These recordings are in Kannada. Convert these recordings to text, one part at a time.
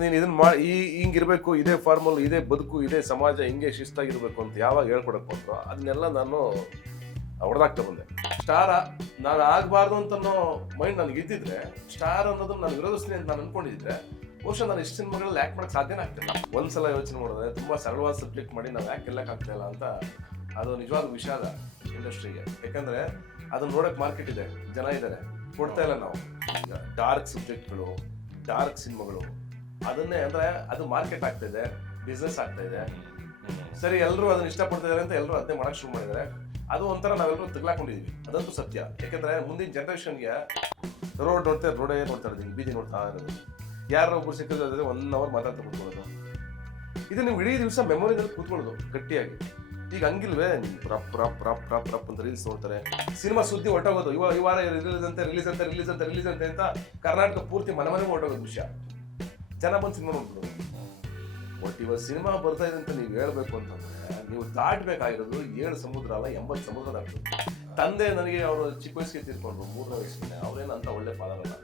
ನೀನು ಇದನ್ನ ಮಾಡಿ ಹಿಂಗಿರ್ಬೇಕು, ಇದೇ ಫಾರ್ಮಲ್, ಇದೇ ಬದುಕು, ಇದೇ ಸಮಾಜ, ಹಿಂಗೆ ಶಿಸ್ತಾಗಿರ್ಬೇಕು ಅಂತ ಯಾವಾಗ ಹೇಳ್ಕೊಡಕ್ ಬಂದ್ರು ಅದನ್ನೆಲ್ಲ ನಾನು ಹೊಡೆದಾಗ್ತಾ ಬಂದೆ. ಸ್ಟಾರ ನಾನು ಆಗಬಾರ್ದು ಅಂತನೋ ಮೈಂಡ್ ನನಗೆ ಇದ್ದಿದ್ರೆ, ಸ್ಟಾರ್ ಅನ್ನೋದು ನಾನು ವಿರೋಧಿಸ್ತೀನಿ ಅಂತ ನಾನು ಅನ್ಕೊಂಡಿದ್ರೆ ಬಹುಶಃ ನಾನು ಇಷ್ಟು ಸಿನಿಮಾಗಳಲ್ಲಿ ಆ್ಯಕ್ಟ್ ಮಾಡೋಕ್ಕೆ ಸಾಧ್ಯನೇ ಆಗ್ತಿಲ್ಲ. ಒಂದ್ಸಲ ಯೋಚನೆ ಮಾಡಿದ್ರೆ ತುಂಬ ಸರಳವಾದ ಸಬ್ಜೆಕ್ಟ್ ಮಾಡಿ ನಾವು ಯಾಕೆ ಗೆಲ್ಲಕ್ಕೆ ಇಲ್ಲ ಅಂತ ಅದು ನಿಜವಾದ ವಿಷಾದ ಇಂಡಸ್ಟ್ರಿಗೆ. ಯಾಕಂದರೆ ಅದನ್ನ ನೋಡೋಕೆ ಮಾರ್ಕೆಟ್ ಇದೆ, ಜನ ಇದ್ದಾರೆ, ಕೊಡ್ತಾ ಇಲ್ಲ ನಾವು. ಡಾರ್ಕ್ ಸಬ್ಜೆಕ್ಟ್ಗಳು, ಡಾರ್ಕ್ ಸಿನಿಮಾಗಳು, ಅದನ್ನೇ ಅಂದರೆ ಅದು ಮಾರ್ಕೆಟ್ ಆಗ್ತಾ ಇದೆ, ಬಿಸ್ನೆಸ್ ಆಗ್ತಾ ಇದೆ. ಸರಿ, ಎಲ್ಲರೂ ಅದನ್ನ ಇಷ್ಟಪಡ್ತಿದ್ದಾರೆ ಅಂತ ಎಲ್ಲರೂ ಅದನ್ನೇ ಮಾಡೋಕ್ಕೆ ಶುರು ಮಾಡಿದ್ದಾರೆ. ಅದು ಒಂಥರ ನಾವೆಲ್ಲರೂ ತಗ್ಲಾಕೊಂಡಿದ್ವಿ, ಅದಂತೂ ಸತ್ಯ. ಯಾಕೆಂದರೆ ಮುಂದಿನ ಜನ್ರೇಷನ್ಗೆ ರೋಡ್ ನೋಡ್ತಾರೆ, ರೋಡೇ ನೋಡ್ತಾ ಇದ್ದೀವಿ, ಬೀದಿ ನೋಡ್ತಾ ಇರೋದು. ಯಾರೋ ಒಬ್ರು ಸಿಕ್ಕಿದ್ರೆ 1 hour ಮಾತಾಡ್ತಾ ಕೂತ್ಕೊಳ್ಳೋದು, ಇದು ನೀವು ಇಡೀ ದಿವಸ ಮೆಮೊರಿನಲ್ಲಿ ಕೂತ್ಕೊಳ್ಳೋದು ಗಟ್ಟಿಯಾಗಿ. ಈಗ ಹಂಗಿಲ್ವೇ, ರಪ್ ರಪ್ ರಪ್ ರಪ್ ರಪ್ ಅಂತ ರೀಲ್ಸ್ ನೋಡ್ತಾರೆ, ಸಿನಿಮಾ ಸುದ್ದಿ ಹೊಟ್ಟೋಗೋದು. ಈ ವಾರ ರಿಲೀಸ್ ಅಂತ ಕರ್ನಾಟಕ ಪೂರ್ತಿ ಮನೆ ಮನೆಗೆ ಹೊಟ್ಟೋಗೋದು ವಿಷಯ. ಜನ ಬಂದು ಸಿನಿಮಾ ನೋಡ್ಬಿಡೋದು. ಬಟ್ ಇವಾಗ ಸಿನಿಮಾ ಬರ್ತಾ ಇದೆ ಅಂತ ನೀವು ಹೇಳ್ಬೇಕು ಅಂತಂದ್ರೆ ನೀವು ದಾಟಬೇಕಾಗಿರೋದು 7 ಸಮುದ್ರ ಅಲ್ಲ, 80 ಸಮುದ್ರ ದಾಟಬೇಕು. ತಂದೆ ನನಗೆ ಅವರು ಚಿಕ್ಕ ವಯಸ್ಸಿಗೆ ತೀರ್ಕೊಂಡ್ರು, 3ನೇ ವಯಸ್ಸಿಗೆ. ಅವರೇನಂತ ಒಳ್ಳೆ ಫಾದರ್ ಅಲ್ಲ,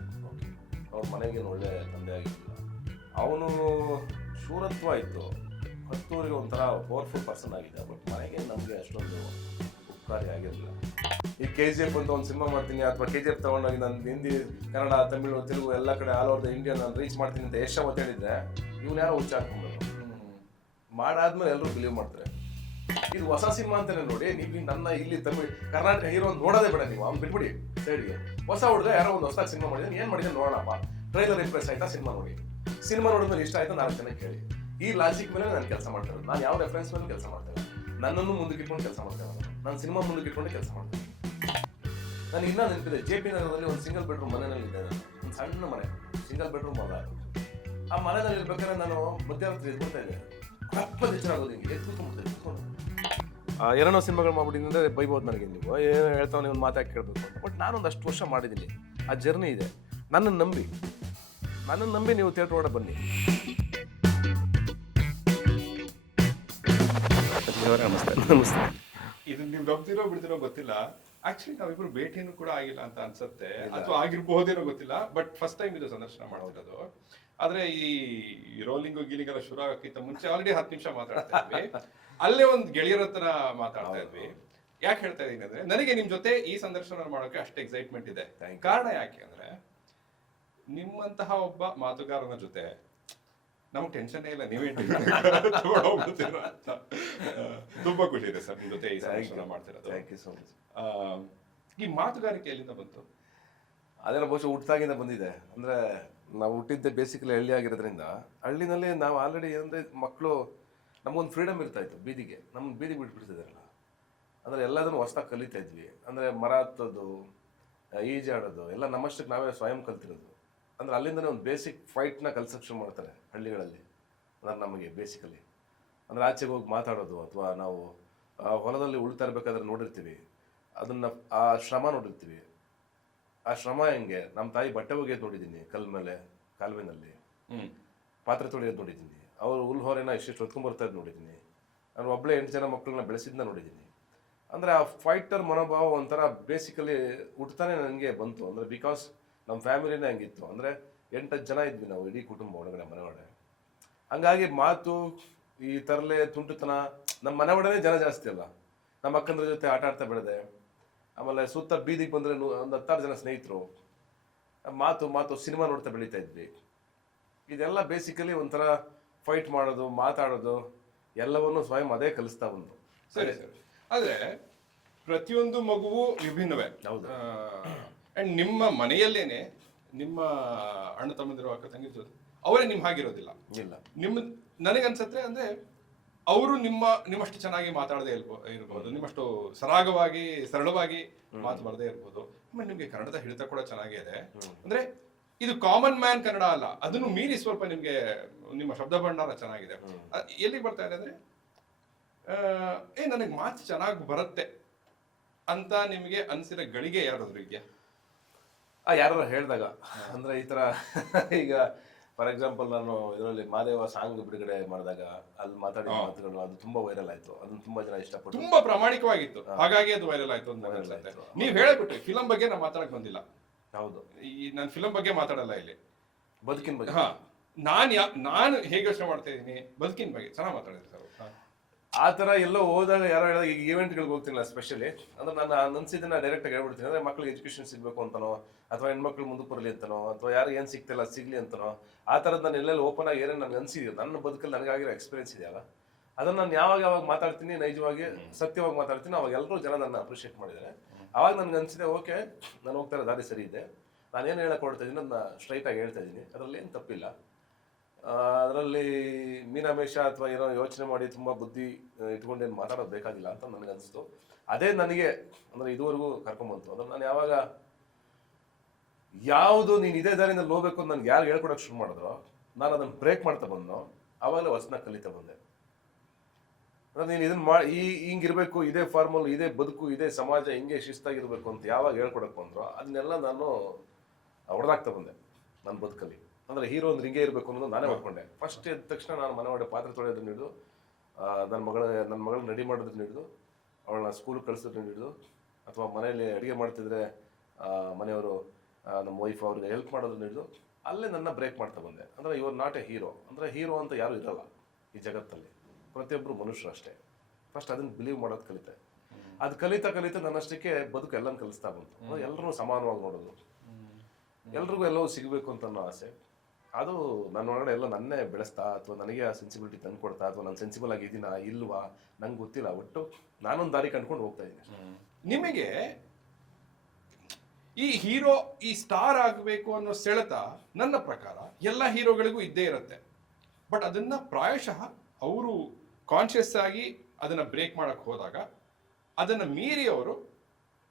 ಅವ್ರ ಮನೆಗೇನು ಒಳ್ಳೆ ತಂದೆ ಆಗಿರಲಿಲ್ಲ. ಅವನು ಶೂರತ್ವ ಇತ್ತು, 10ಊರಿಗೆ ಒಂಥರ ಪವರ್ಫುಲ್ ಪರ್ಸನ್ ಆಗಿದೆ. ಬಟ್ ಮನೆಗೆ ನಮಗೆ ಅಷ್ಟೊಂದು ಉಪಕಾರಿ ಆಗಿರಲಿಲ್ಲ. ಈ KGF ಅಂತ ಒಂದು ಸಿನಿಮಾ ಮಾಡ್ತೀನಿ, ಅಥವಾ KGF ತಗೊಂಡೋಗಿ ನಾನು ಹಿಂದಿ, ಕನ್ನಡ, ತಮಿಳು, ತೆಲುಗು ಎಲ್ಲ ಕಡೆ ಆಲ್ ಓವರ್ ದ ಇಂಡಿಯಾ ನಾನು ರೀಚ್ ಮಾಡ್ತೀನಿ ಅಂತ ಯಶ್ ಅವತ್ತು ಹೇಳಿದ್ರೆ ಇವ್ನು ಯಾರೋ ಹುಚ್ಚ ಹಾಕ್ಕೊಂಡು ಮಾಡಾದ್ಮೇಲೆ ಎಲ್ಲರೂ ಬಿಲೀವ್ ಮಾಡ್ತಾರೆ. ಇದು ಹೊಸ ಸಿನಿಮಾ ಅಂತಾನೆ ನೋಡಿ. ನೀವು ನನ್ನ ಇಲ್ಲಿ ತಮಿಳ್ ಕರ್ನಾಟಕ ಹೀರೋ ನೋಡೋದೇ ಬೇಡ, ನೀವು ಅವ್ನು ಬಿಟ್ಬಿಡಿ ಸೈಡ್ಗೆ. ಹೊಸ ಹುಡುಗ ಯಾರೋ ಒಂದು ಹೊಸ ಸಿನಿಮಾ ಮಾಡಿದ್ರೆ ಏನು ಮಾಡಿದ್ರೆ ನೋಡೋಣಪ್ಪ, ಟ್ರೈಲರ್ ಇಂಪ್ರೆಸ್ ಆಯ್ತಾ, ಸಿನಿಮಾ ನೋಡಿ. ಸಿನಿಮಾ ನೋಡಿದ್ಮೇಲೆ ಇಷ್ಟ ಆಯ್ತಾ 4 ಜನಕ್ಕೆ ಕೇಳಿ. ಈ ಲಾಜಿಕ್ ಮೇಲೆ ನಾನು ಕೆಲಸ ಮಾಡ್ತಾರೆ. ನಾನು ಯಾವ ರೆಫರೆನ್ಸ್ ಮೇಲೆ ಕೆಲಸ ಮಾಡ್ತೇನೆ, ನನ್ನನ್ನು ಮುಂದಕ್ಕೆ ಇಟ್ಕೊಂಡು ಕೆಲಸ ಮಾಡ್ತೇನೆ. ನಾನು ಸಿನಿಮಾ ಮುಂದಕ್ಕೆ ಇಟ್ಕೊಂಡೆ ಕೆಲಸ ಮಾಡ್ತೇನೆ. ನಾನು ಇನ್ನೂ ನೆನಪಿದೆ, JP ನಗರದಲ್ಲಿ ಒಂದು ಸಿಂಗಲ್ ಬೆಡ್ರೂಮ್ ಮನೆಯಲ್ಲಿ ಇದ್ದೆ. ಒಂದು ಸಣ್ಣ ಮನೆ, ಸಿಂಗಲ್ ಬೆಡ್ರೂಮ್ ಅಲ್ಲ. ಆ ಮನೆಯಲ್ಲಿ ಇರ್ಬೇಕಾದ್ರೆ ನಾನು ಮಧ್ಯರಾತ್ರಿ ಎದ್ಬಿಡ್ತಾ ಇದ್ದೆ, ಕಪ್ಪಲ್ಲಿ ಹೆಚ್ಚಳ ಆಗೋದು, ಹಿಂಗೆ ಎತ್ಕೊಂಡು ಏನೋ ಸಿನಿಮಾಗಳು ಮಾಡ್ಬಿಟ್ಟಿದ್ರೆ ಬೈಬೋದು ನನಗೆ, ನೀವು ಏನು ಹೇಳ್ತಾವೆ, ಒಂದು ಮಾತಾಗಿ ಕೇಳಬೇಕು ಅಂತ. ಬಟ್ ನಾನೊಂದು ಅಷ್ಟು ವರ್ಷ ಮಾಡಿದ್ದೀನಿ, ಆ ಜರ್ನಿ ಇದೆ. ನನ್ನನ್ನು ನಂಬಿ ನೀವು ಥಿಯೇಟ್ರ್ ಒಳಗೆ ಬನ್ನಿ. ನಮಸ್ತೆ. ಇದು ನೀವು ನಂಬ್ತಿರೋ ಬಿಡ್ತಿರೋ ಗೊತ್ತಿಲ್ಲ. ಆಕ್ಚುಲಿ ನಾವಿಬ್ರು ಭೇಟಿನೂ ಕೂಡ ಆಗಿಲ್ಲ ಅಂತ ಅನ್ಸುತ್ತೆ, ಅಥವಾ ಆಗಿರ್ಬಹುದೇನೋ ಗೊತ್ತಿಲ್ಲ. ಬಟ್ ಫಸ್ಟ್ ಟೈಮ್ ಇದು ಸಂದರ್ಶನ ಮಾಡ್ತಿರೋದು. ಆದ್ರೆ ಈ ರೋಲಿಂಗು ಗೀಲಿಂಗೆಲ್ಲ ಶುರು ಆಗಕ್ಕಿಂತ ಮುಂಚೆ ಆಲ್ರೆಡಿ 10 ನಿಮಿಷ ಮಾತಾಡ್ತಾ ಇದ್ವಿ. ಅಲ್ಲೇ ಒಂದು ಗೆಳೆಯರ ಹತ್ರ ಮಾತಾಡ್ತಾ ಇದ್ವಿ. ಯಾಕೆ ಹೇಳ್ತಾ ಇದೀನಿ ಅಂದ್ರೆ, ನನಗೆ ನಿಮ್ ಜೊತೆ ಈ ಸಂದರ್ಶನ ಮಾಡೋಕೆ ಅಷ್ಟು ಎಕ್ಸೈಟ್ಮೆಂಟ್ ಇದೆ. ಕಾರಣ ಯಾಕೆ ಅಂದ್ರೆ, ನಿಮ್ಮಂತಹ ಒಬ್ಬ ಮಾತುಗಾರನ ಜೊತೆ ನಮ್ಗೆ ಟೆನ್ಷನ್ ಇಲ್ಲ, ನೀವೇ ಹೋಗ್ಬಿಡ್ತೀರ ಅಂತ. ತುಂಬಾ ಖುಷಿ ಇದೆ ಸರ್ ನಿಮ್ ಜೊತೆ ಈ ಸಂದರ್ಶನ ಮಾಡ್ತಿರೋದು. Thank you so much. ಈ ಮಾತುಗಾರಿಕೆ ಎಲ್ಲಿಂದ ಬಂತು? ಅದೆಲ್ಲ ಬಹುಶಃ ಹುಟ್ಟಾಗಿಂದ ಬಂದಿದೆ. ಅಂದರೆ ನಾವು ಹುಟ್ಟಿದ್ದೆ ಬೇಸಿಕಲಿ ಹಳ್ಳಿ ಆಗಿರೋದ್ರಿಂದ, ಹಳ್ಳಿನಲ್ಲಿ ನಾವು ಆಲ್ರೆಡಿ ಏನಂದರೆ ಮಕ್ಕಳು ನಮಗೊಂದು ಫ್ರೀಡಮ್ ಇರ್ತಾ ಇತ್ತು. ಬೀದಿಗೆ ನಮ್ಮ ಬೀದಿ ಬಿಟ್ಬಿಡ್ತಿದ್ದಾರಲ್ಲ, ಅಂದರೆ ಎಲ್ಲದನ್ನು ಹೊಸ್ದಾಗಿ ಕಲಿತಾ ಇದ್ವಿ. ಅಂದರೆ ಮರ ಹತ್ತೋದು, ಈಜಾಡೋದು ಎಲ್ಲ ನಮ್ಮಷ್ಟಕ್ಕೆ ನಾವೇ ಸ್ವಯಂ ಕಲ್ತಿರೋದು. ಅಂದರೆ ಅಲ್ಲಿಂದನೇ ಒಂದು ಬೇಸಿಕ್ ಫೈಟ್ನ ಕಲ್ಸಕ್ಕೆ ಶುರು ಮಾಡ್ತಾರೆ ಹಳ್ಳಿಗಳಲ್ಲಿ. ಅಂದರೆ ನಮಗೆ ಬೇಸಿಕಲಿ ಅಂದರೆ ಆಚೆಗೆ ಹೋಗಿ ಮಾತಾಡೋದು, ಅಥವಾ ನಾವು ಹೊಲದಲ್ಲಿ ಉಳ್ತಾ ಇರಬೇಕಾದ್ರೆ ನೋಡಿರ್ತೀವಿ, ಅದನ್ನು ಆ ಶ್ರಮ ನೋಡಿರ್ತೀವಿ. ಆ ಶ್ರಮ ಹೆಂಗೆ, ನಮ್ಮ ತಾಯಿ ಬಟ್ಟೆ ಒಗೆಯೋದು ನೋಡಿದ್ದೀನಿ, ಕಲ್ ಮೇಲೆ ಕಾಲುವೆನಲ್ಲಿ ಪಾತ್ರೆ ತೊಳೆಯೋದು ನೋಡಿದ್ದೀನಿ, ಅವರು ಹುಲ್ ಹೊರೆನ ಇಷ್ಟಿಷ್ಟು ಹೊತ್ಕೊಂಡ್ಬರ್ತಾ ಇದ್ದು ನೋಡಿದ್ದೀನಿ. ನಾನು ಒಬ್ಬಳೇ 8 ಜನ ಮಕ್ಕಳನ್ನ ಬೆಳೆಸಿದ್ನ ನೋಡಿದ್ದೀನಿ. ಅಂದರೆ ಆ ಫೈಟರ್ ಮನೋಭಾವ ಒಂಥರ ಬೇಸಿಕಲಿ ಹುಟ್ತಾನೆ ನನಗೆ ಬಂತು. ಅಂದರೆ ಬಿಕಾಸ್ ನಮ್ಮ ಫ್ಯಾಮಿಲಿನೇ ಹಂಗಿತ್ತು. ಅಂದರೆ 8-10 ಜನ ಇದ್ವಿ ನಾವು, ಇಡೀ ಕುಟುಂಬ ಒಳಗಡೆ, ಮನೆ ಒಳಗಡೆ. ಹಂಗಾಗಿ ಮಾತು, ಈ ತರಲೆ ತುಂಟುತನ, ನಮ್ಮ ಮನೆ ಒಳಗಡೆ ಜನ ಜಾಸ್ತಿ ಅಲ್ಲ. ನಮ್ಮ ಅಕ್ಕಂದ್ರ ಜೊತೆ ಆಟ ಆಡ್ತಾ ಬೆಳೆದೆ. ಆಮೇಲೆ ಸುತ್ತ ಬೀದಿಗೆ ಬಂದರೆ ಒಂದು 10 ಜನ ಸ್ನೇಹಿತರು. ಮಾತು ಸಿನಿಮಾ ನೋಡ್ತಾ ಬೆಳೀತಾ ಇದ್ವಿ. ಇದೆಲ್ಲ ಬೇಸಿಕಲಿ ಒಂಥರ ಫೈಟ್ ಮಾಡೋದು, ಮಾತಾಡೋದು ಎಲ್ಲವನ್ನೂ ಸ್ವಯಂ ಅದೇ ಕಲಿಸ್ತಾ ಬಂದು. ಸರಿ ಸರ್. ಆದ್ರೆ ಪ್ರತಿಯೊಂದು ಮಗುವು ವಿಭಿನ್ನವೇ. ಹೌದು. ಅಂಡ್ ನಿಮ್ಮ ಮನೆಯಲ್ಲೇನೆ ನಿಮ್ಮ ಅಣ್ಣ ತಮ್ಮಂದಿರು, ಅಕ್ಕ ತಂಗಿ ಜೊತೆ ಅವರೇ ನಿಮ್ ಹಾಗಿರೋದಿಲ್ಲ. ಇಲ್ಲ, ನನಗನ್ಸತ್ತೆ ಅಂದ್ರೆ ಅವರು ನಿಮ್ಮಷ್ಟು ಚೆನ್ನಾಗಿ ಮಾತಾಡದೇ ಇರ್ಬೋದು, ನಿಮ್ಮಷ್ಟು ಸರಾಗವಾಗಿ ಸರಳವಾಗಿ ಮಾತು ಬರದೇ ಇರ್ಬೋದು. ಆಮೇಲೆ ನಿಮ್ಗೆ ಕನ್ನಡದ ಹಿಡಿತ ಕೂಡ ಚೆನ್ನಾಗಿದೆ. ಅಂದ್ರೆ ಇದು ಕಾಮನ್ ಮ್ಯಾನ್ ಕನ್ನಡ ಅಲ್ಲ, ಅದನ್ನು ಮೀರಿ ಸ್ವಲ್ಪ ನಿಮ್ಗೆ ನಿಮ್ಮ ಶಬ್ದ ಭಂಡಾರ ಚೆನ್ನಾಗಿದೆ. ಎಲ್ಲಿಗೆ ಬರ್ತಾ ಇದೆ ಅಂದ್ರೆ, ನನಗೆ ಮಾತು ಚೆನ್ನಾಗಿ ಬರುತ್ತೆ ಅಂತ ನಿಮಗೆ ಅನ್ಸಿರೋ ಗಳಿಗೆ ಯಾರಾದ್ರೂ ಇದೆಯಾ? ಯಾರು ಹೇಳಿದಾಗ, ಅಂದರೆ ಈ ಥರ ಈಗ ಫಾರ್ ಎಕ್ಸಾಂಪಲ್ ನಾನು ಇದರಲ್ಲಿ ಮಾದೇವ ಸಾಂಗ್ ಬಿಡುಗಡೆ ಮಾಡಿದಾಗ ಅಲ್ಲಿ ಮಾತಾಡಿದ ಮಾತುಗಳು ಅದು ತುಂಬಾ ವೈರಲ್ ಆಯ್ತು. ಅದನ್ನು ತುಂಬಾ ಜನ ಇಷ್ಟಪಟ್ಟು, ತುಂಬಾ ಪ್ರಾಮಾಣಿಕವಾಗಿತ್ತು, ಹಾಗಾಗಿ ಅದು ವೈರಲ್ ಆಯ್ತು ಅಂತ ಅನ್ಸುತ್ತೆ. ನೀವ್ ಹೇಳ್ಬಿಟ್ರಿ ಫಿಲಂ ಬಗ್ಗೆ ನಾವು ಮಾತಾಡಕ್ ಬಂದಿಲ್ಲ. ಹೌದು, ಈ ನಾನು ಫಿಲಂ ಬಗ್ಗೆ ಮಾತಾಡಲ್ಲ ಇಲ್ಲಿ, ಬದುಕಿನ ಬಗ್ಗೆ. ಹಾ, ನಾನು ಹೇಗೆ ಯೋಚನೆ ಮಾಡ್ತಾ ಇದ್ದೀನಿ ಬದುಕಿನ ಬಗ್ಗೆ ಚೆನ್ನಾಗಿ ಮಾತಾಡಿದ್ರಿ ಸರ್. ಆ ಥರ ಎಲ್ಲೋ ಹೋದಾಗ ಯಾರೋ ಹೇಳಿದಾಗ ಈಗ ಈವೆಂಟ್ಗಳಿಗೆ ಹೋಗ್ತಿಲ್ಲ ಸ್ಪೆಷಲಿ ಅಂದ್ರೆ ನಾನು ಅನ್ಸಿದ್ದನ್ನ ಡೈರೆಕ್ಟ್ ಆಗಿ ಹೇಳ್ಬಿಡ್ತೀನಿ ಅಂದ್ರೆ ಮಕ್ಳಿಗೆ ಎಜುಕೇಶನ್ ಸಿಗಬೇಕು ಅಂತನೋ ಅಥವಾ ಹೆಣ್ಮಕ್ಳು ಮುಂದಕ್ಕೆ ಬರಲಿ ಅಂತನೋ ಅಥವಾ ಯಾರು ಏನು ಸಿಗ್ತಿಲ್ಲ ಸಿಗ್ಲಿ ಅಂತನೋ ಆ ಥರದ್ದು ನಾನು ಎಲ್ಲೆಲ್ಲಿ ಓಪನ್ ಆಗಿ ಏನೇನು ನನಗೆ ಅನ್ಸಿದೆ ನನ್ನ ಬದುಕಲ್ಲಿ ನನಗಾಗಿರೋ ಎಕ್ಸ್ಪೀರಿಯನ್ಸ್ ಇದೆಯಲ್ಲ ಅದನ್ನ ನಾನು ಯಾವಾಗ ಮಾತಾಡ್ತೀನಿ ನೈಜವಾಗಿ ಸತ್ಯವಾಗಿ ಮಾತಾಡ್ತೀನಿ ಅವಾಗ ಎಲ್ಲರೂ ಜನ ನನ್ನ ಅಪ್ರಿಷಿಯೇಟ್ ಮಾಡಿದ್ದಾರೆ. ಅವಾಗ ನನಗೆ ಅನ್ಸಿದೆ ಓಕೆ ನಾನು ಹೋಗ್ತಾ ಇರೋ ದಾರಿ ಸರಿ ಇದೆ, ನಾನೇನು ಹೇಳಕ್ ಹೊಡ್ತಾ ಇದ್ದೀನಿ ಅದನ್ನ ಸ್ಟ್ರೈಟಾಗಿ ಹೇಳ್ತಾ ಇದ್ದೀನಿ, ಅದರಲ್ಲಿ ಏನು ತಪ್ಪಿಲ್ಲ. ಅದರಲ್ಲಿ ಮೀನಾಮೇಷ ಅಥವಾ ಏನೋ ಯೋಚನೆ ಮಾಡಿ ತುಂಬ ಬುದ್ಧಿ ಇಟ್ಕೊಂಡೇನು ಮಾತಾಡೋದು ಬೇಕಾಗಿಲ್ಲ ಅಂತ ನನಗನ್ನಿಸ್ತು. ಅದೇ ನನಗೆ ಅಂದರೆ ಇದುವರೆಗೂ ಕರ್ಕೊಂಬಂತು. ಅಂದ್ರೆ ನಾನು ಯಾವುದು ನೀನು ಇದೇ ದಾರಿನಲ್ಲಿ ಹೋಗ್ಬೇಕು ಅಂತ ನನಗೆ ಯಾರು ಹೇಳ್ಕೊಡಕ್ಕೆ ಶುರು ಮಾಡಿದ್ರು ನಾನು ಅದನ್ನು ಬ್ರೇಕ್ ಮಾಡ್ತಾ ಬಂದು ಆವಾಗಲೇ ಹೊಸನ ಕಲಿತಾ ಬಂದೆ. ಅಂದ್ರೆ ನೀನು ಇದನ್ನ ಹಿಂಗಿರ್ಬೇಕು, ಇದೇ ಫಾರ್ಮಲ್, ಇದೇ ಬದುಕು, ಇದೇ ಸಮಾಜ ಹಿಂಗೆ ಶಿಸ್ತಾಗಿರ್ಬೇಕು ಅಂತ ಯಾವಾಗ ಹೇಳ್ಕೊಡಕ್ಕೆ ಬಂದ್ರು ಅದನ್ನೆಲ್ಲ ನಾನು ಹೊಡೆದಾಗ್ತಾ ಬಂದೆ ನನ್ನ ಬದುಕಲ್ಲಿ. ಅಂದ್ರೆ ಹೀರೋ ಅಂದ್ರೆ ಹಿಂಗೆ ಇರಬೇಕು ಅನ್ನೋದು ನಾನೇ ಹೊಡ್ಕೊಂಡೆ. ಫಸ್ಟ್ ಎದ್ದ ತಕ್ಷಣ ನಾನು ಮನೆ ಒಡೆ ಪಾತ್ರೆ ತೊಳೆಯೋದನ್ನ ಹಿಡಿದು ನನ್ನ ಮಗಳನ್ನ ರೆಡಿ ಮಾಡೋದನ್ನ ಹಿಡಿದು ಅವಳನ್ನ ಸ್ಕೂಲ್ಗೆ ಕಳಿಸೋದನ್ನ ಹಿಡಿದು ಅಥವಾ ಮನೆಯಲ್ಲಿ ಅಡುಗೆ ಮಾಡ್ತಿದ್ರೆ ಮನೆಯವರು ನಮ್ಮ ವೈಫ್ ಅವ್ರಿಗೆ ಹೆಲ್ಪ್ ಮಾಡೋದನ್ನ ಹಿಡಿದು ಅಲ್ಲೇ ನನ್ನ ಬ್ರೇಕ್ ಮಾಡ್ತಾ ಬಂದೆ. ಅಂದರೆ ಇವರು ನಾಟ್ ಎ ಹೀರೋ. ಅಂದರೆ ಹೀರೋ ಅಂತ ಯಾರೂ ಇರಲ್ಲ ಈ ಜಗತ್ತಲ್ಲಿ, ಪ್ರತಿಯೊಬ್ಬರು ಮನುಷ್ಯರು ಅಷ್ಟೇ. ಫಸ್ಟ್ ಅದನ್ನು ಬಿಲೀವ್ ಮಾಡೋದು ಕಲಿತೆ. ಅದು ಕಲಿತಾ ನನ್ನಷ್ಟಕ್ಕೆ ಬದುಕು ಎಲ್ಲನೂ ಕಲಿಸ್ತಾ ಬಂತು. ಎಲ್ಲರೂ ಸಮಾನವಾಗಿ ನೋಡೋದು, ಎಲ್ರಿಗೂ ಎಲ್ಲವೂ ಸಿಗಬೇಕು ಅಂತ ಅನ್ನೋ ಆಸೆ. ಅದು ನನ್ನ ಒಳಗಡೆ ಎಲ್ಲ ನನ್ನೇ ಬೆಳೆಸ್ತಾ ಅಥವಾ ನನಗೆ ಆ ಸೆನ್ಸಿಬಿಲಿಟಿ ತಂದು ಕೊಡ್ತಾ ಅಥವಾ ನಾನು ಸೆನ್ಸಿಬಲ್ ಆಗಿದ್ದೀನಾ ಇಲ್ವಾ ನಂಗೆ ಗೊತ್ತಿಲ್ಲ. ಒಟ್ಟು ನಾನೊಂದು ದಾರಿ ಕಂಡ್ಕೊಂಡು ಹೋಗ್ತಾ ಇದ್ದೀನಿ. ನಿಮಗೆ ಈ ಹೀರೋ ಈ ಸ್ಟಾರ್ ಆಗಬೇಕು ಅನ್ನೋ ಸೆಳೆತ ನನ್ನ ಪ್ರಕಾರ ಎಲ್ಲ ಹೀರೋಗಳಿಗೂ ಇದ್ದೇ ಇರುತ್ತೆ. ಬಟ್ ಅದನ್ನ ಪ್ರಾಯಶಃ ಅವರು ಕಾನ್ಶಿಯಸ್ ಆಗಿ ಅದನ್ನ ಬ್ರೇಕ್ ಮಾಡಕ್ ಹೋದಾಗ ಅದನ್ನ ಮೀರಿ ಅವರು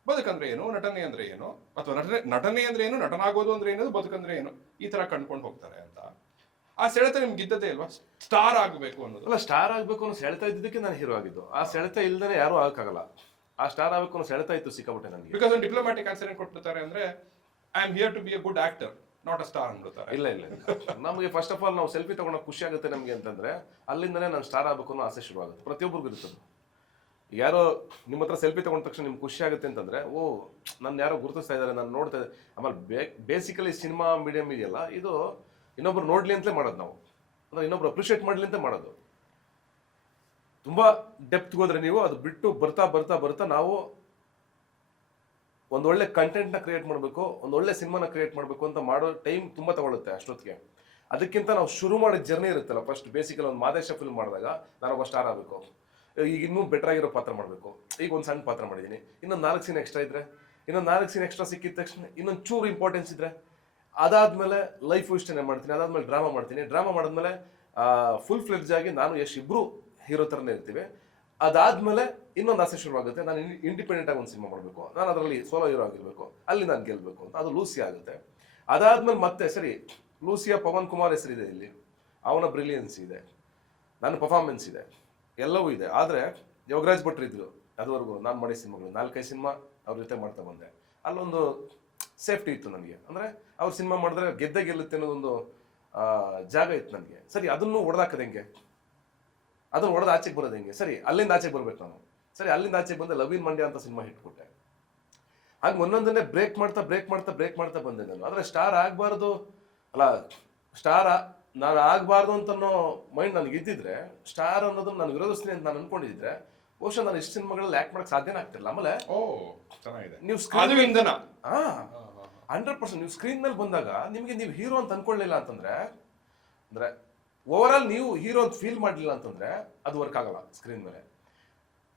ಬದುಕಂದ್ರೆ ಏನು, ನಟನೆ ಅಂದ್ರೆ ಏನು, ಅಥವಾ ನಟನೆ ಅಂದ್ರೆ ಏನು, ನಟನಾಗೋದು ಅಂದ್ರೆ ಏನು, ಬದುಕಂದ್ರೆ ಏನು, ಈ ತರ ಕಂಡ್ಕೊಂಡು ಹೋಗ್ತಾರೆ ಅಂತ. ಆ ಸೆಳೆತ ನಿಮ್ಗೆ ಇದ್ದದೇ ಅಲ್ವಾ ಸ್ಟಾರ್ ಆಗಬೇಕು ಅನ್ನೋದು? ಅಲ್ಲ, ಸ್ಟಾರ್ ಆಗಬೇಕು ಅನ್ನೋ ಸೆಳೆತ ಇದ್ದಕ್ಕೆ ನಾನು ಹೀರೋ ಆಗಿದ್ದು. ಆ ಸೆಳೆತ ಇಲ್ದೇ ಯಾರು ಆಗಕ್ಕಾಗಲ್ಲ. ಆ ಸ್ಟಾರ್ ಆಗಬೇಕು ಅನ್ನೋ ಸೆಳೆತ ಇತ್ತು ಸಿಕ್ಕಾಬಿಟ್ಟೆ ನನಗೆ. ಬಿಕಾಸ್ ಒಂದು ಡಿಪ್ಲೊಮ್ಯಾಟಿಕ್ ಆನ್ಸರ್ ಏನ್ ಕೊಟ್ಬಿಡ್ತಾರೆ ಅಂದ್ರೆ I am here to be a good actor not a star ಅಂದ್ಬಿಡ್ತಾರೆ. ಇಲ್ಲ ನಮಗೆ ಫಸ್ಟ್ ಆಫ್ ಆಲ್ ನಾವು ಸೆಲ್ಫಿ ತಗೊಂಡು ಖುಷಿ ಆಗುತ್ತೆ ನಮಗೆ ಅಂತಂದ್ರೆ ಅಲ್ಲಿಂದನೇ ನಾನು ಸ್ಟಾರ್ ಆಗಬೇಕು ಅನ್ನೋ ಆಸೆ ಶುರು ಆಗುತ್ತೆ. ಪ್ರತಿಯೊಬ್ಬರಿಗೂ ಇರ್ತದೆ. ಯಾರೋ ನಿಮ್ಮ ಹತ್ರ ಸೆಲ್ಫಿ ತಗೊಂಡ ತಕ್ಷಣ ನಿಮ್ಗೆ ಖುಷಿ ಆಗುತ್ತೆ ಅಂತಂದ್ರೆ ಓ ನನ್ನ ಯಾರೋ ಗುರುತಿಸ್ತಾ ಇದ್ದಾರೆ, ನಾನು ನೋಡ್ತಾ ಇದ್ದೆ. ಆಮೇಲೆ ಬೇಸಿಕಲಿ ಸಿನಿಮಾ ಮೀಡಿಯಂ ಇದೆಯಲ್ಲ, ಇದು ಇನ್ನೊಬ್ರು ನೋಡ್ಲಿ ಅಂತಲೇ ಮಾಡೋದು ನಾವು, ಅಂದ್ರೆ ಇನ್ನೊಬ್ರು ಅಪ್ರಿಷಿಯೇಟ್ ಮಾಡ್ಲಿ ಅಂತ ಮಾಡೋದು. ತುಂಬಾ ಡೆಪ್ತ್ಗೆ ಹೋದ್ರೆ ನೀವು ಅದು ಬಿಟ್ಟು ಬರ್ತಾ ನಾವು ಒಂದೊಳ್ಳೆ ಕಂಟೆಂಟ್ನ ಕ್ರಿಯೇಟ್ ಮಾಡಬೇಕು, ಒಂದೊಳ್ಳೆ ಸಿನಿಮಾನ ಕ್ರಿಯೇಟ್ ಮಾಡಬೇಕು ಅಂತ ಮಾಡೋ ಟೈಮ್ ತುಂಬ ತಗೊಳುತ್ತೆ ಅಷ್ಟೊತ್ತಿಗೆ. ಅದಕ್ಕಿಂತ ನಾವು ಶುರು ಮಾಡಿದ ಜರ್ನಿ ಇರುತ್ತಲ್ಲ, ಫಸ್ಟ್ ಬೇಸಿಕಲಿ ಒಂದು ಮಾದೇಶ ಫಿಲ್ಮ್ ಮಾಡಿದಾಗ ನಾನೊಬ್ಬ ಸ್ಟಾರ್ ಆಗಬೇಕು, ಈಗ ಇನ್ನೂ ಬೆಟರ್ ಆಗಿರೋ ಪಾತ್ರ ಮಾಡಬೇಕು. ಈಗ ಒಂದು ಸಣ್ಣ ಪಾತ್ರ ಮಾಡಿದ್ದೀನಿ, ಇನ್ನೊಂದು 4 ಸೀನ್ ಎಕ್ಸ್ಟ್ರಾ ಇದ್ರೆ, ಇನ್ನೊಂದು 4 ಸೀನ್ ಎಕ್ಸ್ಟ್ರಾ ಸಿಕ್ಕಿದ ತಕ್ಷಣ ಇನ್ನೊಂದು ಚೂರು ಇಂಪಾರ್ಟೆನ್ಸ್ ಇದ್ರೆ, ಅದಾದ್ಮೇಲೆ ಲೈಫ್ ಇಷ್ಟನೇ ಮಾಡ್ತೀನಿ, ಅದಾದ್ಮೇಲೆ ಡ್ರಾಮಾ ಮಾಡ್ತೀನಿ. ಡ್ರಾಮಾ ಮಾಡಿದ್ಮೇಲೆ ಫುಲ್ ಫ್ಲೆಡ್ಜ್ ಆಗಿ ನಾನು ಇಬ್ಬರು ಹೀರೋ ಥರನೇ ಇರ್ತೀವಿ. ಅದಾದ್ಮೇಲೆ ಇನ್ನೊಂದು ಆಸೆ ಶುರುವಾಗುತ್ತೆ, ನಾನು ಇಂಡಿಪೆಂಡೆಂಟ್ ಆಗಿ ಒಂದು ಸಿನಿಮಾ ಮಾಡಬೇಕು, ನಾನು ಅದರಲ್ಲಿ ಸೋಲೋ ಹೀರೋ ಆಗಿರ್ಬೇಕು, ಅಲ್ಲಿ ನಾನು ಗೆಲ್ಲಬೇಕು ಅಂತ. ಅದು ಲೂಸಿ ಆಗುತ್ತೆ. ಅದಾದ್ಮೇಲೆ ಮತ್ತೆ ಸರಿ ಲೂಸಿಯ ಪವನ್ ಕುಮಾರ್ ಹೆಸರಿದೆ ಇಲ್ಲಿ, ಅವನ ಬ್ರಿಲಿಯನ್ಸ್ ಇದೆ, ನನ್ನ ಪರ್ಫಾರ್ಮೆನ್ಸ್ ಇದೆ, ಎಲ್ಲವೂ ಇದೆ. ಆದರೆ ಯೋಗರಾಜ್ ಭಟ್ರು ಇದ್ರು ಅದುವರೆಗೂ ನಾನು ಮಾಡಿ ಸಿನಿಮಾಗಳು 4-5 ಸಿನಿಮಾ ಅವ್ರ ಜೊತೆ ಮಾಡ್ತಾ ಬಂದೆ. ಅಲ್ಲೊಂದು ಸೇಫ್ಟಿ ಇತ್ತು ನನಗೆ. ಅಂದರೆ ಅವ್ರ ಸಿನಿಮಾ ಮಾಡಿದ್ರೆ ಗೆಲ್ಲುತ್ತೆ ಅನ್ನೋದೊಂದು ಜಾಗ ಇತ್ತು ನನಗೆ. ಸರಿ ಅದನ್ನು ಹೊಡೆದಾಕದ ಹೆಂಗೆ, ಅದನ್ನು ಹೊಡೆದು ಆಚೆಗೆ ಬರೋದು ಹೆಂಗೆ, ಸರಿ ಅಲ್ಲಿಂದ ಆಚೆಗೆ ಬರ್ಬೇಕು ನಾನು. ಸರಿ ಅಲ್ಲಿಂದ ಆಚೆಗೆ ಬಂದೆ, ಲವ್ ಇನ್ ಮಂಡ್ಯ ಅಂತ ಸಿನಿಮಾ ಹಿಟ್ ಕೊಟ್ಟೆ. ಹಾಗೆ ಒಂದೊಂದನ್ನೇ ಬ್ರೇಕ್ ಮಾಡ್ತಾ ಬಂದೆ ನಾನು. ಆದರೆ ಸ್ಟಾರ್ ಆಗಬಾರ್ದು, ಅಲ್ಲ ಸ್ಟಾರ್ ನಾನು ಆಗಬಾರ್ದು ಅಂತ ಅನ್ನೋ ಮೈಂಡ್ ನನಗೆ ಇದ್ದಿದ್ರೆ, ಸ್ಟಾರ್ ಅನ್ನೋದನ್ನ ನಾನು ವಿರೋಧಿಸ್ತೀನಿ ಅಂತ ನಾನು ಅನ್ಕೊಂಡಿದ್ರೆ ಬಹುಶಃ ನಾನು ಇಷ್ಟು ಸಿನಿಮಾಗಳಲ್ಲಿ ಆಕ್ಟ್ ಮಾಡಕ್ಕೆ ಸಾಧ್ಯನೇ ಆಗ್ತಿಲ್ಲ. ಆಮೇಲೆ ನೀವು 100% ನೀವು ಸ್ಕ್ರೀನ್ ಮೇಲೆ ಬಂದಾಗ ನಿಮಗೆ ನೀವು ಹೀರೋ ಅಂತ ಅನ್ಕೊಳ್ಳಿಲ್ಲ ಅಂತಂದ್ರೆ, ಅಂದ್ರೆ ಓವರ್ ಆಲ್ ನೀವು ಹೀರೋ ಅಂತ ಫೀಲ್ ಮಾಡಲಿಲ್ಲ ಅಂತಂದ್ರೆ ಅದು ವರ್ಕ್ ಆಗಲ್ಲ.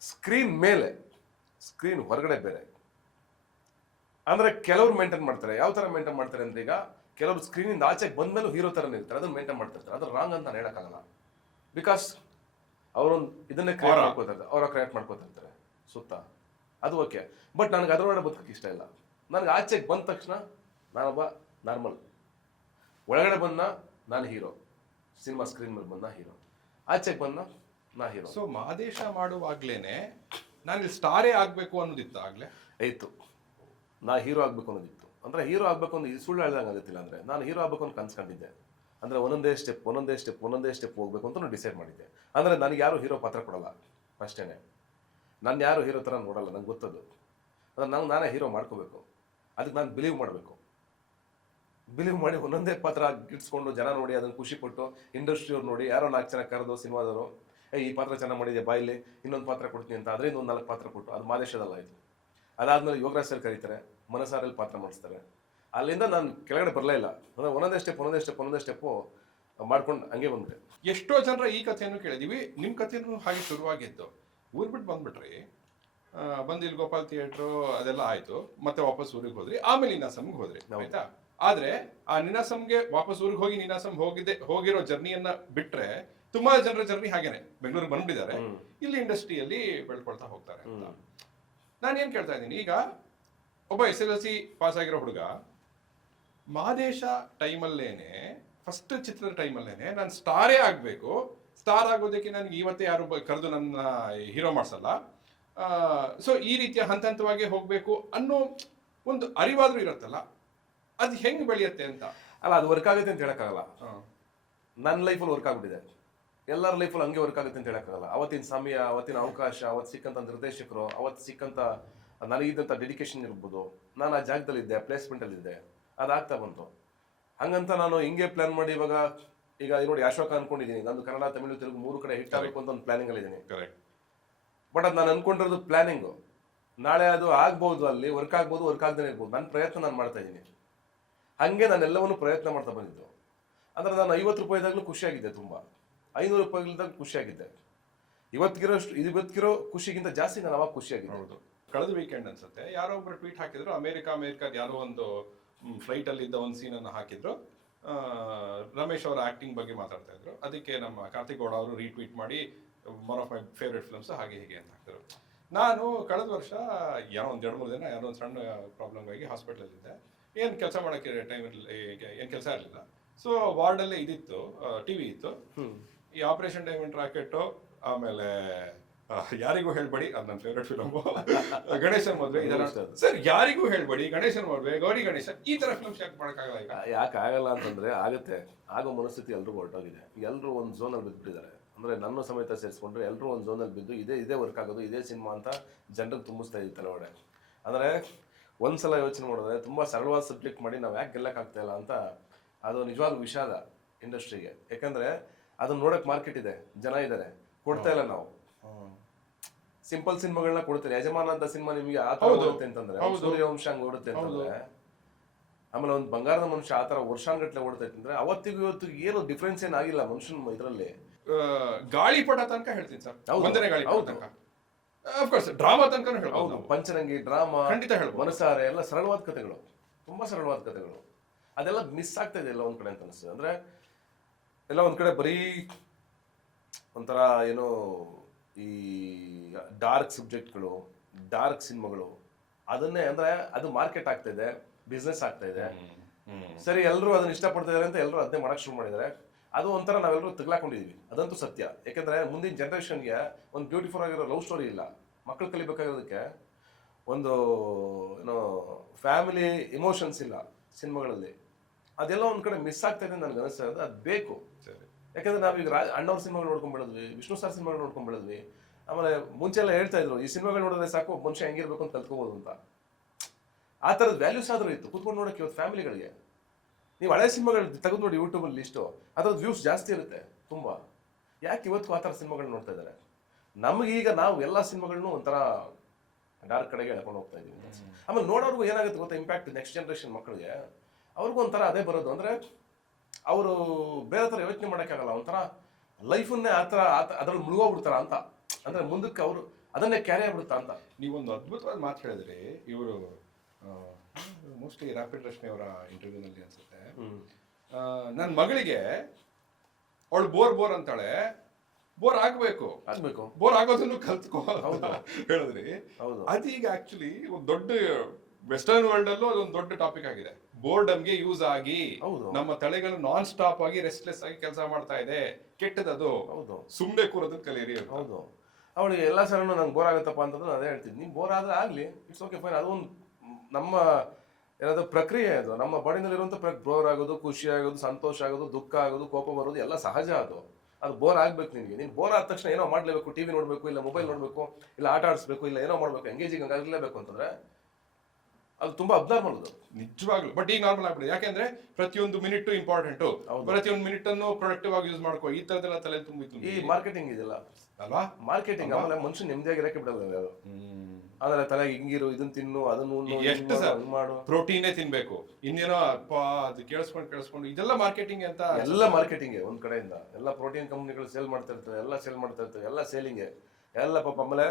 ಸ್ಕ್ರೀನ್ ಮೇಲೆ ಸ್ಕ್ರೀನ್ ಹೊರಗಡೆ ಬೇರೆ. ಅಂದ್ರೆ ಕೆಲವ್ರು ಮೇಂಟೈನ್ ಮಾಡ್ತಾರೆ. ಯಾವ ತರ ಮೇಂಟೈನ್ ಮಾಡ್ತಾರೆ ಅಂದ್ರೆ, ಈಗ ಕೆಲವರು ಸ್ಕ್ರೀನಿಂದ ಆಚೆಗೆ ಬಂದ್ಮೇಲೂ ಹೀರೋ ಥರನೇ ಇರ್ತಾರೆ, ಅದನ್ನ ಮೇಂಟೈನ್ ಮಾಡ್ತಿರ್ತಾರೆ. ಅದು ರಾಂಗ್ ಅಂತ ನಾನು ಹೇಳೋಕ್ಕಾಗಲ್ಲ. ಬಿಕಾಸ್ ಅವರೊಂದು ಇದನ್ನೇ ಕ್ರಿಯೇಟ್ ಮಾಡ್ಕೋತಿರ್ತಾರೆ ಸುತ್ತ. ಅದು ಓಕೆ, ಬಟ್ ನನಗೆ ಅದರೊಳಗಡೆ ಬದುಕಕ್ಕೆ ಇಷ್ಟ ಇಲ್ಲ. ನನಗೆ ಆಚೆಗೆ ಬಂದ ತಕ್ಷಣ ನಾನೊಬ್ಬ ನಾರ್ಮಲ್, ಒಳಗಡೆ ಬಂದ ನಾನು ಹೀರೋ, ಸಿನಿಮಾ ಸ್ಕ್ರೀನ್ ಮೇಲೆ ಬಂದ ಹೀರೋ, ಆಚೆಗೆ ಬಂದ ನಾ ಹೀರೋ. ಸೊ ಮಾದೇಶ ಮಾಡುವಾಗ್ಲೇನೆ ನಾನು ಸ್ಟಾರೇ ಆಗಬೇಕು ಅನ್ನೋದಿತ್ತು ಆಗ್ಲೇ ಆಯಿತು. ನಾ ಹೀರೋ ಆಗಬೇಕು ಅನ್ನೋದಿತ್ತು. ಅಂದರೆ ಹೀರೋ ಆಗಬೇಕು ಅಂತ ಸುಳ್ಳು ಹೇಳ್ದಂಗೆ ಆಗುತ್ತಿಲ್ಲ. ಅಂದರೆ ನಾನು ಹೀರೋ ಆಗಬೇಕು ಅಂತ ಕನ್ಸ್ಕೊಂಡಿದ್ದೆ. ಅಂದರೆ ಒಂದೊಂದೇ ಸ್ಟೆಪ್ ಹೋಗ್ಬೇಕು ಅಂತ ನಾನು ಡಿಸೈಡ್ ಮಾಡಿದ್ದೆ. ಅಂದರೆ ನನಗೆ ಯಾರು ಹೀರೋ ಪಾತ್ರ ಕೊಡಲ್ಲ ಅಷ್ಟೇ. ನಾನು ಯಾರು ಹೀರೋ ಥರ ನೋಡಲ್ಲ, ನಂಗೆ ಗೊತ್ತದು. ಅಂದರೆ ನಾನೇ ಹೀರೋ ಮಾಡ್ಕೋಬೇಕು. ಅದಕ್ಕೆ ನಾನು ಬಿಲೀವ್ ಮಾಡಬೇಕು. ಬಿಲೀವ್ ಮಾಡಿ ಒಂದೊಂದೇ ಪಾತ್ರ ಗಿಟ್ಸ್ಕೊಂಡು ಜನ ನೋಡಿ ಅದನ್ನು ಖುಷಿ ಪಟ್ಟು ಇಂಡಸ್ಟ್ರಿಯವ್ರು ನೋಡಿ ಯಾರೋ 4 ಜನ ಕರೆದು ಸಿನಿಮಾದವರು ಈ ಪಾತ್ರ ಚೆನ್ನಾಗಿ ಮಾಡಿದೆ ಬಾಯಿಲಿ ಇನ್ನೊಂದು ಪಾತ್ರ ಕೊಡ್ತೀನಿ ಅಂತ ಅದರಿಂದ ಒಂದು 4 ಪಾತ್ರ ಕೊಟ್ಟು ಅದು ಮಾದೇಶದಲ್ಲ ಆಯಿತು. ಅದಾದ್ಮೇಲೆ ಯೋಗರಾಜ್ ಸರ್ ಕರೀತಾರೆ, ಮನಸಾರಲ್ಲಿ ಪಾತ್ರ ಮಾಡಿಸ್ತಾರೆ. ಅಲ್ಲಿಂದ ನಾನು ಕೆಳಗಡೆ ಬರಲೇ ಇಲ್ಲ, ಅಂದರೆ ಒಂದೊಂದೇ ಸ್ಟೆಪ್ಪು ಮಾಡ್ಕೊಂಡು ಹಂಗೆ ಬಂದ್ಬಿಟ್ಟೆ. ಎಷ್ಟೋ ಜನರ ಈ ಕಥೆಯನ್ನು ಕೇಳಿದೀವಿ, ನಿಮ್ಮ ಕಥೆನೂ ಹಾಗೆ ಶುರುವಾಗಿತ್ತು. ಊರ್ ಬಿಟ್ಟು ಬಂದ್ಬಿಟ್ರಿ, ಬಂದು ಇಲ್ಲಿ ಗೋಪಾಲ್ ಥಿಯೇಟ್ರು ಅದೆಲ್ಲ ಆಯ್ತು, ಮತ್ತೆ ವಾಪಸ್ ಊರಿಗೆ ಹೋದ್ರಿ, ಆಮೇಲೆ ನೀನಾಸಮ್ಗೆ ಹೋದ್ರಿ, ಆಯ್ತಾ? ಆದ್ರೆ ಆ ನೀನಾಸಮ್ಗೆ ವಾಪಸ್ ಊರಿಗೆ ಹೋಗಿ ನೀನಾಸಮ್ ಹೋಗಿರೋ ಜರ್ನಿಯನ್ನ ಬಿಟ್ರೆ ತುಂಬಾ ಜನರ ಜರ್ನಿ ಹಾಗೇನೆ ಬೆಂಗಳೂರಿಗೆ ಬಂದ್ಬಿಟ್ಟಿದ್ದಾರೆ, ಇಲ್ಲಿ ಇಂಡಸ್ಟ್ರಿಯಲ್ಲಿ ಬೆಳ್ಕೊಳ್ತಾ ಹೋಗ್ತಾರೆ ಅಂತ. ನಾನು ಏನ್ ಕೇಳ್ತಾ ಇದ್ದೀನಿ, ಈಗ ಒಬ್ಬ SLLC ಪಾಸ್ ಆಗಿರೋ ಹುಡುಗ ಮಹಾದೇಶ ಟೈಮಲ್ಲೇನೆ, ಫಸ್ಟ್ ಚಿತ್ರದ ಟೈಮಲ್ಲೇನೆ ನಾನು ಸ್ಟಾರೇ ಆಗಬೇಕು, ಸ್ಟಾರ್ ಆಗೋದಕ್ಕೆ ನನಗೆ ಇವತ್ತೇ ಯಾರು ಕರೆದು ನನ್ನ ಹೀರೋ ಮಾಡಿಸಲ್ಲ, ಸೊ ಈ ರೀತಿಯ ಹಂತ ಹಂತವಾಗಿ ಹೋಗಬೇಕು ಅನ್ನೋ ಒಂದು ಅರಿವಾದ್ರೂ ಇರುತ್ತಲ್ಲ, ಅದು ಹೆಂಗೆ ಬೆಳೆಯುತ್ತೆ ಅಂತ. ಅಲ್ಲ, ಅದು ವರ್ಕ್ ಆಗುತ್ತೆ ಅಂತ ಹೇಳಕ್ಕಾಗಲ್ಲ. ನನ್ನ ಲೈಫಲ್ಲಿ ವರ್ಕ್ ಆಗ್ಬಿಟ್ಟಿದೆ, ಎಲ್ಲರ ಲೈಫಲ್ಲಿ ಹಂಗೆ ವರ್ಕ್ ಆಗುತ್ತೆ ಅಂತ ಹೇಳಕ್ಕಾಗಲ್ಲ. ಅವತ್ತಿನ ಸಮಯ, ಅವತ್ತಿನ ಅವಕಾಶ, ಅವತ್ತು ಸಿಕ್ಕಂಥ ನಿರ್ದೇಶಕರು, ಅವತ್ತು ಸಿಕ್ಕಂಥ ನನಗಿದ್ದಂಥ ಡೆಡಿಕೇಶನ್ ಇರ್ಬೋದು, ನಾನು ಆ ಜಾಗದಲ್ಲಿದ್ದೆ, ಪ್ಲೇಸ್ಮೆಂಟಲ್ಲಿದ್ದೆ, ಅದಾಗ್ತಾ ಬಂತು. ಹಂಗಂತ ನಾನು ಹಿಂಗೆ ಪ್ಲಾನ್ ಮಾಡಿ ಈಗ ನೋಡಿ ಅಶೋಕ ಅನ್ಕೊಂಡಿದ್ದೀನಿ, ನಂದು ಕನ್ನಡ ತಮಿಳು ತೆಲುಗು 3 ಕಡೆ ಹಿಟ್ ಆಗಬೇಕು ಅಂತ ಒಂದು ಪ್ಲಾನಿಂಗ್ ಅಲ್ಲಿ ಇದ್ದೀನಿ. ಬಟ್ ಅದು ನಾನು ಅನ್ಕೊಂಡಿರೋದು ಪ್ಲಾನಿಂಗು. ನಾಳೆ ಅದು ಆಗ್ಬೋದು, ಅಲ್ಲಿ ವರ್ಕ್ ಆಗ್ಬೋದು, ವರ್ಕ್ ಆಗದೇ ಇರ್ಬೋದು. ನನ್ನ ಪ್ರಯತ್ನ ನಾನು ಮಾಡ್ತಾ ಇದ್ದೀನಿ. ಹಂಗೆ ನಾನೆಲ್ಲವನ್ನು ಪ್ರಯತ್ನ ಮಾಡ್ತಾ ಬಂದಿದ್ದು. ಅಂದ್ರೆ ನಾನು 50 ರೂಪಾಯಿದಾಗಲೂ ಖುಷಿಯಾಗಿದ್ದೆ, ತುಂಬ 500 ರೂಪಾಯಿದಾಗ ಖುಷಿಯಾಗಿದ್ದೆ. ಇವತ್ತಿಗಿರೋ ಖುಷಿಗಿಂತ ಜಾಸ್ತಿ ನಾನು ಅವಾಗ ಖುಷಿಯಾಗಿದ್ದೆ. ಹೌದು, ಕಳೆದ ವೀಕೆಂಡ್ ಅನ್ಸುತ್ತೆ ಯಾರೋ ಒಬ್ರು ಟ್ವೀಟ್ ಹಾಕಿದ್ರು, ಅಮೆರಿಕಾದ ಯಾರೋ ಒಂದು ಫ್ಲೈಟ್ ಅಲ್ಲಿ ಇದ್ದ ಒಂದು ಸೀನ್ ಅನ್ನು ಹಾಕಿದ್ರು, ರಮೇಶ್ ಅವರ ಆಕ್ಟಿಂಗ್ ಬಗ್ಗೆ ಮಾತಾಡ್ತಾ ಇದ್ರು. ಅದಕ್ಕೆ ನಮ್ಮ ಕಾರ್ತಿಕ್ ಗೌಡ ಅವರು ರೀಟ್ವೀಟ್ ಮಾಡಿ one of my favourite films ಹಾಗೆ ಹೀಗೆ ಅಂತ ಹಾಕ್ತಾರೆ. ನಾನು ಕಳೆದ ವರ್ಷ ಏನೋ ಒಂದು 2-3 ದಿನ ಯಾವುದೋ ಒಂದು ಸಣ್ಣ ಪ್ರಾಬ್ಲಮ್ ಆಗಿ ಹಾಸ್ಪಿಟಲ್ ಇದ್ದೆ. ಏನು ಕೆಲಸ ಮಾಡೋಕ್ಕೆ ಏನು ಕೆಲಸ ಇರಲಿಲ್ಲ. ಸೊ ವಾರ್ಡಲ್ಲೇ ಇದಿತ್ತು, ಟಿವಿ ಇತ್ತು. ಈ ಆಪರೇಷನ್ ಡೈಮಂಡ್ ರಾಕೆಟ್, ಆಮೇಲೆ ಯಾರಿಗೂ ಹೇಳ್ಬೇಡಿ, ಅದು ನನ್ನ ಫೇವ್ರೆಟ್ ಫಿಲಮ್, ಗಣೇಶನ್ ಮದುವೆ, ಇದೆಲ್ಲ ಸರ್ ಯಾರಿಗೂ ಹೇಳ್ಬೇಡಿ, ಗಣೇಶನ್ ಮದುವೆ, ಗೌರಿ ಗಣೇಶ, ಈ ತರ ಫಿಲ್ಮ್ಸ್ ಯಾಕೆ ಮಾಡೋಕ್ಕಾಗಲ್ಲ? ಈಗ ಯಾಕೆ ಆಗಲ್ಲ ಅಂತಂದ್ರೆ ಆಗುತ್ತೆ, ಆಗೋ ಮನಸ್ಥಿತಿ ಎಲ್ರಿಗೂ ಹೊರಟೋಗಿದೆ. ಎಲ್ಲರೂ ಒಂದು ಝೋನಲ್ಲಿ ಬಿದ್ದುಬಿಟ್ಟಿದ್ದಾರೆ. ಅಂದ್ರೆ ನನ್ನ ಸಮೇತ ಸೇರಿಸ್ಕೊಂಡ್ರೆ ಎಲ್ಲರೂ ಒಂದು ಝೋನಲ್ಲಿ ಬಿದ್ದು ಇದೇ ವರ್ಕ್ ಆಗೋದು, ಇದೇ ಸಿನಿಮಾ ಅಂತ ಜನರಿಗೆ ತುಂಬಿಸ್ತಾ ಇದ್ದೀವಿ ತಲೆಯೊಡೆ. ಅಂದರೆ ಒಂದ್ಸಲ ಯೋಚನೆ ಮಾಡಿದ್ರೆ ತುಂಬ ಸರಳವಾದ ಸಬ್ಜೆಕ್ಟ್ ಮಾಡಿ ನಾವು ಯಾಕೆ ಗೆಲ್ಲಕ್ಕಾಗ್ತಾ ಇಲ್ಲ ಅಂತ ಅದು ನಿಜವಾಗ್ಲೂ ವಿಷಾದ ಇಂಡಸ್ಟ್ರಿಗೆ. ಯಾಕಂದ್ರೆ ಅದನ್ನ ನೋಡಕ್ ಮಾರ್ಕೆಟ್ ಇದೆ, ಜನ ಇದ್ದಾರೆ, ಕೊಡ್ತಾ ಇಲ್ಲ ನಾವು. ಸಿಂಪಲ್ ಸಿನಿಮಾಗಳನ್ನ ಕೊಡ್ತಾರೆ. ಯಜಮಾನ ಅಂತ ಸಿನಿಮಾ ನಿಮಗೆ ಆ ತರ ಓಡುತ್ತೆ ಅಂತಂದ್ರೆ, ಸೂರ್ಯವಂಶ ಹಂಗ ಓಡುತ್ತೆ ಅಂತಂದ್ರೆ, ಆಮೇಲೆ ಒಂದು ಬಂಗಾರದ ಮನುಷ್ಯ ಆ ತರ ವರ್ಷಾನ್ಗಟ್ಲೆ ಓಡ್ತೈತೆ ಅಂದ್ರೆ, ಅವತ್ತಿಗೂ ಇವತ್ತಿಗೂ ಏನು ಡಿಫ್ರೆನ್ಸ್ ಏನಾಗಿಲ್ಲ ಮನುಷ್ಯನ ಇದರಲ್ಲಿ. ಗಾಳಿಪಟ ತನಕ ಹೇಳ್ತೀನಿ ಸರ್, ಒಂದನೇ ಗಾಳಿಪಟ ತನಕ, ಆಫ್ಕೋರ್ಸ್ ಡ್ರಾಮಾ ತನಕ ಹೇಳ್ಬೋದು. ಪಂಚರಂಗಿ, ಡ್ರಾಮಾ, ಖಂಡಿತ ಹೇಳ್ಬೋದು. ಮನಸಾರೆ ಎಲ್ಲ ಸರಳವಾದ ಕಥೆಗಳು, ತುಂಬಾ ಸರಳವಾದ ಕಥೆಗಳು. ಅದೆಲ್ಲ ಮಿಸ್ ಆಗ್ತಾ ಇದೆ ಎಲ್ಲ ಒಂದ್ ಕಡೆ ಅಂತ ಅನಿಸ್ತದೆ. ಅಂದ್ರೆ ಎಲ್ಲ ಒಂದ್ ಕಡೆ ಬರೀ ಒಂಥರ ಏನೋ ಈ ಡಾರ್ಕ್ ಸಬ್ಜೆಕ್ಟ್ಗಳು, ಡಾರ್ಕ್ ಸಿನಿಮಾಗಳು, ಅದನ್ನೇ ಅಂದ್ರೆ ಅದು ಮಾರ್ಕೆಟ್ ಆಗ್ತಾ ಇದೆ, ಬಿಸ್ನೆಸ್ ಆಗ್ತಾ ಇದೆ. ಸರಿ, ಎಲ್ಲರೂ ಅದನ್ನ ಇಷ್ಟಪಡ್ತಾ ಇದಾರೆ ಅಂತ ಎಲ್ಲರೂ ಅದನ್ನೇ ಮಾಡಕ್ ಶುರು ಮಾಡಿದ್ದಾರೆ. ಅದು ಒಂಥರ ನಾವೆಲ್ಲರೂ ತಗ್ಲಾಕೊಂಡಿದೀವಿ, ಅದಂತೂ ಸತ್ಯ. ಯಾಕಂದ್ರೆ ಮುಂದಿನ ಜನರೇಷನ್ಗೆ ಒಂದು ಬ್ಯೂಟಿಫುಲ್ ಆಗಿರೋ ಲವ್ ಸ್ಟೋರಿ ಇಲ್ಲ. ಮಕ್ಕಳು ಕಲಿಬೇಕಾಗಿರೋದಕ್ಕೆ ಒಂದು ಏನೋ ಫ್ಯಾಮಿಲಿ ಇಮೋಷನ್ಸ್ ಇಲ್ಲ ಸಿನಿಮಾಗಳಲ್ಲಿ. ಅದೆಲ್ಲ ಒಂದ್ ಕಡೆ ಮಿಸ್ ಆಗ್ತಾ ಇದೆ ನನ್ಗೆ ಅನಿಸ್ತಾ ಇದೆ. ಅದು ಬೇಕು. ಯಾಕಂದ್ರೆ ನಾವೀಗ ಅಣ್ಣವ್ರ ಸಿನಿಮಾಗಳು ನೋಡ್ಕೊಂಡ್ ಬೆಳೆದ್ವಿ, ವಿಷ್ಣು ಸರ್ ಸಿನಿಮಾಗಳು ನೋಡ್ಕೊಂಡ್ ಬೆಳೆದ್ವಿ. ಆಮೇಲೆ ಮುಂಚೆ ಎಲ್ಲ ಹೇಳ್ತಾ ಇದ್ರು, ಈ ಸಿನಿಮಾಗಳು ನೋಡಿದ್ರೆ ಸಾಕು ಮನುಷ್ಯ ಹೆಂಗಿರ್ಬೇಕು ಅಂತ ಕಲ್ತ್ಕೋಬಹುದು ಅಂತ. ಆ ಥರದ ವ್ಯಾಲ್ಯೂಸ್ ಆದ್ರೂ ಇತ್ತು ಕುತ್ಕೊಂಡು ನೋಡಕ್ಕೆ ಇವತ್ತು ಫ್ಯಾಮಿಲಿಗಳಿಗೆ. ನೀವು ಹಳೆ ಸಿನಿಮಾಗಳು ತೆಗೆದು ನೋಡಿ ಯೂಟ್ಯೂಬಲ್ಲಿ ಲಿಸ್ಟು, ಅದ್ರದ್ದು ವ್ಯೂಸ್ ಜಾಸ್ತಿ ಇರುತ್ತೆ ತುಂಬ. ಯಾಕೆ ಇವತ್ತು ಆ ಥರ ಸಿನಿಮಾಗಳು ನೋಡ್ತಾ ಇದ್ದಾರೆ? ನಮಗೀಗ ನಾವು ಎಲ್ಲ ಸಿನಿಮಾಗಳನ್ನೂ ಒಂಥರ ಡಾರ್ಕ್ ಕಡೆಗೆ ಎಳ್ಕೊಂಡು ಹೋಗ್ತಾ ಇದೀವಿ. ಆಮೇಲೆ ನೋಡೋರ್ಗು ಏನಾಗುತ್ತೆ ಗೊತ್ತಾ, ಇಂಪ್ಯಾಕ್ಟ್ ನೆಕ್ಸ್ಟ್ ಜನರೇಷನ್ ಮಕ್ಕಳಿಗೆ ಅವ್ರಿಗೂ ಒಂಥರ ಅದೇ ಬರೋದು. ಅಂದ್ರೆ ಅವರು ಬೇರೆ ಥರ ಯೋಚನೆ ಮಾಡೋಕ್ಕಾಗಲ್ಲ, ಒಂಥರ ಲೈಫನ್ನೇ ಆ ಥರ ಅದ್ರಲ್ಲಿ ಮುಳುಗೋಗ್ಬಿಡ್ತಾರ ಅಂತ. ಅಂದ್ರೆ ಮುಂದಕ್ಕೆ ಅವರು ಅದನ್ನೇ ಕ್ಯಾರಿ ಆಗ್ಬಿಡುತ್ತಾ ಅಂತ. ನೀವೊಂದು ಅದ್ಭುತವಾದ ಮಾತು ಹೇಳಿದ್ರಿ. ಇವರು ಮೋಸ್ಟ್ಲಿ ರ್ಯಾಪಿಡ್ ರಶ್ಮಿ ಅವರ ಇಂಟರ್ವ್ಯೂನಲ್ಲಿ ಅನ್ಸುತ್ತೆ, ನನ್ನ ಮಗಳಿಗೆ ಅವಳು ಬೋರ್ ಅಂತಾಳೆ, ಬೋರ್ ಆಗ್ಬೇಕು, ಬೋರ್ ಆಗೋದನ್ನು ಕಲ್ತ್ಕೋ ಹೇಳಿದ್ರಿ. ಅದೀಗ ಆಕ್ಚುಲಿ ಒಂದು ದೊಡ್ಡ ವೆಸ್ಟರ್ನ್ ವರ್ಲ್ಡ್ ಅಲ್ಲೂ ಅದೊಂದು ದೊಡ್ಡ ಟಾಪಿಕ್ ಆಗಿದೆ. ಬೋರ್ಡಮ್ಗೆ ಯೂಸ್ ಆಗಿ ನಮ್ಮ ತಲೆಗಳು ನಾನ್ ಸ್ಟಾಪ್ ಆಗಿ ರೆಸ್ಟ್ಲೆಸ್ ಆಗಿ ಕೆಲಸ ಮಾಡ್ತಾ ಇದೆ, ಕೆಟ್ಟದದು. ಸುಮ್ಮನೆ ಕೂರೋದನ್ನ ಕಲಿಯಿರಿ. ಹೌದು, ಅವಳಿಗೆ ಎಲ್ಲ ಸರನು ನಂಗೆ ಬೋರ್ ಆಗುತ್ತಪ್ಪ ಅಂತಂದ್ರೆ ಅದೇ ಹೇಳ್ತೀನಿ. ನೀವು ಬೋರ್ ಆದ್ರೆ ಆಗ್ಲಿ, ಇಟ್ಸ್ ಓಕೆ ಫೈನ್. ಅದೊಂದು ನಮ್ಮ ಏನಾದ್ರು ಪ್ರಕ್ರಿಯೆ. ಅದು ನಮ್ಮ ಬಾಡಿನಲ್ಲಿರುವಂಥ ಬೋರ್ ಆಗೋದು, ಖುಷಿ ಆಗೋದು, ಸಂತೋಷ ಆಗೋದು, ದುಃಖ ಆಗೋದು, ಕೋಪ ಬರೋದು ಎಲ್ಲ ಸಹಜ. ಅದು ಬೋರ್ ಆಗ್ಬೇಕು ನಿನಗೆ. ನೀನು ಬೋರ್ ಆದ ತಕ್ಷಣ ಏನೋ ಮಾಡ್ಲೇಬೇಕು, ಟಿವಿ ನೋಡ್ಬೇಕು, ಇಲ್ಲ ಮೊಬೈಲ್ ನೋಡ್ಬೇಕು, ಇಲ್ಲ ಆಟ ಆಡಿಸ್ಬೇಕು, ಇಲ್ಲ ಏನೋ ಮಾಡ್ಬೇಕು, ಎಂಗೇಜಿಂಗ್ ಆಗಲೇಬೇಕು ಅಂತಂದ್ರೆ ಅದು ತುಂಬಾ ಅಬ್ನಾರ್ಮಲ್ ಅದು. ನಿಜವಾಗ್ಲು. ಬಟ್ ಈಗ ನಾರ್ಮಲ್ ಆಗ್ಬಿಡಿದೆ, ಯಾಕೆಂದ್ರೆ ಪ್ರತಿಯೊಂದು ಮಿನಿಟ್ ಇಂಪಾರ್ಟೆಂಟ್, ಪ್ರತಿಯೊಂದು ಮಿನಿಟ್ ಅನ್ನು ಪ್ರೊಡಕ್ಟಿವ್ ಆಗಿ ಯೂಸ್ ಮಾಡ್ಕೋ, ಈ ತರದೆಲ್ಲ ತಲೆ ತುಂಬಿ ಈ ಮಾರ್ಕೆಟಿಂಗ್ ಇದೆಲ್ಲ ಅಲ್ವಾ? ಮಾರ್ಕೆಟಿಂಗ್ ಆಮೇಲೆ ಮನುಷ್ಯ ನೆಮ್ಮದಿಯಾಗಿರಕ್ಕೆ ಬಿಡಲ್ಲ ಯಾರು. ಆದ್ರೆ ತಲೆಗೆ ಹಿಂಗಿರು, ಇದನ್ನ ತಿನ್ನು, ಅದನ್ನು ಉಣ್ಣು, ಎಷ್ಟು ಸರ್ ಮಾಡು, ಪ್ರೋಟೀನೇ ತಿನ್ಬೇಕು, ಇನ್ನೇನೋ ಅಪ್ಪ ಅದು ಕೇಳಿಸ್ಕೊಂಡು ಇದೆಲ್ಲ ಮಾರ್ಕೆಟಿಂಗ್ ಅಂತ. ಎಲ್ಲ ಮಾರ್ಕೆಟಿಂಗ್ ಒಂದ್ ಕಡೆಯಿಂದ ಎಲ್ಲ ಪ್ರೋಟೀನ್ ಕಂಪ್ನಿಗಳು ಸೇಲ್ ಮಾಡ್ತಾ ಇರ್ತವೆ, ಎಲ್ಲ ಸೇಲ್ ಮಾಡ್ತಾ ಇರ್ತವೆ, ಎಲ್ಲ ಸೇಲಿಂಗ್ ಎಲ್ಲ ಪಾಪ. ಆಮೇಲೆ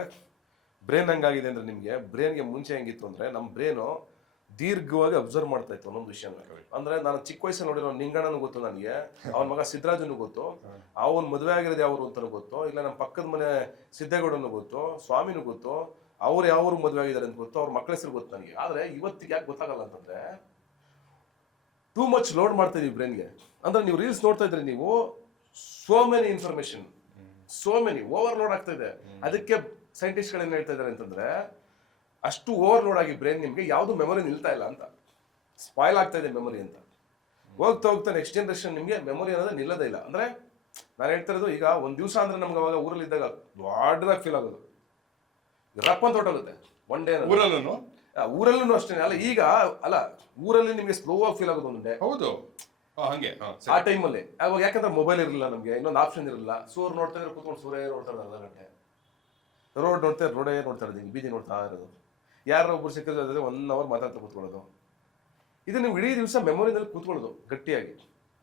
ಬ್ರೇನ್ ಹಂಗಾಗಿದೆ ಅಂದ್ರೆ, ನಿಮ್ಗೆ ಬ್ರೇನ್ಗೆ ಮುಂಚೆ ಹೆಂಗಿತ್ತು ಅಂದ್ರೆ, ನಮ್ಮ ಬ್ರೇನು ದೀರ್ಘವಾಗಿ ಅಬ್ಸರ್ವ್ ಮಾಡ್ತಾ ಇತ್ತು ಒಂದೊಂದು ವಿಷಯನ. ಅಂದ್ರೆ ನಾನು ಚಿಕ್ಕ ವಯಸ್ಸಲ್ಲಿ ನೋಡಿರೋ ನಿಂಗಣ್ಣನು ಗೊತ್ತು ನನಗೆ, ಅವನ ಮಗ ಸಿದ್ದರಾಜನು ಗೊತ್ತು, ಅವನ್ ಮದುವೆ ಆಗಿರೋದು ಯಾವ್ರು ಅಂತಾನು ಗೊತ್ತು, ಇಲ್ಲ ನಮ್ಮ ಪಕ್ಕದ ಮನೆ ಸಿದ್ದೇಗೌಡನು ಗೊತ್ತು, ಸ್ವಾಮಿನೂ ಗೊತ್ತು, ಅವ್ರು ಯಾವ ಮದುವೆ ಆಗಿದ್ದಾರೆ ಅಂತ ಗೊತ್ತು, ಅವ್ರ ಮಕ್ಕಳ ಹೆಸರು ಗೊತ್ತು ನನಗೆ. ಆದ್ರೆ ಇವತ್ತಿಗೆ ಯಾಕೆ ಗೊತ್ತಾಗಲ್ಲ ಅಂತಂದ್ರೆ, ಟೂ ಮಚ್ ಲೋಡ್ ಮಾಡ್ತಾ ಇದೀವಿ ಬ್ರೈನ್ಗೆ. ಅಂದ್ರೆ ನೀವು ರೀಲ್ಸ್ ನೋಡ್ತಾ ಇದ್ರಿ ನೀವು, so many information, so many overload ಆಗ್ತಾ ಇದೆ. ಅದಕ್ಕೆ ಸೈಂಟಿಸ್ಟ್ಗಳು ಏನ್ ಹೇಳ್ತಾ ಇದಾರೆ ಅಂತಂದ್ರೆ, ಅಷ್ಟು ಓವರ್ಲೋಡ್ ಆಗಿ ಬ್ರೈನ್ ನಿಮ್ಗೆ ಯಾವ್ದು ಮೆಮೊರಿ ನಿಲ್ತಾ ಇಲ್ಲ ಅಂತ, ಸ್ಪಾಯ್ಲ್ ಆಗ್ತಾ ಇದೆ ಮೆಮೊರಿ ಅಂತ. ಹೋಗ್ತಾ ಹೋಗ್ತಾ ನೆಕ್ಸ್ಟ್ ಜನರೇಷನ್ ನಿಮ್ಗೆ ಮೆಮೊರಿ ಅನ್ನೋದು ನಿಲ್ಲದೇ ಇಲ್ಲ. ಅಂದ್ರೆ ನಾನು ಹೇಳ್ತಾ ಇರೋದು, ಈಗ ಒಂದ್ ದಿವಸ ಅಂದ್ರೆ ನಮ್ಗೆ ಅವಾಗ ಊರಲ್ಲಿ ಇದ್ದಾಗ ದೊಡ್ಡದಾಗಿ ಫೀಲ್ ಆಗೋದು, ರಪ್ಪ ಅಂತ ಹೊಟ್ಟೋಗುತ್ತೆ ಒನ್ ಡೇ. ಊರಲ್ಲೂ ಅಷ್ಟೇ ಅಲ್ಲ, ಈಗ ಅಲ್ಲ, ಊರಲ್ಲಿ ನಿಮ್ಗೆ ಸ್ಲೋ ಆಗಿ ಫೀಲ್ ಆಗೋದು ಒಂದೇ. ಹೌದು, ಹಂಗೆ ಆ ಟೈಮಲ್ಲಿ ಅವಾಗ, ಯಾಕಂದ್ರೆ ಮೊಬೈಲ್ ಇರಲಿಲ್ಲ ನಮ್ಗೆ, ಇನ್ನೊಂದು ಆಪ್ಷನ್ ಇರಲಿಲ್ಲ. ಸೂರ್ ನೋಡ್ತಾ ಇದ್ರೆ ಕೂತ್ಕೊಂಡು ಸೂರ್ಯ ನೋಡ್ತಾ ಇರೋದು ಅರ್ಧ ಗಂಟೆ, ರೋಡ್ ನೋಡ್ತಾ ರೋಡೇ ನೋಡ್ತಾ ಇರೋದು, ಬೀದಿ ನೋಡ್ತಾ ಇರೋದು, ಯಾರೋ ಒಬ್ರು ಸಿಕ್ಕಿದ್ರೆ 1 ಅವರ್ ಮಾತಾಡ್ತಾ ಕೂತ್ಕೊಳ್ಳೋದು. ಇದು ನೀವು ಇಡೀ ದಿವಸ ಮೆಮೊರಿನಲ್ಲಿ ಕೂತ್ಕೊಳ್ಳೋದು ಗಟ್ಟಿಯಾಗಿ.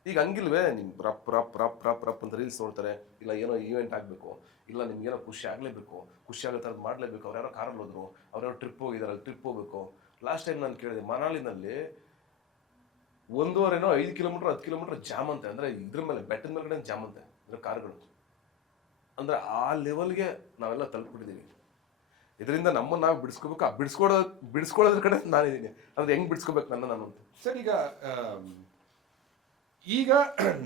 ಈಗ ಹಂಗಿಲ್ವೇ, ನಿಮ್ ರಪ್ ರಪ್ ರಪ್ ರಪ್ ರಪ್ ಅಂತ ರೀಲ್ಸ್ ನೋಡ್ತಾರೆ, ಇಲ್ಲ ಏನೋ ಈವೆಂಟ್ ಆಗಬೇಕು, ಇಲ್ಲ ನಿಮ್ಗೇನೋ ಖುಷಿ ಆಗಲೇಬೇಕು, ಖುಷಿ ಆಗೋ ಥರದ್ದು ಮಾಡಲೇಬೇಕು. ಅವ್ರು ಯಾರೋ ಕಾರಲ್ಲಿ ಹೋದ್ರು, ಅವ್ರ್ಯಾರೋ ಟ್ರಿಪ್ ಹೋಗಿದ್ದಾರೆ, ಅಲ್ಲಿ ಟ್ರಿಪ್ ಹೋಗ್ಬೇಕು. ಲಾಸ್ಟ್ ಟೈಮ್ ನಾನು ಕೇಳಿದೆ, ಮನಾಲಿನಲ್ಲಿ 1.5 5 ಕಿಲೋಮೀಟರ್ 10 ಕಿಲೋಮೀಟರ್ ಜಾಮ್ ಅಂತೆ. ಅಂದ್ರೆ ಇದ್ರ ಮೇಲೆ ಬೆಟ್ಟದ ಮೇಲ್ಗಡೆ ಜಾಮ್ ಅಂತೆ, ಅಂದ್ರೆ ಕಾರ್ಗಳು. ಅಂದ್ರೆ ಆ ಲೆವೆಲ್ಗೆ ನಾವೆಲ್ಲ ತಲುಪಿಬಿಟ್ಟಿದ್ದೀವಿ. ಇದರಿಂದ ನಮ್ಮನ್ನು ನಾವು ಬಿಡಿಸ್ಕೋಬೇಕು. ಆ ಬಿಡಿಸ್ಕೊಳ್ಳೋದ್ರ ಕಡೆ ನಾನಿದ್ದೀನಿ. ಅಂದ್ರೆ ಹೆಂಗ್ ಬಿಡಿಸ್ಕೋಬೇಕು ನಾನು ಅಂತ. ಸರ್, ಈಗ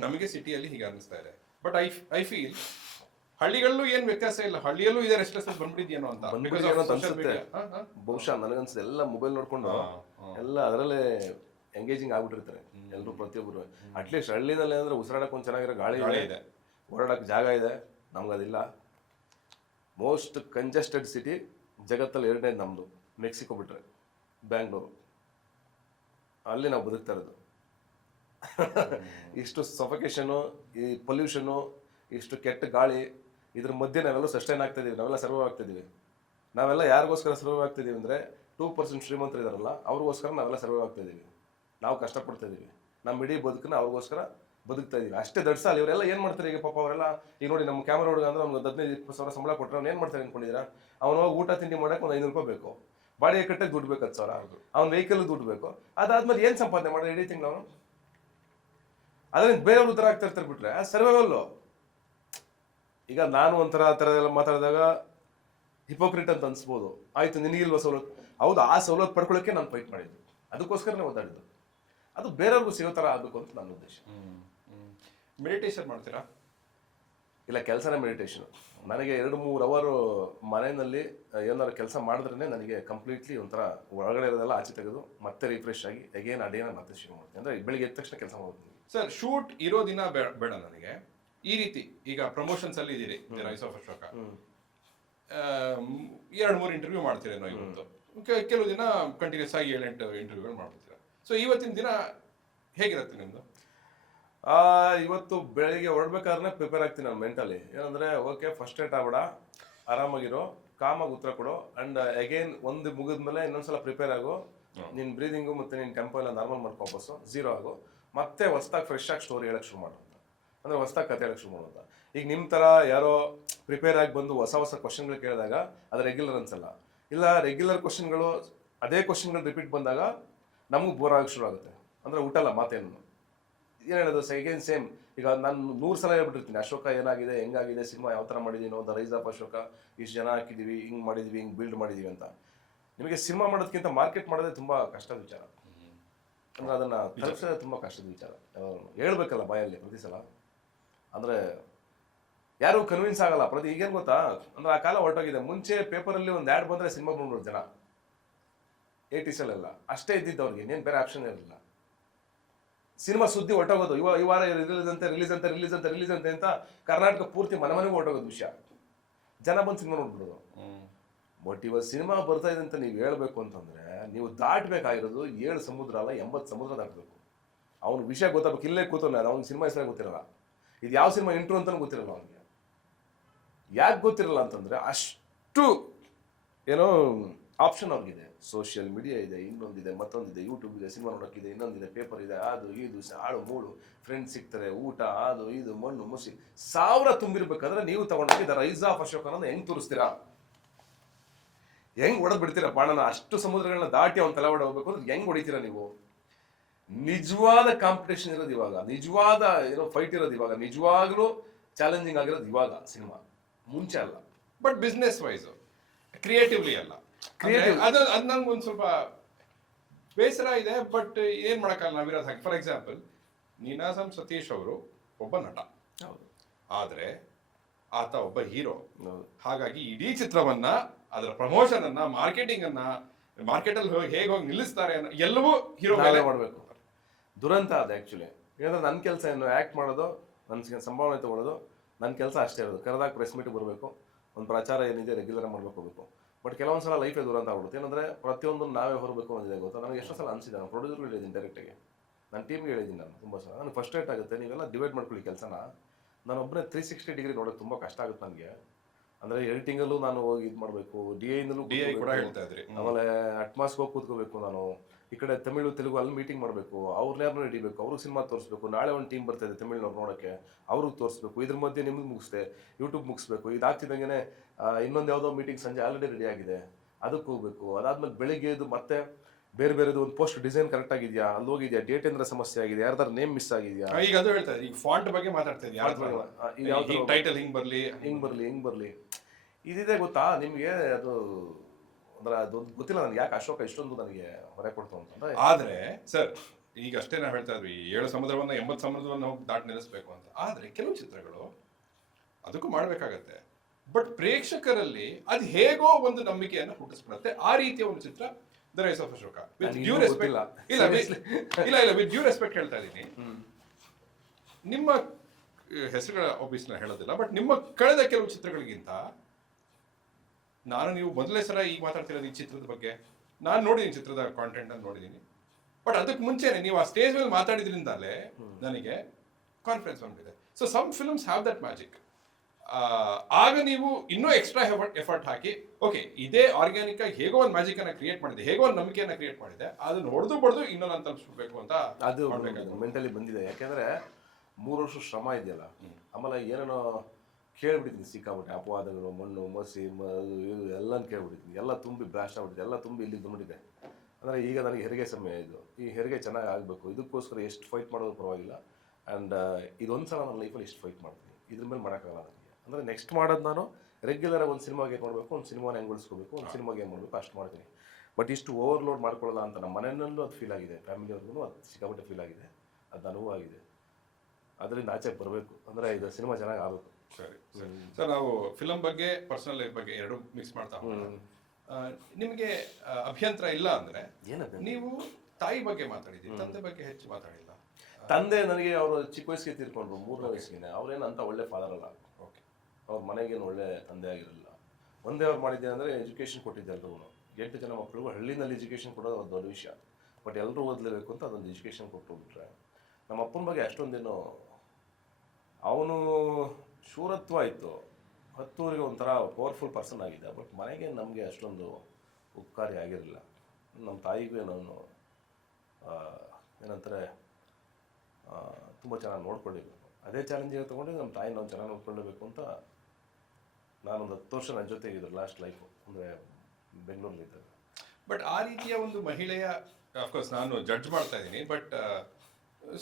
ನಮಗೆ ಸಿಟಿಯಲ್ಲಿ ಹೀಗೆ ಅನ್ನಿಸ್ತಾ ಇದೆ, ಬಟ್ ಐ ಫೀಲ್ ಹಳ್ಳಿಗಳಲ್ಲೂ ಏನ್ ವ್ಯತ್ಯಾಸ ಇಲ್ಲ, ಹಳ್ಳಿಯಲ್ಲೂ ಇದೆ ರೆಸ್ಟ್ಲೆಸ್ನೆಸ್ ಬಂದ್ಬಿಟ್ಟಿದ್ಯೇನೋ ಅಂತ ಅನ್ಸುತ್ತೆ. ಬಹುಶಃ ನನಗನ್ಸುತ್ತೆ, ಎಲ್ಲ ಮೊಬೈಲ್ ನೋಡ್ಕೊಂಡು ಎಲ್ಲ ಅದರಲ್ಲೇ ಎಂಗೇಜಿಂಗ್ ಆಗ್ಬಿಟ್ಟಿರ್ತಾರೆ ಎಲ್ಲರೂ, ಪ್ರತಿಯೊಬ್ಬರು. ಅಟ್ಲೀಸ್ಟ್ ಹಳ್ಳಿನಲ್ಲಿ ಅಂದ್ರೆ ಉಸಿರಾಡಕ್ಕೆ ಒಂದು ಚೆನ್ನಾಗಿರೋ ಗಾಳಿ ಇದೆ, ಓಡಾಡಕ್ಕೆ ಜಾಗ ಇದೆ. ನಮ್ಗದಿಲ್ಲ. ಮೋಸ್ಟ್ ಕಂಜೆಸ್ಟೆಡ್ ಸಿಟಿ ಜಗತ್ತಲ್ಲಿ 2ನೇದು ನಮ್ಮದು, ಮೆಕ್ಸಿಕೋ ಬಿಟ್ರೆ ಬ್ಯಾಂಗ್ಳೂರು. ಅಲ್ಲಿ ನಾವು ಬದುಕ್ತಾ ಇರೋದು. ಇಷ್ಟು ಸಫಕೇಶನು, ಈ ಪೊಲ್ಯೂಷನು, ಇಷ್ಟು ಕೆಟ್ಟ ಗಾಳಿ, ಇದ್ರ ಮಧ್ಯೆ ನಾವೆಲ್ಲ ಸಸ್ಟೈನ್ ಆಗ್ತಾ ಇದೀವಿ, ನಾವೆಲ್ಲ ಸರ್ವೈವ್ ಆಗ್ತಾ ಇದೀವಿ. ನಾವೆಲ್ಲ ಯಾರಿಗೋಸ್ಕರ ಸರ್ವೈವ್ ಆಗ್ತಾ ಇದೀವಿ ಅಂದರೆ, 2% ಶ್ರೀಮಂತರು ಇದಾರಲ್ಲ ಅವ್ರಿಗೋಸ್ಕರ ನಾವೆಲ್ಲ ಸರ್ವೈವ್ ಆಗ್ತಾ ಇದೀವಿ. ನಾವು ಕಷ್ಟಪಡ್ತಾ ಇದೀವಿ, ನಮ್ಮ ಇಡೀ ಬದುಕನ್ನ ಅವ್ರಿಗೋಸ್ಕರ ಬದುಕ್ತಾ ಇದೀವಿ. ಅಷ್ಟೇ ದಡ್ಸಾಲ. ಇವರೆಲ್ಲ ಏನು ಮಾಡ್ತಾರೆ ಈಗ ಪಾಪ, ಅವರೆಲ್ಲ ಈಗ ನೋಡಿ, ನಮ್ಮ ಕ್ಯಾಮರಾ ಹುಡುಗ ಅಂದ್ರೆ ಅವ್ನಿಗೆ 15-20 ಸಾವಿರ ಸಂಬಳ ಕೊಟ್ಟರೆ ಅವ್ನು ಏನು ಮಾಡ್ತಾರೆ ಅನ್ಕೊಂಡಿದ್ದೀರಾ? ಅವನು ಹೋಗಿ ಊಟ ತಿಂಡಿ ಮಾಡೋಕೆ ಒಂದು 500 ರೂಪಾಯಿ ಬೇಕು, ಬಾಡಿಗೆ ಕಟ್ಟಕ್ಕೆ ದುಡ್ಡು ಬೇಕು 10,000, ಅವ್ನ ವೆಹಿಕಲ್ ದುಡ್ಡು ಬೇಕು. ಅದಾದ್ಮೇಲೆ ಏನು ಸಂಪಾದನೆ ಮಾಡಿದ್ರೆ ಇಡೀ ತಿಂಗಳು ಅವನು? ಅದರಿಂದ ಬೇರೆಯವ್ರು ಉತ್ತರ ಆಗ್ತಾ ಇರ್ತಾರೆ ಬಿಟ್ರೆ ಸರ್ವೈವಲ್ಲು. ಈಗ ನಾನು ಒಂಥರ ಆ ಥರ ಎಲ್ಲ ಮಾತಾಡಿದಾಗ ಹಿಪೋಕ್ರಿಟ್ ಅಂತ ಅನ್ಸ್ಬೋದು. ಆಯ್ತು, ನಿನಗಿಲ್ವ ಸವಲತ್ತು? ಹೌದು, ಆ ಸವಲತ್ತು ಪಡ್ಕೊಳ್ಳೋಕ್ಕೆ ನಾನು ಫೈಟ್ ಮಾಡಿದ್ದು, ಅದಕ್ಕೋಸ್ಕರನೇ ಓದಾಡಿದ್ದು. ಅದು ಬೇರೆಯವ್ರಿಗೂ ಸಿಗೋ ಥರ ಆಗಬೇಕು ಅಂತ ನನ್ನ ಉದ್ದೇಶ. ಮೆಡಿಟೇಷನ್ ಮಾಡ್ತೀರಾ? ಇಲ್ಲ, ಕೆಲಸನೇ ಮೆಡಿಟೇಷನ್. ನನಗೆ 2-3 ಅವರ್ ಮನೆಯಲ್ಲಿ ಏನಾದ್ರು ಕೆಲಸ ಮಾಡಿದ್ರೆ ನನಗೆ ಕಂಪ್ಲೀಟ್ಲಿ ಒಂಥರ ಒಳಗಡೆ ಇರೋದೆಲ್ಲ ಆಚೆ ತೆಗೆದು ಮತ್ತೆ ರಿಫ್ರೆಶ್ ಆಗಿ ಅಗೇನ್ ಅಡೇನ ಮತ್ತೆ ಶುರು ಮಾಡ್ತೀನಿ. ಅಂದರೆ ಬೆಳಿಗ್ಗೆ ಎದ್ದ ತಕ್ಷಣ ಕೆಲಸ ಮಾಡ್ತೀನಿ. ಸರ್, ಶೂಟ್ ಇರೋ ದಿನ ಬೇಡ ನನಗೆ. ಈ ರೀತಿ ಈಗ ಪ್ರಮೋಷನ್ಸ್ ಅಲ್ಲಿ ಇದ್ದೀರಿ, ರೈಸ್ ಆಫ್ ಅಶೋಕ, 2-3 ಇಂಟರ್ವ್ಯೂ ಮಾಡ್ತೀರೇನೋ ಇವತ್ತು, ಕೆಲವು ದಿನ ಕಂಟಿನ್ಯೂಸ್ ಆಗಿ 7-8 ಇಂಟರ್ವ್ಯೂಗಳು ಮಾಡ್ತೀರಾ. ಸೊ ಇವತ್ತಿನ ದಿನ ಹೇಗಿರುತ್ತೆ ನಿಮ್ದು? ಇವತ್ತು ಬೆಳಿಗ್ಗೆ ಹೊರಡ್ಬೇಕಾದ್ರೆ ಪ್ರಿಪೇರ್ ಆಗ್ತೀನಿ ನಾನು ಮೆಂಟಲಿ. ಏನಂದ್ರೆ, ಓಕೆ, ಫಸ್ಟ್ ಏಟ್ ಆಗ್ಬೇಡ, ಆರಾಮಾಗಿರೋ, ಕಾಮಾಗಿ ಉತ್ತರ ಕೊಡು, ಅಂಡ್ ಅಗೇನ್ ಒಂದು ಮುಗಿದ್ಮೇಲೆ ಇನ್ನೊಂದ್ಸಲ ಪ್ರಿಪೇರ್ ಆಗು, ನಿನ್ನ ಬ್ರೀದಿಂಗು ಮತ್ತೆ ನಿನ್ನ ಟೆಂಪೋ ಎಲ್ಲ ನಾರ್ಮಲ್ ಮಾಡ್ಕೊ, ವಾಪಸ್ಸು 0 ಆಗು, ಮತ್ತೆ ಹೊಸ್ದಾಗಿ ಫ್ರೆಶ್ ಆಗಿ ಸ್ಟೋರಿ ಹೇಳಕ್ಕೆ ಶುರು ಮಾಡು ಅಂತ. ಅಂದರೆ ಹೊಸ್ದಾಗಿ ಕತೆ ಹೇಳಕ್ಕೆ ಶುರು ಮಾಡುವಂತ. ಈಗ ನಿಮ್ಮ ಥರ ಯಾರೋ ಪ್ರಿಪೇರ್ ಆಗಿ ಬಂದು ಹೊಸ ಕ್ವಶನ್ಗಳು ಕೇಳಿದಾಗ ಅದು ರೆಗ್ಯುಲರ್ ಅನ್ಸಲ್ಲ. ಇಲ್ಲ, ರೆಗ್ಯುಲರ್ ಕ್ವಶನ್ಗಳು ಅದೇ ಕ್ವಶನ್ಗಳು ರಿಪೀಟ್ ಬಂದಾಗ ನಮಗೂ ಬೋರ್ ಆಗಕ್ಕೆ ಶುರು ಆಗುತ್ತೆ. ಅಂದರೆ ಊಟಲ್ಲ ಮಾತೇನು. ಏನು ಹೇಳೋದು, ಅಗೇನ್ ಸೇಮ್. ಈಗ ನಾನು 100 ಸಲ ಹೇಳ್ಬಿಟ್ಟಿರ್ತೀನಿ, ಅಶೋಕ ಏನಾಗಿದೆ, ಹೆಂಗಾಗಿದೆ, ಸಿನಿಮಾ ಯಾವ ಥರ ಮಾಡಿದ್ದೀನೋ, ದ ರೈಸ್ ಆಫ್ ಅಶೋಕ, ಇಷ್ಟು ಜನ ಹಾಕಿದ್ದೀವಿ, ಹಿಂಗೆ ಮಾಡಿದ್ದೀವಿ, ಹಿಂಗೆ ಬಿಲ್ಡ್ ಮಾಡಿದ್ದೀವಿ ಅಂತ. ನಿಮಗೆ ಸಿನಿಮಾ ಮಾಡೋದಕ್ಕಿಂತ ಮಾರ್ಕೆಟ್ ಮಾಡೋದೇ ತುಂಬ ಕಷ್ಟದ ವಿಚಾರ. ಅಂದರೆ ಅದನ್ನು ತಲುಪಿಸೋದೇ ತುಂಬ ಕಷ್ಟದ ವಿಚಾರ. ಹೇಳ್ಬೇಕಲ್ಲ ಬಾಯಲ್ಲಿ ಪ್ರತಿ ಸಲ. ಅಂದರೆ ಯಾರು ಕನ್ವಿನ್ಸ್ ಆಗಲ್ಲ ಈಗೇನು ಗೊತ್ತಾ, ಅಂದರೆ ಆ ಕಾಲ ಹೊರಟೋಗಿದೆ. ಮುಂಚೆ ಪೇಪರಲ್ಲಿ ಒಂದು ಆ್ಯಡ್ ಬಂದರೆ ಸಿನಿಮಾ ಬಂದ್ಬಿಡೋರು ಜನ. 80s ಅಲ್ಲೆಲ್ಲ ಅಷ್ಟೇ ಇದ್ದಿದ್ದು ಅವ್ರಿಗೆ, ಇನ್ನೇನು ಬೇರೆ ಆಪ್ಷನ್ ಇರಲಿಲ್ಲ. ಸಿನಿಮಾ ಸುದ್ದಿ ಹೊರಟೋಗೋದು, ಈ ವಾರ ರಿಲೀಸ್ ಅಂತೆ ಅಂತ ಕರ್ನಾಟಕ ಪೂರ್ತಿ ಮನೆಗೂ ಹೊರಟೋಗೋದು ವಿಷಯ. ಜನ ಬಂದು ಸಿನಿಮಾ ನೋಡ್ಬಿಡೋದು. ಬಟ್ ಇವಾಗ ಸಿನಿಮಾ ಬರ್ತಾ ಇದೆ ಅಂತ ನೀವು ಹೇಳ್ಬೇಕು ಅಂತಂದ್ರೆ ನೀವು ದಾಟಬೇಕಾಗಿರೋದು 7 ಸಮುದ್ರ ಅಲ್ಲ 80 ಸಮುದ್ರ ದಾಟಬೇಕು. ಅವ್ನ ವಿಷಯ ಗೊತ್ತಾಗಬೇಕು. ಇಲ್ಲೇ ಕೂತವ್ನ ಅವ್ನಿಗೆ ಸಿನಿಮಾ ಹೆಸರೇ ಗೊತ್ತಿರಲ್ಲ, ಇದು ಯಾವ ಸಿನಿಮಾ ಇಂಟ್ರು ಅಂತಲೂ ಗೊತ್ತಿರಲ್ಲ ಅವನಿಗೆ. ಯಾಕೆ ಗೊತ್ತಿರಲ್ಲ ಅಂತಂದ್ರೆ ಅಷ್ಟು ಏನೋ ಆಪ್ಷನ್ ಅವ್ರಿಗಿದೆ. ಸೋಷಿಯಲ್ ಮೀಡಿಯಾ ಇದೆ, ಇನ್ನೊಂದಿದೆ, ಮತ್ತೊಂದಿದೆ, ಯೂಟ್ಯೂಬ್ ಇದೆ, ಸಿನಿಮಾ ನೋಡೋಕ್ಕಿದೆ, ಇನ್ನೊಂದಿದೆ, ಪೇಪರ್ ಇದೆ, ಅದು ಇದು ಆಳು ಮೂಳು ಫ್ರೆಂಡ್ಸ್ ಸಿಗ್ತಾರೆ, ಊಟ ಅದು ಇದು ಮಣ್ಣು ಮುಸಿ 1000 ತುಂಬಿರ್ಬೇಕಾದ್ರೆ ನೀವು ತಗೊಂಡೋಗಿ ದ ರೈಸ್ ಆಫ್ ಅಶೋಕ್ ಅನ್ನೋದು ಹೆಂಗ್ ತೋರಿಸ್ತೀರಾ? ಹೆಂಗ್ ಹೊಡೆದ್ ಬಿಡ್ತೀರಾ ಬಾಣನ? ಅಷ್ಟು ಸಮುದ್ರಗಳನ್ನ ದಾಟಿ ಅವ್ನ ತಲೆ ಹೊಡೆ ಹೋಗ್ಬೇಕು ಅಂದ್ರೆ ಹೆಂಗ್ ಹೊಡಿತೀರಾ ನೀವು? ನಿಜವಾದ ಕಾಂಪಿಟೇಷನ್ ಇರೋದು ಇವಾಗ, ನಿಜವಾದ ಏನೋ ಫೈಟ್ ಇರೋದು ಇವಾಗ, ನಿಜವಾಗ್ಲೂ ಚಾಲೆಂಜಿಂಗ್ ಆಗಿರೋದು ಇವಾಗ ಸಿನಿಮಾ, ಮುಂಚೆ ಅಲ್ಲ. ಬಟ್ ಬಿಸ್ನೆಸ್ ವೈಸ್ ಕ್ರಿಯೇಟಿವ್ಲಿ ಅಲ್ಲ. ಅದು ನಂಗೆ ಒಂದು ಸ್ವಲ್ಪ ಬೇಸರ ಇದೆ. ಬಟ್ ಏನ್ ಮಾಡಕ್ಕಲ್ಲ ನಾವಿರೋದು ಹಾಗೆ. ಫಾರ್ ಎಕ್ಸಾಂಪಲ್, ನೀನಾಸಂ ಸತೀಶ್ ಅವರು ಒಬ್ಬ ನಟ, ಆದ್ರೆ ಆತ ಒಬ್ಬ ಹೀರೋ. ಹಾಗಾಗಿ ಇಡೀ ಚಿತ್ರವನ್ನ, ಅದರ ಪ್ರಮೋಷನ್ ಅನ್ನ, ಮಾರ್ಕೆಟಿಂಗ್ ಅನ್ನ, ಮಾರ್ಕೆಟ್ ಅಲ್ಲಿ ಹೇಗೆ ಹೋಗಿ ನಿಲ್ಲಿಸ್ತಾರೆ ಅನ್ನೋ ಎಲ್ಲವೂ ಹೀರೋ ಮಾಡಬೇಕು. ದುರಂತ ಅದು ಆಕ್ಚುಲಿ. ಯಾಕಂದ್ರೆ ನನ್ನ ಕೆಲಸ ಏನು ಆಕ್ಟ್ ಮಾಡೋದು, ನನ್ನ ಸಂಭಾವನೆ ತಗೊಳ್ಳೋದು, ನನ್ನ ಕೆಲಸ ಅಷ್ಟೇ ಇರೋದು. ಕರೆದಾಗ ಪ್ರೆಸ್ ಮೀಟ್ ಬರಬೇಕು, ಒಂದು ಪ್ರಚಾರ ಏನಿದೆ ರೆಗ್ಯುಲರ್ ಮಾಡ್ಬೇಕು ಹೋಗ್ಬೇಕು. ಬಟ್ ಕೆಲವೊಂದ್ಸಲ ಲೈಫೇ ದುರಂತ ಆಗ್ಬಿಡುತ್ತೆ. ಏನಂದ್ರೆ ಪ್ರತಿಯೊಂದು ನಾವೇ ಹೊರಬೇಕು ಅನ್ನೋದಿದೆ ಗೊತ್ತಾ. ನನಗೆ ಎಷ್ಟೋ ಸಲ ಅನಿಸಿದೆ, ನಾನು ಪ್ರೊಡ್ಯೂಸರ್ಗೆ ಹೇಳಿದ್ದೀನಿ, ಡೈರೆಕ್ಟಾಗಿ ನನ್ನ ಟೀಮ್ಗೆ ಹೇಳಿದ್ದೀನಿ. ನಾನು ತುಂಬ ಸಲ ನನಗೆ ಫಸ್ಟ್ರೇಟ್ ಆಗುತ್ತೆ, ನೀವೆಲ್ಲ ಡಿವೈಡ್ ಮಾಡ್ಕೊಳ್ಳಿ ಕೆಲಸನ. ನಾನು ಒಬ್ಬನೇ 360 ಡಿಗ್ರಿ ನೋಡೋಕೆ ತುಂಬ ಕಷ್ಟ ಆಗುತ್ತೆ ನನಗೆ. ಅಂದರೆ ಎಡಿಟಿಂಗಲ್ಲೂ ನಾನು ಹೋಗಿ ಇದು ಮಾಡಬೇಕು, ಡಿ ಐ ಕೂಡ ಹೇಳ್ತಾ ಇದ್ರಿ, ಆಮೇಲೆ ಅಟ್ಮಾಸ್ಗೆ ಹೋಗಿ ಕೂತ್ಕೋಬೇಕು ನಾನು. ಈ ಕಡೆ ತಮಿಳು ತೆಲುಗು ಅಲ್ಲಿ ಮೀಟಿಂಗ್ ಮಾಡಬೇಕು, ಅವ್ರನ್ಯಾರನ್ನೂ ಹಿಡಿಬೇಕು, ಅವ್ರಿಗೆ ಸಿನಿಮಾ ತೋರಿಸ್ಬೇಕು. ನಾಳೆ ಒಂದು ಟೀಮ್ ಬರ್ತಾ ಇದೆ ತಮಿಳ್ನವ್ರು ನೋಡೋಕ್ಕೆ, ಅವ್ರಿಗೆ ತೋರಿಸ್ಬೇಕು. ಇದ್ರ ಮಧ್ಯೆ ನಿಮ್ಗೆ ಮುಗಿಸ್ದೆ ಯೂಟ್ಯೂಬ್ ಮುಗಿಸ್ಬೇಕು. ಇದಾಗ್ತಿದ್ದಂಗೆ ಇನ್ನೊಂದು ಯಾವುದೋ ಮೀಟಿಂಗ್ ಸಂಜೆ ಆಲ್ರೆಡಿ ರೆಡಿ ಆಗಿದೆ, ಅದಕ್ಕೆ ಹೋಗ್ಬೇಕು. ಅದಾದ್ಮೇಲೆ ಬೆಳಿಗ್ಗೆ ಇದು ಮತ್ತೆ ಬೇರೆ ಬೇರೆದು ಒಂದು ಪೋಸ್ಟ್ ಡಿಸೈನ್ ಕರೆಕ್ಟ್ ಆಗಿದೆಯಾ, ಅಲ್ಲಿ ಹೋಗಿದೆಯಾ, ಡೇಟ್ ಏನಾರ ಸಮಸ್ಯೆ ಆಗಿದೆ, ಯಾರ್ದಾರ ನೇಮ್ ಮಿಸ್ ಆಗಿದೆಯಾ. ಈಗ ಅದು ಹೇಳ್ತಾ ಈಗ ಫಾಂಟ್ ಬಗ್ಗೆ ಮಾತಾಡ್ತಾ ಇದ್ದೀವಿ, ಟೈಟಲ್ ಹಿಂಗ್ ಬರ್ಲಿ ಇದಿದೆ ಗೊತ್ತಾ ನಿಮ್ಗೆ. ಅದು ಅಂದ್ರೆ ಅದು ಗೊತ್ತಿಲ್ಲ ನನಗೆ, ಯಾಕೆ ಅಶೋಕ ಇಷ್ಟೊಂದು ನನಗೆ ಹೊರೆ ಕೊಡ್ತು ಅಂತಂದ್ರೆ. ಆದ್ರೆ ಸರ್, ಈಗ ಅಷ್ಟೇ ನಾವು ಹೇಳ್ತಾ ಇದ್ವಿ 7 ಸಮುದ್ರವನ್ನ 80 ಸಮುದ್ರವನ್ನ ಹೋಗಿ ದಾಟಿ ನಿಲ್ಲಿಸ್ಬೇಕು ಅಂತ. ಆದ್ರೆ ಕೆಲವು ಚಿತ್ರಗಳು ಅದಕ್ಕೂ ಮಾಡ್ಬೇಕಾಗತ್ತೆ. ಬಟ್ ಪ್ರೇಕ್ಷಕರಲ್ಲಿ ಅದು ಹೇಗೋ ಒಂದು ನಂಬಿಕೆಯನ್ನು ಹುಟ್ಟಿಸ್ಬಿಡುತ್ತೆ. ಆ ರೀತಿಯ ಒಂದು ಚಿತ್ರ the rise of Ashoka. With due respect, ಇಲ್ಲ ವಿತ್ ಡ್ಯೂ ರೆಸ್ಪೆಕ್ಟ್ ಹೇಳ್ತಾ ಇದ್ದೀನಿ. ನಿಮ್ಮ ಹೆಸರುಗಳ ಆಫೀಸ್ನ ಹೇಳೋದಿಲ್ಲ, ಬಟ್ ನಿಮ್ಮ ಕಳೆದ ಕೆಲವು ಚಿತ್ರಗಳಿಗಿಂತ ನೀವು ಮೊದಲೇ ಸಲ ಈಗ ಮಾತಾಡ್ತಿರೋದು ಈ ಚಿತ್ರದ ಬಗ್ಗೆ. ನಾನು ನೋಡಿದ್ದೀನಿ, ಚಿತ್ರದ ಕಾಂಟೆಂಟ್ ಅನ್ನು ನೋಡಿದ್ದೀನಿ. ಬಟ್ ಅದಕ್ಕೆ ಮುಂಚೆನೆ ನೀವು ಆ ಸ್ಟೇಜ್ ಮೇಲೆ ಮಾತಾಡಿದ್ರಿಂದಲೇ ನನಗೆ ಕಾನ್ಫಿಡೆನ್ಸ್ ಬಂದಿದೆ. So some films have that magic. ಆಗ ನೀವು ಇನ್ನೂ ಎಕ್ಸ್ಟ್ರಾ ಎಫರ್ಟ್ ಹಾಕಿ, ಓಕೆ ಇದೇ ಆರ್ಗ್ಯಾನಿಕ್ ಆಗಿ ಹೇಗೋ ಒಂದು ಮ್ಯಾಜಿಕ್ ಅನ್ನ ಕ್ರಿಯೇಟ್ ಮಾಡಿದೆ, ಹೇಗೋ ಒಂದು ನಂಬಿಕೆಯನ್ನ ಕ್ರಿಯೇಟ್ ಮಾಡಿದೆ, ಅದನ್ನ ಹೊಡೆದು ಬಡ್ದು ಇನ್ನೊಂದು ಅಂತ ತಲುಪಿಸ್ಬೇಕು ಅಂತ ಅದು ಮೆಂಟಲಿ ಬಂದಿದೆ. ಯಾಕೆಂದ್ರೆ 3 ವರ್ಷ ಶ್ರಮ ಇದೆಯಲ್ಲ, ಆಮೇಲೆ ಏನೇನೋ ಕೇಳ್ಬಿಟ್ಟಿದ್ದೀನಿ, ಸಿಕ್ಕಾಬಿಟ್ಟೆ ಅಪವಾದಗಳು, ಮಣ್ಣು ಮಸಿ ಅದು ಇದು ಎಲ್ಲನೂ ಕೇಳ್ಬಿಟ್ಟಿದ್ದೀನಿ. ಎಲ್ಲ ತುಂಬಿ ಬ್ಲಾಸ್ಟ್ ಆಗ್ಬಿಟ್ಟಿದೆ, ಎಲ್ಲ ತುಂಬಿ ಇಲ್ಲಿಗೆ ಬಂದ್ಬಿಟ್ಟಿದೆ. ಅಂದರೆ ಈಗ ನನಗೆ ಹೆರಿಗೆ ಸಮಯ ಇದು, ಈ ಹೆರಿಗೆ ಚೆನ್ನಾಗಿ ಆಗಬೇಕು. ಇದಕ್ಕೋಸ್ಕರ ಎಷ್ಟು ಫೈಟ್ ಮಾಡೋದು ಪರವಾಗಿಲ್ಲ. ಆ್ಯಂಡ್ ಇದೊಂದು ಸಲ ನನ್ನ ಲೈಫಲ್ಲಿ ಎಷ್ಟು ಫೈಟ್ ಮಾಡ್ತೀನಿ, ಇದ್ರ ಮೇಲೆ ಮಾಡೋಕ್ಕಾಗಲ್ಲ ನನಗೆ. ಅಂದರೆ ನೆಕ್ಸ್ಟ್ ಮಾಡೋದು ನಾನು ರೆಗ್ಯುಲರ್ ಒಂದು ಸಿನಿಮಾಗೆ ಏನು ಮಾಡಬೇಕು, ಒಂದು ಸಿನಿಮಾನ ಹೆಂಗೆ ಉಳಿಸ್ಕೋಬೇಕು, ಒಂದು ಸಿನಿಮಾಗೆ ಏನು ಮಾಡಬೇಕು ಅಷ್ಟು ಮಾಡ್ತೀನಿ. ಬಟ್ ಇಷ್ಟು ಓವರ್ಲೋಡ್ ಮಾಡ್ಕೊಳ್ಳಲ್ಲ ಅಂತ ನಮ್ಮ ಮನೆಯಲ್ಲೂ ಅದು ಫೀಲ್ ಆಗಿದೆ, ಫ್ಯಾಮಿಲಿಯವ್ರಿಗೂ ಅದು ಸಿಕ್ಕಾಪಟ್ಟೆ ಫೀಲ್ ಆಗಿದೆ, ಅದು ಅನುಭವ ಆಗಿದೆ. ಅದರಿಂದ ಆಚೆಗೆ ಬರಬೇಕು ಅಂದರೆ ಇದು ಸಿನಿಮಾ ಚೆನ್ನಾಗಿ ಆಗಬೇಕು. ಸರಿ ಸರ್, ನಾವು ಫಿಲಮ್ ಬಗ್ಗೆ ಪರ್ಸನಲ್ ಲೈಫ್ ಬಗ್ಗೆ ಎರಡು ಮಿಕ್ಸ್ ಮಾಡ್ತಾ ಹೋಗೋಣ. ನಿಮಗೆ ಅಭ್ಯಂತರ ಇಲ್ಲ ಅಂದ್ರೆ ನೀವು ತಾಯಿ ಬಗ್ಗೆ ಮಾತಾಡಿದ್ದೀರಿ, ತಂದೆ ಬಗ್ಗೆ ಹೆಚ್ಚು ಮಾತಾಡಿಲ್ಲ. ತಂದೆ ನನಗೆ ಅವರು ಚಿಕ್ಕ ವಯಸ್ಸಿಗೆ ತೀರ್ಕೊಂಡ್ರು, 3ನೇ ವಯಸ್ಸಿಗೆ. ಅವ್ರೇನು ಅಂತ ಒಳ್ಳೆ ಫಾದರ್ ಅಲ್ಲ, ಓಕೆ, ಅವ್ರ ಮನೆಗೇನು ಒಳ್ಳೆ ತಂದೆ ಆಗಿರಲಿಲ್ಲ. ಒಂದೇ ಅವ್ರು ಮಾಡಿದ್ದೆ ಅಂದರೆ ಎಜುಕೇಷನ್ ಕೊಟ್ಟಿದ್ದೆ ಎಲ್ರಿಗೂ. 8 ಜನ ಮಕ್ಕಳಿಗೂ ಹಳ್ಳಿನಲ್ಲಿ ಎಜುಕೇಷನ್ ಕೊಡೋದು ಒಂದು ದೊಡ್ಡ ವಿಷಯ. ಬಟ್ ಎಲ್ಲರೂ ಓದಲೇಬೇಕು ಅಂತ ಅದೊಂದು ಎಜುಕೇಷನ್ ಕೊಟ್ಟುಬಿಟ್ರೆ. ನಮ್ಮ ಅಪ್ಪನ ಬಗ್ಗೆ ಅಷ್ಟೊಂದೇನು, ಅವನು ಶೂರತ್ವ ಇತ್ತು, 10 ಊರಿಗೆ ಒಂಥರ ಪವರ್ಫುಲ್ ಪರ್ಸನ್ ಆಗಿದ್ದ. ಬಟ್ ಮನೆಗೆ ನಮಗೆ ಅಷ್ಟೊಂದು ಉಪಕಾರಿ ಆಗಿರಲಿಲ್ಲ. ನಮ್ಮ ತಾಯಿಗೂ ನಾನು ಏನಂತಾರೆ ತುಂಬ ಚೆನ್ನಾಗಿ ನೋಡ್ಕೊಳ್ಳೇಬೇಕು. ಅದೇ ಚಾಲೆಂಜಿಗೆ ತೊಗೊಂಡು ನಮ್ಮ ತಾಯಿ ನಾವು ಚೆನ್ನಾಗಿ ನೋಡ್ಕೊಳ್ಳೇಬೇಕು ಅಂತ ನಾನೊಂದು 10 ವರ್ಷ ನನ್ನ ಜೊತೆ ಇದ್ರು ಲಾಸ್ಟ್ ಲೈಫು, ಅಂದರೆ ಬೆಂಗಳೂರಲ್ಲಿದ್ದಾಗ. ಬಟ್ ಆ ರೀತಿಯ ಒಂದು ಮಹಿಳೆಯ, ಅಫ್ಕೋರ್ಸ್ ನಾನು ಜಡ್ಜ್ ಮಾಡ್ತಾ ಇದ್ದೀನಿ, ಬಟ್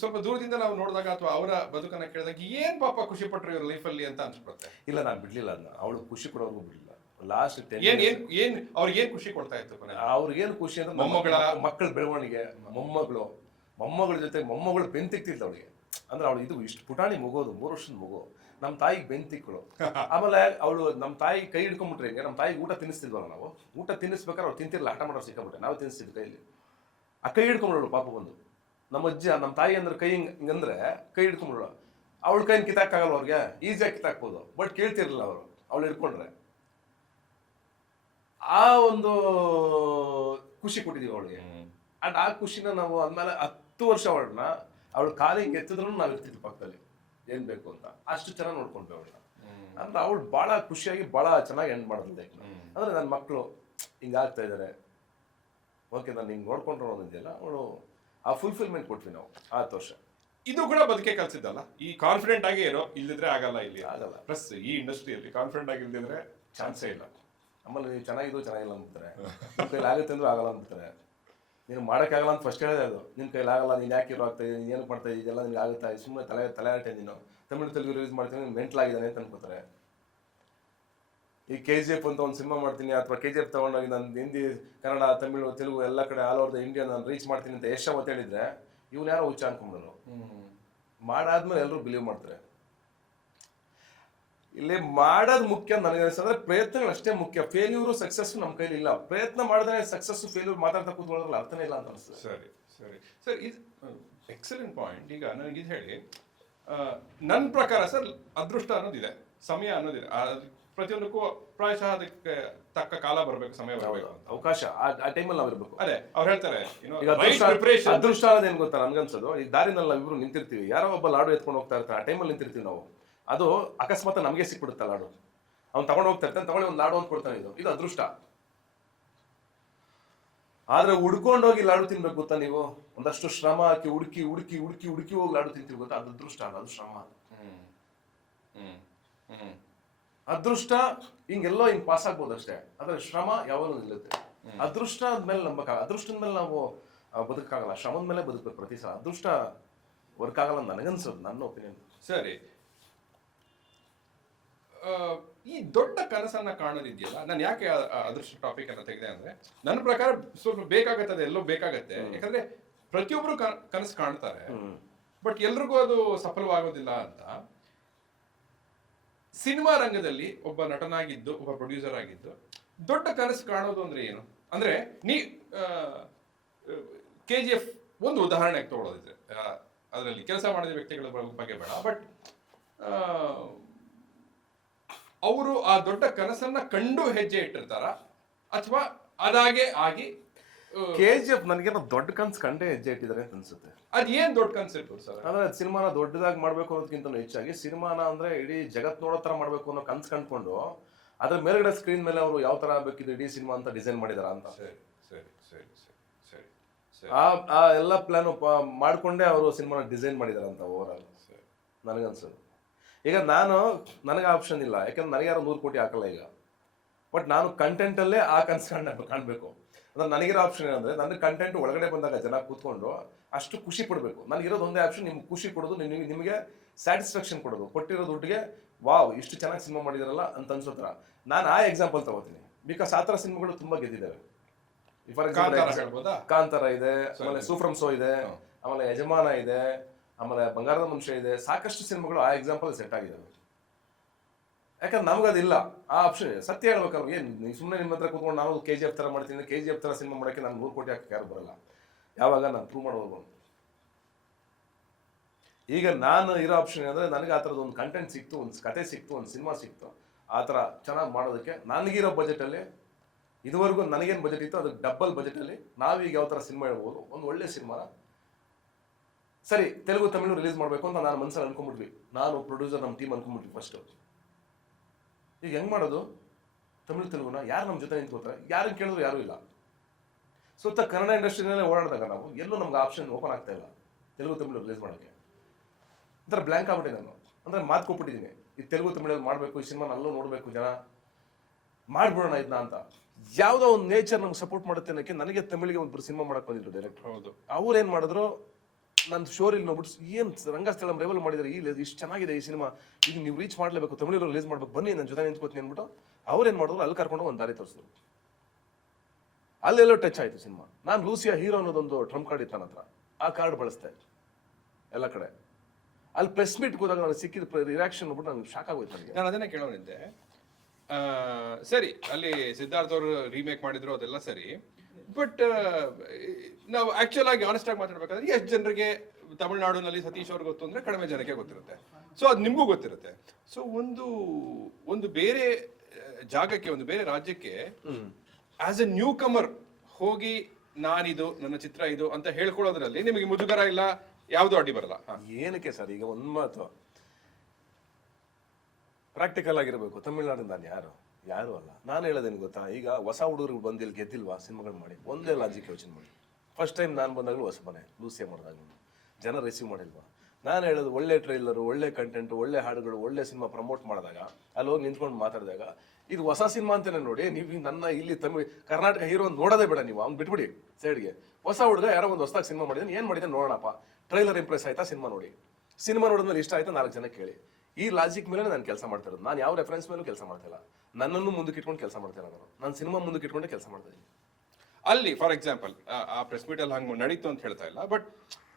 ಸ್ವಲ್ಪ ದೂರದಿಂದ ನಾವು ನೋಡಿದಾಗ ಅಥವಾ ಅವರ ಬದುಕನ್ನ ಕೇಳಿದಾಗ ಏನ್ ಪಾಪ ಖುಷಿ ಪಟ್ರು ಇವ್ರ ಲೈಫಲ್ಲಿ ಅಂತ ಅನ್ಸ್ಬಿಡುತ್ತೆ. ಇಲ್ಲ, ನಾನು ಬಿಡ್ಲಿಲ್ಲ ಅದನ್ನ. ಅವಳು ಖುಷಿ ಕೊಡೋರ್ಗೂ ಬಿಡಲಿಲ್ಲ. ಲಾಸ್ಟ್ ಅವ್ರಿಗೆ ಏನ್ ಖುಷಿ ಕೊಡ್ತಾ ಇತ್ತು? ಅವ್ರಿಗೇನು ಖುಷಿ ಅಂದ್ರೆ ಮಕ್ಕಳ ಬೆಳವಣಿಗೆ, ಮೊಮ್ಮಗಳ ಜೊತೆ ಮೊಮ್ಮಗಳು ಬೆಂತಿಕ್ತಿದ್ಲು ಅವಳಿಗೆ. ಅಂದ್ರೆ ಅವಳು ಇದು ಇಷ್ಟು ಪುಟಾಣಿ ಮಗೋದು, 3 ವರ್ಷದ ಮಗು, ನಮ್ಮ ತಾಯಿಗೆ ಬೆಂತಿಕ್ಕಳು. ಆಮೇಲೆ ಅವಳು ನಮ್ಮ ತಾಯಿ ಕೈ ಹಿಡ್ಕೊಂಡ್ಬಿಟ್ರೆ ಹಿಂಗೆ, ನಮ್ಮ ತಾಯಿಗೆ ಊಟ ತಿನ್ನಿಸ್ತಿದ್ವಲ್ಲ ನಾವು. ಊಟ ತಿನ್ನಿಸ್ಬೇಕಾದ್ರೆ ಅವ್ರು ತಿಂತಿರ್ಲಿಲ್ಲ, ಹಠ ಮಾಡೋರು ಸಿಕ್ಕಾಬಿಟ್ಟೆ. ನಾವು ತಿನ್ನಿಸ್ತಿದ್ವಿ ಕೈಯಲ್ಲಿ. ಆ ಕೈ ಹಿಡ್ಕೊಂಡ್ಬಿಡೋಳು ಪಾಪ ಬಂದು. ನಮ್ಮ ಅಜ್ಜಿ ನಮ್ಮ ತಾಯಿ ಅಂದ್ರೆ ಕೈ ಹಿಂಗಂದ್ರೆ ಕೈ ಹಿಡ್ಕೊಂಡ್ಬಿಡೋಳು. ಅವಳ ಕೈನ ಕಿತ್ತಾಕಾಗಲ್ಲ ಅವ್ರಿಗೆ, ಈಸಿಯಾಗಿ ಕಿತ್ತಾಕ್ಬೋದು. ಬಟ್ ಕೇಳ್ತಿರ್ಲಿಲ್ಲ ಅವರು, ಅವಳು ಹಿಡ್ಕೊಂಡ್ರೆ. ಆ ಒಂದು ಖುಷಿ ಕೊಟ್ಟಿದೀವಿ ಅವಳಿಗೆ. ಅಂಡ್ ಆ ಖುಷಿನ ನಾವು ಆದ್ಮೇಲೆ 10 ವರ್ಷ ಅವಳು ಕಾಲಿಗೆ ಎತ್ತಿದ್ರು ನಾವು ಇರ್ತಿದ್ವಿ ಪಕ್ಕದಲ್ಲಿ ಏನ್ ಬೇಕು ಅಂತ, ಅಷ್ಟು ಚೆನ್ನಾಗಿ ನೋಡ್ಕೊಂಡ್ವಿ ಅವಳನ್ನ. ಅಂದ್ರೆ ಅವಳು ಬಹಳ ಖುಷಿಯಾಗಿ ಬಹಳ ಚೆನ್ನಾಗಿ ಎಂಡ್ ಮಾಡಿದ್ದೆ. ಅಂದ್ರೆ ನನ್ನ ಮಕ್ಕಳು ಹಿಂಗಾಗ್ತಾ ಇದಾರೆ, ಓಕೆ ನಾನು ಹಿಂಗ್ ನೋಡ್ಕೊಂಡ್ರು ಅನ್ನೋದಿದೆಯಲ್ಲ, ಅವಳು ಆ ಫುಲ್ಫಿಲ್ಮೆಂಟ್ ಕೊಟ್ವಿ ನಾವು 10 ವರ್ಷ. ಇದು ಕೂಡ ಬದುಕೆ ಕಲ್ಸಿದ್ದಲ್ಲ, ಈ ಕಾನ್ಫಿಡೆಂಟ್ ಆಗಿ ಇರೋ, ಇಲ್ಲದಿದ್ರೆ ಆಗಲ್ಲ. ಇಲ್ಲಿ ಆಗಲ್ಲ. ಪ್ಲಸ್ ಈ ಇಂಡಸ್ಟ್ರಿಯಲ್ಲಿ ಕಾನ್ಫಿಡೆಂಟ್ ಆಗಿ ಇಲ್ದಿದ್ರೆ ಚಾನ್ಸೇ ಇಲ್ಲ. ಆಮೇಲೆ ನೀವು ಚೆನ್ನಾಗಿದ್ದು ಚೆನ್ನಾಗಿಲ್ಲ ಅಂತಾರೆ, ನಿನ್ನ ಕೈಲಿ ಆಗುತ್ತೆ ಅಂದ್ರೂ ಆಗಲ್ಲ ಅಂತಾರೆ. ನೀನು ಮಾಡೋಕ್ಕಾಗಲ್ಲ ಅಂತ ಫಸ್ಟ್ ಹೇಳಿದೆ, ಅದು ನಿನ್ನ ಕೈಲಿ ಆಗಲ್ಲ, ನೀನು ಯಾಕೆ ಇರೋ ಆಗ್ತಾ ನೀನು ಏನು ಮಾಡ್ತಾ ಇದೆಲ್ಲ ನಿನ್ಗೆ ಆಗುತ್ತಾ, ಸುಮ್ಮನೆ ತಲೆಯಾಟೆ, ನೀನು ತಮಿಳು ತೆಲುಗು ರಿಲೀಸ್ ಮಾಡ್ತೀನಿ ನೀನು ಮೆಂಟ್ಲ್ ಆಗಿದ್ದಾನೆ ಅಂತ ಅನ್ಕೋತಾರೆ. ಈ KGF ಅಂತ ಒಂದು ಸಿನಿಮಾ ಮಾಡ್ತೀನಿ, ಅಥವಾ KGF ತಗೊಂಡೋಗಿ ನಾನು ಹಿಂದಿ, ಕನ್ನಡ, ತಮಿಳು, ತೆಲುಗು ಎಲ್ಲ ಕಡೆ ಆಲ್ ಓವರ್ ದ ಇಂಡಿಯಾ ನಾನು ರೀಚ್ ಮಾಡ್ತೀನಿ ಅಂತ ಯಶ್ ಅವತ್ತು ಹೇಳಿದ್ರೆ ಇವ್ನು ಯಾರೋ ಹುಚ್ಚ ಅನ್ಕೊಂಡ್ರು. ಮಾಡಾದ್ಮೇಲೆ ಎಲ್ಲರೂ ಬಿಲೀವ್ ಮಾಡ್ತಾರೆ. ಇಲ್ಲಿ ಮಾಡೋದು ಮುಖ್ಯ ನನಗೆ ಅನಿಸ್ತಂದ್ರೆ ಪ್ರಯತ್ನಗಳು ಅಷ್ಟೇ ಮುಖ್ಯ. ಫೇಲ್ಯೂರು ಸಕ್ಸಸ್ ನಮ್ಮ ಕೈಲಿ ಇಲ್ಲ. ಪ್ರಯತ್ನ ಮಾಡಿದ್ರೆ ಸಕ್ಸಸ್ ಫೇಲ್ಯೂರ್ ಮಾತಾಡ್ತಾ ಕೂತ್ಕೊಳ್ಳೋದ್ರಲ್ಲಿ ಅರ್ಥನೇ ಇಲ್ಲ ಅಂತ ಅನಿಸ್ತದೆ. ಸರಿ ಸರಿ ಸರ್, ಇದು ಎಕ್ಸಲೆಂಟ್ ಪಾಯಿಂಟ್. ಈಗ ನನಗೆ ಇದು ಹೇಳಿ, ನನ್ನ ಪ್ರಕಾರ ಸರ್ ಅದೃಷ್ಟ ಅನ್ನೋದಿದೆ, ಸಮಯ ಅನ್ನೋದಿದೆ. ಪ್ರತಿಯೊಂದಕ್ಕೂ ಪ್ರಾಯಶಃ ಅದಕ್ಕೆ ತಕ್ಕ ಕಾಲ ಬರಬೇಕು, ಸಮಯ ಬರಬೇಕು, ಅವಕಾಶ ಆ ಟೈಮಲ್ಲಿ ನಾವು ಇರ್ಬೇಕು. ಅದೇ ಅವ್ರು ಹೇಳ್ತಾರೆ, ಈಗ ಅದೃಷ್ಟ ಅನ್ನೋದೇನು ಗೊತ್ತಾ ನನ್ಗನ್ಸೋದು, ಈ ದಾರಿನಲ್ಲಿ ನಾವು ಇಬ್ರು ನಿಂತಿರ್ತೀವಿ, ಯಾರೋ ಒಬ್ಬ ಲಾಡು ಎತ್ಕೊಂಡು ಹೋಗ್ತಾ ಇರ್ತಾನೆ, ಆ ಟೈಮಲ್ಲಿ ನಿಂತಿರ್ತೀವಿ ನಾವು. ಅದು ಅಕಸ್ಮಾತ್ ನಮಗೆ ಸಿಕ್ಬಿಡುತ್ತೆ ಲಾಡು, ಅವ್ನು ತಗೊಂಡು ಹೋಗ್ತಾ ಇರ್ತಾನೆ, ತಗೊಳ್ಳಿ ಒಂದು ಲಾಡು ಅಂತ ಕೊಡ್ತಾನೆ. ಇದು ಅದೃಷ್ಟ. ಆದ್ರೆ ಹುಡ್ಕೊಂಡೋಗಿ ಲಾಡು ತಿನ್ಬೇಕು ಗೊತ್ತಾ ನೀವು, ಒಂದಷ್ಟು ಶ್ರಮ ಹಾಕಿ ಹುಡುಕಿ ಹುಡುಕಿ ಹುಡುಕಿ ಹುಡುಕಿ ಹೋಗಿ ಲಾಡು ತಿಂತೀವಿ ಗೊತ್ತಾ, ಅದು ಅದೃಷ್ಟ ಅಲ್ಲ, ಅದು ಶ್ರಮ. ಅದೃಷ್ಟ ಹಿಂಗೆಲ್ಲೋ ಹಿಂಗ್ ಪಾಸ್ ಆಗ್ಬೋದು ಅಷ್ಟೇ, ಆದ್ರೆ ಶ್ರಮ ಯಾವಾಗಲೂ ನಿಲ್ಲುತ್ತೆ. ಅದೃಷ್ಟ ಆದ್ಮೇಲೆ ನಂಬಕ್ಕಾಗಲ್ಲ, ಅದೃಷ್ಟದ ಮೇಲೆ ನಾವು ಬದುಕಾಗಲ್ಲ, ಶ್ರಮದ ಮೇಲೆ ಬದುಕಬೇಕು ಪ್ರತಿ ಸಲ. ಅದೃಷ್ಟ ವರ್ಕ್ ಆಗಲ್ಲ ನನಗನ್ಸೋದು, ನನ್ನ ಒಪಿನಿಯನ್. ಸರಿ, ಈ ದೊಡ್ಡ ಕನಸನ್ನ ಕಾಣೋದಿದೆಯಲ್ಲ, ನಾನು ಯಾಕೆ ಅದೃಷ್ಟ ಟಾಪಿಕ್ ಅನ್ನ ತೆಗೆದೆ ಅಂದ್ರೆ, ನನ್ನ ಪ್ರಕಾರ ಸ್ವಲ್ಪ ಬೇಕಾಗತ್ತೆ, ಎಲ್ಲೋ ಬೇಕಾಗತ್ತೆ. ಯಾಕಂದ್ರೆ ಪ್ರತಿಯೊಬ್ರು ಕನಸು ಕಾಣ್ತಾರೆ, ಬಟ್ ಎಲ್ರಿಗೂ ಅದು ಸಫಲವಾಗೋದಿಲ್ಲ ಅಂತ. ಸಿನಿಮಾ ರಂಗದಲ್ಲಿ ಒಬ್ಬ ನಟನಾಗಿದ್ದು, ಒಬ್ಬ ಪ್ರೊಡ್ಯೂಸರ್ ಆಗಿದ್ದು, ದೊಡ್ಡ ಕನಸು ಕಾಣೋದು ಅಂದ್ರೆ ಏನು? ಅಂದ್ರೆ KGF ಒಂದು ಉದಾಹರಣೆಗೆ ತಗೊಳ್ಳೋದಿದ್ರೆ, ಅದರಲ್ಲಿ ಕೆಲಸ ಮಾಡಿದ ವ್ಯಕ್ತಿಗಳ ಬಗ್ಗೆ ಬೇಡ, ಬಟ್ ಅವರು ಆ ದೊಡ್ಡ ಕನಸನ್ನ ಕಂಡು ಹೆಜ್ಜೆ ಇಟ್ಟಿರ್ತಾರ, ಅಥವಾ ಅದಾಗೆ ಆಗಿ KGF ನನಗೇನೋ ದೊಡ್ಡ ಕನ್ಸು ಕಂಡೇ ಹೆಜ್ಜೆ ಇಟ್ಟಿದ್ದಾರೆ ಅಂತ ಅನ್ಸುತ್ತೆ. ಅದೇನ್ ದೊಡ್ಡ ಕನ್ಸು ಇರ್ಬೋದು ಸರ್? ಅಂದ್ರೆ ಸಿನಿಮಾನ ದೊಡ್ಡದಾಗಿ ಮಾಡ್ಬೇಕು ಅನ್ನೋದಕ್ಕಿಂತ ಹೆಚ್ಚಾಗಿ ಸಿನಿಮಾನ ಅಂದ್ರೆ ಇಡೀ ಜಗತ್ ನೋಡೋ ತರ ಮಾಡ್ಬೇಕು ಅನ್ನೋ ಕನ್ಸು ಕಂಡ್ಕೊಂಡು ಅದ್ರ ಮೇಲ್ಗಡೆ ಸ್ಕ್ರೀನ್ ಮೇಲೆ ಅವರು ಯಾವ ತರ ಬೇಕಿದೆ ಇಡೀ ಸಿನಿಮಾ ಅಂತ ಡಿಸೈನ್ ಮಾಡಿದಾರ ಅಂತ. ಆ ಎಲ್ಲ ಪ್ಲಾನ್ ಮಾಡ್ಕೊಂಡೇ ಅವರು ಸಿನಿಮಾನ ಡಿಸೈನ್ ಮಾಡಿದಾರ ಅಂತ ಓವರ್ ಆಲ್ ನನಗನ್ಸೋದು. ಈಗ ನನಗೆ ಆಪ್ಷನ್ ಇಲ್ಲ, ಯಾಕಂದ್ರೆ ನನಗೆ ಯಾರು 100 ಕೋಟಿ ಹಾಕಲ್ಲ ಈಗ. ಬಟ್ ನಾನು ಕಂಟೆಂಟಲ್ಲೇ ಆ ಕನ್ಸು ಕಾಣಬೇಕು. ಅಂದ್ರೆ ನನಗಿರೋ ಆಪ್ಷನ್ ಏನಂದ್ರೆ, ನನ್ನ ಕಂಟೆಂಟ್ ಒಳಗಡೆ ಬಂದಾಗ ಜನ ಕೂತ್ಕೊಂಡು ಅಷ್ಟು ಖುಷಿ ಪಡಬೇಕು. ನನಗಿರೋದು ಒಂದೇ ಆಪ್ಷನ್, ನಿಮ್ಗೆ ಖುಷಿ ಕೊಡೋದು, ನಿಮಗೆ ಸ್ಯಾಟಿಸ್ಫ್ಯಾಕ್ಷನ್ ಕೊಡೋದು, ಕೊಟ್ಟಿರೋ ದುಡ್ಡಿಗೆ ವಾವ್ ಇಷ್ಟು ಚೆನ್ನಾಗಿ ಸಿನಿಮಾ ಮಾಡಿದಾರಲ್ಲ ಅಂತ ಅನ್ಸೋ ಥರ. ನಾನು ಆ ಎಕ್ಸಾಂಪಲ್ ತಗೋತೀನಿ, ಬಿಕಾಸ್ ಆ ಥರ ಸಿನಿಮಾಗಳು ತುಂಬಾ ಗೆದ್ದಿದ್ದಾವೆ. ಫಾರ್ ಎಕ್ಸಾಂಪಲ್ ಕಾಂತಾರ ಇದೆ, ಆಮೇಲೆ ಸೂಫ್ರಮ್ ಸೋ ಇದೆ, ಆಮೇಲೆ ಯಜಮಾನ ಇದೆ, ಆಮೇಲೆ ಬಂಗಾರದ ಮನುಷ್ಯ ಇದೆ. ಸಾಕಷ್ಟು ಸಿನಿಮಾಗಳು ಆ ಎಕ್ಸಾಂಪಲ್ ಸೆಟ್ ಆಗಿದ್ದಾವೆ. ಯಾಕಂದ್ರೆ ನಮ್ಗದಿಲ್ಲ ಆ ಆಪ್ಷನ್. ಸತ್ಯ ಹೇಳ್ಬೇಕಲ್ವ, ನೀವು ಸುಮ್ಮನೆ ನಿಮ್ಮ ಹತ್ರ ಕೂತ್ಕೊಂಡು ನಾನು KGF ಥರ ಮಾಡ್ತೀನಿ, KGF ಥರ ಸಿನಿಮಾ ಮಾಡೋಕ್ಕೆ ನಾನು 100 ಕೋಟಿ ಹಾಕಕ್ಕೆ ಯಾರು ಬರಲ್ಲ. ಯಾವಾಗ ನಾನು ಪ್ರೂವ್ ಮಾಡೋದು. ಈಗ ನಾನು ಇರೋ ಆಪ್ಷನ್ ಅಂದರೆ, ನನಗೆ ಆ ಥರದ್ದು ಒಂದು ಕಂಟೆಂಟ್ ಸಿಕ್ತು, ಒಂದು ಕತೆ ಸಿಕ್ತು, ಒಂದು ಸಿನಿಮಾ ಸಿಕ್ತು, ಆ ಥರ ಚೆನ್ನಾಗಿ ಮಾಡೋದಕ್ಕೆ ನನಗಿರೋ ಬಜೆಟಲ್ಲಿ, ಇದುವರೆಗೂ ನನಗೇನು ಬಜೆಟ್ ಇತ್ತು ಅದಕ್ಕೆ ಡಬಲ್ ಬಜೆಟಲ್ಲಿ ನಾವೀಗ ಯಾವ ಥರ ಸಿನಿಮಾ ಹೇಳ್ಬೋದು, ಒಂದು ಒಳ್ಳೆ ಸಿನಿಮಾ. ಸರಿ, ತೆಲುಗು ತಮಿಳು ರಿಲೀಸ್ ಮಾಡಬೇಕು ಅಂತ ನಾನು ಮನಸ್ಸಲ್ಲಿ ಅನ್ಕೊಂಡ್ಬಿಟ್ವಿ, ನಾನು ಪ್ರೊಡ್ಯೂಸರ್ ನಮ್ಮ ಟೀಮ್ ಅನ್ಕೊಂಡ್ಬಿಟ್ವಿ ಫಸ್ಟು. ಈಗ ಹೆಂಗೆ ಮಾಡೋದು? ತಮಿಳು ತೆಲುಗುನ ಯಾರು ನಮ್ಮ ಜೊತೆ ನಿಂತ್ಕೋತಾರೆ? ಯಾರನ್ನು ಕೇಳಿದ್ರು ಯಾರೂ ಇಲ್ಲ. ಸುತ್ತ ಕನ್ನಡ ಇಂಡಸ್ಟ್ರಿನಲ್ಲೇ ಓಡಾಡಿದಾಗ ನಾವು ಎಲ್ಲೂ ನಮ್ಗೆ ಆಪ್ಷನ್ ಓಪನ್ ಆಗ್ತಾ ಇಲ್ಲ ತೆಲುಗು ತಮಿಳು ರಿಲೀಸ್ ಮಾಡೋಕ್ಕೆ. ಒಂಥರ ಬ್ಲ್ಯಾಂಕ್ ಆಗ್ಬಿಟ್ಟೆ ನಾನು. ಅಂದರೆ ಮಾತು ಕೊಟ್ಬಿಟ್ಟಿದ್ದೀನಿ, ಈ ತೆಲುಗು ತಮಿಳಲ್ಲಿ ಮಾಡಬೇಕು, ಈ ಸಿನಿಮಾನ ಅಲ್ಲೂ ನೋಡಬೇಕು ಜನ, ಮಾಡ್ಬಿಡೋಣ ಇದನ್ನ ಅಂತ. ಯಾವುದೋ ಒಂದು ನೇಚರ್ ನಮ್ಗೆ ಸಪೋರ್ಟ್ ಮಾಡುತ್ತೆ ಅನ್ನೋಕ್ಕೆ. ನನಗೆ ತಮಿಳಿಗೆ ಒಂದು ಸಿನಿಮಾ ಮಾಡಕ್ಕೆ ಬಂದಿದ್ರು ಡೈರೆಕ್ಟರ್. ಹೌದು, ಅವ್ರು ಏನು ಮಾಡಿದ್ರು, ನನ್ನ ಶೋರಿಲ್ಲಿ ನೋಡ್ಬಿಟ್ಟು ಏನು ರಂಗಸ್ಥಳಂ ರೆವಲ್ ಮಾಡಿದ್ದಾರೆ, ಇಷ್ಟು ಚೆನ್ನಾಗಿದೆ ಈ ಸಿನಿಮಾ, ಈಗ ನೀವು ರೀಚ್ ಮಾಡಲೇಬೇಕು, ತಮಿಳು ರಿಲೀಸ್ ಮಾಡ್ಬೇಕು, ಬನ್ನಿ ನನ್ನ ಜೊತೆ ನಿಂತ್ಕೋತೀನಿ ಅಂದ್ಬಿಟ್ಟು ಅವ್ರೇನು ಮಾಡಿದ್ರು, ಅಲ್ಲಿ ಕರ್ಕೊಂಡು ಒಂದು ದಾರಿ ತೋರಿಸಿದ್ರು. ಅಲ್ಲೆಲ್ಲೋ ಟಚ್ ಆಯಿತು ಸಿನಿಮಾ. ನಾನು ಲೂಸಿಯಾ ಹೀರೋ ಅನ್ನೋದೊಂದು ಟ್ರಂಪ್ ಕಾರ್ಡ್ ಇತ್ತು ನನ್ನ ಹತ್ರ, ಆ ಕಾರ್ಡ್ ಬಳಸ್ದೆ ಎಲ್ಲ ಕಡೆ. ಅಲ್ಲಿ ಪ್ರೆಸ್ ಮೀಟ್ ಹೋದಾಗ ನನಗೆ ಸಿಕ್ಕಿದ ರಿಯಾಕ್ಷನ್ ನೋಡ್ಬಿಟ್ಟು ನನಗೆ ಶಾಕ್ ಆಗೋಯ್ತು. ನನಗೆ ನಾನು ಅದನ್ನೇ ಕೇಳೋನಿದ್ದೆ. ಸರಿ, ಅಲ್ಲಿ ಸಿದ್ಧಾರ್ಥ್ ಅವರು ರೀಮೇಕ್ ಮಾಡಿದ್ರು, ಅದೆಲ್ಲ ಸರಿ, ಬಟ್ ನಾವು ಆಕ್ಚುಲ್ ಆಗಿ ಆನೆಸ್ಟ್ ಆಗಿ ಮಾತಾಡ್ಬೇಕಾದ್ರೆ ಎಷ್ಟು ಜನರಿಗೆ ತಮಿಳುನಾಡಿನಲ್ಲಿ ಸತೀಶ್ ಅವ್ರಿಗೆ ಗೊತ್ತು ಅಂದ್ರೆ ಕಡಿಮೆ ಜನಕ್ಕೆ ಗೊತ್ತಿರುತ್ತೆ. ಸೊ ಅದು ನಿಮಗೂ ಗೊತ್ತಿರುತ್ತೆ. ಸೊ ಒಂದು ಬೇರೆ ಜಾಗಕ್ಕೆ, ಒಂದು ಬೇರೆ ರಾಜ್ಯಕ್ಕೆ ಆಸ್ ಎ ನ್ಯೂ ಕಮರ್ ಹೋಗಿ ನಾನಿದು ನನ್ನ ಚಿತ್ರ ಇದು ಅಂತ ಹೇಳ್ಕೊಳ್ಳೋದ್ರಲ್ಲಿ ನಿಮಗೆ ಮುಜುಗರ ಇಲ್ಲ, ಯಾವ್ದು ಅಡ್ಡಿ ಬರಲ್ಲ. ಏನಕ್ಕೆ ಸರ್, ಈಗ ಒಂದು ಮಾತು ಪ್ರಾಕ್ಟಿಕಲ್ ಆಗಿರಬೇಕು. ತಮಿಳ್ನಾಡಿನ ನಾನು ಯಾರು ಅಲ್ಲ. ನಾನು ಹೇಳೋದೇನು ಗೊತ್ತಾ, ಈಗ ಹೊಸ ಹುಡುಗರು ಬಂದು ಇಲ್ಲಿ ಗೆದ್ದಿಲ್ವಾ ಸಿನಿಮಾಗಳು ಮಾಡಿ, ಒಂದೇ ಲಾಜಿಕ್ ಯೋಚನೆ ಮಾಡಿ. ಫಸ್ಟ್ ಟೈಮ್ ನಾನು ಬಂದಾಗಲೂ ಹೊಸಬನೇ ಲೂಸಿಯಾ ಮಾಡಿದಾಗ ಜನ ರಿಸೀವ್ ಮಾಡಿಲ್ವಾ. ನಾನು ಹೇಳೋದು ಒಳ್ಳೆ ಟ್ರೈಲರು, ಒಳ್ಳೆ ಕಂಟೆಂಟ್, ಒಳ್ಳೆ ಹಾಡುಗಳು, ಒಳ್ಳೆ ಸಿನಿಮಾ ಪ್ರಮೋಟ್ ಮಾಡಿದಾಗ ಅಲ್ಲಿ ಹೋಗಿ ನಿಂತ್ಕೊಂಡು ಮಾತಾಡಿದಾಗ ಇದು ಹೊಸ ಸಿನಿಮಾ ಅಂತಾನೆ ನೋಡಿ. ನೀವು ನನ್ನ ಇಲ್ಲಿ ಕರ್ನಾಟಕ ಹೀರೋ ನೋಡೋದೇ ಬೇಡ, ನೀವು ಅವ್ನು ಬಿಟ್ಬಿಡಿ ಸೈಡ್ಗೆ. ಹೊಸ ಹುಡುಗ ಯಾರೋ ಒಂದು ಹೊಸದಾಗಿ ಸಿನಿಮಾ ಮಾಡಿದ್ದಾನೆ, ಏನು ಮಾಡಿದ್ದಾನೆ ನೋಡೋಣಪ್ಪ, ಟ್ರೈಲರ್ ಇಂಪ್ರೆಸ್ ಆಯ್ತಾ, ಸಿನಿಮಾ ನೋಡಿ, ಸಿನಿಮಾ ನೋಡಿದ್ಮೇಲೆ ಇಷ್ಟ ಆಯ್ತಾ 4 ಜನ ಕೇಳಿ. ಈ ಲಾಜಿಕ್ ಮೇಲೆ ನಾನು ಕೆಲಸ ಮಾಡ್ತಾ ಇರೋದು. ನಾನು ಯಾವ ರೆಫರೆನ್ಸ್ ಮೇಲೂ ಕೆಲಸ ಮಾಡ್ತಿಲ್ಲ, ನನ್ನನ್ನು ಮುಂದಕ್ಕೆ ಇಟ್ಕೊಂಡು ಕೆಲಸ ಮಾಡ್ತಾ ಇಲ್ಲ. ನಾನು ಸಿನಿಮಾ ಮುಂದಕ್ಕೆ ಇಟ್ಕೊಂಡೆ ಕೆಲಸ ಮಾಡ್ತಾ ಇದ್ದೀನಿ. ಅಲ್ಲಿ ಫಾರ್ ಎಕ್ಸಾಂಪಲ್ ಆ ಪ್ರೆಸ್ ಮೀಟ್ ಅಲ್ಲಿ ಹಂಗೆ ನಡೀತು ಅಂತ ಹೇಳ್ತಾ ಇಲ್ಲ, ಬಟ್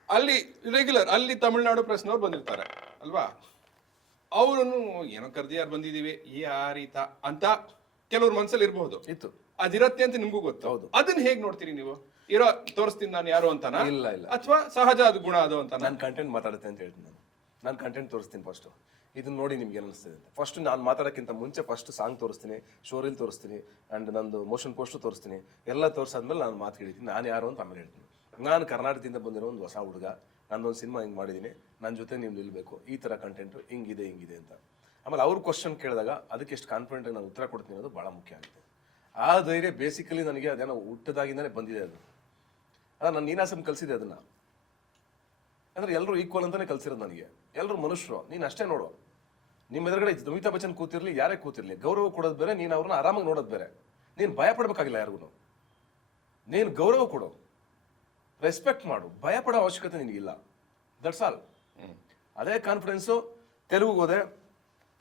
ಅಲ್ಲಿ ರೆಗ್ಯುಲರ್ ಅಲ್ಲಿ ತಮಿಳ್ನಾಡು ಪ್ರೆಸ್ನವ್ರು ಬಂದಿರ್ತಾರೆ ಅಲ್ವಾ, ಅವರನ್ನು ಏನೋ ಕರ್ದಿಯಾರು ಬಂದಿದೀವಿ ಯಾರೀತ ಅಂತ ಕೆಲವ್ರ ಮನ್ಸಲ್ಲಿ ಇರಬಹುದು, ಇತ್ತು, ಅದಿರತ್ತೆ ಅಂತ ನಿಮ್ಗೂ ಗೊತ್ತು. ಹೌದು. ಅದನ್ನ ಹೇಗ್ ನೋಡ್ತೀರಿ ನೀವು? ಇರೋ ತೋರಿಸ್ತೀನಿ ನಾನು ಯಾರು ಅಂತಾನ, ಇಲ್ಲ ಅಥವಾ ಸಹಜ ಅದು ಗುಣ ಅದು ಅಂತ? ನಾನು ಕಂಟೆಂಟ್ ಮಾತಾಡುತ್ತೆ ಅಂತ ಹೇಳ್ತೀನಿ. ನಾನು ಕಂಟೆಂಟ್ ತೋರಿಸ್ತೀನಿ ಫಸ್ಟ್, ಇದನ್ನ ನೋಡಿ ನಿಮ್ಗೆ ಏನು ಅನಿಸ್ತದೆ ಅಂತ. ಫಸ್ಟ್ ನಾನು ಮಾತಾಡೋಕ್ಕಿಂತ ಮುಂಚೆ ಫಸ್ಟ್ ಸಾಂಗ್ ತೋರಿಸ್ತೀನಿ, ಶೋರೀಲ್ ತೋರಿಸ್ತೀನಿ, ಆ್ಯಂಡ್ ನಂದು ಮೋಷನ್ ಪೋಸ್ಟು ತೋರಿಸ್ತೀನಿ. ಎಲ್ಲ ತೋರಿಸಾದ್ಮೇಲೆ ನಾನು ಮಾತು ಹೇಳಿದ್ದೀನಿ ನಾನು ಯಾರು ಅಂತ ಆಮೇಲೆ ಹೇಳ್ತೀನಿ. ನಾನು ಕರ್ನಾಟಕದಿಂದ ಬಂದಿರೋ ಒಂದು ಹೊಸ ಹುಡುಗ, ನಾನೊಂದು ಸಿನಿಮಾ ಹಿಂಗೆ ಮಾಡಿದ್ದೀನಿ, ನನ್ನ ಜೊತೆ ನೀವು ನಿಲ್ಲಬೇಕು, ಈ ಥರ ಕಂಟೆಂಟು ಹಿಂಗಿದೆ ಅಂತ. ಆಮೇಲೆ ಅವ್ರು ಕ್ವಶನ್ ಕೇಳಿದಾಗ ಅದಕ್ಕೆ ಎಷ್ಟು ಕಾನ್ಫಿಡೆಂಟಾಗಿ ನಾನು ಉತ್ತರ ಕೊಡ್ತೀನಿ ಅನ್ನೋದು ಭಾಳ ಮುಖ್ಯ ಆಗುತ್ತೆ. ಆ ಧೈರ್ಯ ಬೇಸಿಕಲಿ ನನಗೆ ಅದೇನೋ ಹುಟ್ಟದಾಗಿಂದನೇ ಬಂದಿದೆ. ಅದು ನನ್ನ ನೀನಾಸಂ ಕಲಿಸಿದೆ ಅದನ್ನು. ಅಂದರೆ ಎಲ್ಲರೂ ಈಕ್ವಲ್ ಅಂತಲೇ ಕಲಿಸಿರೋದು ನನಗೆ. ಎಲ್ಲರೂ ಮನುಷ್ಯರು, ನೀನು ಅಷ್ಟೇ ನೋಡು. ನಿಮ್ಮ ಎದುರುಗಡೆ ಅಮಿತಾಬ್ ಬಚ್ಚನ್ ಕೂತಿರ್ಲಿ, ಯಾರೇ ಕೂತಿರ್ಲಿ, ಗೌರವ ಕೊಡೋದು ಬೇರೆ, ನೀನು ಅವ್ರನ್ನ ಆರಾಮಾಗಿ ನೋಡೋದು ಬೇರೆ. ನೀನು ಭಯ ಪಡಬೇಕಾಗಿಲ್ಲ ಯಾರಿಗೂ. ನೀನು ಗೌರವ ಕೊಡು, ರೆಸ್ಪೆಕ್ಟ್ ಮಾಡು, ಭಯ ಪಡೋ ಅವಶ್ಯಕತೆ ನಿನಗಿಲ್ಲ. That's all. ಅದೇ ಕಾನ್ಫಿಡೆನ್ಸು ತೆಲುಗುಗೆ ಹೋದೆ,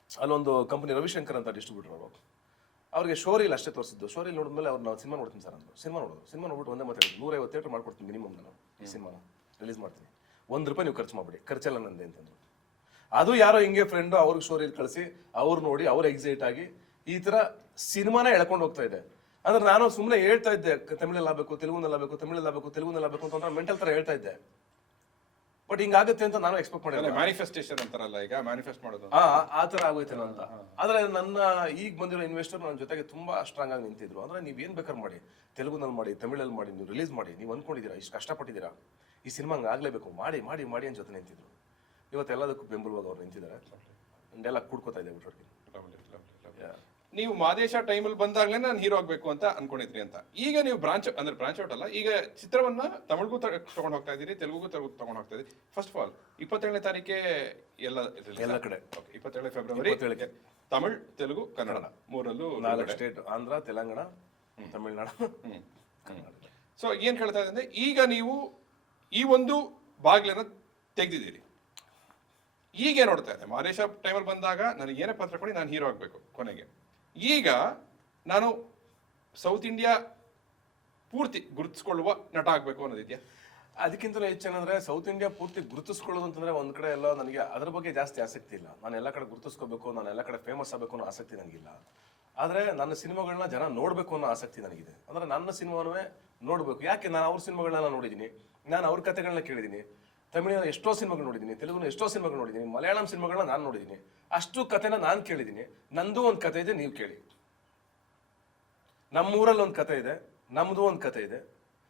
ಅಲ್ಲೊಂದು ಕಂಪನಿ ರವಿಶಂಕರ್ ಅಂತ ಡಿಸ್ಟ್ರಿಬ್ಯೂಟರ್ ಅವರು, ಅವ್ರಿಗೆ ಶೋರೀಲ್ ಅಷ್ಟೇ ತೋರಿಸಿದ್ದು. ಶೋರೀಲ್ ನೋಡಿದ್ಮೇಲೆ ಅವ್ರು ನಾವು ಸಿನಿಮಾ ನೋಡ್ತೀನಿ ಸರ್ ಅಂದರು. ಸಿನಿಮಾ ನೋಡ್ಬಿಟ್ಟು ಒಂದೇ ಮಾತಾಡಿದ್ರು, 150 ಥಿಯೇಟರ್ ಮಾಡ್ಕೊಡ್ತೀನಿ ಮಿನಿಮಮ್, ನಾನು ಈ ಸಿನಿಮಾನ ರಿಲೀಸ್ ಮಾಡ್ತೀನಿ, ₹1 ನೀವು ಖರ್ಚು ಮಾಡ್ಬಿಡಿ, ಖರ್ಚೆಲ್ಲ ನಂದೆ ಅಂತಂದ್ರು. ಅದು ಯಾರೋ ಹಿಂಗೆ ಫ್ರೆಂಡು ಅವ್ರಿಗೆ ಶೋರೀಲ್ ಕಳಿಸಿ ಅವ್ರು ನೋಡಿ ಅವ್ರು ಎಕ್ಸೈಟ್ ಆಗಿ ಈ ಥರ ಸಿನಿಮಾನೇ ಎಳ್ಕೊಂಡು ಹೋಗ್ತಾ ಇದೆ. ಅಂದ್ರೆ ನಾನು ಸುಮ್ಮನೆ ಹೇಳ್ತಾ ಇದ್ದೆ ತಮಿಳಲ್ಲಿ ಆಗಬೇಕು, ತೆಲುಗುನಲ್ಲಾಗಬೇಕು, ತೆಲುಗುನಲ್ಲಾಗಬೇಕು ಅಂತ ಮೆಂಟಲ್ ಥರ ಹೇಳ್ತಾ ಇದ್ದೆ. ಬಟ್ ಹಿಂಗಾಗುತ್ತೆ ಅಂತ ನಾನು ಎಕ್ಸ್ಪೆಕ್ಟ್ ಮಾಡಿಲ್ಲ. ಮ್ಯಾನಿಫೆಸ್ಟೇಷನ್ ಅಂತಾರಲ್ಲ, ಈಗ ಮ್ಯಾನಿಫೆಸ್ಟ್ ಮಾಡೋದು ಆ ಥರ ಆಗೋಯ್ತೇನೋ ಅಂತ. ಆದರೆ ನನ್ನ ಈಗ ಬಂದಿರೋ ಇನ್ವೆಸ್ಟರ್ ನನ್ನ ಜೊತೆಗೆ ತುಂಬಾ ಸ್ಟ್ರಾಂಗ್ ಆಗಿ ನಿಂತಿದ್ರು. ಅಂದ್ರೆ ನೀವೇನು ಬೇಕಾದ್ರೆ ಮಾಡಿ, ತೆಲುಗುನಲ್ಲಿ ಮಾಡಿ, ತಮಿಳಲ್ಲಿ ಮಾಡಿ, ನೀವು ರಿಲೀಸ್ ಮಾಡಿ, ನೀವು ಅಂದ್ಕೊಂಡಿದ್ದೀರಾ, ಇಷ್ಟು ಕಷ್ಟಪಟ್ಟಿದ್ದೀರಾ, ಈ ಸಿನಿಮಾ ಆಗಲೇಬೇಕು, ಮಾಡಿ ಮಾಡಿ ಮಾಡಿ ಅಂತ ಜೊತೆ ನಿಂತಿದ್ರು. ಇವತ್ತೆಲ್ಲದಕ್ಕೂ ಬೆಂಬಲವಾಗಿ ಅವ್ರು ನಿಂತಿದ್ದಾರೆ. ಎಲ್ಲ ಕೂಡ್ಕೋತಾ ಇದೆ ಬಿಟ್ಟೊಟ್ಟಿಗೆ. ನೀವು ಮಾದೇಶ ಟೈಮಲ್ಲಿ ಬಂದಾಗಲೇ ನಾನು ಹೀರೋ ಆಗಬೇಕು ಅಂತ ಅನ್ಕೊಂಡಿದ್ರಿ ಅಂತ. ಈಗ ನೀವು ಬ್ರಾಂಚ್ ಔಟ್ ಅಲ್ಲ, ಈಗ ಚಿತ್ರವನ್ನ ತಮಿಳ್ಗೂ ತಗೊಂಡು ಹೋಗ್ತಾ ಇದ್ದೀರಿ, ತೆಲುಗುಗೂ ತಗೊಂಡು ಹೋಗ್ತಾ ಇದ್ದೀರಿ. ಫಸ್ಟ್ ಆಫ್ ಆಲ್ 27ನೇ ತಾರೀಕೆ ಎಲ್ಲ ಕಡೆ, 27 ಫೆಬ್ರವರಿ ತಮಿಳ್, ತೆಲುಗು, ಕನ್ನಡ ಮೂರಲ್ಲೂ 4 ಸ್ಟೇಟ್, ಆಂಧ್ರ, ತೆಲಂಗಾಣ, ತಮಿಳ್ನಾಡು, ಕರ್ನಾಟಕ. ಸೊ ಏನ್ ಹೇಳ್ತಾ ಇದೆ ಅಂದ್ರೆ, ಈಗ ನೀವು ಈ ಒಂದು ಬಾಗಿಲನ್ನ ತೆಗೆದಿದ್ದೀರಿ. ಈಗ ನೋಡ್ತಾ ಇದೆ, ಮಾದೇಶ ಟೈಮಲ್ಲಿ ಬಂದಾಗ ನನಗೆ ಏನೇ ಪತ್ರ ಕೊಡಿ ನಾನು ಹೀರೋ ಆಗಬೇಕು ಕೊನೆಗೆ. ಈಗ ನಾನು ಸೌತ್ ಇಂಡಿಯಾ ಪೂರ್ತಿ ಗುರುತಿಸ್ಕೊಳ್ಳುವ ನಟ ಆಗಬೇಕು ಅನ್ನೋದಿದೆಯಾ? ಅದಕ್ಕಿಂತ ಹೆಚ್ಚೇನಂದ್ರೆ ಸೌತ್ ಇಂಡಿಯಾ ಪೂರ್ತಿ ಗುರುತಿಸ್ಕೊಳ್ಳೋದು ಅಂತಂದ್ರೆ ಒಂದ್ ಕಡೆ ಎಲ್ಲ ನನಗೆ ಅದ್ರ ಬಗ್ಗೆ ಜಾಸ್ತಿ ಆಸಕ್ತಿ ಇಲ್ಲ. ನಾನು ಎಲ್ಲ ಕಡೆ ಗುರುತಿಸ್ಕೋಬೇಕು, ನಾನು ಎಲ್ಲ ಕಡೆ ಫೇಮಸ್ ಆಗಬೇಕು ಅನ್ನೋ ಆಸಕ್ತಿ ನನಗಿಲ್ಲ. ಆದ್ರೆ ನನ್ನ ಸಿನಿಮಾಗಳನ್ನ ಜನ ನೋಡ್ಬೇಕು ಅನ್ನೋ ಆಸಕ್ತಿ ನನಗಿದೆ. ಅಂದ್ರೆ ನನ್ನ ಸಿನಿಮಾನೂ ನೋಡ್ಬೇಕು. ಯಾಕೆ ನಾನು ಅವ್ರ ಸಿನಿಮಾಗಳನ್ನ ನೋಡಿದ್ದೀನಿ, ನಾನು ಅವ್ರ ಕಥೆಗಳನ್ನ ಕೇಳಿದ್ದೀನಿ. ತಮಿಳಿನ ಎಷ್ಟೋ ಸಿನಿಮಾಗಳು ನೋಡಿದ್ದೀನಿ, ತೆಲುಗುನ ಎಷ್ಟೋ ಸಿನಿಮಾಗಳು ನೋಡಿದ್ದೀನಿ, ಮಲಯಾಳಂ ಸಿನಿಮಾಗಳನ್ನ ನಾನು ನೋಡಿದ್ದೀನಿ. ಅಷ್ಟು ಕಥೆನ ನಾನು ಕೇಳಿದ್ದೀನಿ. ನಂದು ಒಂದು ಕತೆ ಇದೆ, ನೀವು ಕೇಳಿ. ನಮ್ಮೂರಲ್ಲಿ ಒಂದು ಕತೆ ಇದೆ, ನಮ್ದು ಒಂದು ಕತೆ ಇದೆ,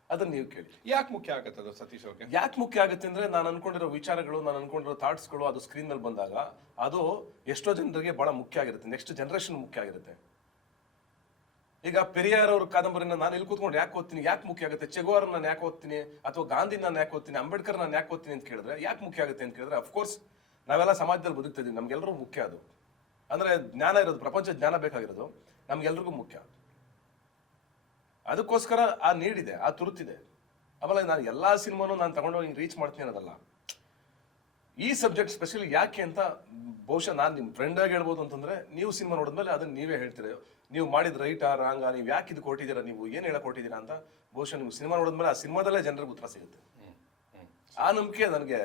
ಅದನ್ನ ನೀವು ಕೇಳಿ. ಯಾಕೆ ಮುಖ್ಯ ಆಗುತ್ತೆ ಅದು ಸತೀಶ್ ಅವ್ರಿಗೆ? ಯಾಕೆ ಮುಖ್ಯ ಆಗುತ್ತೆ ಅಂದ್ರೆ, ನಾನು ಅನ್ಕೊಂಡಿರೋ ವಿಚಾರಗಳು, ನಾನು ಅನ್ಕೊಂಡಿರೋ ಥಾಟ್ಸ್ಗಳು ಅದು ಸ್ಕ್ರೀನ್ ಮೇಲೆ ಬಂದಾಗ ಅದು ಎಷ್ಟೋ ಜನರಿಗೆ ಬಹಳ ಮುಖ್ಯ ಆಗಿರುತ್ತೆ. ನೆಕ್ಸ್ಟ್ ಜನರೇಷನ್ ಮುಖ್ಯ ಆಗಿರುತ್ತೆ. ಈಗ ಪೆರಿಯಾರ್ ಅವ್ರ ಕಾದಂಬರಿನ ನಾನು ಇಲ್ಲಿ ಕೂತ್ಕೊಂಡು ಯಾಕೆ ಓದ್ತೀನಿ, ಯಾಕೆ ಮುಖ್ಯ ಆಗುತ್ತೆ? ಚೆಗೋರ್ ನಾನು ಯಾಕೆ ಓದ್ತೀನಿ, ಅಥವಾ ಗಾಂಧಿ ನಾನು ಯಾಕೆ ಓದ್ತೀನಿ, ಅಂಬೇಡ್ಕರ್ ನಾನು ಯಾಕೆ ಓದ್ತೀನಿ ಅಂತ ಕೇಳಿದ್ರೆ ಯಾಕೆ ಮುಖ್ಯ ಆಗುತ್ತೆ ಅಂತ ಕೇಳಿದ್ರೆ, ಅಫ್ಕೋರ್ಸ್ ನಾವೆಲ್ಲ ಸಮಾಜದಲ್ಲಿ ಬದುಕ್ತಾ ಇದೀವಿ, ನಮ್ಗೆಲ್ಲರೂ ಮುಖ್ಯ ಅದು. ಅಂದ್ರೆ ಜ್ಞಾನ ಇರೋದು, ಪ್ರಪಂಚ ಜ್ಞಾನ ಬೇಕಾಗಿರೋದು ನಮ್ಗೆಲ್ರಿಗೂ ಮುಖ್ಯ. ಅದಕ್ಕೋಸ್ಕರ ಆ ನೀಡಿದೆ, ಆ ತುರುತಿದೆ. ಆಮೇಲೆ ನಾನು ಎಲ್ಲಾ ಸಿನಿಮಾನು ನಾನು ತಗೊಂಡೋಗಿ ರೀಚ್ ಮಾಡ್ತೀನಿ ಅನ್ನೋದಲ್ಲ. ಈ ಸಬ್ಜೆಕ್ಟ್ ಸ್ಪೆಷಲಿ ಯಾಕೆ ಅಂತ ಬಹುಶಃ ನಾನು ನಿಮ್ಮ ಫ್ರೆಂಡ್ ಆಗಿ ಹೇಳ್ಬೋದು ಅಂತಂದ್ರೆ, ನೀವು ಸಿನಿಮಾ ನೋಡಿದ್ಮೇಲೆ ಅದನ್ನ ನೀವೇ ಹೇಳ್ತೀರ, ನೀವು ಮಾಡಿದ ರೈಟ್ ಆ ರಾಂಗ, ನೀವು ಯಾಕೆ ಇದು ಕೊಟ್ಟಿದ್ದೀರಾ, ನೀವು ಏನು ಹೇಳಕ್ ಕೊಟ್ಟಿದ್ದೀರಾ ಅಂತ ಬಹುಶಃ ನಿಮ್ಗೆ ಸಿನಿಮಾ ನೋಡಿದ್ಮೇಲೆ ಆ ಸಿನಿಮಾದಲ್ಲೇ ಜನರಿಗೆ ಉತ್ತರ ಸಿಗುತ್ತೆ. ಆ ನಂಬಿಕೆ ನನಗೆ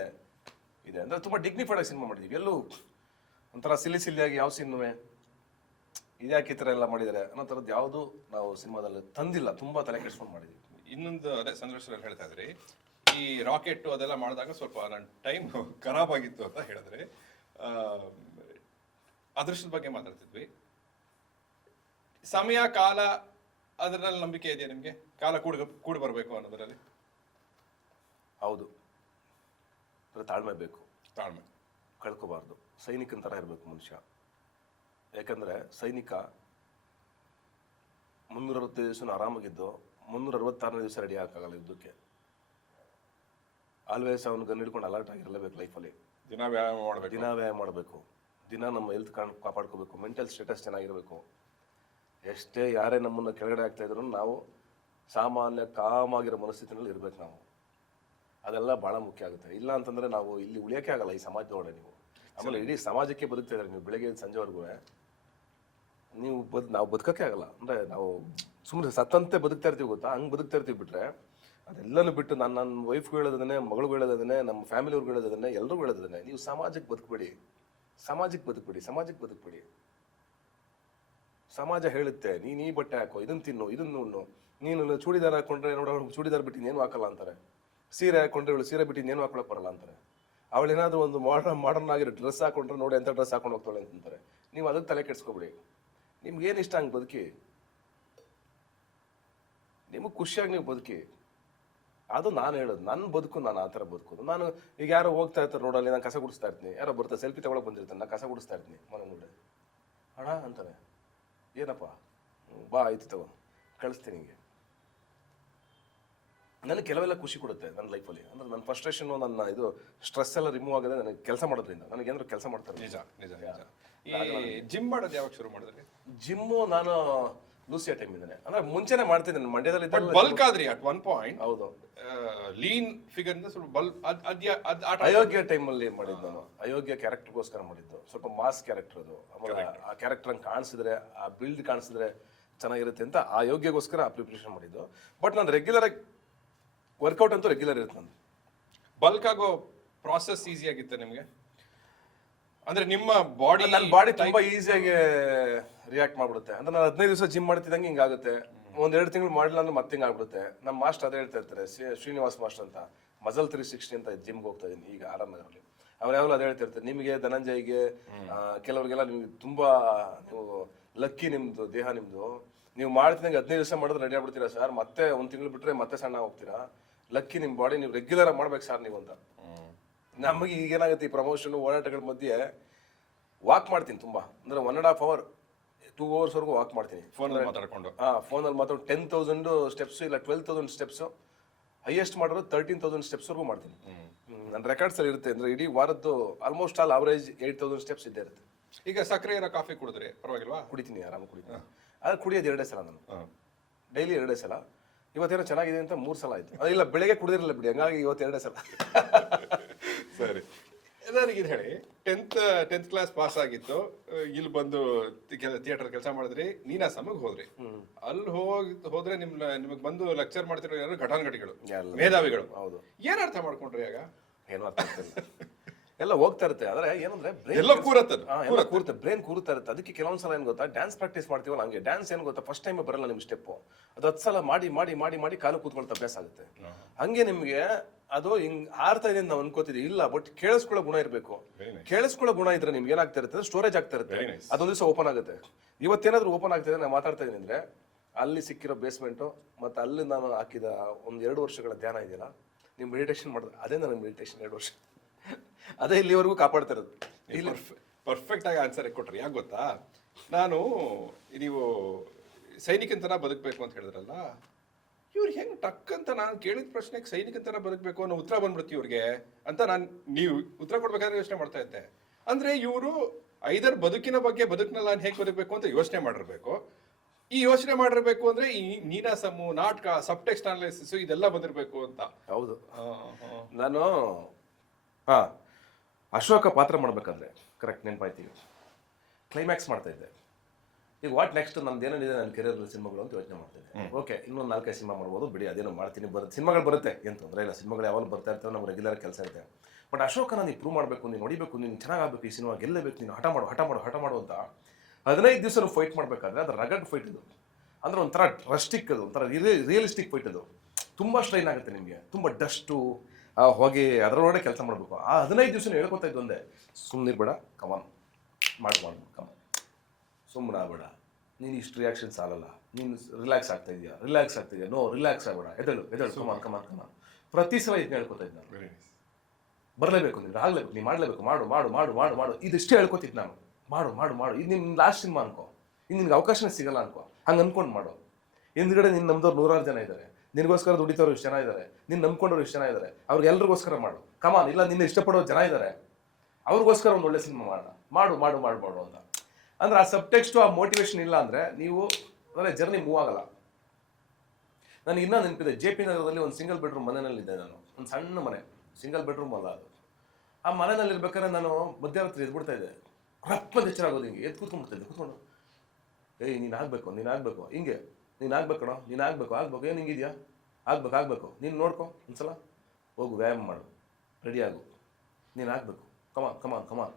ಇದೆ. ಅಂದ್ರೆ ತುಂಬಾ ಡಿಗ್ನಿಫೈಡ್ ಆಗಿ ಸಿನಿಮಾ ಮಾಡಿದೀವಿ. ಎಲ್ಲೂ ಒಂಥರ ಸಿಲ್ಲಿಯಾಗಿ ಯಾವ ಸಿನಿಮೆ ಇದ್ಯಾಕೆ ಈ ಥರ ಎಲ್ಲ ಮಾಡಿದ್ದಾರೆ ಅನ್ನೋ ಥರದ್ದು ಯಾವುದು ನಾವು ಸಿನಿಮಾದಲ್ಲಿ ತಂದಿಲ್ಲ. ತುಂಬಾ ತಲೆ ಕೆಡಿಸ್ಕೊಂಡು ಮಾಡಿದ್ವಿ. ಇನ್ನೊಂದು ಅದೇ ಸಂದರ್ಶನದಲ್ಲಿ ಹೇಳ್ತಾ ಇದ್ರಿ, ಈ ರಾಕೆಟ್ ಅದೆಲ್ಲ ಮಾಡಿದಾಗ ಸ್ವಲ್ಪ ನನ್ನ ಟೈಮ್ ಖರಾಬ್ ಆಗಿತ್ತು ಅಂತ ಹೇಳಿದ್ರೆ, ಅದೃಷ್ಟದ ಬಗ್ಗೆ ಮಾತಾಡ್ತಿದ್ವಿ. ಸಮಯ ಕಾಲ ಅದರಲ್ಲಿ ನಂಬಿಕೆ ಇದೆಯಾ ನಿಮ್ಗೆ? ಕಾಲ ಕೂಡಿ ಬರಬೇಕು ಅನ್ನೋದ್ರಲ್ಲಿ? ಹೌದು, ತಾಳ್ಮೆ ಬೇಕು, ತಾಳ್ಮೆ ಕಳ್ಕೋಬಾರ್ದು. ಸೈನಿಕನ ಥರ ಇರಬೇಕು ಮನುಷ್ಯ. ಯಾಕಂದರೆ ಸೈನಿಕ 365 ದಿವಸ ಆರಾಮಾಗಿದ್ದು 366ನೇ ದಿವಸ ರೆಡಿ ಆಗಕ್ಕಾಗಲ್ಲ ಯುದ್ಧಕ್ಕೆ. ಆಲ್ವೇಸ್ ಅವ್ನು ಗನ್ ಹಿಡ್ಕೊಂಡು ಅಲರ್ಟ್ ಆಗಿರಲೇಬೇಕು ಲೈಫಲ್ಲಿ. ದಿನ ವ್ಯಾಯಾಮ ಮಾಡಬೇಕು, ದಿನ ನಮ್ಮ ಹೆಲ್ತ್ ಕಾಪಾಡ್ಕೋಬೇಕು, ಮೆಂಟಲ್ ಸ್ಟೇಟಸ್ ಚೆನ್ನಾಗಿರಬೇಕು. ಎಷ್ಟೇ ಯಾರೇ ನಮ್ಮನ್ನು ಕೆಳಗಡೆ ಆಗ್ತಾ ಇದ್ರು ನಾವು ಸಾಮಾನ್ಯ ಕಾಮಾಗಿರೋ ಮನಸ್ಥಿತಿನಲ್ಲಿ ಇರ್ಬೇಕು ನಾವು. ಅದೆಲ್ಲ ಭಾಳ ಮುಖ್ಯ ಆಗುತ್ತೆ. ಇಲ್ಲ ಅಂತಂದರೆ ನಾವು ಇಲ್ಲಿ ಉಳಿಯೋಕ್ಕೆ ಆಗಲ್ಲ ಈ ಸಮಾಜದೊಳಗೆ. ನೀವು ಆಮೇಲೆ ಇಡೀ ಸಮಾಜಕ್ಕೆ ಬದುಕ್ತಾ ಇದ್ದಾರೆ ನೀವು ಬೆಳಗ್ಗೆ ಸಂಜೆವರೆಗೂ. ನೀವು ನಾವು ಬದುಕೋಕ್ಕೆ ಆಗಲ್ಲ. ಅಂದರೆ ನಾವು ಸುಮ್ಮನೆ ಸತ್ತಂತೆ ಬದುಕ್ತಾ ಇರ್ತೀವಿ ಗೊತ್ತಾ, ಹಂಗೆ ಬದುಕ್ತಾ ಇರ್ತೀವಿ. ಬಿಟ್ಟರೆ ಅದೆಲ್ಲನೂ ಬಿಟ್ಟು ನನ್ನ ವೈಫ್ಗೂ ಹೇಳೋದನ್ನೇ, ಮಗಳಿಗೂ ಹೇಳೋದನ್ನೇ, ನಮ್ಮ ಫ್ಯಾಮಿಲಿಯವ್ರಿಗೂ ಹೇಳೋದನ್ನೇ, ಎಲ್ಲರಿಗೂ ಹೇಳೋದನ್ನೇ, ನೀವು ಸಮಾಜಕ್ಕೆ ಬದುಕಬೇಡಿ. ಸಮಾಜ ಹೇಳುತ್ತೆ ನೀನು ಈ ಬಟ್ಟೆ ಹಾಕೋ, ಇದನ್ನು ತಿನ್ನು, ಇದನ್ನು ಉಣ್ಣು. ನೀನು ಚೂಡಿದಾರ ಹಾಕೊಂಡ್ರೆ ನೋಡೋ ಚೂಡಿದಾರ ಬಿಟ್ಟು ಇನ್ನೇನು ಹಾಕಲ್ಲ ಅಂತಾರೆ. ಸೀರೆ ಹಾಕೊಂಡ್ರೆ ಇವಳು ಸೀರೆ ಬಿಟ್ಟು ಇನ್ನೇನು ಹಾಕೊಳಕ್ಕೆ ಬರಲ್ಲ ಅಂತಾರೆ. ಅವಳೇನಾದರೂ ಒಂದು ಮಾಡರ್ನ್ ಆಗಿರೋ ಡ್ರೆಸ್ ಹಾಕೊಂಡ್ರೆ ನೋಡಿ ಎಂಥ ಡ್ರೆಸ್ ಹಾಕೊಂಡು ಹೋಗ್ತಾಳೆ ಅಂತಾರೆ. ನೀವು ಅದಕ್ಕೆ ತಲೆ ಕೆಡಿಸ್ಕೊಬಿಡಿ. ನಿಮ್ಗೇನು ಇಷ್ಟ ಹಂಗೆ ಬದುಕಿ, ನಿಮಗೆ ಖುಷಿಯಾಗಿ ನೀವು ಬದುಕಿ. ಅದು ನಾನು ಹೇಳೋದು, ನನ್ನ ಬದುಕು ನಾನು ಆ ಥರ ಬದುಕೋದು. ನಾನು ಈಗ ಯಾರೋ ಹೋಗ್ತಾ ಇರ್ತಾರೆ ರೋಡಲ್ಲಿ, ನಾನು ಕಸ ಗುಡಿಸ್ತಾ ಇರ್ತೀನಿ, ಯಾರೋ ಬರ್ತಾರೆ ಸೆಲ್ಫಿ ತಗೊಳಕ್ಕೆ ಬಂದಿರ್ತಾನೆ, ನಾನು ಕಸ ಗುಡಿಸ್ತಾ ಇರ್ತೀನಿ ಮನೆ ಮುಂದೆ. ಅಣ್ಣ ಅಂತಾರೆ, ಏನಪ್ಪ, ಬಾ ಆಯ್ತು ತಗೋ ಕಳಿಸ್ತೀನಿ ಹಿಂಗೆ. ನನಗೆ ಕೆಲವೆಲ್ಲ ಖುಷಿ ಕೊಡುತ್ತೆ ನನ್ನ ಲೈಫಲ್ಲಿ. ಅಂದರೆ ನನ್ನ ಫ್ರಸ್ಟ್ರೇಷನ್ನು, ನನ್ನ ಇದು ಸ್ಟ್ರೆಸ್ ಎಲ್ಲ ರಿಮೂವ್ ಆಗೋದೇ ನನಗೆ ಕೆಲಸ ಮಾಡೋದ್ರಿಂದ. ನನಗೇನಾದ್ರು ಕೆಲಸ ಮಾಡ್ತಾರೆ. ನಿಜ. ಈ ಜಿಮ್ ಮಾಡೋದು ಯಾವಾಗ ಶುರು ಮಾಡಿದ್ರಿ? ಜಿಮ್ಮು ನಾನು ಲೂಸಿಯಾ ಟೈಮಿಂದಾನೆ, ಅಂದರೆ ಮುಂಚೆನೇ ಮಾಡ್ತಿದ್ದೆ. ನನ್ನ ಮಂಡ್ಯದಲ್ಲಿ ಬಲ್ಕ್ ಆದ್ರಿ ಅಟ್ ಒನ್ ಪಾಯಿಂಟ್. ಹೌದು, ಲೀನ್ ಫಿಗರ್ ಇಂದ ಸ್ವಲ್ಪ ಅಯೋಗ್ಯ ಟೈಮಲ್ಲಿ ಮಾಡಿದ್ದು ನಾನು. ಅಯೋಗ್ಯ ಕ್ಯಾರೆಕ್ಟರ್ಗೋಸ್ಕರ ಮಾಡಿದ್ದು, ಸ್ವಲ್ಪ ಮಾಸ್ ಕ್ಯಾರೆಕ್ಟರ್ ಅದು. ಆಮೇಲೆ ಆ ಕ್ಯಾರೆಕ್ಟರ್ ಹಂಗೆ ಕಾಣಿಸಿದ್ರೆ, ಆ ಬಿಲ್ಡ್ ಕಾಣಿಸಿದ್ರೆ ಚೆನ್ನಾಗಿರುತ್ತೆ ಅಂತ ಆ ಯೋಗ್ಯಗೋಸ್ಕರ ಆ ಪ್ರಿಪ್ರೇಷನ್ ಮಾಡಿದ್ದು. ಬಟ್ ನಾನು ರೆಗ್ಯುಲರ್ ಆಗಿ ವರ್ಕೌಟ್ ಅಂತೂ ರೆಗ್ಯುಲರ್ ಇರುತ್ತೆ ನಂದು. ಬಲ್ಕ್ ಆಗೋ ಪ್ರಾಸೆಸ್ ಈಸಿ ಆಗಿತ್ತೆ ನಿಮಗೆ? ಅಂದ್ರೆ ನಿಮ್ಮ ಬಾಡಿ, ನನ್ನ ಬಾಡಿ ತುಂಬಾ ಈಸಿಯಾಗಿ ರಿಯಾಕ್ಟ್ ಮಾಡ್ಬಿಡುತ್ತೆ. ಅಂದ್ರೆ ನಾನು 15 ದಿವಸ ಜಿಮ್ ಮಾಡ್ತಿದ್ದಂಗೆ ಹಿಂಗಾಗುತ್ತೆ. 1-2 ತಿಂಗಳು ಮಾಡಲಿಲ್ಲ ಅಂದ್ರೆ ಮತ್ತೆ ಹಿಂಗೆ ಆಗ್ಬಿಡುತ್ತೆ. ನಮ್ಮ ಮಾಸ್ಟರ್ ಅದೇ ಹೇಳ್ತಾ ಇರ್ತಾರೆ, ಶ್ರೀನಿವಾಸ್ ಮಾಸ್ಟರ್ ಅಂತ, ಮಜಲ್ 360 ಅಂತ ಜಿಮ್ಗೆ ಹೋಗ್ತಾ ಇದ್ದೀನಿ ಈಗ ಆರಾಮನಗರಲ್ಲಿ. ಅವ್ರು ಯಾವಾಗಲೂ ಅದೇ ಹೇಳ್ತಿರ್ತಾರೆ, ನಿಮಗೆ ಧನಂಜಯ್ಗೆ ಕೆಲವರಿಗೆಲ್ಲ ನಿಮ್ಗೆ ತುಂಬಾ ನೀವು ಲಕ್ಕಿ, ನಿಮ್ದು ದೇಹ ನಿಮ್ದು. ನೀವು ಮಾಡ್ತಿದ್ದಂಗೆ 15 ದಿವಸ ಮಾಡಿದ್ರೆ ರೆಡಿ ಆಗ್ಬಿಡ್ತೀರಾ ಸರ್, ಮತ್ತೆ 1 ತಿಂಗಳು ಬಿಟ್ಟರೆ ಮತ್ತೆ ಸಣ್ಣ ಹೋಗ್ತೀರಾ. ಲಕ್ಕಿ ನಿಮ್ಮ ಬಾಡಿ, ನೀವು ರೆಗ್ಯುಲರ್ ಆಗಿ ಮಾಡ್ಬೇಕು ಸರ್ ನೀವು ಅಂತ. ನಮಗೆ ಈಗೇನಾಗುತ್ತೆ, ಈ ಪ್ರಮೋಷನ್ ಓಡಾಟಗಳ ಮಧ್ಯೆ ವಾಕ್ ಮಾಡ್ತೀನಿ ತುಂಬ. ಅಂದರೆ 1.5 hour 2 hours ವರೆಗೂ ವಾಕ್ ಮಾಡ್ತೀನಿ ಫೋನಲ್ಲಿ ಮಾತಾಡ್ಕೊಂಡು. ಫೋನಲ್ಲಿ ಮಾತಾಡೋ 10,000 ಸ್ಟೆಪ್ಸು ಇಲ್ಲ 12,000 ಸ್ಟೆಪ್ಸು, ಹೈಯೆಸ್ಟ್ ಮಾಡಿರೋ 13,000 ಸ್ಟೆಪ್ಸ್ವರೆಗೂ ಮಾಡ್ತೀನಿ. ನನ್ನ ರೆಕಾರ್ಡ್ಸಲ್ಲಿ ಇರುತ್ತೆ. ಅಂದರೆ ಇಡೀ ವಾರದ್ದು ಆಲ್ಮೋಸ್ಟ್ ಆಲ್ ಅವರೇಜ್ 8,000 ಸ್ಟೆಪ್ಸ್ ಇದ್ದೇ ಇರುತ್ತೆ. ಈಗ ಸಕ್ಕರೆ ಇರೋ ಕಾಫಿ ಕುಡಿದ್ರೆ ಪರವಾಗಿಲ್ವಾ? ಕುಡಿತೀನಿ, ಆರಾಮಾಗಿ ಕುಡಿತೀನಿ. ಆದರೆ ಕುಡಿಯೋದು 2 ಸಲ ನಾನು, ಡೈಲಿ 2 ಸಲ. ಇವತ್ತೇನೋ ಚೆನ್ನಾಗಿದೆ ಅಂತ 3 ಸಲ ಆಯಿತು. ಇಲ್ಲ, ಬೆಳಗ್ಗೆ ಕುಡಿದಿರಲಿಲ್ಲ ಬಿಡಿ, ಹಂಗಾಗಿ ಇವತ್ತು 2 ಸಲ. ಸರಿ, ನನಗೆ ಇದು ಹೇಳಿ, 10th ಕ್ಲಾಸ್ ಪಾಸ್ ಆಗಿತ್ತು, ಇಲ್ಲಿ ಬಂದು ಥಿಯೇಟರ್ ಕೆಲಸ ಮಾಡಿದ್ರಿ, ನೀನಾಸಮ್ಗೆ ಹೋದ್ರಿ. ಅಲ್ಲಿ ಹೋದ್ರೆ ನಿಮಗೆ ಬಂದು ಲೆಕ್ಚರ್ ಮಾಡ್ತಿರೋ ಯಾರು ಘಟಾನುಘಟಿಗಳು, ಮೇಧಾವಿಗಳು. ಹೌದು. ಏನ್ ಅರ್ಥ ಮಾಡ್ಕೊಂಡ್ರಿ ಆಗ? ಏನೋ ಅರ್ಥ ಆಗ್ತಿಲ್ಲ, ಎಲ್ಲ ಹೋಗ್ತಾ ಇರುತ್ತೆ. ಆದರೆ ಏನಂದ್ರೆ ಎಲ್ಲ ಕೂರುತ್ತೆ, ಬ್ರೈನ್ ಕೂರ್ತಾ ಇರುತ್ತೆ. ಅದಕ್ಕೆ ಕೆಲವೊಂದ್ಸಲ ಏನು ಗೊತ್ತಾ, ಡ್ಯಾನ್ಸ್ ಪ್ರಾಕ್ಟೀಸ್ ಮಾಡ್ತೀವಲ್ಲ ಹಂಗೆ. ಡ್ಯಾನ್ಸ್ ಏನು ಗೊತ್ತಾ, ಫಸ್ಟ್ ಟೈಮ್ ಬರಲ್ಲ ನಿಮ್ಗೆ ಸ್ಟೆಪ್ಪು. ಅದು 10 ಸಲ ಮಾಡಿ ಮಾಡಿ ಮಾಡಿ ಮಾಡಿ ಕಾಲು ಕೂತ್ಕೊಳ್ತಾ ಅಭ್ಯಾಸ ಆಗುತ್ತೆ. ಹಂಗೆ ನಿಮಗೆ ಅದು ಹಿಂಗ್ ಆರ್ತಾ ಇದೆ ಅಂತ ನಾವು ಅನ್ಕೋತಿದ್ವಿ. ಇಲ್ಲ, ಬಟ್ ಕೇಳಿಸ್ಕೊಳ್ಳೋ ಗುಣ ಇರಬೇಕು. ಕೇಳಿಸ್ಕೊಳ್ಳೋ ಗುಣ ಇದ್ರೆ ನಿಮ್ಗೆ ಏನಾಗ್ತಾ ಇರುತ್ತೆ, ಸ್ಟೋರೇಜ್ ಆಗ್ತಾ ಇರುತ್ತೆ. ಅದೊಂದು ದಿವಸ ಓಪನ್ ಆಗುತ್ತೆ. ಇವತ್ತೇನಾದ್ರೂ ಓಪನ್ ಆಗ್ತಿದೆ, ನಾನು ಮಾತಾಡ್ತಾ ಇದ್ದೀನಿ ಅಂದ್ರೆ ಅಲ್ಲಿ ಸಿಕ್ಕಿರೋ ಬೇಸ್ಮೆಂಟು ಮತ್ತು ಅಲ್ಲಿ ನಾನು ಹಾಕಿದ 1-2 ವರ್ಷಗಳ ಧ್ಯಾನ ಇದೆಯಲ್ಲ, ನೀವು ಮೆಡಿಟೇಷನ್ ಮಾಡಿದ್ರೆ ಅದೇ ನನ್ನ ಮೆಡಿಟೇಷನ್ 2 ವರ್ಷ. ಅದೇ ಇಲ್ಲಿವರೆಗೂ ಕಾಪಾಡ್ತಾ ಇರೋದು. ಇಲ್ಲಿ ಪರ್ಫೆಕ್ಟ್ ಆಗಿ ಆನ್ಸರ್ ಕೊಟ್ರಿ. ಯಾಕೆ ಗೊತ್ತಾ, ನಾನು ನೀವು ಸೈನಿಕಂತನ ಬದುಕಬೇಕು ಅಂತ ಹೇಳಿದ್ರಲ್ಲ, ಇವ್ರು ಹೆಂಗ್ ಟಕ್ ಅಂತ ನಾನು ಕೇಳಿದ ಪ್ರಶ್ನೆಗೆ ಸೈನಿಕಂತನ ಬದುಕಬೇಕು ಅನ್ನೋ ಉತ್ತರ ಬಂದ್ಬಿಡ್ತಿ ಇವ್ರಿಗೆ ಅಂತ ನೀವು ಉತ್ತರ ಕೊಡ್ಬೇಕಾದ್ರೆ ಯೋಚನೆ ಮಾಡ್ತಾ ಇದ್ದೆ. ಅಂದ್ರೆ ಇವರು ಐದರ್ ಬದುಕಿನ ಬಗ್ಗೆ, ಬದುಕಿನಲ್ಲ ಹೇಗೆ ಬದುಕಬೇಕು ಅಂತ ಯೋಚನೆ ಮಾಡಿರ್ಬೇಕು. ಈ ಯೋಚನೆ ಮಾಡಿರ್ಬೇಕು ಅಂದ್ರೆ ಈ ನೀನಾಸಮ್ಮು, ನಾಟಕ, ಸಬ್ಟೆಕ್ಸ್ಟ್ ಅನಾಲಿಸಿಸ್ ಇದೆಲ್ಲ ಬಂದಿರಬೇಕು ಅಂತ. ಹೌದು. ನಾನು ಅಶೋಕ ಪಾತ್ರ ಮಾಡ್ಬೇಕಾದ್ರೆ ಕರೆಕ್ಟ್ ನೆನಪಾಯ್ತೀವಿ, ಕ್ಲೈಮ್ಯಾಕ್ಸ್ ಮಾಡ್ತಾ ಇದ್ದೆ. ಈಗ ವಾಟ್ ನೆಕ್ಸ್ಟ್, ನಮ್ದು ಏನೇನಿದೆ ನನ್ನ ಕೆರಿಯರ್ ಸಿನಿಮಾಗಳು ಅಂತ ಯೋಚನೆ ಮಾಡ್ತಿದ್ದೆ. ಓಕೆ, ಇನ್ನೊಂದು 4-5 ಸಿನಿಮಾ ಮಾಡ್ಬೋದು ಬಿಡಿ, ಅದೇನೋ ಮಾಡ್ತೀನಿ, ಸಿನಿಮಾಗಳು ಬರುತ್ತೆ, ಏನು ತೊಂದರೆ ಇಲ್ಲ. ಸಿನಿಮಾಗಳು ಯಾವಾಗ ಬರ್ತಾ ಇರ್ತವೆ, ನಮ್ಗೆ ರೆಗ್ಯುಲರ್ ಕೆಲಸ ಇರುತ್ತೆ. ಬಟ್ ಅಶೋಕನ ನೀನು ಪ್ರೂವ್ ಮಾಡಬೇಕು, ನೀನು ಹೊಡಿಬೇಕು, ನೀನು ಚೆನ್ನಾಗಬೇಕು, ಈ ಸಿನಿಮಾ ಗೆಲ್ಲಬೇಕು, ನೀನು ಹಠ ಮಾಡು ಅಂತ 15 ದಿವಸ ಫೈಟ್ ಮಾಡಬೇಕಾದ್ರೆ ಅದು ರಗಡ್ ಫೈಟ್ ಇದು. ಅಂದರೆ ಒಂಥರ ರಸ್ಟಿಕ್, ಅದು ಒಂಥರ ರಿಯಲಿಸ್ಟಿಕ್ ಫೈಟ್. ಅದು ತುಂಬ ಸ್ಟ್ರೈನ್ ಆಗುತ್ತೆ ನಿಮಗೆ, ತುಂಬ ಡಸ್ಟು, ಹೋಗಿ ಅದರೊಳಗಡೆ ಕೆಲಸ ಮಾಡಬೇಕು. ಆ 15 ದಿವಸ ಹೇಳ್ಕೊತಾ ಇದ್ದೊಂದೇ, ಸುಮ್ಮನಿರ್ಬೇಡ, ಕಮಾನ್ ಮಾಡಿ ಕಮಾನ್, ಸುಮ್ಮನೆ ಆಗಬೇಡ, ನೀನು ಇಷ್ಟು ರಿಯಾಕ್ಷನ್ ಸಾಲಲ್ಲ, ನೀನು ರಿಲ್ಯಾಕ್ಸ್ ಆಗ್ತಾ ಇದೆಯಾ, ನೋ ರಿಲ್ಯಾಕ್ಸ್ ಆಗಬೇಡ, ಎದಳು ಕಮಾನ್. ಪ್ರತಿ ಸಲ ಇದನ್ನ ಹೇಳ್ಕೊತಾ ಇದ್ದೆ ನಾನು. Very nice. ಬರಲೇಬೇಕು, ನೀನು ಆಗಲೇಬೇಕು, ನೀನು ಮಾಡಲೇಬೇಕು, ಮಾಡು ಇದಿಷ್ಟೇ ಹೇಳ್ಕೊತಿದ್ದು ನಾನು. ಮಾಡು ಇದು ನಿನ್ನ ಲಾಸ್ಟ್ ಸಿನಿಮಾ ಅನ್ಕೋ, ಇನ್ನು ನಿನ್ಗೆ ಅವಕಾಶನೇ ಸಿಗಲ್ಲ ಅನ್ಕೋ, ಹಂಗೆ ಅನ್ಕೊಂಡು ಮಾಡು. ಹಿಂದ್ಗಡೆ ನಿನ್ನ ನಮ್ದವ್ರು 100 ಜನ ಇದ್ದಾರೆ, ನಿನಗೋಸ್ಕರ ದುಡಿತವ್ರು ಇಷ್ಟು ಜನ ಇದ್ದಾರೆ, ನಿನ್ನ ನಂಬ್ಕೊಂಡವ್ರು ಇಷ್ಟು ಜನ ಇದ್ದಾರೆ, ಅವ್ರಿಗೆಲ್ರಿಗೋಸ್ಕರ ಮಾಡು ಕಮಾನ್. ಇಲ್ಲ ನಿನ್ನ ಇಷ್ಟಪಡೋ ಜನ ಇದ್ದಾರೆ, ಅವ್ರಿಗೋಸ್ಕರ ಒಂದು ಒಳ್ಳೆ ಸಿನಿಮಾ ಮಾಡು ಅಂತ. ಅಂದ್ರೆ ಆ ಸಬ್ಟೆಕ್ಸ್ಟು, ಆ ಮೋಟಿವೇಶನ್ ಇಲ್ಲ ಅಂದರೆ ನೀವು ಅಂದರೆ ಜರ್ನಿ ಮೂವ್ ಆಗಲ್ಲ. ನನಗೆ ಇನ್ನೂ ನೆನಪಿದೆ, JP ನಗರದಲ್ಲಿ ಒಂದು ಸಿಂಗಲ್ ಬೆಡ್ರೂಮ್ ಮನೆಯಲ್ಲಿದ್ದೆ ನಾನು. ಒಂದು ಸಣ್ಣ ಮನೆ, ಸಿಂಗಲ್ ಬೆಡ್ರೂಮ್ ಅಲ್ಲ ಅದು. ಆ ಮನೆಯಲ್ಲಿ ಇರ್ಬೇಕಾದ್ರೆ ನಾನು ಮಧ್ಯರಾತ್ರಿ ಎದ್ಬಿಡ್ತಾ ಇದ್ದೆ, ರಪ್ಪಂತ ಎಚ್ಚರಾಗೋದು, ಹಿಂಗೆ ಎದ್ದು ಕೂತ್ಕೊಂಡು ಏಯ್ ನೀನು ಆಗಬೇಕು ಹಿಂಗೆ, ನೀನು ಆಗ್ಬೇಕು ಏನು ಹಿಂಗಿದೆಯಾ, ಆಗ್ಬೇಕು ನೀನು ನೋಡ್ಕೊ ಒಂದ್ಸಲ, ಹೋಗು ವ್ಯಾಯಾಮ ಮಾಡು, ರೆಡಿ ಆಗು, ನೀನು ಆಗಬೇಕು, ಕಮಾನ್.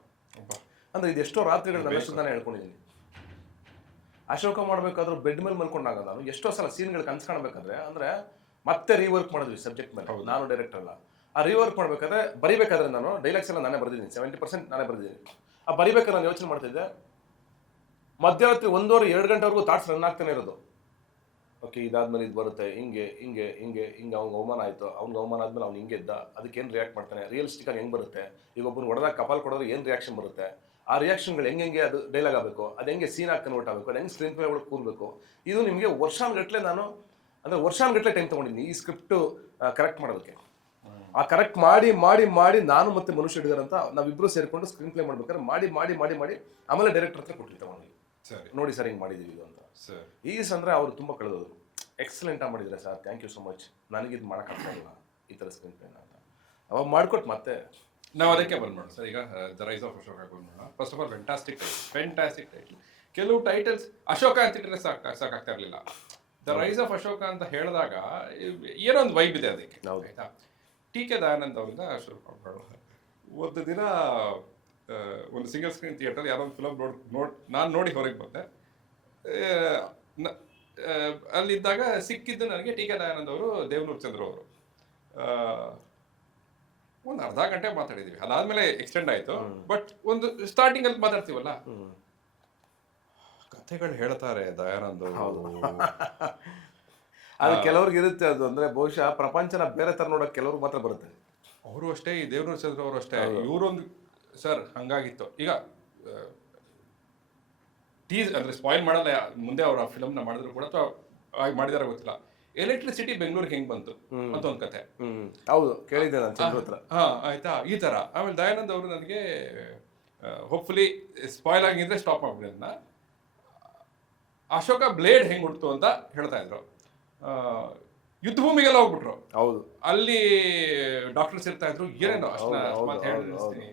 ಅಂದರೆ ಇದು ಎಷ್ಟೋ ರಾತ್ರಿಗಳು ನನ್ನಷ್ಟು ನಾನು ಹೇಳ್ಕೊಂಡಿದ್ದೀನಿ. ಅಶೋಕ ಮಾಡಬೇಕಾದ್ರೂ ಬೆಡ್ ಮೇಲೆ ಮಲ್ಕೊಂಡಾಗ ನಾನು ಎಷ್ಟೋ ಸಲ ಸೀನ್ಗಳು ಕನ್ಸು ಕಾಣಬೇಕಾದ್ರೆ, ಅಂದರೆ ಮತ್ತೆ ರೀವರ್ಕ್ ಮಾಡಿದ್ವಿ ಸಬ್ಜೆಕ್ಟ್ ಮೇಲೆ. ನಾನು ಡೈರೆಕ್ಟರ್ ಅಲ್ಲ, ಆ ರೀವರ್ಕ್ ಬರಿಬೇಕಾದ್ರೆ ನಾನು ಡೈಲಾಗ್ಸ್ ಎಲ್ಲ ನಾನೇ ಬರೆದಿದ್ದೀನಿ, 70% ನಾನೇ ಬರೆದಿದ್ದೀನಿ. ಆ ಬರಿಬೇಕಾದ್ರೆ ನಾನು ಯೋಚನೆ ಮಾಡ್ತಿದ್ದೆ, ಮಧ್ಯರಾತ್ರಿ 1:30-2 ಗಂಟೆವರೆಗೂ ಥಾಟ್ಸ್ ರನ್ ಆಗ್ತಾನೆ ಇರೋದು. ಓಕೆ, ಇದಾದ್ಮೇಲೆ ಇದು ಬರುತ್ತೆ, ಹಿಂಗೆ ಅವ್ನಿಗೆ ಅವಮಾನ ಆಯಿತು, ಅವ್ನಿಗೆ ಅವಮಾನ ಆದ್ಮೇಲೆ ಅವ್ನು ಹಿಂಗೆ ಇದ್ದ, ಅದಕ್ಕೆ ಏನು ರಿಯಾಕ್ಟ್ ಮಾಡ್ತಾನೆ, ರಿಯಲಿಸ್ಟಿಕ್ ಆಗಿ ಹೆಂಗೆ ಬರುತ್ತೆ, ಈಗ ಒಬ್ಬರು ಹೊಡೆದಾಗ ಕಪಾಲ್ ಕೊಡೋದ್ರೆ ಏನು ರಿಯಾಕ್ಷನ್ ಬರುತ್ತೆ, ಆ ರಿಯಾಕ್ಷನ್ಗಳು ಹೆಂಗೆ ಅದು ಡೈಲಾಗ್ ಆಗಬೇಕು, ಅದು ಹೆಂಗೆ ಸೀನ್ ಆಗಿ ಕನ್ವರ್ಟ್ ಆಗಬೇಕು, ಅದು ಹೆಂಗೆ ಸ್ಕ್ರೀನ್ ಪ್ಲೇ ಒಳಗೆ ಕೂರಬೇಕು. ಇದು ನಿಮಗೆ ವರ್ಷಾನುಗಟ್ಟಲೆ ಟೈಮ್ ತೊಗೊಂಡಿದ್ದೀನಿ ಈ ಸ್ಕ್ರಿಪ್ಟು ಕರೆಕ್ಟ್ ಮಾಡೋದಕ್ಕೆ. ಆ ಕರೆಕ್ಟ್ ಮಾಡಿ ನಾನು ಮತ್ತೆ ಮನುಷ್ಯ ಹಿಡಿದಾರೆ ಅಂತ ನಾವಿಬ್ಬರು ಸೇರಿಕೊಂಡು ಸ್ಕ್ರೀನ್ ಪ್ಲೇ ಮಾಡ್ಬೇಕಾದ್ರೆ ಮಾಡಿ ಆಮೇಲೆ ಡೈರೆಕ್ಟರ್ ಹತ್ರ ಕೊಟ್ಟು ತಗೊಂಡ್ವಿ. ನೋಡಿ ಸರ್ ಹಿಂಗೆ ಮಾಡಿದ್ದೀವಿ ಇದು ಅಂತ. ಅಂದರೆ ಅವರು ತುಂಬ ಕಳೆದೋದ್ರು, ಎಕ್ಸಲೆಂಟಾಗಿ ಮಾಡಿದರೆ sir, thank you so much, ನನಗಿದು ಮಾಡೋಕ್ಕಾಗಲ್ಲ ಈ ಥರ ಸ್ಕ್ರೀನ್ ಪ್ಲೇನ ಅಂತ. ಅವಾಗ ಮಾಡಿಕೊಟ್ಟು ಮತ್ತೆ ನಾವು ಅದಕ್ಕೆ ಬಂದ್ಬಿಡೋಣ ಸರ್. ಈಗ ದ ರೈಸ್ ಆಫ್ ಅಶೋಕ ಬಂದ್ಬಿಡೋಣ. First of all fantastic title. ಕೆಲವು ಟೈಟಲ್ಸ್ ಅಶೋಕ ಅಂತಿಟ್ಟರೆ ಸಾಕಾಗ್ತಾ ಇರಲಿಲ್ಲ. ದ ರೈಸ್ ಆಫ್ ಅಶೋಕ ಅಂತ ಹೇಳಿದಾಗ ಏನೋ ಒಂದು ವೈಬ್ ಇದೆ ಅದಕ್ಕೆ, ಆಯ್ತಾ. TK ದಯಾನಂದ್ ಅವರಿಂದ ಶುರು ಮಾಡೋಣ. ಒಂದು ದಿನ ಒಂದು ಸಿಂಗಲ್ ಸ್ಕ್ರೀನ್ ಥಿಯೇಟರ್ ಯಾರೋ ಒಂದು ಫಿಲಮ್ ನಾನು ನೋಡಿ ಹೊರಗೆ ಬಂದೆ. ಅಲ್ಲಿದ್ದಾಗ ಸಿಕ್ಕಿದ್ದು ನನಗೆ TK ದಯಾನಂದ್ ಅವರು, ದೇವನೂರು ಚಂದ್ರ ಅವರು. ಒಂದು ಅರ್ಧ ಗಂಟೆ ಮಾತಾಡಿದ್ವಿ, ಅದಾದ್ಮೇಲೆ ಎಕ್ಸ್ಟೆಂಡ್ ಆಯ್ತು. ಬಟ್ ಒಂದು ಸ್ಟಾರ್ಟಿಂಗ್ ಅಲ್ಲಿ ಮಾತಾಡ್ತೀವಲ್ಲ, ಕಥೆಗಳು ಹೇಳ್ತಾರೆ ದಯಾನಂದ್ ಅವರು. ಅದು ಕೆಲವ್ರಿಗೆ ಇರುತ್ತೆ, ಅದು ಅಂದ್ರೆ ಬಹುಶಃ ಪ್ರಪಂಚನ ಬೇರೆ ತರ ನೋಡೋಕೆ ಕೆಲವ್ರಿಗೆ ಮಾತ್ರ ಬರುತ್ತೆ. ಅವರು ಅಷ್ಟೇ, ಈ ದೇವನೂರು ಚಂದ್ರ ಅವರು ಅಷ್ಟೇ. ಇವರೊಂದು ಸರ್ ಹಂಗಾಗಿತ್ತು. ಈಗ ಅಂದ್ರೆ ಸ್ಪಾಯಿಲ್ ಮಾಡಲ್ಲ, ಮುಂದೆ ಅವ್ರ ಫಿಲಮ್ನ ಮಾಡಿದ್ರು ಕೂಡ ಮಾಡಿದಾರ ಗೊತ್ತಿಲ್ಲ. ಎಲೆಕ್ಟ್ರಿಸಿಟಿ ಬೆಂಗಳೂರಿಗೆ ಹೆಂಗ್ ಬಂತು ಅಂತ ಒಂದು ಕತೆ. ಹೌದು, ಕೇಳಿದ್ದೆ ನಾನು ಚಂದ್ರ ಹತ್ರ. ಆಯ್ತಾ, ಈ ತರ. ಆಮೇಲೆ ದಯಾನಂದ್ ಅವರು ನನಗೆ ಹೋಪ್ಫುಲಿ ಸ್ಪಾಯ್ಲ್ ಆಗಿದ್ರೆ ಸ್ಟಾಪ್ ಮಾಡ್ಬಿಡಿ ಅದನ್ನ. ಅಶೋಕ ಬ್ಲೇಡ್ ಹೆಂಗ್ ಹುಡ್ತು ಅಂತ ಹೇಳ್ತಾ ಇದ್ರು. ಯುದ್ಧ ಭೂಮಿಗೆಲ್ಲ ಹೋಗ್ಬಿಟ್ರು. ಹೌದು, ಅಲ್ಲಿ ಡಾಕ್ಟರ್ಸ್ ಇರ್ತಾ ಇದ್ರು, ಏನೇನೋ ಹೇಳಿಸ್ತೀನಿ.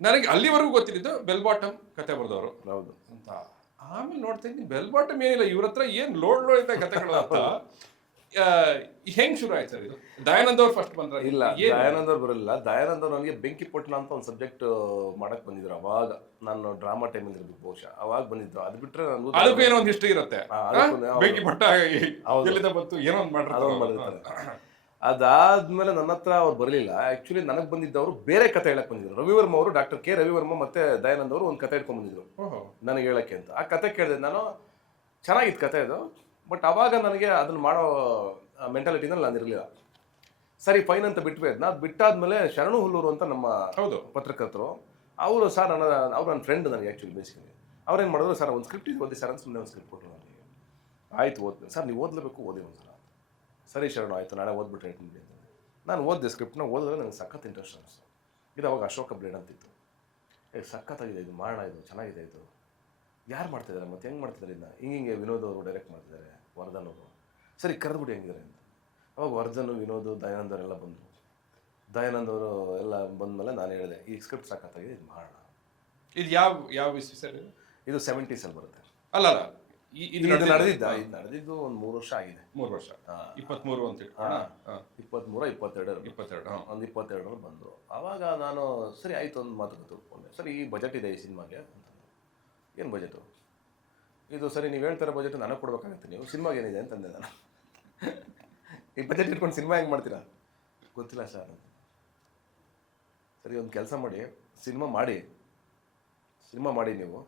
ನನಗೆ ಅಲ್ಲಿವರೆಗೂ ಗೊತ್ತಿದ್ದು ಬೆಲ್ ಬಾಟಮ್ ಕತೆ ಬರ್ದವರು ಅಂತ. ಆಮೇಲೆ ನೋಡ್ತೀನಿ ಬೆಲ್ ಬಾಟಮ್ ಏನಿಲ್ಲ, ಇವ್ರ ಹತ್ರ ಏನ್ ಲೋಡ್ ಇದ್ದ ಕತೆಗಳು ಅಂತ. ಹೆಂಗ್ ಶುರು ಆಯ್ತು ಸರ್ ಇದು? ದಯಾನಂದ್ ಅವ್ರು ಫಸ್ಟ್ ಬಂದ್ರ? ಇಲ್ಲ, ದಯಾನಂದ್ ಅವ್ರು ಬರಲಿಲ್ಲ. ದಯಾನಂದ್ ಅವ್ರು ನನಗೆ ಬೆಂಕಿ ಪೊಟ್ಟಣ ಅಂತ ಒಂದು ಸಬ್ಜೆಕ್ಟ್ ಮಾಡಕ್ ಬಂದಿದ್ರು. ಅವಾಗ ನಾನು ಡ್ರಾಮಾ ಟೈಮಲ್ಲಿ ಇರ್ಬೇಕು ಬಹುಶಃ, ಅವಾಗ ಬಂದಿದ್ರು. ಅದು ಬಿಟ್ರೆ ಅದಕ್ಕೂ ಏನೋ ಒಂದು ಹಿಸ್ಟ್ರಿ ಇರುತ್ತೆ. ಬೆಂಕಿ ಪಟ್ಟ ಎಲ್ಲಿಂದ ಬಂತು, ಏನೋ ಒಂದು ಮಾಡಿರ್ತಾರೆ. ಅದಾದ್ಮೇಲೆ ನನ್ನ ಹತ್ರ ಅವ್ರು ಬರಲಿಲ್ಲ. ಆಕ್ಚುಲಿ ನನಗೆ ಬಂದಿದ್ದವರು ಬೇರೆ ಕತೆ ಹೇಳಕ್ ಬಂದಿದ್ರು. ರವಿವರ್ಮ ಅವರು, ಡಾಕ್ಟರ್ ಕೆ ರವಿವರ್ಮ ಮತ್ತೆ ದಯಾನಂದ್ ಅವರು ಒಂದು ಕತೆ ಇಟ್ಕೊಂಡ್ ಬಂದಿದ್ರು ನನಗೆ ಹೇಳಕ್ಕೆ ಅಂತ. ಆ ಕತೆ ಕೇಳಿದೆ ನಾನು, ಚೆನ್ನಾಗಿತ್ತು ಕತೆ ಇದು. ಬಟ್ ಅವಾಗ ನನಗೆ ಅದನ್ನ ಮಾಡೋ ಮೆಂಟಾಲಿಟಿನಲ್ಲಿ ನಾನು ಇರಲಿಲ್ಲ. ಸರಿ ಫೈನ್ ಅಂತ ಬಿಟ್ವಿ. ಅದನ್ನ ಬಿಟ್ಟಾದ್ಮೇಲೆ ಶರಣು ಹುಲ್ಲೂರು ಅಂತ ನಮ್ಮ ಪತ್ರಕರ್ತರು, ಅವರು ಸರ್ ನನ್ನ ಫ್ರೆಂಡ್ ನನಗೆ ಆ್ಯಕ್ಚುಲಿ ಬೇಸಿಕಲಿ. ಅವ್ರೇನು ಮಾಡಿದ್ರು, ಸರ್ ಒಂದು ಸ್ಕ್ರಿಪ್ಟ್ ಓದಿ ಸರ್ ಅಂತ ಸುಮ್ಮನೆ ಒಂದು ಸ್ಕ್ರಿಪ್ಟ್ ಕೊಟ್ಟರು ನನಗೆ. ಆಯ್ತು ಓದ್ತೀನಿ ಸರ್, ನೀವು ಓದಲೇಬೇಕು, ಓದಿ ಒಂದ್ಸಲ. ಸರಿ ಶರಣು, ಆಯಿತು ನಾಳೆ ಓದ್ಬಿಟ್ರೆ ಹೇಳ್ತೀನಿ ಅಂತ ನಾನು ಓದಿದೆ. ಸ್ಕ್ರಿಪ್ಟ್ನ ಓದಿದ್ರೆ ನನಗೆ ಸಖತ್ ಇಂಟ್ರೆಸ್ಟ್ ಅನಿಸ್ತು. ಇದು ಅವಾಗ ಅಶೋಕ ಬ್ಲೇಡ್ ಅಂತಿತ್ತು. ಸಖತ್ತಾಗಿದೆ ಇದು, ಮಾಡೋಣ, ಇದು ಚೆನ್ನಾಗಿದೆ, ಇದು ಯಾರು ಮಾಡ್ತಿದ್ದಾರೆ, ಮತ್ತೆ ಹೆಂಗೆ ಮಾಡ್ತಿದ್ದಾರೆ ಇದನ್ನ, ಹಿಂಗೆ ವಿನೋದ್ ಅವರು ಡೈರೆಕ್ಟ್ ಮಾಡ್ತಿದ್ದಾರೆ, ವರ್ಧನ್ ಅವರು. ಸರಿ ಕರೆದ್ಬಿಟ್ಟು ಹೆಂಗಿದ್ದಾರೆ ಅಂತ. ಅವಾಗ ವರ್ಧನ್, ವಿನೋದ್, ದಯಾನಂದ್ ಅವರೆಲ್ಲ ಬಂದರು. ದಯಾನಂದ್ ಅವರು ಎಲ್ಲ ಬಂದಮೇಲೆ ನಾನು ಹೇಳಿದೆ, ಈ ಸ್ಕ್ರಿಪ್ಟ್ ಸಖತ್ತಾಗಿದೆ, ಇದು ಮಾಡೋಣ. ಇದು ಯಾವ ವಿಷಯ ಸರ್? ಇದು 70s ಬರುತ್ತೆ. ಅಲ್ಲ, ಇದು ನಡೆದಿದ್ದು ಒಂದು 3 ವರ್ಷ ಆಗಿದೆ. 3 ವರ್ಷ, 23 ಅಂತ 23, 22 ಒಂದು 22 ಬಂದರು. ಆವಾಗ ನಾನು ಸರಿ ಆಯಿತು ಒಂದು ಮಾತು ತಿಳ್ಕೊಂಡೆ. ಸರಿ ಈ ಬಜೆಟ್ ಇದೆ ಈ ಸಿನಿಮಾಗೆ ಅಂತ. ಏನು ಬಜೆಟು ಇದು? ಸರಿ ನೀವು ಹೇಳ್ತಾರೆ ಬಜೆಟ್ ನನಗೆ ಕೊಡ್ಬೇಕಾಗತ್ತೆ, ನೀವು ಸಿನಿಮಾಗೆ ಏನಿದೆ ಅಂತಂದೆ ನಾನು. ಈ ಬಜೆಟ್ ಇಟ್ಕೊಂಡು ಸಿನಿಮಾ ಹೆಂಗೆ ಮಾಡ್ತೀರಾ? ಗೊತ್ತಿಲ್ಲ ಸರ್. ಸರಿ ಒಂದು ಕೆಲಸ ಮಾಡಿ, ಸಿನಿಮಾ ಮಾಡಿ ನೀವು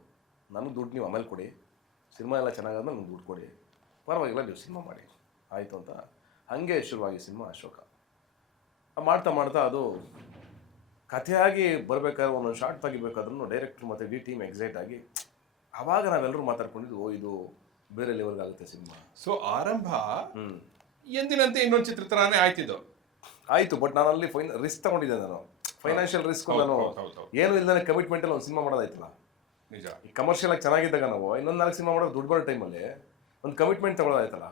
ನನಗೆ ದುಡ್ಡು ನೀವು ಆಮೇಲೆ ಕೊಡಿ, ಸಿನಿಮಾ ಎಲ್ಲ ಚೆನ್ನಾಗಾದ್ಮೇಲೆ ನನಗೆ ದುಡ್ಡು ಕೊಡಿ, ಪರವಾಗಿಲ್ಲ ನೀವು ಸಿನಿಮಾ ಮಾಡಿ ಆಯಿತು ಅಂತ. ಹಾಗೆ ಶುರುವಾಗಿ ಸಿನಿಮಾ ಅಶೋಕ. ಮಾಡ್ತಾ ಮಾಡ್ತಾ ಅದು ಕಥೆಯಾಗಿ ಬರಬೇಕಾದ್ರೆ ಒಂದೊಂದು ಶಾರ್ಟ್ ತೆಗಿಬೇಕಾದ್ರೂ ಡೈರೆಕ್ಟ್ರು ಮತ್ತು ಡಿ ಟೀಮ್ ಎಕ್ಸೈಟ್ ಆಗಿ ಆವಾಗ ನಾವೆಲ್ಲರೂ ಮಾತಾಡ್ಕೊಂಡಿದ್ದು, ಓ ಇದು ಬೇರೆ ಲೆವೆಲ್ಗೆ ಆಗುತ್ತೆ ಸಿನಿಮಾ. ಸೊ ಆರಂಭ ಎಂದಿನಂತೆ ಇನ್ನೊಂದು ಚಿತ್ರ ತರಾನೇ ಆಯ್ತಿದ್ದು. ಆಯಿತು, ಬಟ್ ನಾನು ಅಲ್ಲಿ ರಿಸ್ಕ್ ತಗೊಂಡಿದ್ದೆ. ನಾನು ಫೈನಾನ್ಷಿಯಲ್ ರಿಸ್ಕ್, ನಾನು ಏನು ಇಲ್ಲದೆ ಕಮಿಟ್ಮೆಂಟಲ್ಲಿ ಒಂದು ಸಿನಿಮಾ ಮಾಡೋದಾಯ್ತಲ್ಲ. ನಿಜ. ಈ ಕಮರ್ಷಿಯಲ್ ಆಗಿ ಚೆನ್ನಾಗಿದ್ದಾಗ ನಾವು ಇನ್ನೊಂದು 4 ಸಿನಿಮಾ ಮಾಡೋದು ದುಡ್ಡು ಬರೋ ಟೈಮಲ್ಲಿ ಒಂದು ಕಮಿಟ್ಮೆಂಟ್ ತಗೊಳ್ಳೋದಾಯ್ತಲ್ಲ.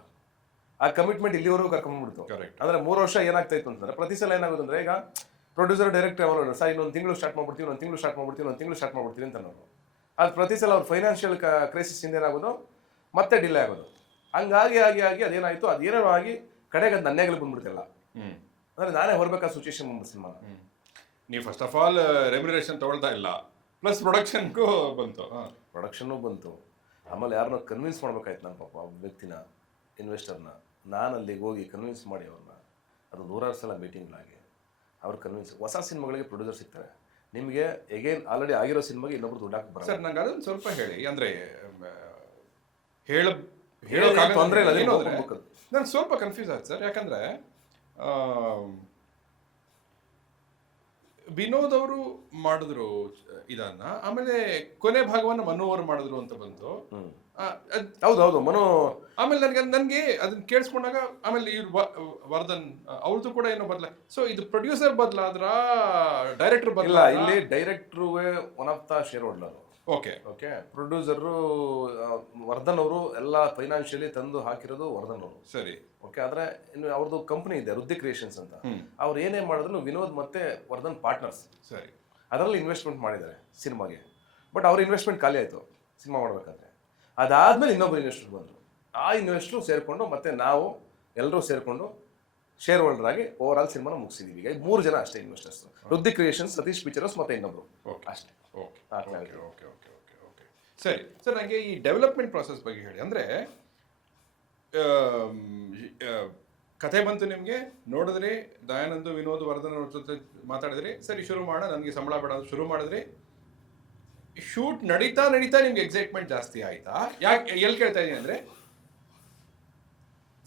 ಆ ಕಮಿಟ್ಮೆಂಟ್ ಇಲ್ಲಿವರೆಗೂ ಕರ್ಕೊಂಡ್ಬಿಡ್ತು. ಅಂದರೆ 3 ವರ್ಷ ಏನಾಗ್ತಾ ಇತ್ತು ಅಂತಂದ್ರೆ, ಪ್ರತಿ ಸಲ ಏನಾಗುತ್ತೆ ಅಂದರೆ, ಈಗ ಪ್ರೊಡ್ಯೂಸರ್ ಡೈರೆಕ್ಟರ್ ಅವರು ಸರ್ ಇನ್ನೊಂದು ತಿಂಗಳು ಸ್ಟಾರ್ಟ್ ಮಾಡ್ಬಿಡ್ತೀವಿ, ಒಂದು ತಿಂಗಳು ಸ್ಟಾರ್ಟ್ ಮಾಡ್ಬಿಡ್ತೀವಿ ಅಂತ ನಾವು. ಅದು ಪ್ರತಿ ಸಲ ಅವ್ರ ಫೈನಾನ್ಷಿಯಲ್ ಕ್ರೈಸಿಸ್ ಇಂದ ಏನಾಗೋದು, ಮತ್ತೆ ಡಿಲೇ ಆಗೋದು. ಹಂಗಾಗಿ ಅದೇನಾಯಿತು, ಅದೇನೋ ಆಗಿ ಕಡೆಗೆ ಅದು ನನ್ನೇಗಲಿ ಬಂದ್ಬಿಡ್ತಿಲ್ಲ. ಅಂದರೆ ನಾನೇ ಹೊರಬೇಕಾದ ಸಿಚುವೇಶನ್ ಬಂದ್ಬಿಟ್ಟು ಸಿನಿಮಾ. ನೀವು ಫಸ್ಟ್ ಆಫ್ ಆಲ್ ರೆಮ್ಯುನರೇಷನ್ ತಗೊಳ್ತಾ ಇಲ್ಲ, ಪ್ಲಸ್ ಪ್ರೊಡಕ್ಷನ್ಗೂ ಬಂತು. ಪ್ರೊಡಕ್ಷನ್ನು ಬಂತು. ಆಮೇಲೆ ಯಾರನ್ನೋ ಕನ್ವಿನ್ಸ್ ಮಾಡ್ಬೇಕಾಯ್ತು ನಾನು, ಪಾಪ ವ್ಯಕ್ತಿನ, ಇನ್ವೆಸ್ಟರ್ನ. ನಾನು ಅಲ್ಲಿಗೆ ಹೋಗಿ ಕನ್ವಿನ್ಸ್ ಮಾಡಿ ಅವ್ರನ್ನ, ಅದು 100 ಸಲ ಮೀಟಿಂಗ್ಲಾಗಿ ಅವ್ರು ಕನ್ವಿನ್ಸ್. ಹೊಸ ಸಿನಿಮಾಗಳಿಗೆ ಪ್ರೊಡ್ಯೂಸರ್ ಸಿಗ್ತಾರೆ, ನಿಮಗೆ ಎಗೇನ್ ಆಲ್ರೆಡಿ ಆಗಿರೋ ಸಿನಿಮಾಗೆ ಇನ್ನೊಬ್ರು ದುಡ್ಡು ಹಾಕಿ ಬರೋದು. ಸರ್ ನಂಗೆ ಅದನ್ನು ಸ್ವಲ್ಪ ಹೇಳಿ, ಅಂದರೆ ತೊಂದರೆ ಇಲ್ಲ, ನಾನು ಸ್ವಲ್ಪ ಕನ್ಫ್ಯೂಸ್ ಆಯ್ತು ಸರ್. ಯಾಕಂದರೆ ವಿನೋದ್ ಅವರು ಮಾಡಿದ್ರು ಇದನ್ನ, ಆಮೇಲೆ ಕೊನೆ ಭಾಗವನ್ನು ಮನು ಅವರು ಮಾಡಿದ್ರು ಅಂತ ಬಂತು. ಹೌದು ಮನು. ಆಮೇಲೆ ನನಗೆ ಅದನ್ನ ಕೇಳಿಸ್ಕೊಂಡಾಗ ಆಮೇಲೆ ಇವ್ರು ವರ್ಧನ್ ಅವ್ರದ್ದು ಕೂಡ ಏನೋ ಬದಲ. ಸೊ ಇದು ಪ್ರೊಡ್ಯೂಸರ್ ಬದಲಾದ್ರ ಡೈರೆಕ್ಟರ್ ಬದಲ? ಇಲ್ಲಿ director one of the shareholder. Okay. Producer Vardhan ಅವರು ಎಲ್ಲ ಫೈನಾನ್ಷಿಯಲಿ ತಂದು ಹಾಕಿರೋದು ವರ್ಧನ್ ಅವರು. ಸರಿ. ಓಕೆ. ಆದ್ರೆ ಇನ್ನು ಅವ್ರದ್ದು ಕಂಪನಿ ಇದೆ ರುದ್ದಿ ಕ್ರಿಯೇಷನ್ಸ್ ಅಂತ. ಅವ್ರು ಏನೇ ಮಾಡಿದ್ರು ವಿನೋದ್ ಮತ್ತೆ ವರ್ಧನ್ ಪಾರ್ಟ್ನರ್ಸ್. ಸರಿ. ಅದರಲ್ಲಿ ಇನ್ವೆಸ್ಟ್ಮೆಂಟ್ ಮಾಡಿದ್ದಾರೆ ಸಿನಿಮಾಗೆ. ಬಟ್ ಅವ್ರ ಇನ್ವೆಸ್ಟ್ಮೆಂಟ್ ಖಾಲಿ ಆಯಿತು ಸಿನಿಮಾ ಮಾಡ್ಬೇಕಾದ್ರೆ. ಅದಾದ್ಮೇಲೆ ಇನ್ನೊಬ್ರು ಇನ್ವೆಸ್ಟರ್ ಬಂದರು. ಆ ಇನ್ವೆಸ್ಟ್ರು ಸೇರಿಕೊಂಡು ಮತ್ತೆ ನಾವು ಎಲ್ಲರೂ ಸೇರಿಕೊಂಡು ಶೇರ್ ಹೋಲ್ಡರ್ ಆಗಿ ಓವರ್ ಆಲ್ ಸಿನಿಮಾನ ಮುಗಿಸಿದೀವಿ. ಈಗ 3 ಜನ ಅಷ್ಟೇ ಇನ್ವೆಸ್ಟರ್ಸ್, ರುದ್ದಿ ಕ್ರಿಯೇಷನ್ಸ್, ಸತೀಶ್ ಪಿಕ್ಚರ್ಸ್ ಮತ್ತೆ ಇನ್ನೊಬ್ರು ಅಷ್ಟೇ. ಸರಿ ಸರ್, ನನಗೆ ಈ ಡೆವಲಪ್ಮೆಂಟ್ ಪ್ರಾಸೆಸ್ ಬಗ್ಗೆ ಹೇಳಿ. ಅಂದರೆ ಕಥೆ ಬಂತು ನಿಮಗೆ, ನೋಡಿದ್ರಿ, ದಯಾನಂದ್ ವಿನೋದ್ ವರ್ಧನ್ ಅವ್ರ ಜೊತೆ ಮಾತಾಡಿದ್ರಿ, ಸರಿ ಶುರು ಮಾಡ, ನನಗೆ ಸಂಬಳ ಬೇಡ ಅಂತ ಶುರು ಮಾಡಿದ್ರಿ. ಶೂಟ್ ನಡೀತಾ ನಿಮ್ಗೆ ಎಕ್ಸೈಟ್ಮೆಂಟ್ ಜಾಸ್ತಿ ಆಯ್ತಾ? ಯಾಕೆ ಎಲ್ಲಿ ಕೇಳ್ತಾ ಇದೀನಿ ಅಂದರೆ,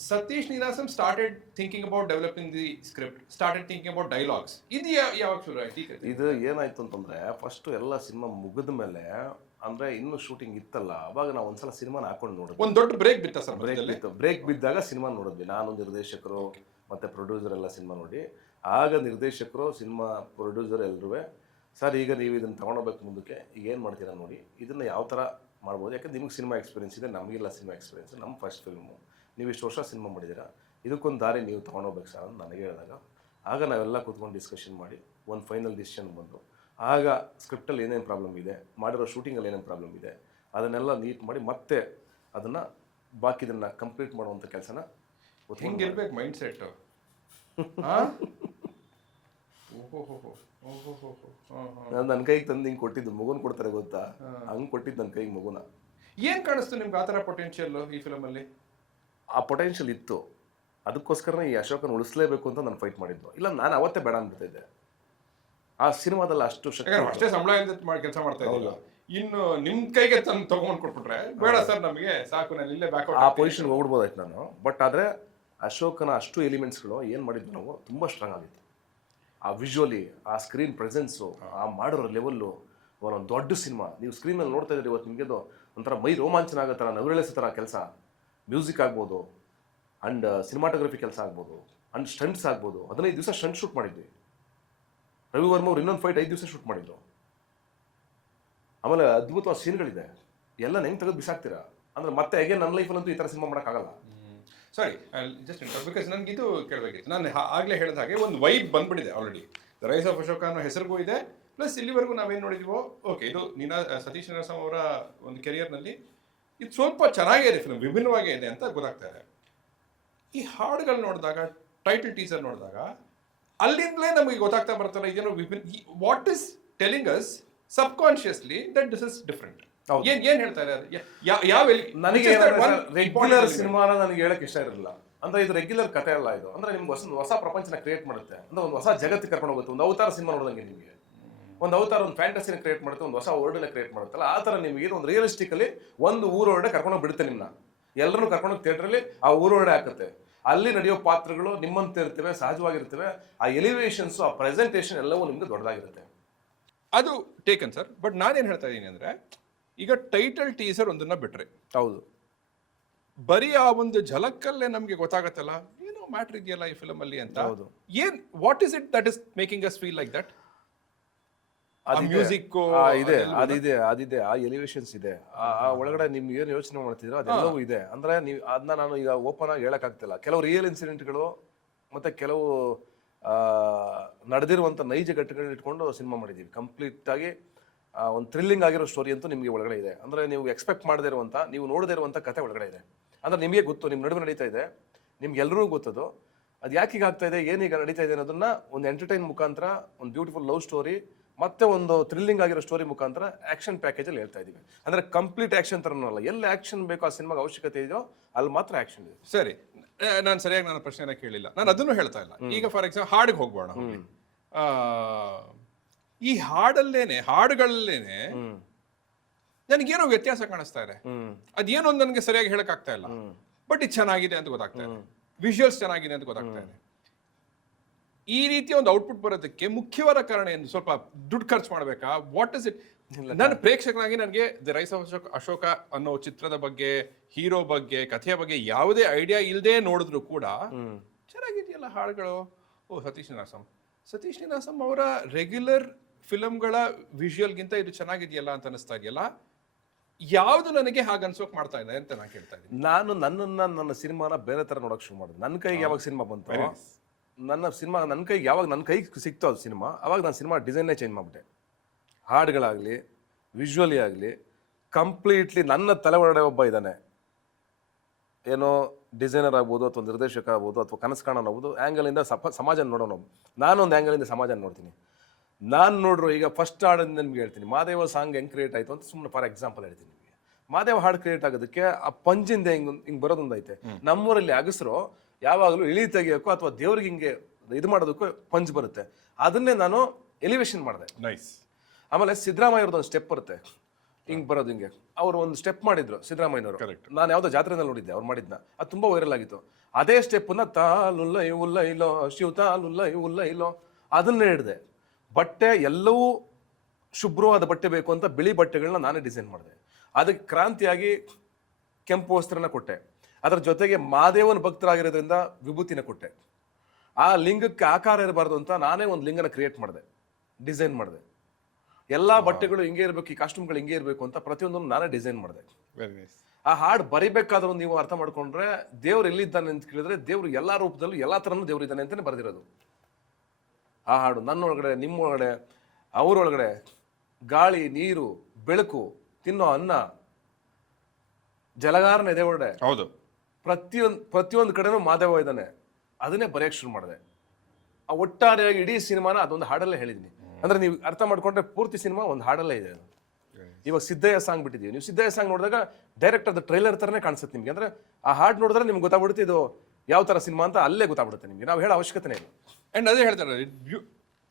Satish Ninasam started thinking about developing the script, started thinking about dialogues. ಇದು ಯಾವಾಗ ಶುರು ಆಯ್ತು? ಇದು ಏನಾಯ್ತು ಅಂತಂದ್ರೆ, ಫಸ್ಟ್ ಎಲ್ಲ ಸಿನಿಮಾ ಮುಗಿದ ಮೇಲೆ, ಅಂದ್ರೆ ಇನ್ನು ಶೂಟಿಂಗ್ ಇತ್ತಲ್ಲ, ಅವಾಗ ನಾವು ಒಂದ್ಸಲ ಸಿನಿಮಾನ ಹಾಕೊಂಡು ನೋಡಿದ್ವಿ. ಒಂದು ದೊಡ್ಡ ಬ್ರೇಕ್ ಬಿತ್ತ ಸರ್? ಬ್ರೇಕ್ ಬಿದ್ದಾಗ ಸಿನಿಮಾ ನೋಡಿದ್ವಿ. ನಾನು, ನಿರ್ದೇಶಕರು ಮತ್ತೆ ಪ್ರೊಡ್ಯೂಸರ್ ಎಲ್ಲ ಸಿನಿಮಾ ನೋಡಿ. ಆಗ ನಿರ್ದೇಶಕರು, ಸಿನಿಮಾ ಪ್ರೊಡ್ಯೂಸರ್ ಎಲ್ಲರೂ, ಸರ್ ಈಗ ನೀವು ಇದನ್ನು ತೊಗೊಂಡೋಗ್ಬೇಕು ಮುಂದಕ್ಕೆ, ಈಗ ಏನು ಮಾಡ್ತೀರಾ ನೋಡಿ, ಇದನ್ನು ಯಾವ ಥರ ಮಾಡ್ಬೋದು, ಯಾಕಂದ್ರೆ ನಿಮ್ಗೆ ಸಿನಿಮಾ ಎಕ್ಸ್ಪೀರಿಯನ್ಸ್ ಇದೆ, ನಮಗಿಲ್ಲ ಸಿನಿಮಾ ಎಕ್ಸ್ಪೀರಿಯನ್ಸ್, ನಮ್ಮ ಫಸ್ಟ್ ಫಿಲ್ಮು, ನೀವು ಇಷ್ಟು ವರ್ಷ ಸಿನಿಮಾ ಮಾಡಿದ್ದೀರಾ, ಇದಕ್ಕೊಂದು ದಾರಿ ನೀವು ತೊಗೊಂಡೋಗ್ಬೇಕು ಸರ್ ಅಂತ ನನಗೆ ಹೇಳಿದಾಗ, ಆಗ ನಾವೆಲ್ಲ ಕೂತ್ಕೊಂಡು ಡಿಸ್ಕಷನ್ ಮಾಡಿ ಒಂದು ಫೈನಲ್ ಡಿಸಿಷನ್ ಬಂದು, ಆಗ ಸ್ಕ್ರಿಪ್ಟಲ್ಲಿ ಏನೇನು ಪ್ರಾಬ್ಲಮ್ ಇದೆ, ಮಾಡಿರೋ ಶೂಟಿಂಗಲ್ಲಿ ಏನೇನು ಪ್ರಾಬ್ಲಮ್ ಇದೆ, ಅದನ್ನೆಲ್ಲ ನೀಟ್ ಮಾಡಿ ಮತ್ತೆ ಅದನ್ನು ಬಾಕಿದನ್ನು ಕಂಪ್ಲೀಟ್ ಮಾಡುವಂಥ ಕೆಲಸನ. ಹಿಂಗಿರ್ಬೇಕು ಮೈಂಡ್ ಸೆಟ್ಟು. ನನ್ನ ಕೈಗೆ ತಂದು ಹಿಂಗೆ ಕೊಟ್ಟಿದ್ದು, ಮಗುನ ಕೊಡ್ತಾರೆ ಗೊತ್ತಾ, ಹಂಗೆ ಕೊಟ್ಟಿದ್ದು ನನ್ನ ಕೈಗೆ ಮಗುನ. ಏನು ಕಾಣಿಸ್ತು ನಿಮ್ಗೆ ಆ ಥರ ಪೊಟೆನ್ಷಿಯಲ್ ಈ ಫಿಲಮಲ್ಲಿ? ಆ ಪೊಟೆನ್ಷಿಯಲ್ ಇತ್ತು, ಅದಕ್ಕೋಸ್ಕರ ಈ ಅಶೋಕನ ಉಳಿಸ್ಲೇಬೇಕು ಅಂತ ನಾನು ಫೈಟ್ ಮಾಡಿದ್ದು. ಇಲ್ಲ ನಾನು ಅವತ್ತೇ ಬೇಡ ಅಂದ್ಬಿಡ್ತಿದ್ದೆ. ಆ ಸಿನಿಮಾದಲ್ಲಿ ಅಷ್ಟು ಅಷ್ಟೇ ಸಂಬಳ ಇಲ್ಲದೆ ಕೆಲಸ ಮಾಡ್ತಾ ಇದ್ದಿಲ್ಲ. ಇನ್ನು ನಿಮ್ಮ ಕೈಗೆ ತಂದು ತಗೊಂಡು ಕೊಟ್ಬಿಟ್ರೆ ಬೇಡ ಸರ್ ನಮಗೆ ಸಾಕು, ನಾನು ಇಲ್ಲೇ ಬ್ಯಾಕ್ ಆ ಪೊಸಿಷನ್ಗೆ ಹೋಗ್ಬಿಡ್ಬೋದಾಯ್ತು ನಾನು. ಬಟ್ ಆದರೆ ಅಶೋಕನ ಅಷ್ಟು ಎಲಿಮೆಂಟ್ಸ್ಗಳು ಏನು ಮಾಡಿದ್ವಿ ನಾವು, ತುಂಬ ಸ್ಟ್ರಾಂಗ್ ಆಗಿತ್ತು. ಆ ವಿಜುವಲಿ, ಆ ಸ್ಕ್ರೀನ್ ಪ್ರೆಸೆನ್ಸು, ಆ ಮಾಡಿರೋ ಲೆವೆಲ್ಲು, ಒಂದೊಂದು ದೊಡ್ಡ ಸಿನಿಮಾ ನೀವು ಸ್ಕ್ರೀನಲ್ಲಿ ನೋಡ್ತಾ ಇದ್ದೀರಿ ಇವತ್ತು, ನಿಮಗೆ ಒಂಥರ ಮೈ ರೋಮಾಂಚನ ಆಗೋ ಥರ, ನವಿರಳಿಸೋ ಥರ ಕೆಲಸ, ಮ್ಯೂಸಿಕ್ ಆಗ್ಬೋದು, ಆ್ಯಂಡ್ ಸಿನಿಮಾಟೋಗ್ರಫಿ ಕೆಲಸ ಆಗ್ಬೋದು, ಆ್ಯಂಡ್ ಸ್ಟಂಟ್ಸ್ ಆಗ್ಬೋದು. 15 ದಿವಸ ಸ್ಟಂಟ್ ಶೂಟ್ ಮಾಡಿದ್ವಿ. ರವಿ ವರ್ಮ ಅವ್ರು ಇನ್ನೊಂದು ಫೈಟ್ 5 ದಿವಸ ಶೂಟ್ ಮಾಡಿದ್ರು. ಆಮೇಲೆ ಅದ್ಭುತವಾದ ಸೀನ್ಗಳಿದೆ, ಎಲ್ಲ ಹೆಂಗೆ ತೆಗೆದು ಬಿಸಾಕ್ತೀರಾ ಅಂದರೆ ಮತ್ತೆ ಹೇಗೆ ನನ್ನ ಲೈಫಲ್ಲಂತೂ ಈ ಥರ ಸಿನಿಮಾ ಮಾಡೋಕ್ಕಾಗಲ್ಲ. ಸಾರಿ ಜಸ್ಟ್ ಬಿಕಾಸ್ ನನಗೆ ಇದು ಕೇಳಬೇಕಿತ್ತು. ನಾನು ಆಗಲೇ ಹೇಳಿದ ಹಾಗೆ ಒಂದು ವೈಬ್ ಬಂದ್ಬಿಟ್ಟಿದೆ already. The rise of Ashoka ಅನ್ನೋ ಹೆಸರಿಗೂ ಇದೆ, ಪ್ಲಸ್ ಇಲ್ಲಿವರೆಗೂ ನಾವೇನು ನೋಡಿದೀವೋ, ಓಕೆ ಇದು ಸತೀಶ್ ನೀನಾಸಂ ಅವರ ಒಂದು ಕೆರಿಯರ್ನಲ್ಲಿ ಇದು ಸ್ವಲ್ಪ ಚೆನ್ನಾಗೇ ಇದೆ, ಫಿಲ್ಮ್ ವಿಭಿನ್ನವಾಗೇ ಇದೆ ಅಂತ ಗೊತ್ತಾಗ್ತಾ ಇದೆ. ಈ ಹಾಡುಗಳು ನೋಡಿದಾಗ, ಟೈಟಲ್ ಟೀಸರ್ ನೋಡಿದಾಗ ಅಲ್ಲಿಂದಲೇ ನಮಗೆ ಗೊತ್ತಾಗ್ತಾ ಬರ್ತಾರ ಇದೇನೋ ವಿಭಿನ್ನ. What is telling us subconsciously that this is different? ಏನ್ ಹೇಳ್ತಾ ಇದ್ದಾರೆ? ನನಗೆ ರೆಗ್ಯುಲರ್ ಸಿನಿಮಾನ ನನಗೆ ಹೇಳಕ್ ಇಷ್ಟ ಇರಲಿಲ್ಲ. ಅಂದ್ರೆ ಇದು ರೆಗ್ಯುಲರ್ ಕಥೆ ಅಲ್ಲ, ಇದು ಅಂದ್ರೆ ನಿಮ್ಗೆ ಹೊಸ ಪ್ರಪಂಚನ ಕ್ರಿಯೇಟ್ ಮಾಡುತ್ತೆ, ಅಂದ್ರೆ ಒಂದು ಹೊಸ ಜಗತ್ತಿಗೆ ಕರ್ಕೊಂಡು ಹೋಗುತ್ತೆ, ಒಂದು ಅವತಾರ ಸಿನಿಮಾ ನೋಡಿದಂಗೆ ನಿಮಗೆ. ಒಂದು ಅವತಾರ ಒಂದು ಫ್ಯಾಂಟಸಿನ ಕ್ರಿಯೇಟ್ ಮಾಡುತ್ತೆ, ಒಂದು ಹೊಸ ವರ್ಲ್ಡ್ನ ಕ್ರಿಯೇಟ್ ಮಾಡುತ್ತಲ್ಲ, ಆ ಥರ ನಿಮಗೆ ಒಂದು ರಿಯಲಿಸ್ಟಿಕಲಿ ಒಂದು ಊರೊಳಗಡೆ ಕರ್ಕೊಂಡು ಬಿಡುತ್ತೆ ನಿಮ್ಮನ್ನ. ಎಲ್ಲರನ್ನೂ ಕರ್ಕೊಂಡು ಥಿಯೇಟ್ರಲ್ಲಿ ಆ ಊರೊಳಗಡೆ ಹಾಕುತ್ತೆ. ಅಲ್ಲಿ ನಡೆಯೋ ಪಾತ್ರಗಳು ನಿಮ್ಮಂತೆ ಇರ್ತವೆ, ಸಹಜವಾಗಿರ್ತವೆ. ಆ ಎಲಿವೇಶನ್ಸು, ಆ ಪ್ರೆಸೆಂಟೇಷನ್ ಎಲ್ಲವೂ ನಿಮ್ಗೆ ದೊಡ್ಡದಾಗಿರುತ್ತೆ. ಅದು ಟೇಕನ್ ಸರ್. ಬಟ್ ನಾನೇನು ಹೇಳ್ತಾ ಇದ್ದೀನಿ ಅಂದರೆ, ಈಗ ಟೈಟಲ್ ಟೀಸರ್ ಒಂದನ್ನ ಬಿಟ್ರೆ, ಹೌದು, ಬರೀ ಆ ಒಂದು ಝಲಕ್ಕಲ್ಲೇ ನಮಗೆ ಗೊತ್ತಾಗತ್ತಲ್ಲ ಏನೋ ಮ್ಯಾಟ್ರ್ ಇದೆಯಲ್ಲ ಈ ಫಿಲಮ್ ಅಲ್ಲಿ ಅಂತ. ಏನ್ what is it that is making us feel like that? Music ಅದಿದೆ, ಆ ಎಲಿವೇಶನ್ಸ್ ಇದೆ, ಆ ಒಳಗಡೆ ನಿಮ್ಗೆ ಏನು ಯೋಚನೆ ಮಾಡ್ತಿದ್ರು ಅದೆಲ್ಲವೂ ಇದೆ. ಅಂದ್ರೆ ನೀವು ಅದನ್ನ ನಾನು ಈಗ ಓಪನ್ ಆಗಿ ಹೇಳಕ್ ಆಗ್ತಿಲ್ಲ. ಕೆಲವು ರಿಯಲ್ ಇನ್ಸಿಡೆಂಟ್ಗಳು ಮತ್ತೆ ಕೆಲವು ನಡೆದಿರುವಂತ ನೈಜ ಘಟನೆಗಳನ್ನ ಇಟ್ಕೊಂಡು ಸಿನಿಮಾ ಮಾಡಿದೀವಿ. ಕಂಪ್ಲೀಟ್ ಆಗಿ ಒಂದು ಥ್ರಿಲ್ಲಿಂಗ್ ಆಗಿರೋ ಸ್ಟೋರಿ ಅಂತೂ ನಿಮಗೆ ಒಳಗಡೆ ಇದೆ. ಅಂದ್ರೆ ನೀವು ಎಕ್ಸ್ಪೆಕ್ಟ್ ಮಾಡದೇ ಇರುವಂತ, ನೀವು ನೋಡದೇ ಇರುವಂತ ಕತೆ ಒಳಗಡೆ ಇದೆ. ಅಂದ್ರೆ ನಿಮಗೆ ಗೊತ್ತು, ನಿಮ್ಮ ನಡುವೆ ನಡೀತಾ ಇದೆ, ನಿಮ್ಗೆ ಎಲ್ಲರಿಗೂ ಗೊತ್ತದು. ಅದು ಯಾಕೆ ಈಗ ಆಗ್ತಾ ಇದೆ, ಏನೀಗ ನಡೀತಾ ಇದೆ ಅನ್ನೋದನ್ನ ಒಂದು ಎಂಟರ್ಟೈನ್ ಮುಖಾಂತರ, ಒಂದು ಬ್ಯೂಟಿಫುಲ್ ಲವ್ ಸ್ಟೋರಿ ಮತ್ತೆ ಒಂದು ಥ್ರಿಲ್ಲಿಂಗ್ ಆಗಿರೋ ಸ್ಟೋರಿ ಮುಖಾಂತರ ಆಕ್ಷನ್ ಪ್ಯಾಕೇಜ್ ಅಲ್ಲಿ ಹೇಳ್ತಾ ಇದೀವಿ. ಅಂದ್ರೆ ಕಂಪ್ಲೀಟ್ ಆಕ್ಷನ್ ತರನೂ ಅಲ್ಲ, ಎಲ್ಲಿ ಆಕ್ಷನ್ ಬೇಕೋ ಆ ಸಿನಿಮಾಗೆ ಅವಶ್ಯಕತೆ ಇದೆಯೋ ಅಲ್ಲಿ ಮಾತ್ರ ಆಕ್ಷನ್ ಇದೆ. ಸರಿ, ನಾನು ಸರಿಯಾಗಿ ನನ್ನ ಪ್ರಶ್ನೆನ ಕೇಳಿಲ್ಲ. ನಾನು ಅದನ್ನು ಹೇಳ್ತಾ ಇಲ್ಲ. ಈಗ ಫಾರ್ ಎಕ್ಸಾಂಪಲ್ ಹಾಡಿಗೆ ಹೋಗ್ಬೋಣ. ಈ ಹಾಡುಗಳಲ್ಲೇನೆ ನನಗೇನೋ ವ್ಯತ್ಯಾಸ ಕಾಣಿಸ್ತಾ ಇದೆ. ಅದೇನೋ ನನಗೆ ಸರಿಯಾಗಿ ಹೇಳಕ್ ಆಗ್ತಾ ಇಲ್ಲ. ಬಟ್ ಇದು ಚೆನ್ನಾಗಿದೆ ಅಂತ ಗೊತ್ತಾಗ್ತಾ ಇದೆ, ವಿಜುವಲ್ಸ್ ಚೆನ್ನಾಗಿದೆ ಅಂತ ಗೊತ್ತಾಗ್ತಾ ಇದೆ. ಈ ರೀತಿಯ ಒಂದು ಔಟ್ಪುಟ್ ಬರೋದಕ್ಕೆ ಮುಖ್ಯವಾದ ಕಾರಣ ಏನು? ಸ್ವಲ್ಪ ದುಡ್ಡು ಖರ್ಚು ಮಾಡಬೇಕಾ? What is it? ನಾನು ಪ್ರೇಕ್ಷಕನಾಗಿ ನನಗೆ ದಿ ರೈಸ್ ಆಫ್ ಅಶೋಕ ಅನ್ನೋ ಚಿತ್ರದ ಬಗ್ಗೆ, ಹೀರೋ ಬಗ್ಗೆ, ಕಥೆಯ ಬಗ್ಗೆ ಯಾವುದೇ ಐಡಿಯಾ ಇಲ್ಲದೆ ನೋಡಿದ್ರು ಕೂಡ ಚೆನ್ನಾಗಿದೆಯಲ್ಲ ಹಾಡುಗಳು. ಓ, ಸತೀಶ್ ನೀನಾಸಂ ಅವರ ರೆಗ್ಯುಲರ್ ಫಿಲಮ್ಗಳ ವಿಜುವಲ್ಗಿಂತ ಇದು ಚೆನ್ನಾಗಿದೆಯಲ್ಲ ಅಂತ ಅನಿಸ್ತಾ ಇದೆಯಲ್ಲ. ಯಾವುದು ನನಗೆ ಹಾಗೆ ಅನ್ಸೋಕ್ ಮಾಡ್ತಾ ಇದೆ ಅಂತ ನಾನು ಕೇಳ್ತಾ ಇದ್ದೀನಿ. ನನ್ನ ಸಿನಿಮಾನ ಬೇರೆ ತರ ನೋಡಕ್ ಶುರು ಮಾಡಿದೆ. ನನ್ನ ಕೈಗೆ ಯಾವಾಗ ಸಿನಿಮಾ ಬಂತು, ನನ್ನ ಕೈಗೆ ಯಾವಾಗ ನನ್ನ ಕೈಗೆ ಸಿಕ್ತು ಅದು ಸಿನಿಮಾ, ಅವಾಗ ನಾನು ಸಿನಿಮಾ ಡಿಸೈನ್ನೇ ಚೇಂಜ್ ಮಾಡಿಬಿಟ್ಟೆ. ಹಾಡುಗಳಾಗಲಿ, ವಿಜುವಲಿ ಆಗಲಿ, ಕಂಪ್ಲೀಟ್ಲಿ ನನ್ನ ತಲೆ ಒಳಗಡೆ ಒಬ್ಬ ಇದ್ದಾನೆ, ಏನೋ ಡಿಸೈನರ್ ಆಗ್ಬೋದು, ಅಥವಾ ನಿರ್ದೇಶಕ ಆಗ್ಬೋದು, ಅಥವಾ ಕನಸು ಕಾಣೋನು ಆಗ್ಬೋದು, ಆ್ಯಂಗಲಿಂದ ಸಮಾಜ ನೋಡೋನು. ನಾನೊಂದು ಆ್ಯಂಗಲಿಂದ ಸಮಾಜ ನೋಡ್ತೀನಿ. ನಾನು ನೋಡ್ರು ಈಗ ಫಸ್ಟ್ ಹಾಡಿಂದ ನಿಮ್ಗೆ ಹೇಳ್ತೀನಿ, ಮಾದೇವ ಸಾಂಗ್ ಹೆಂಗೆ ಕ್ರಿಯೇಟ್ ಆಯಿತು ಅಂತ ಸುಮ್ಮನೆ ಫಾರ್ ಎಕ್ಸಾಂಪಲ್ ಹೇಳ್ತೀನಿ ನಿಮಗೆ. ಮಾದೇವ ಹಾಡು ಕ್ರಿಯೇಟ್ ಆಗೋದಕ್ಕೆ ಆ ಪಂಜಿಂದ ಹಿಂಗೆ ಬರೋದೊಂದೈತೆ. ನಮ್ಮೂರಲ್ಲಿ ಅಗಸರು ಯಾವಾಗಲೂ ಇಳಿ ತೆಗಿಯೋಕ್ಕೋ ಅಥವಾ ದೇವ್ರಿಗೆ ಹಿಂಗೆ ಇದು ಮಾಡೋದಕ್ಕೂ ಪಂಜ್ ಬರುತ್ತೆ. ಅದನ್ನೇ ನಾನು ಎಲಿವೇಶನ್ ಮಾಡಿದೆ. ನೈಸ್. ಆಮೇಲೆ ಸಿದ್ದರಾಮಯ್ಯವ್ರದ್ದು ಒಂದು ಸ್ಟೆಪ್ ಬರುತ್ತೆ, ಹಿಂಗೆ ಬರೋದು ಹಿಂಗೆ. ಅವರು ಒಂದು ಸ್ಟೆಪ್ ಮಾಡಿದ್ರು ಸಿದ್ದರಾಮಯ್ಯನವರು, ನಾನು ಯಾವುದೋ ಜಾತ್ರೆನಲ್ಲಿ ನೋಡಿದ್ದೆ ಅವ್ರು ಮಾಡಿದ್ನ, ಅದು ತುಂಬ ವೈರಲ್ ಆಗಿತ್ತು. ಅದೇ ಸ್ಟೆಪ್ಪನ್ನ ತಾಲುಲ್ಲ ಇವುಲ್ಲ ಇಲ್ಲೋ ಶಿವ ತಾಲುಲ್ಲ ಇವುಲ್ಲ ಇಲ್ಲೋ ಅದನ್ನೇ ಹಿಡಿದೆ. ಬಟ್ಟೆ ಎಲ್ಲವೂ ಶುಭ್ರವಾದ ಬಟ್ಟೆ ಬೇಕು ಅಂತ ಬಿಳಿ ಬಟ್ಟೆಗಳನ್ನ ನಾನೇ ಡಿಸೈನ್ ಮಾಡಿದೆ. ಅದಕ್ಕೆ ಕ್ರಾಂತಿಯಾಗಿ ಕೆಂಪು ವಸ್ತ್ರನ ಕೊಟ್ಟೆ. ಅದರ ಜೊತೆಗೆ ಮಾದೇವನ ಭಕ್ತರಾಗಿರೋದ್ರಿಂದ ವಿಭೂತಿನ ಕೊಟ್ಟೆ. ಆ ಲಿಂಗಕ್ಕೆ ಆಕಾರ ಇರಬಾರ್ದು ಅಂತ ನಾನೇ ಒಂದು ಲಿಂಗನ ಕ್ರಿಯೇಟ್ ಮಾಡಿದೆ, ಡಿಸೈನ್ ಮಾಡಿದೆ. ಎಲ್ಲ ಬಟ್ಟೆಗಳು ಹಿಂಗೆ ಇರಬೇಕು, ಈ ಕಾಸ್ಟ್ಯೂಮ್ಗಳು ಹಿಂಗೆ ಇರಬೇಕು ಅಂತ ಪ್ರತಿಯೊಂದನ್ನು ನಾನೇ ಡಿಸೈನ್ ಮಾಡಿದೆ. ಆ ಹಾಡು ಬರಿಬೇಕಾದ್ರೂ ನೀವು ಅರ್ಥ ಮಾಡ್ಕೊಂಡ್ರೆ ದೇವ್ರು ಎಲ್ಲಿದ್ದಾನೆ ಅಂತ ಕೇಳಿದ್ರೆ, ದೇವ್ರು ಎಲ್ಲ ರೂಪದಲ್ಲೂ ಎಲ್ಲ ಥರನೂ ದೇವ್ರು ಇದ್ದಾನೆ ಅಂತಲೇ ಬರೆದಿರೋದು ಆ ಹಾಡು. ನನ್ನೊಳಗಡೆ, ನಿಮ್ಮೊಳಗಡೆ, ಅವರೊಳಗಡೆ ಗಾಳಿ, ನೀರು, ಬೆಳಕು, ತಿನ್ನೋ ಅನ್ನ, ಜಲಗಾರನ ಎದೆ ಒಳಗಡೆ, ಹೌದು, ಪ್ರತಿಯೊಂದು ಕಡೆನೂ ಮಾದೇವ ಇದ್ದಾನೆ. ಅದನ್ನೇ ಬರೆಯಕ್ಕೆ ಶುರು ಮಾಡಿದೆ. ಆ ಒಟ್ಟಾರೆಯಾಗಿ ಇಡೀ ಸಿನಿಮಾನ ಅದೊಂದು ಹಾಡಲ್ಲೇ ಹೇಳಿದ್ದೀನಿ. ಅಂದ್ರೆ ನೀವು ಅರ್ಥ ಮಾಡ್ಕೊಂಡ್ರೆ ಪೂರ್ತಿ ಸಿನಿಮಾ ಒಂದು ಹಾಡಲ್ಲೇ ಇದೆ. ಇವಾಗ ಸಿದ್ದಯ್ಯ ಸಾಂಗ್ ಬಿಟ್ಟಿದ್ದೀವಿ, ನೀವು ಸಿದ್ದಯ್ಯ ಸಾಂಗ್ ನೋಡಿದಾಗ ಡೈರೆಕ್ಟ್ ಅದು ಟ್ರೈಲರ್ ಥರನೇ ಕಾಣಿಸುತ್ತೆ ನಿಮಗೆ. ಅಂದ್ರೆ ಆ ಹಾಡು ನೋಡಿದ್ರೆ ನಿಮ್ಗೆ ಗೊತ್ತಾಗ್ಬಿಡುತ್ತೆ ಇದು ಯಾವ ಥರ ಸಿನಿಮಾ ಅಂತ, ಅಲ್ಲೇ ಗೊತ್ತಾಗ್ಬಿಡುತ್ತೆ ನಿಮಗೆ. ನಾವು ಹೇಳೋ ಅವಶ್ಯಕತೆ ಇಲ್ಲ. ಅಂಡ್ ಅದೇ ಹೇಳ್ತಾರೆ,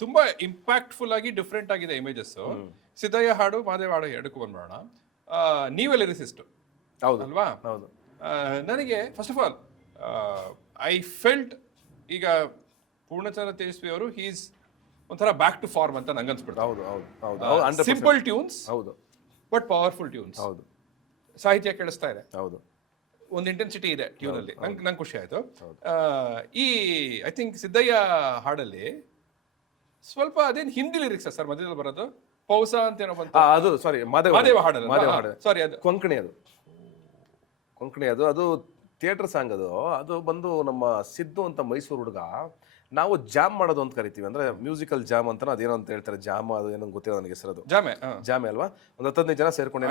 ತುಂಬಾ ಇಂಪ್ಯಾಕ್ಟ್ಫುಲ್ ಆಗಿ ಡಿಫ್ರೆಂಟ್ ಆಗಿದೆ ಇಮೇಜಸ್. ಸಿದ್ದಯ್ಯ ಹಾಡು, ಮಾದೇವ ಹಾಡು ಎರಡಕ್ಕೂ ಬಂದ್ಬಿಡೋಣ. ನೀವೇ ಲಿರಿಸಿಸ್ಟ್ ಹೌದು ಅಲ್ವಾ? ಹೌದು. ನನಗೆ first of all I felt ಈಗ ಪೂರ್ಣಚಂದ್ರ ತೇಜಸ್ವಿ ಅವರು ಹೀಸ್ ಒಂಥರ ಬ್ಯಾಕ್ ಟು ಫಾರ್ಮ್ ಅಂತ ನಂಗೆ ಅನ್ಸ್ಬಿಡ್ತು. ಹೌದು ಹೌದು ಹೌದು. ಸಿಂಪಲ್ ಟ್ಯೂನ್ಸ್, ಹೌದು, ಬಟ್ ಪವರ್ಫುಲ್ ಟ್ಯೂನ್ಸ್. ಹೌದು, ಸಾಹಿತ್ಯ ಕೇಳಿಸ್ತಾ ಇದೆ, ಹೌನ್, ಒಂದು ಇಂಟೆನ್ಸಿಟಿ ಇದೆ ಟ್ಯೂನ್ ಅಲ್ಲಿ. ನಂಗೆ ಖುಷಿ ಆಯ್ತು. ಈ ಐ ಥಿಂಕ್ ಸಿದ್ದಯ್ಯ ಹಾಡಲ್ಲಿ ಸ್ವಲ್ಪ ಅದೇನು ಹಿಂದಿ ಲಿರಿಕ್ಸ್ ಸರ್ ಮಧ್ಯದಲ್ಲಿ ಬರೋದು, ಪೌಸ ಅಂತ ಏನೋ ಬಂತು. ಅದು ಸಾರಿ ಮಾದೇವ ಹಾಡಲ್ಲ, ಸಾರಿ ಅದು ಕೊಂಕಣಿ, ಅದು ಥಿಯೇಟರ್ ಸಾಂಗ್. ಅದು ಬಂದು ನಮ್ಮ ಸಿದ್ದು ಅಂತ ಮೈಸೂರು ಹುಡುಗ, ನಾವು ಜಾಮ್ ಮಾಡೋದು ಅಂತ ಕರಿತೀವಿ. ಅಂದ್ರೆ ಮ್ಯೂಸಿಕಲ್ ಜಾಮ್ ಅಂತ ಅದೇನೋ ಅಂತ ಹೇಳ್ತಾರೆ. ಜಾಮ್ ಅದು ಏನೋ ಗೊತ್ತಿಲ್ಲ ನನಗೆ ಹೆಸರದು. ಜಾಮೆ ಅಲ್ವಾ? ಒಂದು 10-15 ಜನ ಸೇರ್ಕೊಂಡು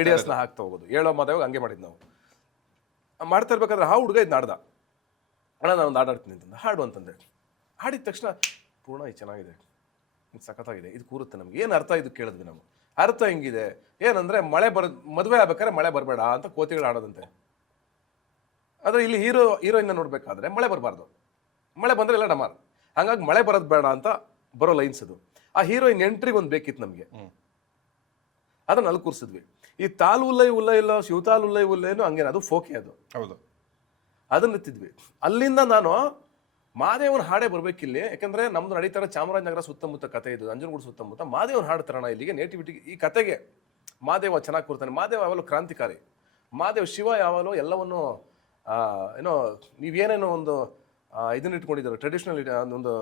ಐಡಿಯಾಸ್ನ ಹಾಕ್ತಾ ಹೋಗೋದು. ಹೇಳೋ ಮಾದೇವಾಗ ಹಂಗೆ ಮಾಡಿದ್ ನಾವು. ಮಾಡ್ತಾ ಇರ್ಬೇಕಾದ್ರೆ ಆ ಹುಡುಗ ಇದು ನಾಡ್ದ, ಅಣ್ಣ ನಾನು ಒಂದು ಹಾಡಾಡ್ತೀನಿ ಅಂತಂದ. ಹಾಡು ಅಂತಂದೆ. ಹಾಡಿದ ತಕ್ಷಣ ಪೂರ್ಣ ಇದು ಚೆನ್ನಾಗಿದೆ, ಇದು ಸಖತ್ತಾಗಿದೆ, ಇದು ಕೂರುತ್ತೆ ನಮ್ಗೆ. ಏನು ಅರ್ಥ ಇದು ಕೇಳಿದ್ವಿ ನಾವು. ಅರ್ಥ ಹೆಂಗಿದೆ ಏನಂದ್ರೆ, ಮದುವೆ ಆಗ್ಬೇಕಾದ್ರೆ ಮಳೆ ಬರಬೇಡ ಅಂತ ಕೋತಿಗಳು ಆಡೋದಂತೆ. ಆದರೆ ಇಲ್ಲಿ ಹೀರೋಯಿನ್ನ ನೋಡ್ಬೇಕಾದ್ರೆ ಮಳೆ ಬರಬಾರ್ದು, ಮಳೆ ಬಂದರೆ ಎಲ್ಲ ಡಮಾರ್. ಹಾಗಾಗಿ ಮಳೆ ಬರೋದು ಬೇಡ ಅಂತ ಬರೋ ಲೈನ್ಸ್ ಅದು. ಆ ಹೀರೋಯಿನ್ ಎಂಟ್ರಿಗೆ ಒಂದು ಬೇಕಿತ್ತು ನಮಗೆ, ಅದನ್ನ ಅಲ್ಲಿ ಕೂರಿಸಿದ್ವಿ. ಈ ತಾಲ್ ಉಲ್ಲೈ ಉಲ್ಲೈ ಇಲ್ಲ, ಶಿವತಾಲ್ ಉಲ್ಲೈ ಉಲ್ಲೈನು ಹಂಗೇನು, ಅದು ಫೋಕೆ ಅದು, ಹೌದು, ಅದನ್ನ ಎತ್ತಿದ್ವಿ. ಅಲ್ಲಿಂದ ನಾನು ಮಾದೇವನ ಹಾಡೇ ಬರ್ಬೇಕಿಲ್ಲಿ, ಯಾಕಂದ್ರೆ ನಮ್ದು ನಡೀತಾರೆ ಚಾಮರಾಜನಗರ ಸುತ್ತಮುತ್ತ ಕತೆ ಇದು, ನಂಜನಗೂಡು ಸುತ್ತಮುತ್ತ ಮಾದೇವನ ಹಾಡು ತರೋಣ ಇಲ್ಲಿಗೆ, ನೇಟಿವಿಟಿ ಈ ಕತೆಗೆ ಮಾದೇವ ಚೆನ್ನಾಗಿ ಕೂರ್ತಾನೆ. ಮಾದೇವ ಯಾವಾಗಲೂ ಕ್ರಾಂತಿಕಾರಿ, ಮಾದೇವ್ ಶಿವ ಯಾವಾಗಲೂ ಎಲ್ಲವನ್ನು ಏನೋ ನೀವೇನೇನೋ ಒಂದು ಇದನ್ನ ಇಟ್ಕೊಂಡಿದ್ದಾರೆ, ಟ್ರೆಡಿಷನಲ್ ಒಂದು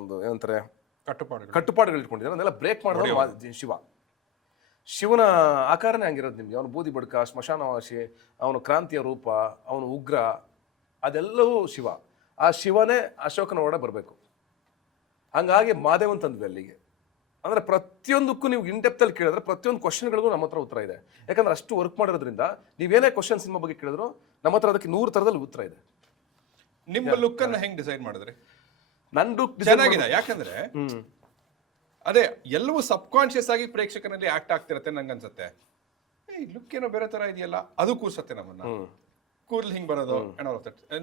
ಒಂದು ಏನಂತಾರೆ ಕಟ್ಟುಪಾಡುಗಳು ಇಟ್ಕೊಂಡಿದ್ದಾರೆ, ಅದನ್ನೆಲ್ಲ ಬ್ರೇಕ್ ಮಾಡಿದ್ರೆ ಶಿವ. ಶಿವನ ಆಕಾರನೇ ಹಂಗಿರೋದು ನಿಮಗೆ. ಅವನು ಬೂದಿ ಬಡ್ಕ, ಸ್ಮಶಾನವಾಸಿ, ಅವನು ಕ್ರಾಂತಿಯ ರೂಪ, ಅವನು ಉಗ್ರ, ಅದೆಲ್ಲವೂ ಶಿವ. ಆ ಶಿವನೇ ಅಶೋಕನ ಒಳಗಡೆ ಬರಬೇಕು. ಹಂಗಾಗಿ ಮಾದೇವನ್ ತಂದ್ವಿ ಅಲ್ಲಿಗೆ. ಅಂದರೆ ಪ್ರತಿಯೊಂದಕ್ಕೂ ನೀವು ಇನ್ಡೆಪ್ತಲ್ಲಿ ಕೇಳಿದ್ರೆ ಪ್ರತಿಯೊಂದು ಕ್ವಶನ್ಗಳಿಗೂ ನಮ್ಮ ಹತ್ರ ಉತ್ತರ ಇದೆ. ಯಾಕಂದ್ರೆ ಅಷ್ಟು ವರ್ಕ್ ಮಾಡಿರೋದ್ರಿಂದ ನೀವೇನೇ ಕ್ವಶನ್ ಸಿನಿಮಾ ಬಗ್ಗೆ ಕೇಳಿದ್ರು ನಮ್ಮ ಹತ್ರ ಅದಕ್ಕೆ 100 ಥರದಲ್ಲಿ ಉತ್ತರ ಇದೆ. ನಿಮ್ಮ ಲುಕ್ ಅನ್ನ ಹೆಂಗ್ ಡಿಸೈಡ್ ಮಾಡಿದ್ರಿ? ನನ್ನ ಲುಕ್ ಚೆನ್ನಾಗಿದೆ, ಯಾಕಂದ್ರೆ ಅದೇ ಎಲ್ಲವೂ ಸಬ್ ಕಾನ್ಶಿಯಸ್ ಆಗಿ ಪ್ರೇಕ್ಷಕನಲ್ಲಿ ಆಕ್ಟ್ ಆಗ್ತಿರತ್ತೆ ನಂಗನ್ಸುತ್ತೆ. ಲುಕ್ ಏನೋ ಬೇರೆ ತರ ಇದೆಯಲ್ಲ, ಅದು ಕೂರ್ಸತ್ತೆ ನಮ್ಮನ್ನ. ಕೂದಲು ಹಿಂಗ್ ಬರೋದು,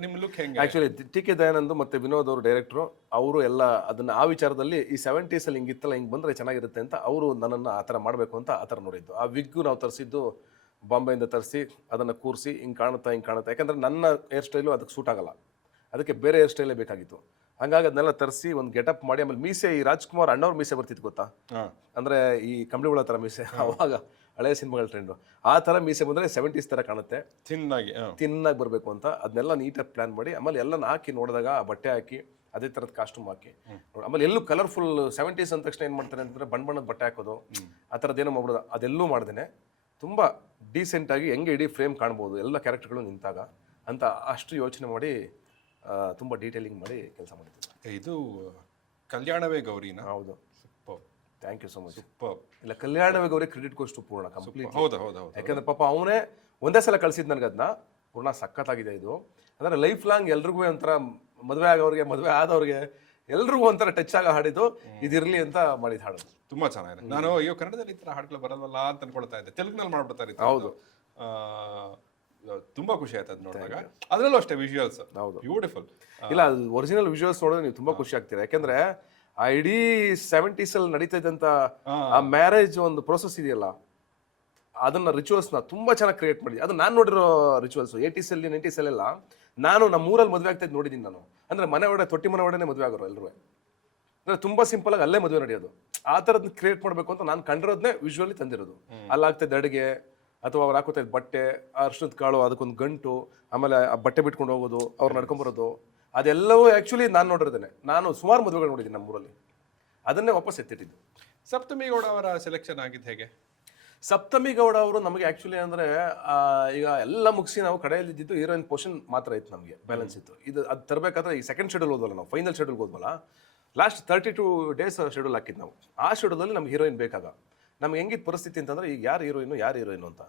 ನಿಮ್ ಲುಕ್ ಹೆಂಗೆ? Actually TK. ದಯಾನಂದ್ ಮತ್ತೆ ವಿನೋದ್ ಅವರು ಡೈರೆಕ್ಟ್ರು, ಅವರು ಎಲ್ಲ ಅದನ್ನ ಆ ವಿಚಾರದಲ್ಲಿ ಈ 70s ಅಲ್ಲಿ ಹಿಂಗಿತ್ತಲ್ಲ, ಹಿಂಗ್ ಬಂದ್ರೆ ಚೆನ್ನಾಗಿರುತ್ತೆ ಅಂತ ಅವರು ನನ್ನನ್ನು ಆ ಥರ ಮಾಡಬೇಕು ಅಂತ ಆ ಥರ ನೋಡಿದ್ದು. ಆ ವಿಗ್ಗು ನಾವು ತರಿಸಿದ್ದು ಬಾಂಬೆಯಿಂದ ತರಿಸಿ ಅದನ್ನು ಕೂರಿಸಿ ಹಿಂಗೆ ಕಾಣುತ್ತಾ ಹಿಂಗೆ ಕಾಣುತ್ತಾ, ಯಾಕಂದ್ರೆ ನನ್ನ ಹೇರ್ ಸ್ಟೈಲು ಅದಕ್ಕೆ ಸೂಟ್ ಆಗಲ್ಲ, ಅದಕ್ಕೆ ಬೇರೆ ಹೇರ್ ಸ್ಟೈಲೇ ಬೇಕಾಗಿತ್ತು. ಹಂಗಾಗಿ ಅದನ್ನೆಲ್ಲ ತರಿಸಿ ಒಂದು ಗೆಟಪ್ ಮಾಡಿ, ಆಮೇಲೆ ಮೀಸೆ ಈ ರಾಜ್ಕುಮಾರ್ ಅಣ್ಣವ್ರ ಮೀಸೆ ಬರ್ತಿತ್ತು ಗೊತ್ತಾ, ಅಂದ್ರೆ ಈ ಕಂಬಳಿಗಳ ಥರ ಮೀಸೆ, ಅವಾಗ ಹಳೆಯ ಸಿನಿಮಾಗಳ ಟ್ರೆಂಡು ಆ ಥರ ಮೀಸೆ ಬಂದರೆ 70s ಥರ ಕಾಣುತ್ತೆ, ತಿನ್ನಾಗಿ ಬರಬೇಕು ಅಂತ ಅದನ್ನೆಲ್ಲ ನೀಟಾಗಿ ಪ್ಲಾನ್ ಮಾಡಿ, ಆಮೇಲೆ ಎಲ್ಲನ ಹಾಕಿ ನೋಡಿದಾಗ ಆ ಬಟ್ಟೆ ಹಾಕಿ ಅದೇ ಥರದ ಕಾಸ್ಟ್ಯೂಮ್ ಹಾಕಿ, ಆಮೇಲೆ ಎಲ್ಲೂ ಕಲರ್ಫುಲ್ 70s ಅಂದ ತಕ್ಷಣ ಏನು ಮಾಡ್ತಾರೆ ಅಂತಂದರೆ ಬಣ್ಣದ ಬಟ್ಟೆ ಹಾಕೋದು ಆ ಥರದ್ದೇನೋ ಮಾಡ್ಬೋದು, ಅದೆಲ್ಲೂ ಮಾಡ್ದೇನೆ ತುಂಬ ಡೀಸೆಂಟಾಗಿ ಹೆಂಗೆ ಇಡೀ ಫ್ರೇಮ್ ಕಾಣ್ಬೋದು ಎಲ್ಲ ಕ್ಯಾರೆಕ್ಟರ್ಗಳು ನಿಂತಾಗ ಅಂತ ಅಷ್ಟು ಯೋಚನೆ ಮಾಡಿ ತುಂಬ ಡೀಟೇಲಿಂಗ್ ಮಾಡಿ ಕೆಲಸ ಮಾಡಿದ್ದೆ. ಇದು ಕಲ್ಯಾಣವೇ ಗೌರಿನ? ಹೌದು. Thank you so much. Super. ಇಲ್ಲ, ಕಲ್ಯಾಣವೇ ಗೌರಿ ಕ್ರೆಡಿಟ್ ಕೊಷ್ಟು ಪೂರ್ಣ ಕಂಪ್ಲೀಟ್. ಹೌದು, ಯಾಕಂದ್ರೆ ಪಾಪ ಅವನೇ ಒಂದೇ ಸಲ ಕಳ್ಸಿದ್ ನನಗೆ ಅದನ್ನ, ಪೂರ್ಣ ಸಖತ್ತಾಗಿದೆ ಇದು. ಅಂದ್ರೆ ಲೈಫ್ ಲಾಂಗ್ ಎಲ್ರಿಗೂ ಒಂಥರ ಮದುವೆ ಆಗೋರಿಗೆ, ಮದುವೆ ಆದವ್ರಿಗೆ ಎಲ್ರಿಗೂ ಒಂಥರ ಟಚ್ ಆಗ ಹಾಡಿದ್ದು ಇದಿರ್ಲಿ ಅಂತ ಮಾಡಿದ ಹಾಡು. ತುಂಬಾ ಚೆನ್ನಾಗಿದೆ. ನಾನು ಅಯ್ಯೋ ಕನ್ನಡದಲ್ಲಿ ಈ ತರ ಹಾಡುಗಳು ಬರಲ್ವಲ್ಲ ಅಂತ ಅನ್ಕೊಳ್ತಾ ಇದ್ದೆ, ತೆಲುಗಿನಲ್ಲಿ ಮಾಡ್ಬಿಡ್ತಾರೆ. ಹೌದು, ತುಂಬಾ ಖುಷಿ ಆಯ್ತು ಅದು ನೋಡಿದಾಗ. ಅದ್ರಲ್ಲೂ ಅಷ್ಟೇ ವಿಜುವಲ್ಸ್ ಬ್ಯೂಟಿಫುಲ್. ಇಲ್ಲ, ಒರಿಜಿನಲ್ ವಿಜುವಲ್ಸ್ ನೋಡಿದ್ರೆ ನೀವು ತುಂಬಾ ಖುಷಿ ಆಗ್ತೀರಾ. ಯಾಕಂದ್ರೆ ಆ ಇಡೀ 70s ಅಲ್ಲಿ ನಡೀತಾ ಇದ್ದಂತ ಆ ಮ್ಯಾರೇಜ್ ಒಂದು ಪ್ರೊಸೆಸ್ ಇದೆಯಲ್ಲ, ಅದನ್ನ ರಿಚುವಲ್ಸ್ ನ ತುಂಬಾ ಚೆನ್ನಾಗಿ ಕ್ರಿಯೇಟ್ ಮಾಡಿದ್ವಿ. ಅದು ನಾನು ನೋಡಿರೋ ರಿಚುವಲ್ಸ್ 80s ಅಲ್ಲಿ 90s ಅಲ್ಲೆಲ್ಲ ನಾನು ನಮ್ಮ ಊರಲ್ಲಿ ಮದುವೆ ಆಗ್ತಾ ಇದ್ದು ನೋಡಿದ್ದೀನಿ ನಾನು. ಅಂದ್ರೆ ಮನೆ ಒಡೆ, ತೊಟ್ಟಿ ಮನೆ ಒಡೆನೆ ಮದುವೆ ಆಗೋರು ಎಲ್ಲರೂ. ಅಂದ್ರೆ ತುಂಬಾ ಸಿಂಪಲ್ ಆಗಿ ಅಲ್ಲೇ ಮದುವೆ ನಡೆಯೋದು. ಆ ಥರದ್ದು ಕ್ರಿಯೇಟ್ ಮಾಡಬೇಕು ಅಂತ ನಾನು ಕಂಡಿರೋದನ್ನೇ ವಿಜುವಲಿ ತಂದಿರೋದು. ಅಲ್ಲಾಗ್ತಿದ್ದ ಅಡುಗೆ ಅಥವಾ ಅವ್ರು ಹಾಕೋತಾ ಇದ್ದ ಬಟ್ಟೆ, ಅರ್ಶಿನದ ಕಾಳು, ಅದಕ್ಕೊಂದು ಗಂಟು, ಆಮೇಲೆ ಆ ಬಟ್ಟೆ ಬಿಟ್ಕೊಂಡು ಹೋಗೋದು, ಅವ್ರು ನಡ್ಕೊಂಬರೋದು, ಅದೆಲ್ಲವೂ ಆ್ಯಕ್ಚುಲಿ ನಾನು ನೋಡಿರೋದೇನೆ. ನಾನು ಸುಮಾರು ಮದುವೆಗಳು ನೋಡಿದ್ದೀನಿ ನಮ್ಮೂರಲ್ಲಿ, ಅದನ್ನೇ ವಾಪಸ್ ಎತ್ತಿಟ್ಟಿದ್ದು. ಸಪ್ತಮಿ ಗೌಡ ಅವರ ಸೆಲೆಕ್ಷನ್ ಆಗಿದ್ದು ಹೇಗೆ? ಸಪ್ತಮಿ ಗೌಡ ಅವರು ನಮಗೆ ಆ್ಯಕ್ಚುಲಿ ಅಂದರೆ ಈಗ ಎಲ್ಲ ಮುಗಿಸಿ ನಾವು ಕಡೆಯಲ್ಲಿ ಇದ್ದಿದ್ದು ಹೀರೋಯಿನ್ ಪೋರ್ಷನ್ ಮಾತ್ರ ಇತ್ತು, ನಮಗೆ ಬ್ಯಾಲೆನ್ಸ್ ಇತ್ತು. ಇದು ಅದು ತರಬೇಕಾದ್ರೆ ಈ ಸೆಕೆಂಡ್ ಶೆಡ್ಯೂಲ್ ಹೋದ್ವಲ್ಲ ನಾವು, ಫೈನಲ್ ಶೆಡ್ಯೂಲ್ಗೆ ಹೋದ್ವಲ್ಲ, ಲಾಸ್ಟ್ 32 days ಶೆಡ್ಯೂಲ್ ಹಾಕಿದ್ದು ನಾವು. ಆ ಶೆಡ್ಯೂಲಲ್ಲಿ ನಮ್ಗೆ ಹೀರೋಯಿನ್ ಬೇಕಾಗ. ನಮ್ಗೆ ಹೆಂಗಿತ್ತು ಪರಿಸ್ಥಿತಿ ಅಂತಂದ್ರೆ, ಈಗ ಯಾರು ಹೀರೋಯಿನು ಅಂತ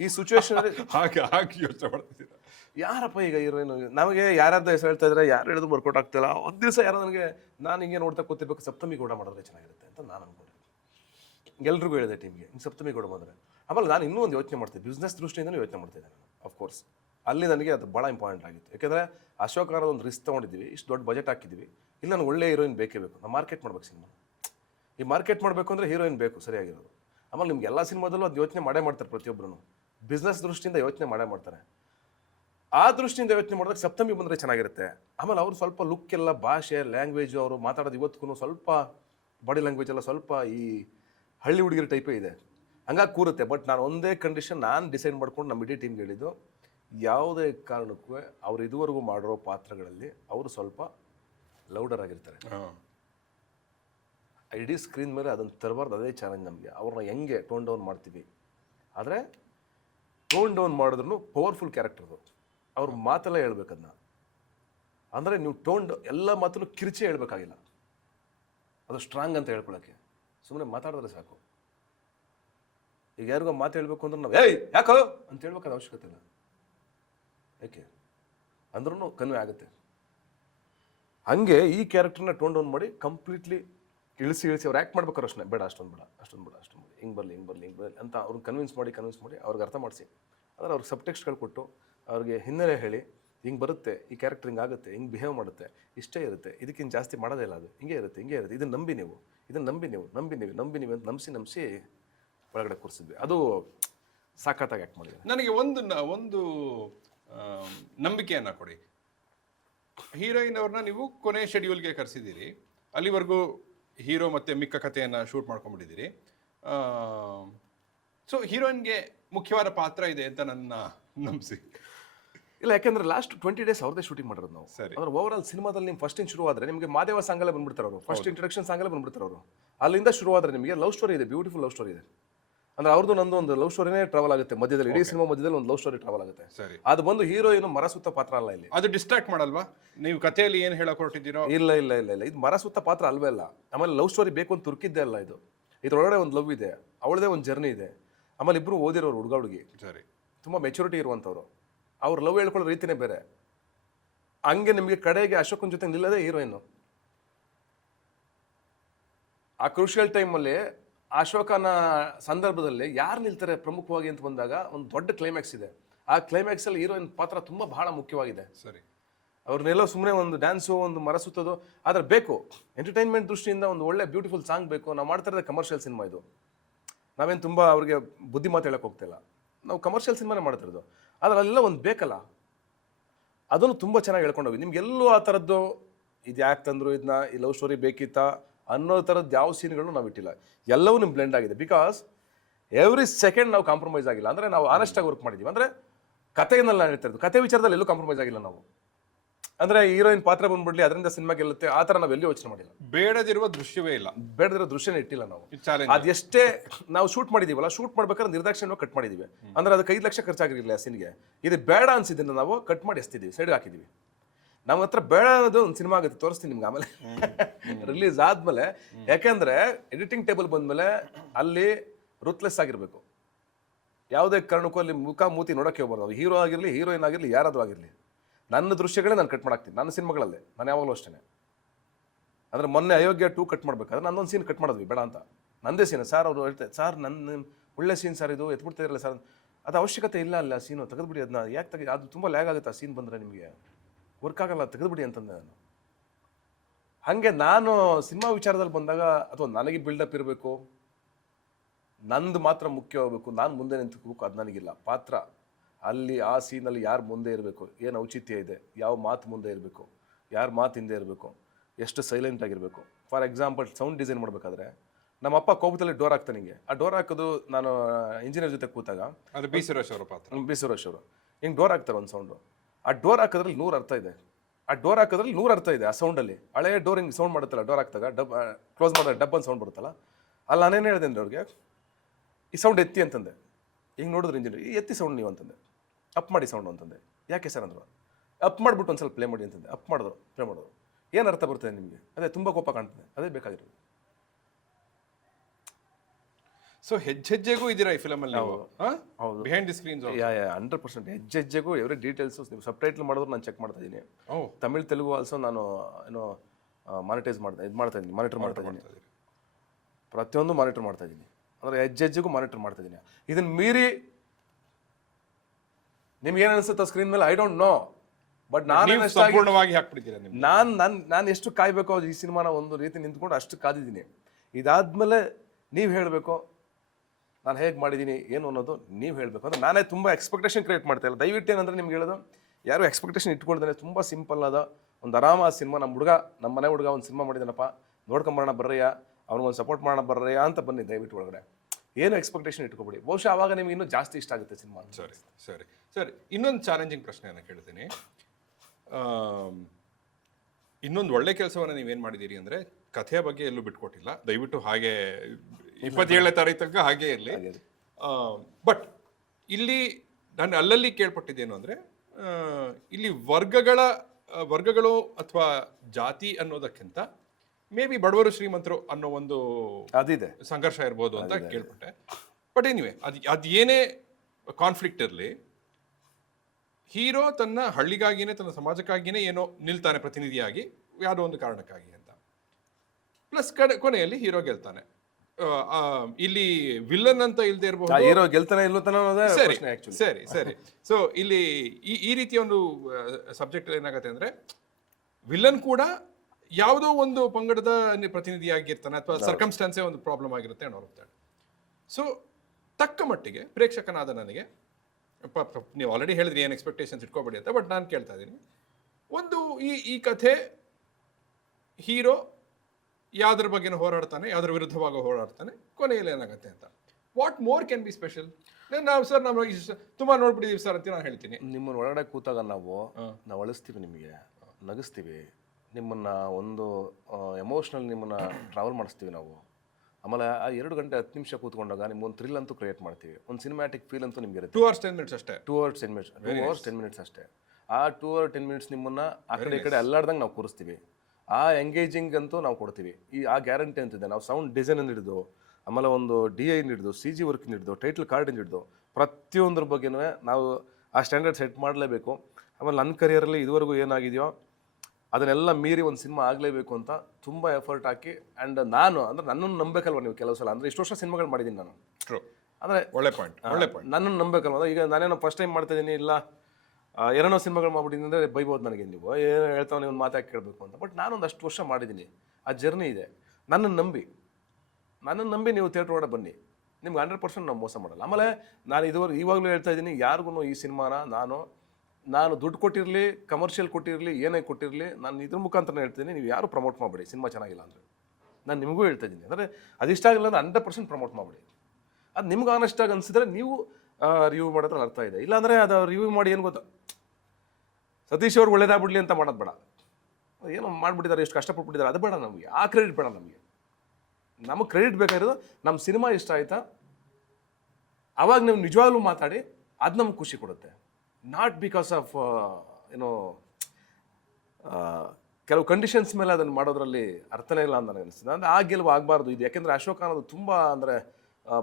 ಈ ಸಿಚುವೇಶನ್ ಹಾಗೆ ಯೋಚನೆ ಮಾಡ್ತಿದ್ದೀರಾ, ಯಾರಪ್ಪ ಈಗ ಹೀರೋಯಿನ್? ನಮಗೆ ಯಾರ್ಯಾರ್ದು ಹೆಸರು ಹೇಳ್ತಾ ಇದ್ರೆ ಯಾರು ಹೇಳಿದ್ರು ವರ್ಕೌಟ್ ಆಗ್ತಿಲ್ಲ. ಒಂದು ದಿವಸ ಯಾರೋ ನನಗೆ, ನಾನು ಹಿಂಗೆ ನೋಡ್ತಾ ಕೂತಿರ್ಬೇಕು, ಸಪ್ತಮಿ ಗೌಡ ಮಾಡಿದ್ರೆ ಚೆನ್ನಾಗಿರುತ್ತೆ ಅಂತ ನಾನು ಅನ್ಕೊಂಡೆ. ಎಲ್ರಿಗೂ ಹೇಳಿದೆ ಟೀಮ್ಗೆ, ಹಿಂಗೆ ಸಪ್ತಮಿ ಗೌಡ ಮಾಡಿದ್ರೆ. ಆಮೇಲೆ ನಾನು ಇನ್ನೂ ಒಂದು ಯೋಚನೆ ಮಾಡ್ತಿದ್ದೆ, ಬಿಸ್ನೆಸ್ ದೃಷ್ಟಿಯಿಂದಲೂ ಯೋಚನೆ ಮಾಡ್ತಿದ್ದೆ ನಾನು. ಅಫ್ಕೋರ್ಸ್ ಅಲ್ಲಿ ನನಗೆ ಅದು ಭಾಳ ಇಂಪಾರ್ಟೆಂಟ್ ಆಗಿತ್ತು. ಯಾಕೆಂದರೆ ಅಶೋಕ್ ಅವರ ಒಂದು ರಿಸ್ಕ್ ತೊಗೊಂಡಿದ್ದೀವಿ, ಇಷ್ಟು ದೊಡ್ಡ ಬಜೆಟ್ ಹಾಕಿದ್ದೀವಿ, ಇಲ್ಲಿ ನನಗೆ ಒಳ್ಳೆ ಹೀರೋಯಿನ್ ಬೇಕೇ ಬೇಕು. ನಾವು ಮಾರ್ಕೆಟ್ ಮಾಡ್ಬೇಕು ಸಿನಿಮಾ. ಈ ಮಾರ್ಕೆಟ್ ಮಾಡಬೇಕು ಅಂದರೆ ಹೀರೋಯಿನ್ ಬೇಕು ಸರಿಯಾಗಿರೋದು. ಆಮೇಲೆ ನಿಮ್ಗೆ ಎಲ್ಲ ಸಿನಿಮಾದಲ್ಲೂ ಅದು ಯೋಚನೆ ಮಾಡೇ ಮಾಡ್ತಾರೆ, ಪ್ರತಿಯೊಬ್ಬರು ಬಿಸ್ನೆಸ್ ದೃಷ್ಟಿಯಿಂದ ಯೋಚನೆ ಮಾಡೇ ಮಾಡ್ತಾರೆ. ಆ ದೃಷ್ಟಿಯಿಂದ ಯೋಚನೆ ಮಾಡಿದಾಗ ಸಪ್ತಮಿ ಬಂದರೆ ಚೆನ್ನಾಗಿರುತ್ತೆ. ಆಮೇಲೆ ಅವರು ಸ್ವಲ್ಪ ಲುಕ್ ಎಲ್ಲ, ಭಾಷೆ, ಲ್ಯಾಂಗ್ವೇಜು, ಅವರು ಮಾತಾಡೋದು ಇವತ್ತಿಗೂ ಸ್ವಲ್ಪ ಬಾಡಿ ಲ್ಯಾಂಗ್ವೇಜ್ ಎಲ್ಲ ಸ್ವಲ್ಪ ಈ ಹಳ್ಳಿ ಹುಡುಗಿರ ಟೈಪೇ ಇದೆ, ಹಂಗಾಗಿ ಕೂರುತ್ತೆ. ಬಟ್ ನಾನು ಒಂದೇ ಕಂಡೀಷನ್ ನಾನು ಡಿಸೈಡ್ ಮಾಡ್ಕೊಂಡು ನಮ್ಮ ಇಡೀ ಟೀಮ್ಗೆ ಹೇಳಿದ್ದು, ಯಾವುದೇ ಕಾರಣಕ್ಕೂ ಅವ್ರು ಇದುವರೆಗೂ ಮಾಡಿರೋ ಪಾತ್ರಗಳಲ್ಲಿ ಅವರು ಸ್ವಲ್ಪ ಲೌಡರ್ ಆಗಿರ್ತಾರೆ. ಇಡೀ ಸ್ಕ್ರೀನ್ ಮೇಲೆ ಅದನ್ನು ತರಬಾರ್ದು, ಅದೇ ಚಾಲೆಂಜ್ ನಮಗೆ. ಅವ್ರನ್ನ ಹೆಂಗೆ ಟೋನ್ ಡೌನ್ ಮಾಡ್ತೀವಿ, ಆದರೆ ಟೋನ್ ಡೌನ್ ಮಾಡಿದ್ರು ಪವರ್ಫುಲ್ ಕ್ಯಾರೆಕ್ಟರ್ದು. ಅವ್ರ ಮಾತೆಲ್ಲ ಹೇಳ್ಬೇಕದನ್ನ, ಅಂದರೆ ನೀವು ಎಲ್ಲ ಮಾತನ್ನು ಕಿರಿಚಿ ಹೇಳ್ಬೇಕಾಗಿಲ್ಲ, ಅದು ಸ್ಟ್ರಾಂಗ್ ಅಂತ ಹೇಳ್ಕೊಳಕ್ಕೆ. ಸುಮ್ಮನೆ ಮಾತಾಡಿದ್ರೆ ಸಾಕು. ಈಗ ಯಾರಿಗೋ ಮಾತು ಹೇಳ್ಬೇಕು ಅಂದ್ರೆ ನಾವು ಏಯ್ ಯಾಕೋ ಅಂತ ಹೇಳ್ಬೇಕಾದ ಅವಶ್ಯಕತೆ ಇಲ್ಲ. ಯಾಕೆ ಅಂದ್ರೂ ಕನ್ವೆ ಆಗುತ್ತೆ. ಹಂಗೆ ಈ ಕ್ಯಾರೆಕ್ಟರ್ನ ಟೋನ್ ಡೌನ್ ಮಾಡಿ ಕಂಪ್ಲೀಟ್ಲಿ ಇಳಿಸಿ ಅವ್ರು ಆ್ಯಕ್ಟ್ ಮಾಡ್ಬೇಕಾದ್ರೆ ಅಷ್ಟೇ, ಬೇಡ ಅಷ್ಟೊಂದು ಬೇಡ ಹಿಂಗೆ ಬರಲಿ ಅಂತ ಅವ್ರನ್ನ ಕನ್ವಿನ್ಸ್ ಮಾಡಿ ಅವ್ರಿಗೆ ಅರ್ಥ ಮಾಡಿಸಿ, ಆದರೆ ಅವ್ರಿಗೆ ಸಬ್ಟೆಕ್ಸ್ಟ್ಗಳು ಕೊಟ್ಟು ಅವ್ರಿಗೆ ಹಿನ್ನೆಲೆ ಹೇಳಿ, ಹಿಂಗೆ ಬರುತ್ತೆ, ಈ ಕ್ಯಾರೆಕ್ಟರ್ ಹಿಂಗೆ ಆಗುತ್ತೆ, ಹಿಂಗೆ ಬಿಹೇವ್ ಮಾಡುತ್ತೆ, ಇಷ್ಟೇ ಇರುತ್ತೆ, ಇದಕ್ಕಿಂತ ಜಾಸ್ತಿ ಮಾಡೋದೇ ಇಲ್ಲ, ಅದು ಹಿಂಗೆ ಇರುತ್ತೆ, ಇದನ್ನು ನಂಬಿ ನೀವು ಇದನ್ನ ನಂಬಿ ನೀವು ಅಂತ ನಂಬಿಸಿ ಒಳಗಡೆ ಕೂರಿಸಿದ್ವಿ. ಅದು ಸಾಕತ್ತಾಗಿ ಆ್ಯಕ್ಟ್ ಮಾಡಿದೆ. ನನಗೆ ಒಂದು ನಂಬಿಕೆಯನ್ನ ಕೊಡಿ. ಹೀರೋಯಿನ್ ಅವ್ರನ್ನ ನೀವು ಕೊನೆ ಶೆಡ್ಯೂಲ್ಗೆ ಕರೆಸಿದ್ದೀರಿ, ಅಲ್ಲಿವರೆಗೂ ಹೀರೋ ಮತ್ತೆ ಮಿಕ್ಕ ಕಥೆಯನ್ನ ಶೂಟ್ ಮಾಡ್ಕೊಂಡ್ಬಿಟ್ಟಿದ್ದೀರಿ. ಸೊ ಹೀರೋಯಿನ್ಗೆ ಮುಖ್ಯವಾದ ಪಾತ್ರ ಇದೆ ಅಂತ ನನ್ನ ನಂಬಿಸಿ. ಇಲ್ಲ, ಯಾಕೆಂದ್ರೆ ಲಾಸ್ಟ್ 20 days ಅವ್ರದೇ ಶೂಟಿಂಗ್ ಮಾಡಿರೋದು ನಾವು. ಸರಿ. ಅಂದ್ರೆ ಓವರ್ ಆಲ್ ಸಿನಿಮಾದಲ್ಲಿ ನಿಮ್ಗೆ ಫಸ್ಟ್ ಶುರು ಆದ್ರೆ ನಿಮಗೆ ಮಾದೇವ ಸಾಂಗಲ್ಲೇ ಬಂದ್ಬಿಡ್ತಾರೆ ಅವರು, ಫಸ್ಟ್ ಇಂಟ್ರಡಕ್ಷನ್ ಸಾಂಗಲ್ಲೇ ಬಂದ್ಬಿಡ್ತಾರೆ ಅವರು. ಅಲ್ಲಿಂದ ಶುರುವಾದ್ರೆ ನಿಮಗೆ ಲವ್ ಸ್ಟೋರಿ ಇದೆ, ಬ್ಯೂಟಿಫುಲ್ ಲವ್ ಸ್ಟೋರಿ ಇದೆ. ಅಂದ್ರೆ ಅವ್ರದ್ದು ನಂದು ಒಂದು ಲವ್ ಸ್ಟೋರಿನೇ ಟ್ರಾವೆಲ್ ಆಗುತ್ತೆ ಮಧ್ಯದಲ್ಲಿ, ಇಡೀ ಸಿನಿಮಾ ಮಧ್ಯದಲ್ಲಿ ಒಂದು ಲವ್ ಸ್ಟೋರಿ ಟ್ರಾವೆಲ್ ಆಗುತ್ತೆ. ಸರಿ. ಅದು ಬಂದು ಹೀರೋಯಿನ್ ಮರ ಸುತ್ತ ಪಾತ್ರ ಅಲ್ಲ ಇಲ್ಲಿ. ಅದು ಡಿಸ್ಟ್ರಾಕ್ಟ್ ಮಾಡಲ್ವಾ ನೀವು ಕಥೆಯಲ್ಲಿ ಏನು ಹೇಳಕ್ ಹೊರಟಿದ್ದೀರೋ? ಇಲ್ಲ, ಇದು ಮರ ಸುತ್ತ ಪಾತ್ರ ಅಲ್ವೇ ಅಲ್ಲ. ಆಮೇಲೆ ಲವ್ ಸ್ಟೋರಿ ಬೇಕು ಅಂತ ತುರ್ಕಿದ್ದೆ ಅಲ್ಲ ಇದು. ಇದ್ರೊಳಗಡೆ ಒಂದು ಲವ್ ಇದೆ, ಅವಳದೇ ಒಂದು ಜರ್ನಿ ಇದೆ. ಆಮೇಲೆ ಇಬ್ರು ಓದಿರೋರು ಹುಡುಗ ಹುಡುಗಿ, ಸರಿ, ತುಂಬಾ ಮೆಚುರಿಟಿ ಇರುವಂಥವ್ರು. ಅವ್ರ ಲವ್ ಹೇಳ್ಕೊಳ್ಳೋ ರೀತಿನೇ ಬೇರೆ. ಹಂಗೆ ನಿಮಗೆ ಕಡೆಗೆ ಅಶೋಕನ ಜೊತೆ ನಿಲ್ಲದೆ ಹೀರೋಯಿನ್. ಆ ಕ್ರೂಷಿಯಲ್ ಟೈಮಲ್ಲಿ ಅಶೋಕನ ಸಂದರ್ಭದಲ್ಲಿ ಯಾರು ನಿಲ್ತಾರೆ ಪ್ರಮುಖವಾಗಿ ಅಂತ ಬಂದಾಗ ಒಂದು ದೊಡ್ಡ ಕ್ಲೈಮ್ಯಾಕ್ಸ್ ಇದೆ. ಆ ಕ್ಲೈಮ್ಯಾಕ್ಸ್ ಅಲ್ಲಿ ಹೀರೋಯಿನ್ ಪಾತ್ರ ತುಂಬಾ ಬಹಳ ಮುಖ್ಯವಾಗಿದೆ. ಸರಿ. ಅವ್ರನ್ನೆಲ್ಲ ಸುಮ್ಮನೆ ಒಂದು ಡ್ಯಾನ್ಸು, ಒಂದು ಮರ ಸುತ್ತೋದು ಆದ್ರೆ ಬೇಕು. ಎಂಟರ್ಟೈನ್ಮೆಂಟ್ ದೃಷ್ಟಿಯಿಂದ ಒಂದು ಒಳ್ಳೆ ಬ್ಯೂಟಿಫುಲ್ ಸಾಂಗ್ ಬೇಕು. ನಾವು ಮಾಡ್ತಾ ಇರೋದು ಕಮರ್ಷಿಯಲ್ ಸಿನಿಮಾ ಇದು. ನಾವೇನು ತುಂಬ ಅವ್ರಿಗೆ ಬುದ್ಧಿ ಮಾತು ಹೇಳಕ್ಕೆ ಹೋಗ್ತಿಲ್ಲ, ನಾವು ಕಮರ್ಷಿಯಲ್ ಸಿನಿಮಾನೇ ಮಾಡ್ತಿರೋದು. ಆದ್ರೆ ಅಲ್ಲೆಲ್ಲ ಒಂದು ಬೇಕಲ್ಲ, ಅದನ್ನು ತುಂಬ ಚೆನ್ನಾಗಿ ಹೇಳ್ಕೊಂಡೋಗಿ. ನಿಮ್ಗೆಲ್ಲೂ ಆ ಥರದ್ದು ಇದು ಯಾಕೆ ತಂದರು, ಇದನ್ನ ಈ ಲವ್ ಸ್ಟೋರಿ ಬೇಕಿತ್ತಾ ಅನ್ನೋ ಥರದ್ದು ಯಾವ ಸೀನ್ಗಳನ್ನು ನಾವು ಇಟ್ಟಿಲ್ಲ. ಎಲ್ಲವೂ ನಿಮ್ಗೆ ಬ್ಲೆಂಡ್ ಆಗಿದೆ. ಬಿಕಾಸ್ ಎವ್ರಿ ಸೆಕೆಂಡ್ ನಾವು ಕಾಂಪ್ರಮೈಸ್ ಆಗಿಲ್ಲ. ಅಂದರೆ ನಾವು ಆನೆಸ್ಟಾಗಿ ವರ್ಕ್ ಮಾಡಿದ್ದೀವಿ. ಅಂದರೆ ಕಥೆಯನ್ನೆಲ್ಲ ಹೇಳ್ತಾ ಇರೋದು, ಕಥೆ ವಿಚಾರದಲ್ಲಿ ಎಲ್ಲೂ ಕಾಂಪ್ರಮೈಸ್ ಆಗಿಲ್ಲ ನಾವು. ಅಂದರೆ ಹೀರೋಯಿನ್ ಪಾತ್ರ ಬಂದ್ಬಿಡ್ಲಿ ಅದರಿಂದ ಸಿನಿಮಾ ಗೆಲ್ಲುತ್ತೆ ಆ ಥರ ನಾವು ಎಲ್ಲೂ ಯೋಚನೆ ಮಾಡಿಲ್ಲ. ಬೇಡದಿರುವ ದೃಶ್ಯವೇ ಇಲ್ಲ, ಬೇಡದಿರೋ ದೃಶ್ಯನೇ ಇಟ್ಟಿಲ್ಲ ನಾವು. ಚಾಲೆಂಜ್. ಅದೆಷ್ಟೇ ನಾವು ಶೂಟ್ ಮಾಡಿದೀವಲ್ಲ, ಶೂಟ್ ಮಾಡ್ಬೇಕಾದ್ರೆ ನಿರ್ದಾಕ್ಷಿಣ್ಯವಾಗಿ ಕಟ್ ಮಾಡಿದೀವಿ. ಅಂದ್ರೆ ಅದಕ್ಕೆ 5 ಲಕ್ಷ ಖರ್ಚಾಗಿರಲಿಲ್ಲ ಆ ಸೀನ್ಗೆ. ಇದು ಬೇಡ ಅನ್ಸಿದ್ದನ್ನು ನಾವು ಕಟ್ ಮಾಡಿ ಎಸ್ತಿದ್ದೀವಿ, ಸೈಡ್ಗೆ ಹಾಕಿದ್ದೀವಿ. ನಮ್ಮ ಹತ್ರ ಬೇಡ ಅನ್ನೋದು ಒಂದು ಸಿನಿಮಾ ಆಗುತ್ತೆ, ತೋರಿಸ್ತೀನಿ ನಿಮ್ಗೆ ಆಮೇಲೆ ರಿಲೀಸ್ ಆದ್ಮೇಲೆ. ಯಾಕೆಂದ್ರೆ ಎಡಿಟಿಂಗ್ ಟೇಬಲ್ ಬಂದ್ಮೇಲೆ ಅಲ್ಲಿ ರುತ್ಲೆಸ್ ಆಗಿರ್ಬೇಕು. ಯಾವುದೇ ಕಾರಣಕ್ಕೂ ಅಲ್ಲಿ ಮುಖ ಮೂತಿ ನೋಡೋಕ್ಕೆ ಹೋಗ್ಬಾರ್ದು. ಹೀರೋ ಆಗಿರಲಿ, ಹೀರೋಯಿನ್ ಆಗಿರಲಿ, ಯಾರಾದರೂ ಆಗಿರಲಿ. ನನ್ನ ದೃಶ್ಯಗಳೇ ನಾನು ಕಟ್ ಮಾಡಾಕ್ತೀನಿ ನನ್ನ ಸಿನಿಮಾಗಳಲ್ಲೇ. ನಾನು ಯಾವಾಗಲೂ ಅಷ್ಟೇ. ಅಂದರೆ ಮೊನ್ನೆ ಅಯೋಗ್ಯ 2 ಕಟ್ ಮಾಡ್ಬೇಕಾದ್ರೆ ನನ್ನೊಂದು ಸೀನ್ ಕಟ್ ಮಾಡಿದ್ವಿ ಬೇಡ ಅಂತ. ನಂದೇ ಸೀನ್ ಸರ್. ಅವರು ಹೇಳ್ತಾರೆ, ಸರ್ ನನ್ನ ಒಳ್ಳೆ ಸೀನ್ ಸರ್, ಇದು ಎತ್ಬಿಡ್ತಾ ಇರಲ್ಲ ಸರ್. ಅದು ಅವಶ್ಯಕತೆ ಇಲ್ಲ ಅಲ್ಲ ಸೀನು, ತೆಗೆದುಬಿಡಿ ಅದನ್ನ. ಯಾಕೆ ಅದು ತುಂಬ ಲ್ಯಾಗ್ ಆಗುತ್ತೆ ಆ ಸೀನ್ ಬಂದರೆ, ನಿಮಗೆ ವರ್ಕ್ ಆಗಲ್ಲ, ತೆಗೆದುಬಿಡಿ ಅಂತಂದೆ ನಾನು. ಹಾಗೆ ನಾನು ಸಿನಿಮಾ ವಿಚಾರದಲ್ಲಿ ಬಂದಾಗ ಅಥವಾ ನನಗೆ ಬಿಲ್ಡಪ್ ಇರಬೇಕು, ನಂದು ಮಾತ್ರ ಮುಖ್ಯ ಹೋಗ್ಬೇಕು, ನಾನು ಮುಂದೆ ನಿಂತ್ಕೋಬೇಕು, ಅದು ನನಗಿಲ್ಲ. ಪಾತ್ರ ಅಲ್ಲಿ ಆ ಸೀನಲ್ಲಿ ಯಾರು ಮುಂದೆ ಇರಬೇಕು, ಏನು ಔಚಿತ್ಯ ಇದೆ, ಯಾವ ಮಾತು ಮುಂದೆ ಇರಬೇಕು, ಯಾರು ಮಾತು ಹಿಂದೆ ಇರಬೇಕು, ಎಷ್ಟು ಸೈಲೆಂಟ್ ಆಗಿರಬೇಕು. ಫಾರ್ ಎಕ್ಸಾಂಪಲ್ ಸೌಂಡ್ ಡಿಸೈನ್ ಮಾಡಬೇಕಾದ್ರೆ ನಮ್ಮಪ್ಪ ಕೋಪದಲ್ಲಿ ಡೋರ್ ಹಾಕ್ತಾನೆ. ಹಿಂಗೆ ಆ ಡೋರ್ ಹಾಕೋದು ನಾನು ಇಂಜಿನಿಯರ್ ಜೊತೆ ಕೂತಾಗ, ಅದು ಬಿ ಸುರೇಶ್ ಅವರ ಪಾತ್ರ. ಬಿ ಸುರೇಶ್ ಅವರು ಹಿಂಗೆ ಡೋರ್ ಹಾಕ್ತಾರೆ ಒಂದು ಸೌಂಡು. ಆ ಡೋರ್ ಹಾಕೋದ್ರಲ್ಲಿ 100 ಅರ್ಥ ಇದೆ. ಆ ಡೋರ್ ಹಾಕೋದ್ರಲ್ಲಿ 100 ಅರ್ಥ ಇದೆ ಆ ಸೌಂಡಲ್ಲಿ. ಹಳೆಯ ಡೋರ್ ಹಿಂಗೆ ಸೌಂಡ್ ಮಾಡುತ್ತಲ್ಲ, ಡೋರ್ ಹಾಕ್ತಾಗ ಡಬ್ ಕ್ಲೋಸ್ ಮಾಡಿದಾಗ ಡಬ್ ಅಂತ ಸೌಂಡ್ ಬರುತ್ತಲ್ಲ, ಅಲ್ಲಿ ನಾನೇನು ಹೇಳಿದೆ ಅಂದ್ರೆ ಅವ್ರಿಗೆ, ಈ ಸೌಂಡ್ ಎತ್ತಿ ಅಂತಂದೆ. ಹಿಂಗೆ ನೋಡಿದ್ರು ಇಂಜಿನಿಯರ್, ಈ ಎತ್ತಿ ಸೌಂಡ್ ನೀವು ಅಂತಂದೆ. ಅಪ್ ಮಾಡಿ ಸೌಂಡು ಅಂತಂದೆ. ಯಾಕೆ ಸರ್ ಅಂದರು. ಅಪ್ ಮಾಡಿಬಿಟ್ಟು ಒಂದು ಸ್ವಲ್ಪ ಪ್ಲೇ ಮಾಡಿ ಅಂತಂದೆ. ಅಪ್ ಮಾಡಿದ್ರು, ಪ್ಲೇ ಮಾಡಿದ್ರು. ಏನು ಅರ್ಥ ಬರ್ತದೆ ನಿಮಗೆ? ಅದೇ ತುಂಬ ಕೋಪ ಕಾಣ್ತದೆ, ಅದೇ ಬೇಕಾಗಿರೋದು. ಸೊ ಹೆಜ್ಜೆಗೂ ಇದ್ದೀರಾ ಈ ಫಿಲಮಲ್ಲಿ ನಾವು? ಹೌದು, ಬಿಹೈಂಡ್ ದಿ ಸ್ಕ್ರೀನ್ಸ್ 100%. ಹೆಜ್ಜೆಗೂ ಎವ್ರಿ ಡೀಟೇಲ್ಸು ನೀವು ಸಬ್ ಟೈಟ್ಲ್ ಮಾಡಿದ್ರು ನಾನು ಚೆಕ್ ಮಾಡ್ತಾ ಇದ್ದೀನಿ. ತಮಿಳ್ ತೆಲುಗು ಆಲ್ಸೋ ನಾನು ಏನೋ ಮಾನಿಟೈಸ್ ಮಾಡ್ತಾ ಇದ್ದೀನಿ, ಮಾನಿಟರ್ ಮಾಡ್ತಾ ಇದ್ದೀನಿ. ಪ್ರತಿಯೊಂದು ಮಾನಿಟರ್ ಮಾಡ್ತಾ ಇದ್ದೀನಿ. ಅಂದರೆ ಹೆಜ್ಜೆಗೂ ಮಾನಿಟರ್ ಮಾಡ್ತಾ ಇದ್ದೀನಿ. ಇದನ್ನು ಮೀರಿ ನಿಮ್ಗೆ ಏನು ಅನಿಸುತ್ತೆ ಸ್ಕ್ರೀನ್ ಮೇಲೆ, ಐ ಡೋಂಟ್ ನೋ. ಬಟ್ ನಾನು ಎಷ್ಟು ಕಾಯ್ಬೇಕೋ ಈ ಸಿನಿಮಾನ ಒಂದು ರೀತಿ ನಿಂತ್ಕೊಂಡು ಅಷ್ಟು ಕಾದಿದ್ದೀನಿ. ಇದಾದ್ಮೇಲೆ ನೀವು ಹೇಳಬೇಕು ನಾನು ಹೇಗೆ ಮಾಡಿದ್ದೀನಿ ಏನು ಅನ್ನೋದು ನೀವು ಹೇಳಬೇಕು. ಅಂದರೆ ನಾನೇ ತುಂಬ ಎಕ್ಸ್ಪೆಕ್ಟೇಷನ್ ಕ್ರಿಯೇಟ್ ಮಾಡ್ತಾ ಇಲ್ಲ. ದಯವಿಟ್ಟು ಏನಂದರೆ ನಿಮ್ಗೆ ಹೇಳೋದು, ಯಾರು ಎಕ್ಸ್ಪೆಕ್ಟೇಷನ್ ಇಟ್ಕೊಳ್ದೇನೆ ತುಂಬ ಸಿಂಪಲ್ ಆದ ಒಂದು ಆರಾಮಾದ ಸಿನಿಮಾ. ನಮ್ಮ ಮನೆ ಹುಡುಗ ಒಂದು ಸಿನಿಮಾ ಮಾಡಿದ್ದಾನಪ್ಪ, ನೋಡ್ಕೊಂಬರೋಣ ಬರ್ರಯ್ಯ, ಅವ್ನಿಗೊಂದು ಸಪೋರ್ಟ್ ಮಾಡೋಣ ಬರ್ರಯ್ಯ ಅಂತ ಬನ್ನಿ ದಯವಿಟ್ಟು. ಒಳಗಡೆ ಏನು ಎಕ್ಸ್ಪೆಕ್ಟೇಷನ್ ಇಟ್ಕೊಬೇಡಿ. ಬಹುಶಃ ಆವಾಗ ನಿಮ್ಗೆ ಇನ್ನೂ ಜಾಸ್ತಿ ಇಷ್ಟ ಆಗುತ್ತೆ ಸಿನಿಮಾ. ಸರಿ ಸರಿ ಸರಿ. ಇನ್ನೊಂದು ಚಾಲೆಂಜಿಂಗ್ ಪ್ರಶ್ನೆಯನ್ನು ಕೇಳ್ತೀನಿ. ಇನ್ನೊಂದು ಒಳ್ಳೆ ಕೆಲಸವನ್ನು ನೀವೇನು ಮಾಡಿದ್ದೀರಿ ಅಂದರೆ, ಕಥೆಯ ಬಗ್ಗೆ ಎಲ್ಲೂ ಬಿಟ್ಕೊಟ್ಟಿಲ್ಲ. ದಯವಿಟ್ಟು ಹಾಗೆ 27ನೇ ತಾರೀಕು ತನಕ ಹಾಗೇ ಇರಲಿ. ಬಟ್ ಇಲ್ಲಿ ನಾನು ಅಲ್ಲಲ್ಲಿ ಕೇಳ್ಪಟ್ಟಿದ್ದೇನು ಅಂದರೆ, ಇಲ್ಲಿ ವರ್ಗಗಳು ಅಥವಾ ಜಾತಿ ಅನ್ನೋದಕ್ಕಿಂತ ಮೇ ಬಿ ಬಡವರು ಶ್ರೀಮಂತರು ಅನ್ನೋ ಒಂದು ಅದಿದೆ ಸಂಘರ್ಷ ಇರ್ಬೋದು ಅಂತ ಕೇಳ್ಪಟ್ಟೆ. ಬಟ್ ಎನಿವೆ, ಅದು ಏನೇ ಕಾನ್ಫ್ಲಿಕ್ಟ್ ಇರಲಿ, ಹೀರೋ ತನ್ನ ಹಳ್ಳಿಗಾಗಿನೇ ತನ್ನ ಸಮಾಜಕ್ಕಾಗಿಯೇ ಏನೋ ನಿಲ್ತಾನೆ ಪ್ರತಿನಿಧಿಯಾಗಿ, ಯಾವುದೋ ಒಂದು ಕಾರಣಕ್ಕಾಗಿ ಅಂತ. ಪ್ಲಸ್ ಕೊನೆಯಲ್ಲಿ ಹೀರೋ ಗೆಲ್ತಾನೆ. ಇಲ್ಲಿ ವಿಲ್ಲನ್ ಅಂತ ಇಲ್ಲದೆ ಇರಬಹುದು, ಹೀರೋ ಗೆಲ್ತಾನೆ ಇಲ್ಲತಾನೆ. ಸರಿ ಸರಿ. ಸೊ ಇಲ್ಲಿ ಈ ರೀತಿಯ ಒಂದು ಸಬ್ಜೆಕ್ಟ್ ಏನಾಗುತ್ತೆ ಅಂದ್ರೆ, ವಿಲ್ಲನ್ ಕೂಡ ಯಾವುದೋ ಒಂದು ಪಂಗಡದ ಪ್ರತಿನಿಧಿಯಾಗಿರ್ತಾನೆ ಅಥವಾ ಸರ್ಕಮ್ಸ್ಟಾನ್ಸೇ ಒಂದು ಪ್ರಾಬ್ಲಮ್ ಆಗಿರುತ್ತೆ ಅನ್ನೋ ಹೋಗ್ತಾಳೆ. ಸೊ ತಕ್ಕ ಮಟ್ಟಿಗೆ ಪ್ರೇಕ್ಷಕನಾದ ನನಗೆ ನೀವು ಆಲ್ರೆಡಿ ಹೇಳಿದ್ರಿ ಏನು ಎಕ್ಸ್ಪೆಕ್ಟೇಷನ್ಸ್ ಇಟ್ಕೋಬೇಡಿ ಅಂತ, ಬಟ್ ನಾನು ಕೇಳ್ತಾ ಇದ್ದೀನಿ, ಒಂದು ಈ ಕಥೆ ಹೀರೋ ಯಾವ್ದ್ರ ಬಗ್ಗೆ ಹೋರಾಡ್ತಾನೆ, ಯಾವ್ದ್ರ ವಿರುದ್ಧವಾಗಿ ಹೋರಾಡ್ತಾನೆ, ಕೊನೆಯಲ್ಲಿ ಏನಾಗುತ್ತೆ ಅಂತ. What more can be special? ನಾವು ಸರ್ ನಾವು ತುಂಬಾ ನೋಡ್ಬಿಟ್ಟಿದೀವಿ ಸರ್ ಅಂತ ನಾನು ಹೇಳ್ತೀನಿ. ನಿಮ್ಮನ್ನ ಒಳಗಡೆ ಕೂತಾಗ ನಾವು ಅಳಿಸ್ತೀವಿ, ನಿಮಗೆ ನಗಿಸ್ತೀವಿ, ನಿಮ್ಮನ್ನ ಒಂದು ಎಮೋಷ್ನಲ್ ನಿಮ್ಮನ್ನ ಟ್ರಾವೆಲ್ ಮಾಡಿಸ್ತೀವಿ ನಾವು. ಆಮೇಲೆ ಆ 2 ಗಂಟೆ 10 ನಿಮಿಷ ಕೂತ್ಕೊಂಡಾಗ ನಿಮ್ಗೊಂದು ಥ್ರಿಲ್ ಅಂತೂ ಕ್ರಿಯೇಟ್ ಮಾಡ್ತೀವಿ, ಒಂದು ಸಿನಿಮ್ಯಾಟಿಕ್ ಫೀಲ್ ಅಂತೂ ನಿಮ್ಗೆ ಇರುತ್ತೆ. 2 hours 10 minutes ಅಷ್ಟೇ. 2 hours 10 minutes ಅಷ್ಟೇ. ಆ 2 hours 10 minutes ನಿಮ್ಮನ್ನ ಆ ಕಡೆ ಈ ಕಡೆ ಅಲ್ಲಾಡ್ದಂಗೆ ನಾವು ಕೂರಿಸ್ತೀವಿ. ಆ ಎಂಗೇಜಿಂಗ್ ಅಂತೂ ನಾವು ಕೊಡ್ತೀವಿ. ಆ ಗ್ಯಾರಂಟಿ ಅಂತಿದೆ. ನಾವು ಸೌಂಡ್ ಡಿಸೈನ್ ಹಿಡಿದು, ಆಮೇಲೆ ಒಂದು DI ಹಿಡಿದು, CG ವರ್ಕ್ ಹಿಡಿದು, ಟೈಟಲ್ ಕಾರ್ಡ್ ಹಿಡಿದು, ಪ್ರತಿಯೊಂದ್ರ ಬಗ್ಗೆನೂ ನಾವು ಆ ಸ್ಟ್ಯಾಂಡರ್ಡ್ ಸೆಟ್ ಮಾಡಲೇಬೇಕು. ಆಮೇಲೆ ನನ್ನ ಕರಿಯರಲ್ಲಿ ಇದುವರೆಗೂ ಏನಾಗಿದೆಯೋ ಅದನ್ನೆಲ್ಲ ಮೀರಿ ಒಂದು ಸಿನಿಮಾ ಆಗಲೇಬೇಕು ಅಂತ ತುಂಬ ಎಫರ್ಟ್ ಹಾಕಿ. ಆ್ಯಂಡ್ ನಾನು ಅಂದರೆ ನನ್ನನ್ನು ನಂಬೇಕಲ್ವ ನೀವು ಕೆಲವು ಸಲ, ಅಂದರೆ ಇಷ್ಟು ವರ್ಷ ಸಿನಿಮಾಗಳು ಮಾಡಿದ್ದೀನಿ ನಾನು. ಅಂದರೆ ಒಳ್ಳೆ ಪಾಯಿಂಟ್. ನನ್ನನ್ನು ನಂಬೇಕಲ್ವ. ಅಂದರೆ ಈಗ ನಾನೇನೋ ಫಸ್ಟ್ ಟೈಮ್ ಮಾಡ್ತಾ ಇದ್ದೀನಿ, ಇಲ್ಲ ಏನೋ ಸಿನಿಮಾಗಳು ಮಾಡ್ಬಿಟ್ಟಿದ್ದೀನಿ ಅಂದರೆ ಬೈಬೋದು ನನಗೆ, ನೀವು ಏನು ಹೇಳ್ತಾವೆ ಒಂದು ಮಾತಾಗಿ ಕೇಳಬೇಕು ಅಂತ. ಬಟ್ ನಾನೊಂದು ಅಷ್ಟು ವರ್ಷ ಮಾಡಿದ್ದೀನಿ, ಆ ಜರ್ನಿ ಇದೆ. ನನ್ನನ್ನು ನಂಬಿ ನೀವು ಥಿಯೇಟ್ರ್ ಒಳಗಡೆ ಬನ್ನಿ, ನಿಮ್ಗೆ 100% ನಾವು ಮೋಸ ಮಾಡಲ್ಲ. ಆಮೇಲೆ ನಾನು ಇವಾಗಲೂ ಹೇಳ್ತಾ ಇದ್ದೀನಿ, ಯಾರಿಗೂ ಈ ಸಿನಿಮಾನ ನಾನು ದುಡ್ಡು ಕೊಟ್ಟಿರಲಿ, ಕಮರ್ಷಿಯಲ್ ಕೊಟ್ಟಿರಲಿ, ಏನೇ ಕೊಟ್ಟಿರಲಿ, ನಾನು ಇದ್ರ ಮುಖಾಂತರ ಹೇಳ್ತೀನಿ, ನೀವು ಯಾರು ಪ್ರಮೋಟ್ ಮಾಡಬೇಡಿ ಸಿನಿಮಾ ಚೆನ್ನಾಗಿಲ್ಲ ಅಂದರೆ. ನಾನು ನಿಮಗೂ ಹೇಳ್ತಾ ಇದ್ದೀನಿ, ಅಂದರೆ ಅದಿಷ್ಟ ಆಗಿಲ್ಲ ಅಂದರೆ 100% ಪ್ರಮೋಟ್ ಮಾಡಬೇಡಿ. ಅದು ನಿಮ್ಗೆ ಆನೆಸ್ಟಾಗಿ ಅನಿಸಿದ್ರೆ ನೀವು ರಿವ್ಯೂ ಮಾಡೋದ್ರಲ್ಲಿ ಅರ್ಥ ಇದೆ. ಇಲ್ಲಾಂದರೆ ಅದು ರಿವ್ಯೂ ಮಾಡಿ ಏನು ಗೊತ್ತಾ, ಸತೀಶ್ ಅವ್ರು ಒಳ್ಳೇದಾಗ್ಬಿಡ್ಲಿ ಅಂತ ಮಾಡೋದು ಬೇಡ. ಏನೋ ಮಾಡಿಬಿಟ್ಟಿದ್ದಾರೆ, ಎಷ್ಟು ಕಷ್ಟಪಟ್ಬಿಟ್ಟಿದ್ದಾರೆ, ಅದು ಬೇಡ ನಮಗೆ. ಆ ಕ್ರೆಡಿಟ್ ಬೇಡ ನಮಗೆ. ನಮಗೆ ಕ್ರೆಡಿಟ್ ಬೇಕಾಗಿರೋದು ನಮ್ಮ ಸಿನಿಮಾ ಇಷ್ಟ ಆಯಿತಾ, ಆವಾಗ ನೀವು ನಿಜವಾಗ್ಲೂ ಮಾತಾಡಿ, ಅದು ನಮ್ಗೆ ಖುಷಿ ಕೊಡುತ್ತೆ. ನಾಟ್ ಬಿಕಾಸ್ ಆಫ್ ಕೆಲವು ಕಂಡೀಷನ್ಸ್ ಮೇಲೆ ಅದನ್ನು ಮಾಡೋದ್ರಲ್ಲಿ ಅರ್ಥನೇ ಇಲ್ಲ ಅಂತ ನನಗೆ ಅನಿಸ್ತದೆ. ಅಂದರೆ ಆ ಗೆಲುವು ಆಗಬಾರ್ದು ಇದು. ಯಾಕೆಂದರೆ ಅಶೋಕ ಅನ್ನೋದು ತುಂಬ ಅಂದರೆ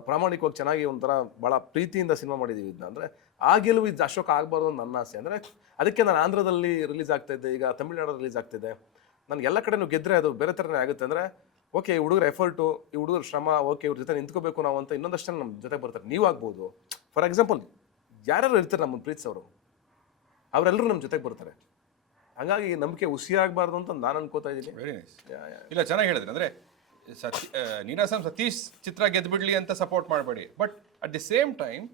ಪ್ರಾಮಾಣಿಕವಾಗಿ ಚೆನ್ನಾಗಿ ಒಂಥರ ಭಾಳ ಪ್ರೀತಿಯಿಂದ ಸಿನಿಮಾ ಮಾಡಿದ್ದೀವಿ ಇದನ್ನ. ಅಂದರೆ ಆ ಗೆಲುವು ಇದು ಅಶೋಕ ಆಗಬಾರ್ದು ಅಂತ ನನ್ನ ಆಸೆ. ಅಂದರೆ ಅದಕ್ಕೆ ನಾನು ಆಂಧ್ರದಲ್ಲಿ ರಿಲೀಸ್ ಆಗ್ತಾಯಿದ್ದೆ, ಈಗ ತಮಿಳ್ನಾಡಲ್ಲಿ ರಿಲೀಸ್ ಆಗ್ತಿದೆ. ನನಗೆ ಎಲ್ಲ ಕಡೆನೂ ಗೆದ್ದರೆ ಅದು ಬೇರೆ ಥರನೇ ಆಗುತ್ತೆ. ಅಂದರೆ ಓಕೆ, ಈ ಹುಡುಗರ ಎಫರ್ಟು, ಈ ಹುಡುಗರ ಶ್ರಮ, ಓಕೆ ಇವ್ರ ಜೊತೆ ನಿಂತ್ಕೋಬೇಕು ನಾವು ಅಂತ ಇನ್ನೊಂದಷ್ಟು ನಮ್ಮ ಜೊತೆ ಬರ್ತಾರೆ. ನೀವು ಆಗ್ಬೋದು, ಫಾರ್ ಎಕ್ಸಾಂಪಲ್ ಯಾರ್ಯಾರು ಇರ್ತಾರೆ ನಮ್ಮನ್ನು ಪ್ರೀತಿಸೋರು, ಅವರೆಲ್ಲರೂ ನಮ್ಮ ಜೊತೆಗೆ ಬರ್ತಾರೆ. ಹಾಗಾಗಿ ನಂಬಿಕೆ ಹುಸಿಯಾಗಬಾರ್ದು ಅಂತ ನಾನು ಅನ್ಕೋತಾ ಇದ್ದೀನಿ. Very nice. ಇಲ್ಲ, ಚೆನ್ನಾಗಿ ಹೇಳಿದ್ರಿ. ಅಂದರೆ ನೀನಾಸಂ ಸತೀಶ್ ಚಿತ್ರ ಗೆದ್ಬಿಡ್ಲಿ ಅಂತ ಸಪೋರ್ಟ್ ಮಾಡಬೇಡಿ, but at the same time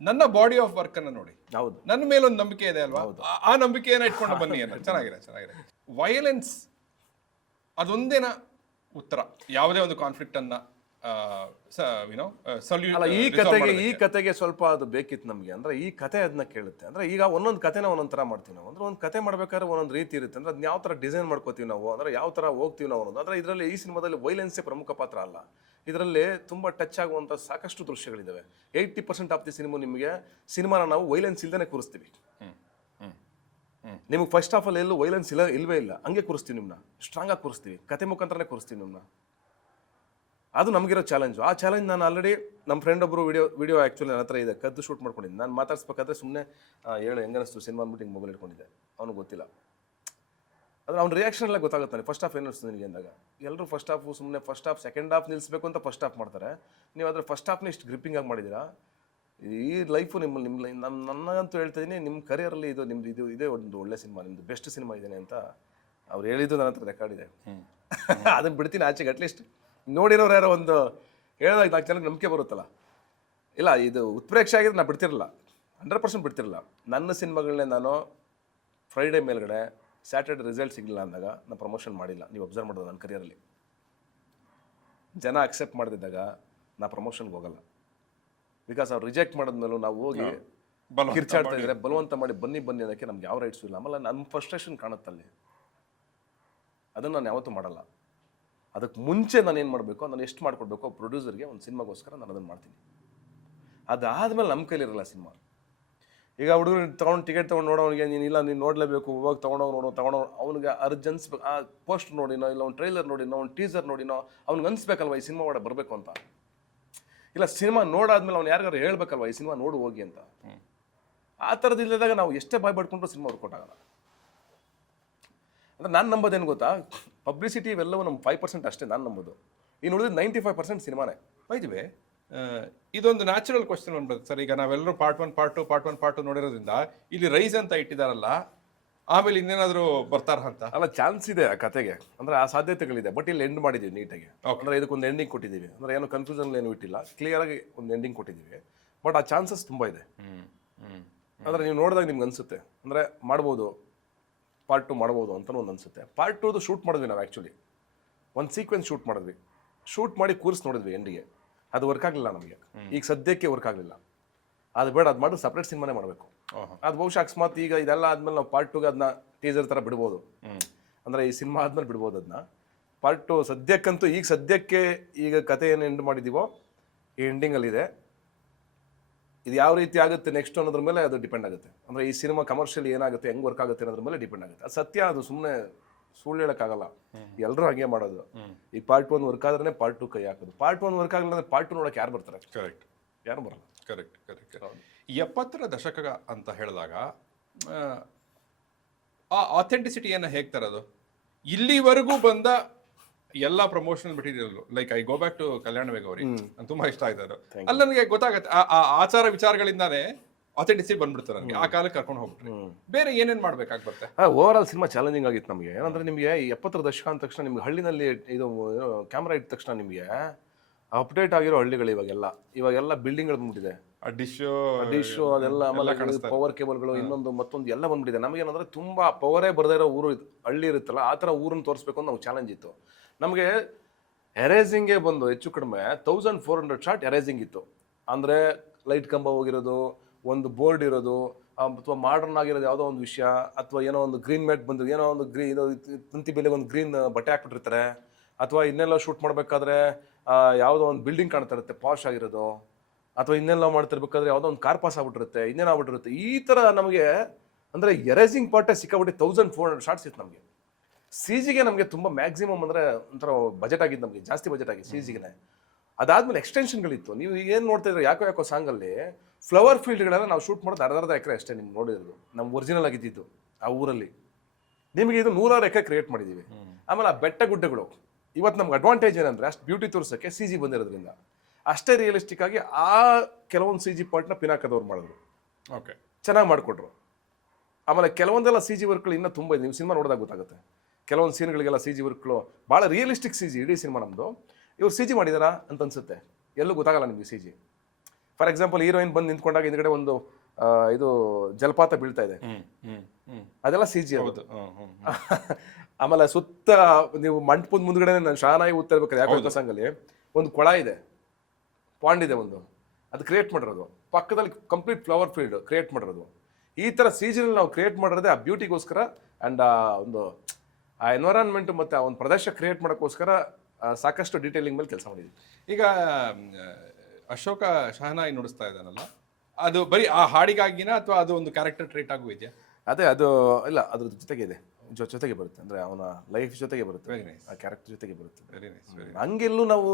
ನನ್ನ ಬಾಡಿ ಆಫ್ ವರ್ಕ್ ಅನ್ನು ನೋಡಿ. ಹೌದು, ನನ್ನ ಮೇಲೊಂದು ನಂಬಿಕೆ ಇದೆ ಅಲ್ವಾ, ಆ ನಂಬಿಕೆಯನ್ನು ಇಟ್ಕೊಂಡು ಬನ್ನಿ ಅಂತ. ಚೆನ್ನಾಗಿದೆ. ವಯಲೆನ್ಸ್ ಅದೊಂದೇನ ಉತ್ತರ ಯಾವುದೇ ಒಂದು ಕಾನ್ಫ್ಲಿಕ್ಟ್ ಅನ್ನ ಅಲ್ಲ, ಈ ಕತೆಗೆ ಸ್ವಲ್ಪ ಅದು ಬೇಕಿತ್ತು ನಮಗೆ. ಅಂದ್ರೆ ಈ ಕತೆ ಅದನ್ನ ಕೇಳುತ್ತೆ. ಅಂದ್ರೆ ಈಗ ಒಂದೊಂದು ಕತೆನ ಒಂದೊಂದು ಥರ ಮಾಡ್ತೀವಿ ನಾವು. ಅಂದ್ರೆ ಒಂದು ಕತೆ ಮಾಡ್ಬೇಕಾದ್ರೆ ಒಂದೊಂದು ರೀತಿ ಇರುತ್ತೆ. ಅಂದ್ರೆ ಅದನ್ನ ಯಾವ ಥರ ಡಿಸೈನ್ ಮಾಡ್ಕೋತೀವಿ ನಾವು, ಅಂದ್ರೆ ಯಾವ ಥರ ಹೋಗ್ತೀವಿ ನಾವು ಅನ್ನೋದು. ಅಂದ್ರೆ ಇದರಲ್ಲಿ ಈ ಸಿನಿಮಾದಲ್ಲಿ ವೈಲೆನ್ಸೇ ಪ್ರಮುಖ ಪಾತ್ರ ಅಲ್ಲ. ಇದರಲ್ಲಿ ತುಂಬ ಟಚ್ ಆಗುವಂಥ ಸಾಕಷ್ಟು ದೃಶ್ಯಗಳಿದ್ದಾವೆ. 80% ಆಫ್ ದಿ ಸಿನಿಮಾನ ನಾವು ವೈಲೆನ್ಸ್ ಇಲ್ದೇ ಕೂರಿಸ್ತೀವಿ. ನಿಮಗೆ ಫಸ್ಟ್ ಹಾಫಲ್ಲಿ ಎಲ್ಲೂ ವೈಲೆನ್ಸ್ ಇಲ್ವೇ ಇಲ್ಲ, ಹಂಗೆ ಕೂರಿಸ್ತೀವಿ ನಿಮ್ಮನ್ನ, ಸ್ಟ್ರಾಂಗಾಗಿ ಕೂರಿಸ್ತೀವಿ, ಕತೆ ಮುಖಾಂತರನೇ ಕೂರಿಸ್ತೀವಿ ನಿಮ್ಮನ್ನ. ಅದು ನಮಗಿರೋ ಚಾಲೆಂಜು. ಆ ಚಾಲೆಂಜ್ ನಾನು ಆಲ್ರೆಡಿ ನಮ್ಮ ಫ್ರೆಂಡ್ ಒಬ್ಬರು ವಿಡಿಯೋ ಆ್ಯಕ್ಚುಲಿ ನನ್ನ ಹತ್ರ ಇದೆ, ಕದ್ದು ಶೂಟ್ ಮಾಡ್ಕೊಂಡಿದ್ದೆ. ನಾನು ಮಾತಾಡ್ಸ್ಬೇಕಾದ್ರೆ ಸುಮ್ಮನೆ ಹೇಳು ಹೆಂಗನಿಸ್ತು ಸಿನಿಮಾ ಅಂದ್ಬಿಟ್ಟು ಹಿಂಗೆ ಮೊಬೈಲ್ ಇಟ್ಕೊಂಡಿದ್ದೆ. ಅವ್ನಿಗೆ ಗೊತ್ತಿಲ್ಲ. ಆದರೆ ಅವ್ನ ರಿಯಾಕ್ಷನ್ ಎಲ್ಲ ಗೊತ್ತಾಗುತ್ತೆ ನನಗೆ. ಫಸ್ಟ್ ಹಾಫ್ ಏನು ಅನಿಸ್ತು ನಿನಗೆ ಅಂದಾಗ, ಎಲ್ಲರೂ ಫಸ್ಟ್ ಹಾಫ್ ಸೆಕೆಂಡ್ ಹಾಫ್ ನಿಲ್ಲಿಸಬೇಕು ಅಂತ ಫಸ್ಟ್ ಹಾಫ್ ಮಾಡ್ತಾರೆ. ನೀವು ಆದರೆ ಫಸ್ಟ್ ಹಾಫ್ನ ಇಷ್ಟು ಗ್ರಿಪ್ಪಿಂಗ್ ಆಗಿ ಮಾಡಿದ್ದೀರಾ. ಈ ಲೈಫು ನನ್ನಂತೂ ಹೇಳ್ತಾ ಇದ್ದೀನಿ, ನಿಮ್ಮ ಕರಿಯರಲ್ಲಿ ಇದೇ ಒಂದು ಒಳ್ಳೆ ಸಿನಿಮಾ, ನಿಮ್ಮದು ಬೆಸ್ಟ್ ಸಿನಿಮಾ ಇದೇನೆ ಅಂತ ಅವ್ರು ಹೇಳಿದ್ದು ನನ್ನ ಹತ್ರ ರೆಕಾರ್ಡ್ ಇದೆ. ಅದನ್ನು ಬಿಡ್ತೀನಿ ಆಚೆಗೆ. ಅಟ್ಲೀಸ್ಟ್ ನೋಡಿರೋರು ಯಾರೋ ಒಂದು ಹೇಳಿದಾಗ 4 ಜನಕ್ಕೆ ನಂಬಿಕೆ ಬರುತ್ತಲ್ಲ. ಇಲ್ಲ, ಇದು ಉತ್ಪ್ರೇಕ್ಷೆ ಆಗಿದ್ರೆ ನಾನು ಬಿಡ್ತಿರಲಿಲ್ಲ, 100% ಬಿಡ್ತಿರಲಿಲ್ಲ. ನನ್ನ ಸಿನಿಮಾಗಳನ್ನೇ ನಾನು ಫ್ರೈಡೇ ಮೇಲ್ಗಡೆ ಸ್ಯಾಟರ್ಡೆ ರಿಸಲ್ಟ್ ಸಿಗಲಿಲ್ಲ ಅಂದಾಗ ನಾನು ಪ್ರಮೋಷನ್ ಮಾಡಿಲ್ಲ. ನೀವು ಅಬ್ಸರ್ವ್ ಮಾಡೋದು ನನ್ನ ಕರಿಯರಲ್ಲಿ. ಜನ ಅಕ್ಸೆಪ್ಟ್ ಮಾಡಿದಾಗ ನಾ ಪ್ರಮೋಷನ್ಗೆ ಹೋಗಲ್ಲ. ಬಿಕಾಸ್ ಅವ್ರು ರಿಜೆಕ್ಟ್ ಮಾಡಿದ್ಮೇಲೂ ನಾವು ಹೋಗಿ ಕಿರ್ಚಾಡ್ತಾ ಇದ್ರೆ ಬಲವಂತ ಮಾಡಿ ಬನ್ನಿ ಅನ್ನೋಕ್ಕೆ ನಮ್ಗೆ ಯಾವ ರೈಟ್ಸು ಇಲ್ಲ. ಆಮೇಲೆ ನಮ್ಮ ಫ್ರಸ್ಟ್ರೇಷನ್ ಕಾಣುತ್ತಲ್ಲಿ, ಅದನ್ನು ನಾನು ಯಾವತ್ತೂ ಮಾಡಲ್ಲ. ಅದಕ್ಕೆ ಮುಂಚೆ ನಾನು ಏನು ಮಾಡಬೇಕು, ನಾನು ಎಷ್ಟು ಮಾಡಿಕೊಡ್ಬೇಕು ಪ್ರೊಡ್ಯೂಸರ್ಗೆ ಒಂದು ಸಿನಿಮಾಗೋಸ್ಕರ ನಾನು ಅದನ್ನು ಮಾಡ್ತೀನಿ. ಅದಾದಮೇಲೆ ನಮ್ಮ ಕೈಲಿರಲ್ಲ ಸಿನಿಮಾ. ಈಗ ಹುಡುಗರು ಟಿಕೆಟ್ ತೊಗೊಂಡು ನೋಡೋನಿಗೆ ನೀನು ನೋಡಲೇಬೇಕು, ಹೋಗಿ ತೊಗೊಂಡೋ ಅವ್ನಿಗೆ ಅರ್ಜೆನ್ಸ್ಬೇಕು. ಆ ಪೋಸ್ಟ್ ನೋಡಿನೋ, ಇಲ್ಲ ಒಂದು ಟ್ರೈಲರ್ ನೋಡಿನೋ, ಒಂದು ಟೀಸರ್ ನೋಡಿನೋ, ಅವ್ನಿಗೆ ಅನಿಸ್ಬೇಕಲ್ವ ಈ ಸಿನಿಮಾ ಒಳಗೆ ಬರಬೇಕು ಅಂತ. ಇಲ್ಲ, ಸಿನಿಮಾ ನೋಡಾದ್ಮೇಲೆ ಅವ್ನು ಯಾರಿಗಾರು ಹೇಳ್ಬೇಕಲ್ವ ಈ ಸಿನಿಮಾ ನೋಡು ಹೋಗಿ ಅಂತ. ಆ ಥರದಿಲ್ಲದಾಗ ನಾವು ಎಷ್ಟೇ ಬಾಯ್ ಪಡ್ಕೊಂಡ್ರು ಸಿನಿಮಾ ವರ್ಕೌಟ್ ಆಗಲ್ಲ. ಅಂದರೆ ನಾನು ನಂಬೋದೇನು ಗೊತ್ತಾ, ಪಬ್ಲಿಸಿಟಿ ಇವೆಲ್ಲವೂ ನಮ್ಮ 5% ಅಷ್ಟೇ ನಾನು ನಂಬೋದು. ಇನ್ನು ಉಳಿದ 95% ಸಿನಿಮಾನೇ. ಬೈದಿವೆ. ಇದೊಂದು ನ್ಯಾಚುರಲ್ ಕ್ವಶನ್ ಬಂದ್ಬಿಡುತ್ತೆ ಸರ್. ಈಗ ನಾವೆಲ್ಲರೂ ಪಾರ್ಟ್ 1 ಪಾರ್ಟ್ 2 ನೋಡಿರೋದ್ರಿಂದ ಇಲ್ಲಿ ರೈಸ್ ಅಂತ ಇಟ್ಟಿದಾರಲ್ಲ, ಆಮೇಲೆ ಇನ್ನೇನಾದ್ರೂ ಬರ್ತಾರ ಅಂತ? ಅಲ್ಲ, ಚಾನ್ಸ್ ಇದೆ ಆ ಕತೆಗೆ, ಅಂದ್ರೆ ಆ ಸಾಧ್ಯತೆಗಳಿದೆ. ಬಟ್ ಇಲ್ಲಿ ಎಂಡ್ ಮಾಡಿದೀವಿ ನೀಟಾಗಿ. ಅಂದ್ರೆ ಇದಕ್ಕೊಂದು ಎಂಡಿಂಗ್ ಕೊಟ್ಟಿದ್ದೀವಿ. ಅಂದ್ರೆ ಏನು ಕನ್ಫ್ಯೂಷನ್ ಏನು ಇಟ್ಟಿಲ್ಲ, ಕ್ಲಿಯರ್ ಆಗಿ ಒಂದು ಎಂಡಿಂಗ್ ಕೊಟ್ಟಿದ್ದೀವಿ. ಬಟ್ ಆ ಚಾನ್ಸಸ್ ತುಂಬಾ ಇದೆ. ಅಂದ್ರೆ ನೀವು ನೋಡಿದಾಗ ನಿಮ್ಗೆ ಅನ್ಸುತ್ತೆ, ಅಂದ್ರೆ ಮಾಡ್ಬೋದು, ಪಾರ್ಟ್ 2 ಮಾಡ್ಬೋದು ಅಂತ ಒಂದು ಅನ್ಸುತ್ತೆ. ಪಾರ್ಟ್ 2 ಶೂಟ್ ಮಾಡಿದ್ವಿ ನಾವು. ಆ್ಯಕ್ಚುಲಿ ಒಂದು ಸೀಕ್ವೆನ್ಸ್ ಶೂಟ್ ಮಾಡಿದ್ವಿ. ಶೂಟ್ ಮಾಡಿ ಕೂರ್ಸ್ ನೋಡಿದ್ವಿ ಎಂಡಿಗೆ. ಅದು ವರ್ಕ್ ಆಗಲಿಲ್ಲ ನಮಗೆ. ಈಗ ಸದ್ಯಕ್ಕೆ ವರ್ಕ್ ಆಗಲಿಲ್ಲ. ಅದು ಬೇಡ, ಅದು ಮಾಡಿ ಸಪ್ರೇಟ್ ಸಿನಿಮಾನೇ ಮಾಡಬೇಕು. ಅದು ಬಹುಶಃ ಅಕಸ್ಮಾತ್ ಈಗ ಇದೆಲ್ಲ ಆದ್ಮೇಲೆ ನಾವು ಪಾರ್ಟ್ 2ಗೆ ಅದನ್ನ ಟೀಸರ್ ಥರ ಬಿಡ್ಬೋದು. ಅಂದರೆ ಈ ಸಿನಿಮಾ ಆದ್ಮೇಲೆ ಬಿಡ್ಬೋದು ಅದನ್ನ. ಪಾರ್ಟ್ 2 ಸದ್ಯಕ್ಕಂತೂ ಈಗ ಸದ್ಯಕ್ಕೆ ಈಗ ಕತೆ ಏನು ಎಂಡ್ ಮಾಡಿದ್ದೀವೋ ಈ ಎಂಡಿಂಗಲ್ಲಿದೆ. ಇದು ಯಾವ ರೀತಿ ಆಗುತ್ತೆ ನೆಕ್ಸ್ಟ್ ಅನ್ನೋದ್ರ ಮೇಲೆ ಅದು ಡಿಪೆಂಡ್ ಆಗುತ್ತೆ. ಅಂದರೆ ಈ ಸಿನಿಮಾ ಕಮರ್ಷಿಯಲ್ ಏನಾಗುತ್ತೆ, ಹೆಂಗೆ ವರ್ಕ್ ಆಗುತ್ತೆ ಅನ್ನೋದ್ರ ಮೇಲೆ ಡಿಪೆಂಡ್ ಆಗುತ್ತೆ. ಅದು ಸತ್ಯ, ಅದು ಸುಮ್ಮನೆ ಸುಳ್ಳು ಹೇಳೋಕ್ಕಾಗಲ್ಲ. ಎಲ್ಲರೂ ಹಾಗೆ ಮಾಡೋದು. ಈ ಪಾರ್ಟ್ 1 ವರ್ಕ್ ಆದ್ರೆ ಪಾರ್ಟ್ 2 ಕೈ ಹಾಕೋದು. ಪಾರ್ಟ್ 1 ವರ್ಕ್ ಆಗಲಿಲ್ಲ ಅಂದ್ರೆ ಪಾರ್ಟ್ 2 ನೋಡೋಕೆ ಯಾರು ಬರ್ತಾರೆ? ಕರೆಕ್ಟ್, ಯಾರು ಬರಲ್ಲ. ಕರೆಕ್ಟ್. 70ರ ದಶಕ ಅಂತ ಹೇಳಿದಾಗ ಆ ಅಥೆಂಟಿಸಿಟಿಯನ್ನು ಹೇಗೆ ತರೋದು? ಇಲ್ಲಿವರೆಗೂ ಬಂದ ಎಲ್ಲ promotional material, like I go back to ಕಲ್ಯಾಣ ಬೇಗ ಅವ್ರಿಗೆ, ನಂಗೆ ತುಂಬಾ ಇಷ್ಟ ಆಯ್ತು ಅದು. ಅಲ್ಲಿ ನನಗೆ ಗೊತ್ತಾಗತ್ತೆ ಆ ಆಚಾರ ವಿಚಾರಗಳಿಂದಾನೇ ಅಥೆಂಟಿಸಿಟಿ ಬಂದ್ಬಿಡ್ತಾರೆ ನನಗೆ. ಆ ಕಾಲಕ್ಕೆ ಕರ್ಕೊಂಡು ಹೋಗ್ಬಿಟ್ರೆ ಬೇರೆ ಏನೇನ್ ಮಾಡ್ಬೇಕಾಗಿ ಬರುತ್ತೆ? ಓವರ್ ಆಲ್ ಸಿನಿಮಾ ಚಾಲೆಂಜಿಂಗ್ ಆಗಿತ್ತು ನಮಗೆ. ಏನಂದ್ರೆ ನಿಮಗೆ 70ರ ದಶಕ ಅಂದ ತಕ್ಷಣ ನಿಮ್ಗೆ ಹಳ್ಳಿನಲ್ಲಿ ಇದು ಕ್ಯಾಮ್ರಾ ಇಟ್ಟ ತಕ್ಷಣ ನಿಮಗೆ ಅಪ್ಡೇಟ್ ಆಗಿರೋ ಹಳ್ಳಿಗಳು ಇವಾಗೆಲ್ಲ ಬಿಲ್ಡಿಂಗ್ಗಳು ಬಂದ್ಬಿಟ್ಟಿದೆ. ಡಿಶ್ ಅದೆಲ್ಲ, ಆಮೇಲೆ ಪವರ್ ಕೇಬಲ್ಗಳು, ಇನ್ನೊಂದು ಮತ್ತೊಂದು ಎಲ್ಲ ಬಂದ್ಬಿಟ್ಟಿದೆ. ನಮಗೇನಂದ್ರೆ ತುಂಬಾ ಪವರೇ ಬರದೇ ಇರೋ ಊರು ಹಳ್ಳಿ ಇರುತ್ತಲ್ಲ, ಆ ಥರ ಊರನ್ನ ತೋರಿಸ್ಬೇಕು ಅಂತ ನಮ್ಗೆ ಚಾಲೆಂಜ್ ಇತ್ತು. ನಮಗೆ ಎರೇಸಿಂಗೇ ಬಂದು ಹೆಚ್ಚು ಕಡಿಮೆ 1400 ಶಾಟ್ ಎರೇಸಿಂಗ್ ಇತ್ತು. ಅಂದರೆ ಲೈಟ್ ಕಂಬ ಹೋಗಿರೋದು, ಒಂದು ಬೋರ್ಡ್ ಇರೋದು, ಅಥವಾ ಮಾಡರ್ನ್ ಆಗಿರೋದು ಯಾವುದೋ ಒಂದು ವಿಷಯ, ಅಥವಾ ಏನೋ ಒಂದು ಗ್ರೀನ್ ಮ್ಯಾಟ್ ಬಂದು ಏನೋ ಒಂದು ತಂತಿ ಬೆಲೆಗೆ ಒಂದು ಗ್ರೀನ್ ಬಟ್ಟೆ ಹಾಕ್ಬಿಟ್ಟಿರ್ತಾರೆ, ಅಥವಾ ಇನ್ನೆಲ್ಲ ಶೂಟ್ ಮಾಡಬೇಕಾದ್ರೆ ಯಾವುದೋ ಒಂದು ಬಿಲ್ಡಿಂಗ್ ಕಾಣ್ತಾ ಇರುತ್ತೆ ಪಾಶ್ ಆಗಿರೋದು, ಅಥವಾ ಇನ್ನೆಲ್ಲ ಮಾಡ್ತಿರ್ಬೇಕಾದ್ರೆ ಯಾವುದೋ ಒಂದು ಕಾರ್ ಪಾಸ್ ಆಗ್ಬಿಟ್ಟಿರುತ್ತೆ, ಇನ್ನೇನಾಗ್ಬಿಟ್ಟಿರುತ್ತೆ. ಈ ಥರ ನಮಗೆ ಅಂದರೆ ಎರೇಸಿಂಗ್ ಪಾರ್ಟೇ ಸಿಕ್ಕಾಬಿಟ್ಟು 1400 ಶಾರ್ಟ್ಸ್ ಇತ್ತು ನಮಗೆ. CGಗೆ ನಮಗೆ ತುಂಬ ಮ್ಯಾಕ್ಸಿಮಮ್ ಅಂದರೆ ಒಂಥರ ಬಜೆಟ್ ಆಗಿದ್ದು, ನಮಗೆ ಜಾಸ್ತಿ ಬಜೆಟ್ ಆಗಿ CGಗೆ. ಅದಾದ್ಮೇಲೆ ಎಕ್ಸ್ಟೆನ್ಷನ್ಗಳಿತ್ತು. ನೀವು ಏನು ನೋಡ್ತಾ ಇದ್ರೆ ಯಾಕೋ ಸಾಂಗಲ್ಲಿ ಫ್ಲವರ್ ಫೀಲ್ಡ್ಗಳೆಲ್ಲ ನಾವು ಶೂಟ್ ಮಾಡೋದು ಅರ್ಧ ಎಕರೆ ಅಷ್ಟೇ. ನಿಮ್ಗೆ ನೋಡಿರೋದು ನಮ್ಮ ಒರಿಜಿನಲ್ ಆಗಿದ್ದು ಆ ಊರಲ್ಲಿ. ನಿಮಗೆ ಇದು 100 ಎಕರೆ ಕ್ರಿಯೇಟ್ ಮಾಡಿದ್ದೀವಿ. ಆಮೇಲೆ ಆ ಬೆಟ್ಟ ಗುಡ್ಡಗಳು ಇವತ್ತು ನಮ್ಗೆ ಅಡ್ವಾಂಟೇಜ್ ಏನಂದ್ರೆ ಅಷ್ಟು ಬ್ಯೂಟಿ ತೋರಿಸೋಕ್ಕೆ CG ಬಂದಿರೋದ್ರಿಂದ ಅಷ್ಟೇ ರಿಯಲಿಸ್ಟಿಕ್ ಆಗಿ ಆ ಕೆಲವೊಂದು CG ಪಾರ್ಟ್ನ ಪಿನಾಕದವ್ರು ಮಾಡಿದ್ರು. ಓಕೆ, ಚೆನ್ನಾಗಿ ಮಾಡಿಕೊಟ್ರು. ಆಮೇಲೆ ಕೆಲವೊಂದೆಲ್ಲ CG ವರ್ಕ್ಗಳು ಇನ್ನೂ ತುಂಬ ಇದೆ. ನೀವು ಸಿನಿಮಾ ನೋಡಿದಾಗ ಗೊತ್ತಾಗುತ್ತೆ. ಕೆಲವೊಂದು ಸೀನ್ಗಳಿಗೆಲ್ಲ CG ವರ್ಕ್ಗಳು ಭಾಳ ರಿಯಲಿಸ್ಟಿಕ್ CG. ಇಡೀ ಸಿನಿಮಾ ನಮ್ಮದು ಇವ್ರು CG ಮಾಡಿದಾರಾ ಅಂತ ಅನ್ಸುತ್ತೆ. ಎಲ್ಲೂ ಗೊತ್ತಾಗಲ್ಲ ನಿಮಗೆ CG. ಫಾರ್ ಎಕ್ಸಾಂಪಲ್, ಹೀರೋಯಿನ್ ಬಂದು ನಿಂತ್ಕೊಂಡಾಗ ಹಿಂದ್ಗಡೆ ಒಂದು ಇದು ಜಲಪಾತ ಬೀಳ್ತಾ ಇದೆ, ಅದೆಲ್ಲ CG. ಹೌದು. ಆಮೇಲೆ ಸುತ್ತ ನೀವು ಮಂಟಪದ ಮುಂದ್ಗಡೆ ನಾನು ಶಾನಾಗಿ ಓದ್ತಾ ಇರ್ಬೇಕಾದ್ರೆ ಯಾಕೋ ಸಂಗಲ್ಲಿ ಒಂದು ಕೊಳ ಇದೆ, ಪಾಂಡ್ ಇದೆ ಒಂದು, ಅದು ಕ್ರಿಯೇಟ್ ಮಾಡಿರೋದು. ಪಕ್ಕದಲ್ಲಿ ಕಂಪ್ಲೀಟ್ ಫ್ಲವರ್ ಫೀಲ್ಡ್ ಕ್ರಿಯೇಟ್ ಮಾಡಿರೋದು. ಈ ಥರ CGನಲ್ಲಿ ನಾವು ಕ್ರಿಯೇಟ್ ಮಾಡಿರೋದೇ ಆ ಬ್ಯೂಟಿಗೋಸ್ಕರ ಆ್ಯಂಡ್ ಒಂದು ಆ ಎನ್ವೈರನ್ಮೆಂಟ್ ಮತ್ತು ಆ ಒಂದು ಪ್ರದೇಶ ಕ್ರಿಯೇಟ್ ಮಾಡೋಕ್ಕೋಸ್ಕರ ಸಾಕಷ್ಟು ಡೀಟೇಲಿಂಗ್ ಮೇಲೆ ಕೆಲಸ ಮಾಡಿದ್ವಿ. ಈಗ ಅಶೋಕ ಶಹನಾಯಿ ನುಡಿಸ್ತಾ ಇದ್ದಾನಲ್ಲ, ಅದು ಬರೀ ಆ ಹಾಡಿಗಾಗಿನ ಅಥವಾ ಅದು ಒಂದು ಕ್ಯಾರೆಕ್ಟರ್ ಟ್ರೇಟ್ ಆಗು ಇದೆಯಾ? ಅದೇ, ಅದು ಇಲ್ಲ, ಅದ್ರ ಜೊತೆಗೆ ಇದೆ, ಜೊತೆಗೆ ಬರುತ್ತೆ. ಅಂದರೆ ಅವನ ಲೈಫ್ ಜೊತೆಗೆ ಬರುತ್ತೆ, ಆ ಕ್ಯಾರೆಕ್ಟರ್ ಜೊತೆಗೆ ಬರುತ್ತೆ. Very nice. ಹಂಗೆಲ್ಲೂ ನಾವು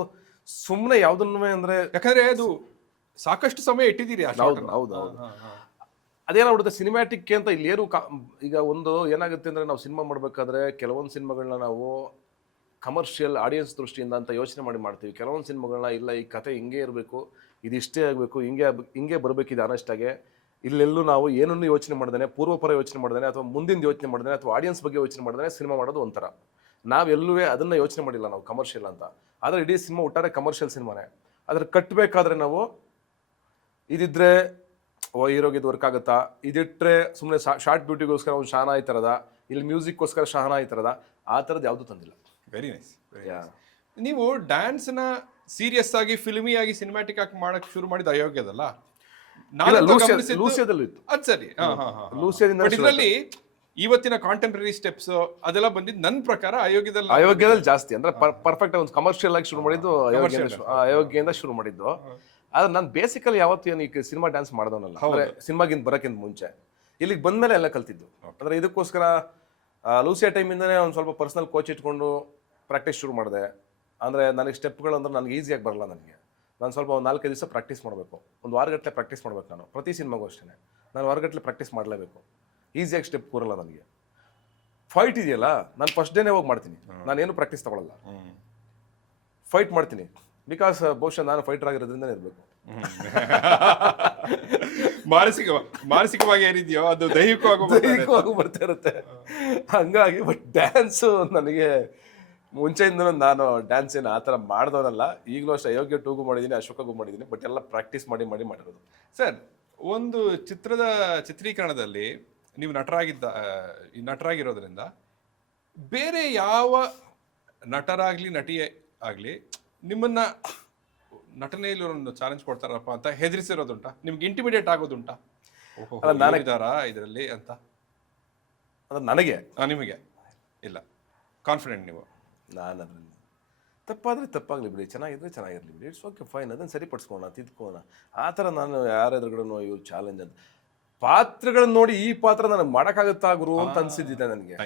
ಸುಮ್ಮನೆ ಯಾವುದನ್ನು ಅಂದರೆ, ಯಾಕಂದ್ರೆ ಅದು ಸಾಕಷ್ಟು ಸಮಯ ಇಟ್ಟಿದ್ದೀರಿ. ಹೌದು. ಅದೇನಾಗ್ಬಿಡುತ್ತೆ ಸಿನಿಮ್ಯಾಟಿಕ್ ಅಂತ ಇಲ್ಲಿ ಏನು ಈಗ ಒಂದು ಏನಾಗುತ್ತೆ ಅಂದರೆ, ನಾವು ಸಿನಿಮಾ ಮಾಡಬೇಕಾದ್ರೆ ಕೆಲವೊಂದು ಸಿನಿಮಾಗಳನ್ನ ನಾವು ಕಮರ್ಷಿಯಲ್ ಆಡಿಯನ್ಸ್ ದೃಷ್ಟಿಯಿಂದ ಅಂತ ಯೋಚನೆ ಮಾಡ್ತೀವಿ. ಕೆಲವೊಂದು ಸಿನಿಮಾಗಳನ್ನ ಇಲ್ಲ, ಈ ಕತೆ ಹಿಂಗೆ ಇರಬೇಕು, ಇದಿಷ್ಟೇ ಆಗಬೇಕು, ಹಿಂಗೆ ಬರಬೇಕು, ಇದು ಆನೆಸ್ಟಾಗೆ. ಇಲ್ಲೆಲ್ಲೂ ನಾವು ಏನನ್ನು ಯೋಚನೆ ಮಾಡ್ದೇನೆ, ಪೂರ್ವಪರ ಯೋಚನೆ ಮಾಡ್ದೇನೆ, ಅಥವಾ ಮುಂದಿನ ಯೋಚನೆ ಮಾಡ್ದೇನೆ, ಅಥವಾ ಆಡಿಯನ್ಸ್ ಬಗ್ಗೆ ಯೋಚನೆ ಮಾಡ್ದೇನೆ ಸಿನಿಮಾ ಮಾಡೋದು ಒಂಥರ. ನಾವೆಲ್ಲೂ ಅದನ್ನು ಯೋಚನೆ ಮಾಡಿಲ್ಲ ನಾವು ಕಮರ್ಷಿಯಲ್ ಅಂತ. ಆದರೆ ಇಡೀ ಸಿನಿಮಾ ಒಟ್ಟಾರೆ ಕಮರ್ಷಿಯಲ್ ಸಿನಿಮಾನೇ. ಅದ್ರ ಕಟ್ಟಬೇಕಾದ್ರೆ ನಾವು ಇದಿದ್ರೆ ಹೀರೋಗೆ ಇದು ವರ್ಕ್ ಆಗುತ್ತಾ, ಇದಿಟ್ಟರೆ ಸುಮ್ಮನೆ ಶಾರ್ಟ್ ಬ್ಯೂಟಿಗೋಸ್ಕರ ಒಂದು ಶಹನಾಯಿ ಥರದ, ಇಲ್ಲಿ ಮ್ಯೂಸಿಕ್ಗೋಸ್ಕರ ಶಹನಾಯಿ ಥರದ, ಆ ಥರದ್ದು ಯಾವುದೂ ತಂದಿಲ್ಲ. Very nice. ನೀವು ಡ್ಯಾನ್ಸ್ನ ಸೀರಿಯಸ್ ಆಗಿ ಫಿಲ್ಮಿ ಆಗಿ ಸಿನಿಮ್ಯಾಟಿಕ್ ಆಗಿ ಮಾಡಕ್ಕೆ ಶುರು ಮಾಡಿದ ಅಯೋಗ್ಯದಲ್ಲ, ಲೂಸಿಯಾದಲ್ಲೂ ಇತ್ತು. ಅದು ಸರಿ. ಲೂಸಿಯಾದಿಂದ ಇದರಲ್ಲಿ ಇವತ್ತಿನ ಕಾಂಟೆಂಪ್ರರಿ ಸ್ಟೆಪ್ಸ್ ಅದೆಲ್ಲ ಬಂದಿದ್ದು ನನ್ನ ಪ್ರಕಾರ ಅಯೋಗ್ಯದಲ್ಲಿ ಜಾಸ್ತಿ. ಅಂದ್ರೆ ಪರ್ಫೆಕ್ಟ್ ಒಂದು ಕಮರ್ಷಿಯಲ್ ಆಗಿ ಶುರು ಮಾಡಿದ್ದು ಅಯೋಗ್ಯದಿಂದ ಶುರು ಮಾಡಿದ್ದು. ಆದ್ರೆ ನಾನು ಬೇಸಿಕಲಿ ಯಾವತ್ತು ಏನು ಈ ಸಿನಿಮಾ ಡ್ಯಾನ್ಸ್ ಮಾಡಿದವನಲ್ಲ. ಅಂದ್ರೆ ಸಿನಿಮಾಗಿಂತ ಬರೋಕ್ಕಿಂತ ಮುಂಚೆ ಇಲ್ಲಿಗೆ ಬಂದ್ಮೇಲೆ ಎಲ್ಲ ಕಲ್ತಿದ್ದು. ಅಂದ್ರೆ ಇದಕ್ಕೋಸ್ಕರ ಲೂಸಿಯಾ ಟೈಮಿಂದನೇ ಒಂದು ಸ್ವಲ್ಪ ಪರ್ಸನಲ್ ಕೋಚ್ ಇಟ್ಕೊಂಡು ಪ್ರಾಕ್ಟೀಸ್ ಶುರು ಮಾಡಿದೆ. ಅಂದರೆ ನನಗೆ ಸ್ಟೆಪ್ಗಳು ಅಂದ್ರೆ ನನಗೆ ಈಸಿಯಾಗಿ ಬರಲ್ಲ. ನಾನು ಸ್ವಲ್ಪ ಒಂದು 4-5 ದಿವಸ ಪ್ರಾಕ್ಟೀಸ್ ಮಾಡಬೇಕು, ಒಂದು ವಾರಗಟ್ಟಲೆ ಪ್ರಾಕ್ಟೀಸ್ ಮಾಡ್ಬೇಕು. ನಾನು ಪ್ರತಿ ಸಿನಿಮಾಗೂ ಅಷ್ಟೇ ನಾನು ವಾರಗಟ್ಟಲೆ ಪ್ರಾಕ್ಟೀಸ್ ಮಾಡಲೇಬೇಕು. ಈಸಿಯಾಗಿ ಸ್ಟೆಪ್ ಕೂರಲ್ಲ ನನಗೆ. ಫೈಟ್ ಇದೆಯಲ್ಲ, ನಾನು ಫಸ್ಟ್ ಡೇನೇ ಹೋಗಿ ಮಾಡ್ತೀನಿ, ನಾನೇನು ಪ್ರಾಕ್ಟೀಸ್ ತಗೊಳ್ಳಲ್ಲ, ಫೈಟ್ ಮಾಡ್ತೀನಿ. ಬಿಕಾಸ್ ಬಹುಶಃ ನಾನು ಫೈಟರ್ ಆಗಿರೋದ್ರಿಂದನೇ ಇರಬೇಕು. ಮಾನಸಿಕವಾಗಿ ಏನಿದೆಯೋ ಅದು ದೈಹಿಕವಾಗಿ ಬರ್ತಾ ಇರುತ್ತೆ. ಹಂಗಾಗಿ ಬಟ್ ಡ್ಯಾನ್ಸು ನನಗೆ ಮುಂಚೆಯಿಂದ ನಾನು ಡ್ಯಾನ್ಸ್ ಏನು ಆ ಥರ ಮಾಡಿದವನಲ್ಲ. ಈಗಲೂ ಅಷ್ಟೇ ಅಯೋಗ್ಯ 2ಗೂ ಮಾಡಿದ್ದೀನಿ, ಅಶೋಕಗೂ ಮಾಡಿದ್ದೀನಿ, ಬಟ್ ಎಲ್ಲ ಪ್ರಾಕ್ಟೀಸ್ ಮಾಡಿರೋದು. ಸರ್, ಒಂದು ಚಿತ್ರದ ಚಿತ್ರೀಕರಣದಲ್ಲಿ ನೀವು ಈ ನಟರಾಗಿರೋದ್ರಿಂದ ಬೇರೆ ಯಾವ ನಟರಾಗ್ಲಿ ನಟಿಯೇ ಆಗ್ಲಿ ನಿಮ್ಮನ್ನ ನಟನೆಯಲ್ಲಿ ಒಂದು ಚಾಲೆಂಜ್ ಕೊಡ್ತಾರಪ್ಪ ಅಂತ ಹೆದರಿಸಿರೋದುಂಟಾ? ನಿಮ್ಗೆ ಇಂಟಿಮಿಡೇಟ್ ಆಗೋದುಂಟಾ? ಇದಾರಾ ಇದರಲ್ಲಿ ಅಂತ? ಅದು ನನಗೆ ನಿಮಗೆ ಇಲ್ಲ ಕಾನ್ಫಿಡೆಂಟ್ ನೀವು? ನಾನು ಅದರಲ್ಲಿ ತಪ್ಪಾದರೆ ತಪ್ಪಾಗಲಿ ಬಿಡಿ, ಚೆನ್ನಾಗಿದ್ರೆ ಚೆನ್ನಾಗಿರಲಿ ಬಿಡಿ, ಇಟ್ಸ್ ಓಕೆ ಫೈನ್, ಅದನ್ನು ಸರಿಪಡಿಸ್ಕೋಣ, ತಿದ್ಕೋಣ. ಆ ಥರ ನಾನು ಯಾರ ಎದುರುಗಡೆನೋ ಇವ್ರು ಚಾಲೆಂಜ್ ಅಂತ ಪಾತ್ರಗಳನ್ನ ನೋಡಿ ಈ ಪಾತ್ರ ನನಗೆ ಮಾಡೋಕ್ಕಾಗುತ್ತಾ ಗುರು ಅಂತ ಅನ್ಸಿದ್ದಿದೆ ನನಗೆ.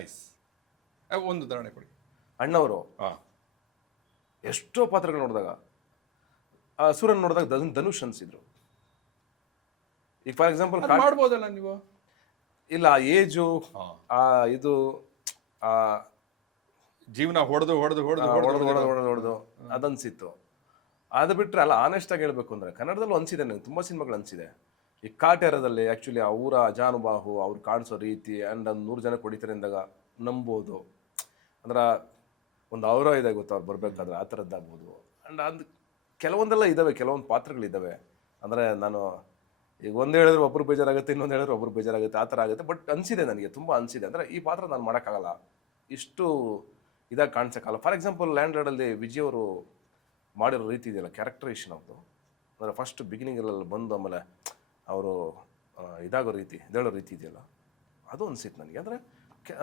ಒಂದು ಉದಾಹರಣೆ ಕೊಡಿ. ಅಣ್ಣವರು ಎಷ್ಟೋ ಪಾತ್ರಗಳು ನೋಡಿದಾಗ ಅಸುರನ್ ನೋಡಿದಾಗ ಧನುಷ್ ಅನ್ಸಿದ್ರು. ಈಗ ಫಾರ್ ಎಕ್ಸಾಂಪಲ್ ಮಾಡ್ಬೋದಲ್ಲ ನೀವು? ಇಲ್ಲ, ಏಜು ಇದು ಜೀವನ ಹೊಡೆದು ಅದನ್ಸಿತ್ತು. ಅದು ಬಿಟ್ರೆ ಅಲ್ಲ, ಆನೆಸ್ಟ್ ಆಗಿ ಹೇಳ್ಬೇಕು ಅಂದ್ರೆ ಕನ್ನಡದಲ್ಲೂ ಅನ್ಸಿದೆ ನನಗೆ, ತುಂಬಾ ಸಿನಿಮಾಗಳು ಅನ್ಸಿದೆ. ಈ ಕಾಟೇರದಲ್ಲಿ ಆಕ್ಚುಲಿ ಅವರ ಅಜಾನುಬಾಹು, ಅವ್ರು ಕಾಣಿಸೋ ರೀತಿ ಅಂಡ್ ಒಂದು 100 ಜನ ಹೊಡಿತಾರೆ ಅಂದಾಗ ನಂಬೋದು. ಅಂದ್ರೆ ಒಂದು ಅವರ ಇದೆ ಗೊತ್ತು, ಅವ್ರು ಬರ್ಬೇಕಾದ್ರೆ ಆ ಥರದ್ದಾಗ್ಬೋದು. ಅಂಡ್ ಅದು ಕೆಲವೊಂದೆಲ್ಲ ಇದ್ದಾವೆ, ಕೆಲವೊಂದು ಪಾತ್ರಗಳಿದ್ದಾವೆ. ಅಂದರೆ ನಾನು ಈಗ ಒಂದು ಹೇಳಿದ್ರೆ ಒಬ್ರು ಬೇಜಾರಾಗುತ್ತೆ, ಇನ್ನೊಂದು ಹೇಳಿದ್ರೆ ಒಬ್ರು ಬೇಜಾರಾಗುತ್ತೆ, ಆ ಥರ ಆಗುತ್ತೆ. ಬಟ್ ಅನಿಸಿದೆ ನನಗೆ, ತುಂಬ ಅನಿಸಿದೆ. ಅಂದರೆ ಈ ಪಾತ್ರ ನಾನು ಮಾಡೋಕ್ಕಾಗಲ್ಲ, ಇಷ್ಟು ಇದಾಗಿ ಕಾಣಿಸೋಕ್ಕಲ್ಲ. ಫಾರ್ ಎಕ್ಸಾಂಪಲ್ ಲ್ಯಾಂಡ್ ಲಾರ್ಡಲ್ಲಿ ವಿಜಯ್ ಅವರು ಮಾಡಿರೋ ರೀತಿ ಇದೆಯಲ್ಲ, ಕ್ಯಾರೆಕ್ಟರೇಷನ್ ಅವ್ರದ್ದು, ಅಂದರೆ ಫಸ್ಟ್ ಬಿಗಿನಿಂಗಲ್ಲಿ ಬಂದು ಆಮೇಲೆ ಅವರು ಇದಾಗೋ ರೀತಿ, ಇದೇಳೋ ರೀತಿ ಇದೆಯಲ್ಲ, ಅದು ಅನಿಸಿತ್ತು ನನಗೆ. ಅಂದರೆ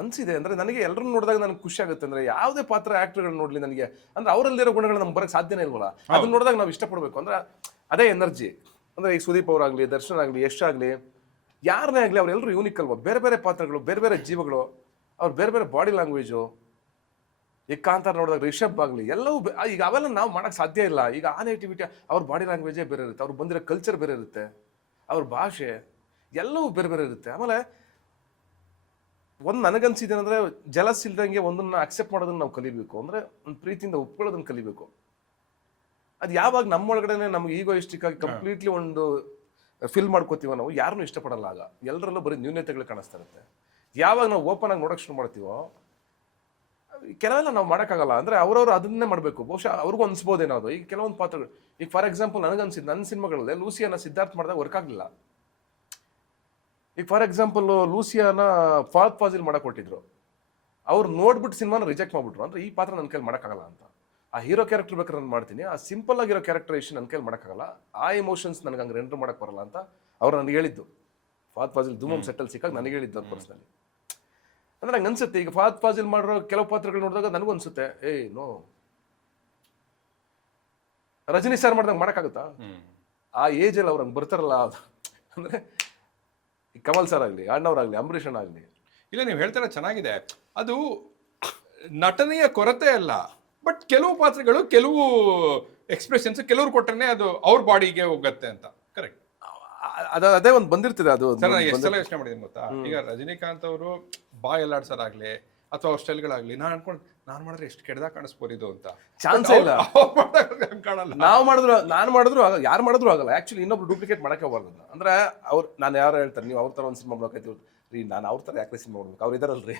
ಅನಿಸಿದೆ ಅಂದರೆ ನನಗೆ ಎಲ್ಲರನ್ನು ನೋಡಿದಾಗ ನನಗೆ ಖುಷಿ ಆಗುತ್ತೆ. ಅಂದರೆ ಯಾವುದೇ ಪಾತ್ರ ಆ್ಯಕ್ಟರ್ಗಳು ನೋಡಲಿ ನನಗೆ, ಅಂದರೆ ಅವರಲ್ಲಿರೋ ಗುಣಗಳು ನಮ್ಗೆ ಬರೋಕ್ಕೆ ಸಾಧ್ಯನೇ ಇಲ್ವಲ್ಲ, ಅದನ್ನ ನೋಡಿದಾಗ ನಾವು ಇಷ್ಟಪಡಬೇಕು. ಅಂದರೆ ಅದೇ ಎನರ್ಜಿ. ಅಂದರೆ ಈಗ ಸುದೀಪ್ ಅವರಾಗಲಿ, ದರ್ಶನ್ ಆಗಲಿ, ಯಶ್ ಆಗಲಿ, ಯಾರನ್ನೇ ಆಗಲಿ, ಅವರೆಲ್ಲರೂ ಯೂನಿಕ್ ಅಲ್ವ. ಬೇರೆ ಬೇರೆ ಪಾತ್ರಗಳು, ಬೇರೆ ಬೇರೆ ಜೀವಗಳು, ಅವ್ರು ಬೇರೆ ಬೇರೆ ಬಾಡಿ ಲ್ಯಾಂಗ್ವೇಜು. ಈಗ ಕಾಂತಾರ ನೋಡಿದಾಗ ರಿಷಬ್ ಆಗಲಿ, ಎಲ್ಲವೂ ಈಗ ಅವೆಲ್ಲ ನಾವು ಮಾಡೋಕ್ಕೆ ಸಾಧ್ಯ ಇಲ್ಲ. ಈಗ ಆ ನೇಟಿವಿಟಿ, ಅವ್ರ ಬಾಡಿ ಲ್ಯಾಂಗ್ವೇಜೇ ಬೇರೆ ಇರುತ್ತೆ, ಅವ್ರು ಬಂದಿರೋ ಕಲ್ಚರ್ ಬೇರೆ ಇರುತ್ತೆ, ಅವ್ರ ಭಾಷೆ ಎಲ್ಲವೂ ಬೇರೆ ಬೇರೆ ಇರುತ್ತೆ. ಆಮೇಲೆ ಒಂದು ನನಗನ್ಸಿದೆ ಅಂದರೆ ಜಲಸ್ ಇಲ್ದಂಗೆ ಒಂದನ್ನು ಅಕ್ಸೆಪ್ಟ್ ಮಾಡೋದನ್ನ ನಾವು ಕಲಿಬೇಕು. ಅಂದರೆ ಒಂದು ಪ್ರೀತಿಯಿಂದ ಒಪ್ಕೊಳ್ಳೋದನ್ನು ಕಲಿಬೇಕು. ಅದು ಯಾವಾಗ ನಮ್ಮೊಳಗಡೆ ನಮ್ಗೆ ಈಗೋಯಿಸ್ಟಿಕ್ ಆಗಿ ಕಂಪ್ಲೀಟ್ಲಿ ಒಂದು ಫಿಲ್ ಮಾಡ್ಕೋತೀವೋ ನಾವು, ಯಾರನ್ನೂ ಇಷ್ಟಪಡಲ್ಲ. ಆಗ ಎಲ್ಲರಲ್ಲೂ ಬರೀ ನ್ಯೂನ್ಯತೆಗಳು ಕಾಣಿಸ್ತಾ ಇರುತ್ತೆ. ಯಾವಾಗ ನಾವು ಓಪನ್ ಆಗಿ ನೋಡೋಕೆ ಶುರು ಮಾಡ್ತೀವೋ ಕೆಲವೆಲ್ಲ ನಾವು ಮಾಡೋಕ್ಕಾಗಲ್ಲ. ಅಂದರೆ ಅವರವರು ಅದನ್ನೇ ಮಾಡಬೇಕು. ಬಹುಶಃ ಅವ್ರಿಗೂ ಅನ್ಸ್ಬೋದೇನೋ ಅದು. ಈಗ ಕೆಲವೊಂದು ಪಾತ್ರಗಳು, ಈಗ ಫಾರ್ ಎಕ್ಸಾಂಪಲ್ ನನಗನ್ಸಿದ್ದು ನನ್ನ ಸಿನಿಮಾಗಳಲ್ಲೇ ಲೂಸಿಯಾನ ಸಿದ್ಧಾರ್ಥ್ ಮಾಡಿದಾಗ ವರ್ಕ್ ಆಗಲಿಲ್ಲ. ಈಗ ಫಾರ್ ಎಕ್ಸಾಂಪಲ್ ಲೂಸಿಯಾನ ಫಹದ್ ಫಾಜಿಲ್ ಮಾಡಕ್ಕೆ ಕೊಟ್ಟಿದ್ರು, ಅವ್ರು ನೋಡ್ಬಿಟ್ಟು ಸಿನಿಮಾನ ರಿಜೆಕ್ಟ್ ಮಾಡಿಬಿಟ್ರು. ಅಂದರೆ ಈ ಪಾತ್ರ ನನ್ನ ಕೈಲಿ ಮಾಡೋಕ್ಕಾಗಲ್ಲ ಅಂತ. ಆ ಹೀರೋ ಕ್ಯಾರೆಕ್ಟರ್ ಬೇಕಾದ್ರೆ ನಾನು ಮಾಡ್ತೀನಿ, ಆ ಸಿಂಪಲ್ ಆಗಿರೋ ಕ್ಯಾರೆಕ್ಟರೇಷನ್ ನನ್ನ ಕೈಲಿ ಮಾಡೋಕ್ಕಾಗಲ್ಲ, ಆ ಎಮೋಷನ್ಸ್ ನನಗೆ ಹಂಗೆ ರೆಂಡರ್ ಮಾಡೋಕ್ಕೆ ಬರಲ್ಲ ಅಂತ ಅವ್ರು ನನಗೆ ಹೇಳಿದ್ದು. ಫಹದ್ ಫಾಜಿಲ್ ಧೂಮಮ್ ಸೆಟ್ಟಲ್ಲಿ ಸಿಕ್ಕಾಗ ನನಗೆ ಹೇಳಿದ್ದು ಅವ್ರ ಪರ್ಸ್ನಲಿ. ಅಂದ್ರೆ ನಂಗೆ ಅನ್ಸುತ್ತೆ, ಈಗ ಫಹದ್ ಫಾಜಿಲ್ ಮಾಡಿರೋ ಕೆಲವು ಪಾತ್ರಗಳು ನೋಡಿದಾಗ ನನಗೂ ಅನ್ಸುತ್ತೆ, ನೋ ರಜನಿ ಸರ್ ಮಾಡ್ದಂಗೆ ಮಾಡೋಕ್ಕಾಗುತ್ತಾ? ಆ ಏಜಲ್ಲಿ ಅವ್ರು ಹಂಗೆ ಬರ್ತಾರಲ್ಲ. ಅದು ಅಂದರೆ ಈ ಕಮಲ್ ಸರ್ ಆಗಲಿ, ಅಣ್ಣವ್ರಾಗಲಿ, ಅಂಬರೀಷ್ ಅಣ್ಣ ಆಗಲಿ. ಇಲ್ಲ, ನೀವು ಹೇಳ್ತಾರ ಚೆನ್ನಾಗಿದೆ. ಅದು ನಟನೆಯ ಕೊರತೆ ಅಲ್ಲ, ಬಟ್ ಕೆಲವು ಪಾತ್ರಗಳು, ಕೆಲವು ಎಕ್ಸ್ಪ್ರೆಷನ್ಸ್ ಕೆಲವ್ರು ಕೊಟ್ಟರೆ ಅದು ಅವ್ರ ಬಾಡಿಗೆ ಹೋಗತ್ತೆ ಅಂತ. ಕರೆಕ್ಟ್. ಅದೇ ಒಂದು ಬಂದಿರ್ತದೆ. ಅದು ಎಷ್ಟೆಲ್ಲ ಯೋಚನೆ ಮಾಡಿದೀನಿ ಗೊತ್ತಾ? ಈಗ ರಜನಿಕಾಂತ್ ಅವರು ಬಾಯ್ ಎಲ್ಲಾಡ್ಸೋದಾಗ್ಲಿ ಅಥವಾ ಅವ್ರ ಸ್ಟೈಲ್ಗಳಾಗ್ಲಿ, ನಾನು ಮಾಡಿದ್ರೆ ಎಷ್ಟು ಕೆಡ್ದಾಗ ಕಾಣಿಸ್ಬೋದು ಇದು ಅಂತ ಚಾನ್ಸೇ ಇಲ್ಲ. ಕಾಣಲ್ಲ. ನಾನು ಮಾಡಿದ್ರು ಆಗಲ್ಲ, ಯಾರು ಮಾಡಿದ್ರು ಆಗಲ್ಲ. ಆಕ್ಚುಲಿ ಇನ್ನೊಬ್ರು ಡೂಪ್ಲಿಕೇಟ್ ಮಾಡಕ್ಕೆ ಹೋಗಲ್ಲ. ಅಂದ್ರೆ ಅವ್ರು, ನಾನು ಯಾರು ಹೇಳ್ತಾರೆ, ನೀವು ಅವ್ರ ಥರ ಒಂದು ಸಿನಿಮಾ ಮಾಡ್ಕೈತಿ ರೀ, ನಾನು ಅವ್ರ ಥರ ಯಾಕೆ ಸಿನಿಮಾ ಮಾಡ್ಬೇಕು? ಅವ್ರು ಇದಾರಲ್ರಿ,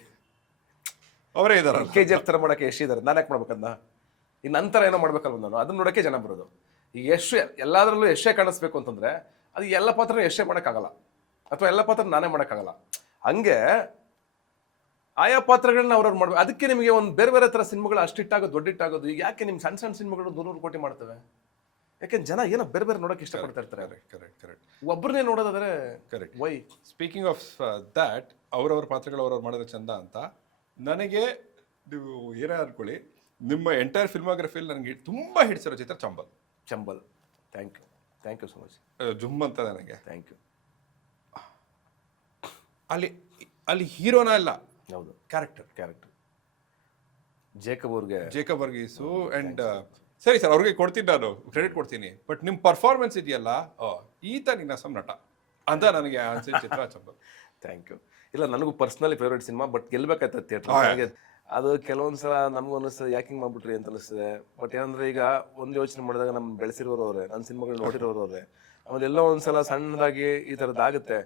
ಅವರೇ ಇದಾರೆ. KGF ಥರ ಮಾಡೋಕ್ಕೆ ಎಷ್ಟು ಇದ್ದಾರೆ, ನಾನು ಯಾಕೆ ಮಾಡ್ಬೇಕಂದ? ಈಗ ನಂತರ ಏನೋ ಮಾಡ್ಬೇಕಲ್ವ ನಾನು, ಅದನ್ನ ನೋಡೋಕ್ಕೆ ಜನ ಬರೋದು. ಈಗ ಎಷ್ಟು ಎಲ್ಲದರಲ್ಲೂ ಎಷ್ಟೇ ಕಾಣಿಸ್ಬೇಕು ಅಂತಂದ್ರೆ ಅದು ಎಲ್ಲ ಪಾತ್ರ ಎಷ್ಟೇ ಮಾಡೋಕ್ಕಾಗಲ್ಲ, ಅಥವಾ ಎಲ್ಲ ಪಾತ್ರ ನಾನೇ ಮಾಡೋಕ್ಕಾಗಲ್ಲ. ಹಂಗೆ ಆಯಾ ಪಾತ್ರಗಳನ್ನ ಅವ್ರವ್ರು ಮಾಡ್ಬೇಕು. ಅದಕ್ಕೆ ನಿಮಗೆ ಒಂದು ಬೇರೆ ಬೇರೆ ಥರ ಸಿನಿಮಾಗಳು ಅಷ್ಟಿಟ್ಟಾಗೋದು, ದೊಡ್ಡಿಟ್ಟಾಗೋದು. ಈಗ ಯಾಕೆ ನಿಮ್ಮ ಸಣ್ಣ ಸಣ್ಣ ಸಿನಿಮಾಗಳು 100 ಕೋಟಿ ಮಾಡ್ತವೆ? ಯಾಕೆ ಜನ ಏನೋ ಬೇರೆ ಬೇರೆ ನೋಡೋಕೆ ಇಷ್ಟಪಡ್ತಾ ಇರ್ತಾರೆ. ಕರೆಕ್ಟ್. ಒಬ್ಬರನ್ನೇ ನೋಡೋದಾದ್ರೆ correct. Why? Speaking of that, ಅವ್ರವ್ರ ಪಾತ್ರಗಳು ಅವ್ರವ್ರು ಮಾಡೋದು ಚಂದ ಅಂತ ನನಗೆ, ನೀವು ಏನೇ ಅನ್ಕೊಳ್ಳಿ, ನಿಮ್ಮ ಎಂಟೈರ್ ಫಿಲ್ಮೋಗ್ರಫಿಯಲ್ಲಿ ನನಗೆ ತುಂಬ ಹಿಡಿಸಿರೋ ಚಿತ್ರ Chambal. Thank you so much. ಜುಮ್ ಅಂತ ನನಗೆ. Thank you. ಅಲ್ಲಿ ಹೀರೋನ ಅಲ್ಲ, ಹೌದು, ಕ್ಯಾರೆಕ್ಟರ್ ಜೇಕಬ್ ವರ್ಗೀಸು. ಅಂಡ್ ಸರಿ ಸರ್, ಅವ್ರಿಗೆ ಕೊಡ್ತೀನಿ, ನಾನು ಕ್ರೆಡಿಟ್ ಕೊಡ್ತೀನಿ. ಬಟ್ ನಿಮ್ಮ ಪರ್ಫಾರ್ಮೆನ್ಸ್ ಇದೆಯಲ್ಲ, ಈತ ನಿನ್ನ ನಟ ಅಂತ ನನಗೆ ಅನ್ಸಿದ ಚಿತ್ರ ಚಂಬಲ್. Thank you. ಇಲ್ಲ, ನನಗೂ ಪರ್ಸ್ನಲಿ ಫೇವ್ರೇಟ್ ಸಿನಿಮಾ, ಬಟ್ ಗೆಲ್ಬೇಕಾಯ್ತದೆ ಥಿಯೇಟರ್. ನನಗೆ ಅದು ಕೆಲವೊಂದ್ಸಲ ನಮಗೂ ಅನಿಸ್ತದೆ, ಯಾಕಿಂಗ್ ಮಾಡ್ಬಿಟ್ರಿ ಅಂತ ಅನಿಸ್ತದೆ. ಬಟ್ ಏನಂದ್ರೆ ಈಗ ಒಂದು ಯೋಚನೆ ಮಾಡಿದಾಗ ನಮ್ಮ ಬೆಳೆಸಿರೋರು ಅವರೇ, ನನ್ನ ಸಿನಿಮಾಗಳು ನೋಡಿರೋರು ಅವರೇ, ಆಮೇಲೆ ಒಂದ್ಸಲ ಸಣ್ಣದಾಗಿ ಈ ಥರದ್ದಾಗುತ್ತೆ.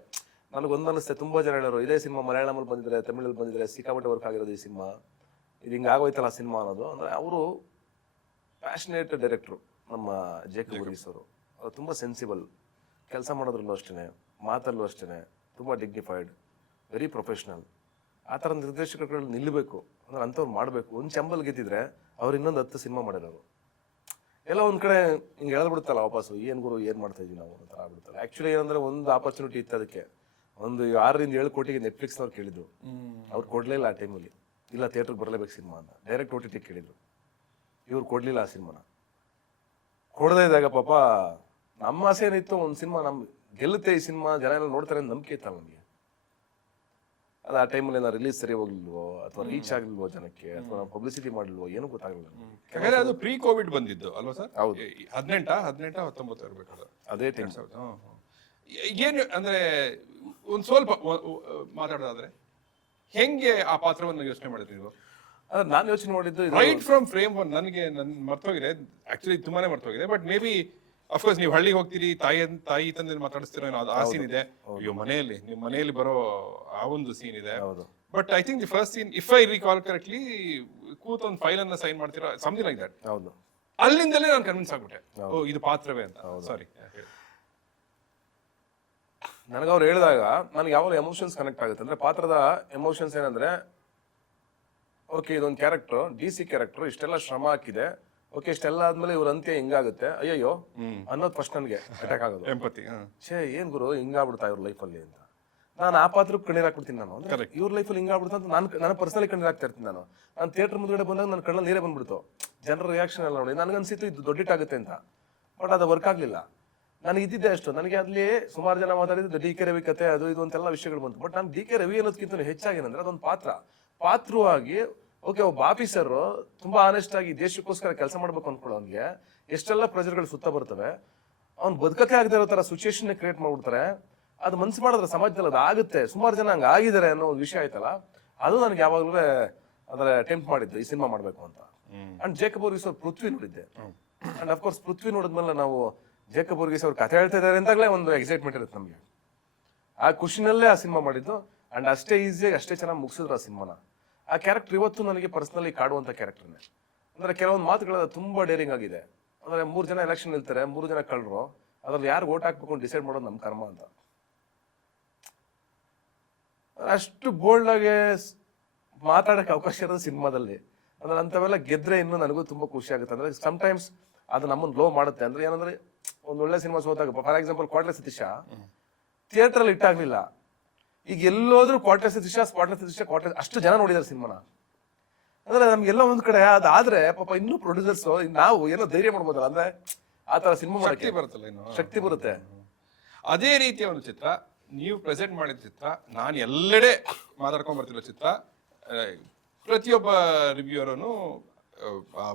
ನನಗೊಂದು ಅನಿಸುತ್ತೆ, ತುಂಬಾ ಜನ ಹೇಳೋರು ಇದೇ ಸಿನಿಮಾ ಮಲಯಾಳಮಲ್ಲಿ ಬಂದಿದ್ರೆ, ತಮಿಳಲ್ಲಿ ಬಂದಿದ್ರೆ ಸಿಕ್ಕಾಪಟ್ಟೆ ವರ್ಕ್ ಆಗಿರೋದು ಈ ಸಿನಿಮಾ, ಇದು ಹಿಂಗೆ ಆಗೋಯ್ತಲ್ಲ ಸಿನಿಮಾ ಅನ್ನೋದು. ಅಂದರೆ ಅವರು ಪ್ಯಾಷನೇಟ್ ಡೈರೆಕ್ಟ್ರು ನಮ್ಮ ಜೇಕಬ್ ವರ್ಗೀಸ್ ಅವರು. ಅವ್ರು ತುಂಬ ಸೆನ್ಸಿಬಲ್, ಕೆಲಸ ಮಾಡೋದ್ರಲ್ಲೂ ಅಷ್ಟೇ, ಮಾತಲ್ಲೂ ಅಷ್ಟೇ, ತುಂಬ ಡಿಗ್ನಿಫೈಡ್, ವೆರಿ ಪ್ರೊಫೆಷ್ನಲ್. ಆ ಥರ ನಿರ್ದೇಶಕರುಗಳು ನಿಲ್ಲಬೇಕು ಅಂದ್ರೆ ಅಂಥವ್ರು ಮಾಡಬೇಕು. ಒಂದು ಚಂಬಲ್ ಗೆದ್ದಿದ್ರೆ ಅವ್ರು ಇನ್ನೊಂದು 10 ಸಿನಿಮಾ ಮಾಡಿರೋರು. ಎಲ್ಲ ಒಂದು ಕಡೆ ಹಿಂಗೆ ಹೇಳ್ಬಿಡುತ್ತಲ್ಲ ವಾಪಸ್ಸು, ಏನು ಗುರು ಏನು ಮಾಡ್ತಾ ಇದೀವಿ ನಾವು ಅಂತ ಆಗ್ಬಿಡುತ್ತಲ್ಲ. ಆ್ಯಕ್ಚುಲಿ ಏನಂದರೆ ಒಂದು ಆಪರ್ಚುನಿಟಿ ಇತ್ತು, ಅದಕ್ಕೆ ಒಂದು 6 ರಿಂದ 7 ಕೋಟಿಗೆ ನೆಟ್ಫ್ಲಿಕ್ಸ್ನವ್ರು ಕೇಳಿದ್ರು. ಅವ್ರು ಕೊಡಲಿಲ್ಲ ಆ ಟೈಮಲ್ಲಿ. ಇಲ್ಲ ಥಿಯೇಟ್ರಿಗೆ ಬರಲೇಬೇಕು ಸಿನಿಮಾ ಅಂತ ಡೈರೆಕ್ಟ್ OTT ಕೇಳಿದ್ರು. ಇವ್ರು ಕೊಡಲಿಲ್ಲ ಆ ಸಿನಿಮಾನ. ಕೊಡದೇ ಇದ್ದಾಗ ಪಾಪ ನಮ್ಮ ಆಸೆ ಏನಿತ್ತು, ಒಂದು ಸಿನಿಮಾ ನಮ್ಗೆ ಗೆಲ್ಲುತ್ತೆ, ಈ ಸಿನಿಮಾ ಜನ ಎಲ್ಲ ನೋಡ್ತಾರೆ ಅಂತ ನಂಬಿಕೆ ಇತ್ತಲ್ಲ ನಮಗೆ. ಅದು ಆ ಟೈಮಲ್ಲಿ ನಾವು ರಿಲೀಸ್ ಸರಿ ಹೋಗ್ಲಿಲ್ವೋ ಅಥವಾ ರೀಚ್ ಆಗಲಿಲ್ವೋ ಜನಕ್ಕೆ, ಅಥವಾ ನಾವು ಪಬ್ಲಿಸಿಟಿ ಮಾಡಲಿಲ್ವೋ ಏನೂ ಗೊತ್ತಾಗಲಿಲ್ಲ. ಯಾಕಂದ್ರೆ ಅದು ಪ್ರೀ ಕೋವಿಡ್ ಬಂದಿದ್ದು ಅಲ್ವಾ ಸರ್? ಹೌದು. 19 ಇರಬೇಕದು. ಅದೇ ಟೈಮ್. ಏನು ಅಂದ್ರೆ ಒಂದು ಸ್ವಲ್ಪ ಮಾತಾಡೋದಾದ್ರೆ ಹೆಂಗೆ ಆ ಪಾತ್ರವನ್ನು ಯೋಚನೆ ಮಾಡಿದ್ರಿ ನೀವು? ನಾನು ಯೋಚನೆ ಮಾಡಿದ್ದು ರೈಟ್ ಫ್ರಮ್ ಫ್ರೇಮ್ ಒನ್. ನನಗೆ ಮರ್ತೋಗಿದೆ, ಆಕ್ಚುಲಿ ತುಂಬಾನೇ ಮರ್ತೋಗಿದೆ. ಬಟ್ ಮೇ ಬಿ ಅಫ್ಕೋರ್ಸ್ ನೀವು ಹಳ್ಳಿಗೆ ಹೋಗ್ತೀರಿ, ತಾಯಿ ತಂದೆ ಮಾತಾಡಿಸ್ತಿರೋ ಆ ಸೀನ್ ಇದೆ. ಅಯ್ಯೋ ಮನೆಯಲ್ಲಿ, ನಿಮ್ಮ ಮನೆಯಲ್ಲಿ ಬರೋ ಆ ಒಂದು ಸೀನ್ ಇದೆ. But I think the first scene, if I recall correctly, ಕೂತ್ ಒಂದು ಫೈಲ್ ಅನ್ನ ಸೈನ್ ಮಾಡ್ತೀರಾ, ಸಮಥಿಂಗ್ ಲೈಕ್ ದಟ್. ಹೌದು. ಅಲ್ಲಿಂದಲೇ ನಾನು ಕನ್ವಿನ್ಸ್ ಆಗ್ಬಿಟ್ಟೆ, ಓ ಇದು ಪಾತ್ರವೇ ಅಂತ. ಸಾರಿ, ನನಗೆ ಅವ್ರು ಹೇಳಿದಾಗ ನನಗೆ ಯಾವಾಗ ಎಮೋಷನ್ಸ್ ಕನೆಕ್ಟ್ ಆಗುತ್ತೆ ಅಂದ್ರೆ, ಪಾತ್ರದ ಎಮೋಷನ್ಸ್ ಏನಂದ್ರೆ, ಓಕೆ ಇದೊಂದು ಕ್ಯಾರೆಕ್ಟರ್, DC ಕ್ಯಾರೆಕ್ಟರ್, ಇಷ್ಟೆಲ್ಲ ಶ್ರಮ ಹಾಕಿದೆ, ಓಕೆ ಇಷ್ಟೆಲ್ಲ ಆದ್ಮೇಲೆ ಇವ್ರ ಅಂತ್ಯ ಹಿಂಗಾಗುತ್ತೆ, ಅಯ್ಯಯ್ಯೋ ಅನ್ನೋದು ಫಸ್ಟ್ ನನಗೆ ಅಟ್ಯಾಕ್ ಆಗೋದು. ಎಂಪತಿ. ಛೇ ಏನ್ ಗುರು ಹಿಂಗಾಗ್ಬಿಡ್ತಾ ಇವ್ರ ಲೈಫಲ್ಲಿ ಅಂತ. ನಾನು ಆ ಪಾತ್ರಕ್ಕೆ ಕಣ್ಣೀರ್ ಹಾಕ್ಬಿಡ್ತೀನಿ. ನಾನು ಇವ್ರ ಲೈಫಲ್ಲಿ ಹಿಂಗಾಗ್ಬಿಡ್ತಾ ಅಂತ ನಾನು ಪರ್ಸನಲಿ ಕಣ್ಣೀರ್ ಹಾಕ್ತಾ ಇರ್ತೀನಿ. ನಾನು ಥಿಯೇಟರ್ ಮುಂದ್ಗಡೆ ಬಂದಾಗ ನನ್ನ ಕಣ್ಣಲ್ಲಿ ನೀರೇ ಬಂದ್ಬಿಡ್ತು. ಜನರ ರಿಯಾಕ್ಷನ್ ಎಲ್ಲ ನೋಡಿ ನನಗನ್ಸಿತ್ತು ಇದು ದೊಡ್ಡಿಟ್ಟಾಗುತ್ತೆ ಅಂತ. ಬಟ್ ಅದು ವರ್ಕ್ ಆಗ್ಲಿಲ್ಲ. ನನಗೆ ಇದ್ದಿದ್ದೆ ಅಷ್ಟು. ನನಗೆ ಅಲ್ಲಿ ಸುಮಾರು ಜನ ಮಾತಾಡಿದ್ದು DK ರವಿ ಕತೆ ಅದು ಇದು ಅಂತೆಲ್ಲ ವಿಷಯಗಳು ಬಂತು. ಬಟ್ ನಾನು DK ರವಿ ಅನ್ನೋದಕ್ಕಿಂತ ಹೆಚ್ಚಾಗಿ ಏನಂದ್ರೆ, ಅದೊಂದು ಪಾತ್ರವಾಗಿ ಓಕೆ ಒಬ್ಬ ಆಫೀಸರು ತುಂಬಾ ಆನೆಸ್ಟ್ ಆಗಿ ದೇಶಕ್ಕೋಸ್ಕರ ಕೆಲಸ ಮಾಡ್ಬೇಕು ಅನ್ಕೊಳ್ಳೋನ್ಗೆ ಎಷ್ಟೆಲ್ಲ ಪ್ರೆಜರ್ಗಳು ಸುತ್ತ ಬರ್ತವೆ, ಅವ್ನು ಬದುಕಕ್ಕೆ ಆಗದೆ ಇರೋ ತರ ಸಿಚುಯೇಷನ್ ಕ್ರಿಯೇಟ್ ಮಾಡ್ಬಿಡ್ತಾರೆ. ಅದು ಮನ್ಸು ಮಾಡಿದ್ರೆ ಸಮಾಜದಲ್ಲಿ ಅದು ಆಗುತ್ತೆ, ಸುಮಾರು ಜನ ಹಂಗೆ ಆಗಿದ್ದಾರೆ ಅನ್ನೋ ಒಂದು ವಿಷಯ ಆಯ್ತಲ್ಲ, ಅದು ನನಗೆ ಯಾವಾಗಲೂ ಅಂದ್ರೆ ಟೆಂಪ್ಟ್ ಮಾಡಿದ್ದು ಈ ಸಿನಿಮಾ ಮಾಡ್ಬೇಕು ಅಂತ. ಅಂಡ್ ಜೇಕಬ್ ವರ್ಗೀಸ್ ಅವ್ರ ಪೃಥ್ವಿ ನೋಡಿದ್ದೆ. ಅಂಡ್ ಅಫ್ಕೋರ್ಸ್ ಪೃಥ್ವಿ ನೋಡಿದ್ಮೇಲೆ ನಾವು ಜೇಕಬ್ ವರ್ಗೀಸ್ ಅವ್ರು ಕಥೆ ಹೇಳ್ತಾ ಇದ್ದಾರೆ ಅಂತಾಗಲೇ ಒಂದು ಎಕ್ಸೈಟ್ಮೆಂಟ್ ಇರುತ್ತೆ ನಮಗೆ. ಆ ಖುಷಿನಲ್ಲೇ ಆ ಸಿನಿಮಾ ಮಾಡಿದ್ದು. ಅಂಡ್ ಅಷ್ಟೇ ಈಸಿಯಾಗಿ ಅಷ್ಟೇ ಚೆನ್ನಾಗಿ ಮುಗಿಸಿದ್ರು ಆ ಸಿನಿಮಾನ. ಆ ಕ್ಯಾರೆಕ್ಟರ್ ಇವತ್ತು ನನಗೆ ಪರ್ಸನಲಿ ಕಾಡುವಂತ ಕ್ಯಾರೆಕ್ಟರ್ನೇ. ಅಂದ್ರೆ ಕೆಲವೊಂದು ಮಾತುಗಳ ತುಂಬಾ ಡೇರಿಂಗ್ ಆಗಿದೆ. ಅಂದ್ರೆ 3 ಜನ ಎಲೆಕ್ಷನ್ ನಿಲ್ತಾರೆ, 3 ಜನ ಕಳ್ಳರು, ಅದ್ರಲ್ಲಿ ಯಾರು ವೋಟ್ ಹಾಕ್ಬೇಕು ಡಿಸೈಡ್ ಮಾಡೋದು ನಮ್ಮ ಕರ್ಮ ಅಂತ. ಅಷ್ಟು ಬೋಲ್ಡ್ ಆಗಿ ಮಾತಾಡಕ್ಕೆ ಅವಕಾಶ ಇರೋದು ಸಿನಿಮಾದಲ್ಲಿ. ಅಂದ್ರೆ ಅಂತವೆಲ್ಲ ಗೆದ್ರೆ ಇನ್ನೂ ನನಗೂ ತುಂಬಾ ಖುಷಿ ಆಗುತ್ತೆ. ಅಂದ್ರೆ ಸಮ್ಟೈಮ್ಸ್ ಅದು ನಮ್ಮನ್ನು ಲೋ ಮಾಡುತ್ತೆ. ಅಂದ್ರೆ ಏನಂದ್ರೆ, ಒಂದು ಒಳ್ಳೆ ಸಿನಿಮಾ ಸೋತಾಗ, for example Kwatle Satisha theatre ಅಲ್ಲಿ ಇಟ್ಟಾಗ್ಲಿಲ್ಲ. ಈಗ ಎಲ್ಲೋದ್ರೂ ಕ್ವಾಟ್ಲೆ ಸತೀಶ ಅಷ್ಟು ಜನ ನೋಡಿದಾರೆ ಸಿನಿಮಾನ. ಅಂದ್ರೆ ನಮ್ಗೆಲ್ಲ ಒಂದ್ ಕಡೆ ಅದಾದ್ರೆ ಪಾಪ ಇನ್ನೂ ಪ್ರೊಡ್ಯೂಸರ್ಸ್ ನಾವು ಏನೋ ಧೈರ್ಯ ಮಾಡ್ಬೋದಲ್ಲ. ಅಂದ್ರೆ ಆ ತರ ಸಿನಿಮಾ ಮಾಡಕ್ಕೆ ಬರುತ್ತಲ್ಲ, ಇನ್ನು ಶಕ್ತಿ ಬರುತ್ತೆ. ಅದೇ ರೀತಿಯ ಒಂದು ಚಿತ್ರ ನೀವು ಪ್ರೆಸೆಂಟ್ ಮಾಡಿದ ಚಿತ್ರ, ನಾನು ಎಲ್ಲೆಡೆ ಮಾತಾಡ್ಕೊಂಡ್ ಬರ್ತಿರೋ ಚಿತ್ರ. ಪ್ರತಿಯೊಬ್ಬ ರಿವ್ಯೂವರನು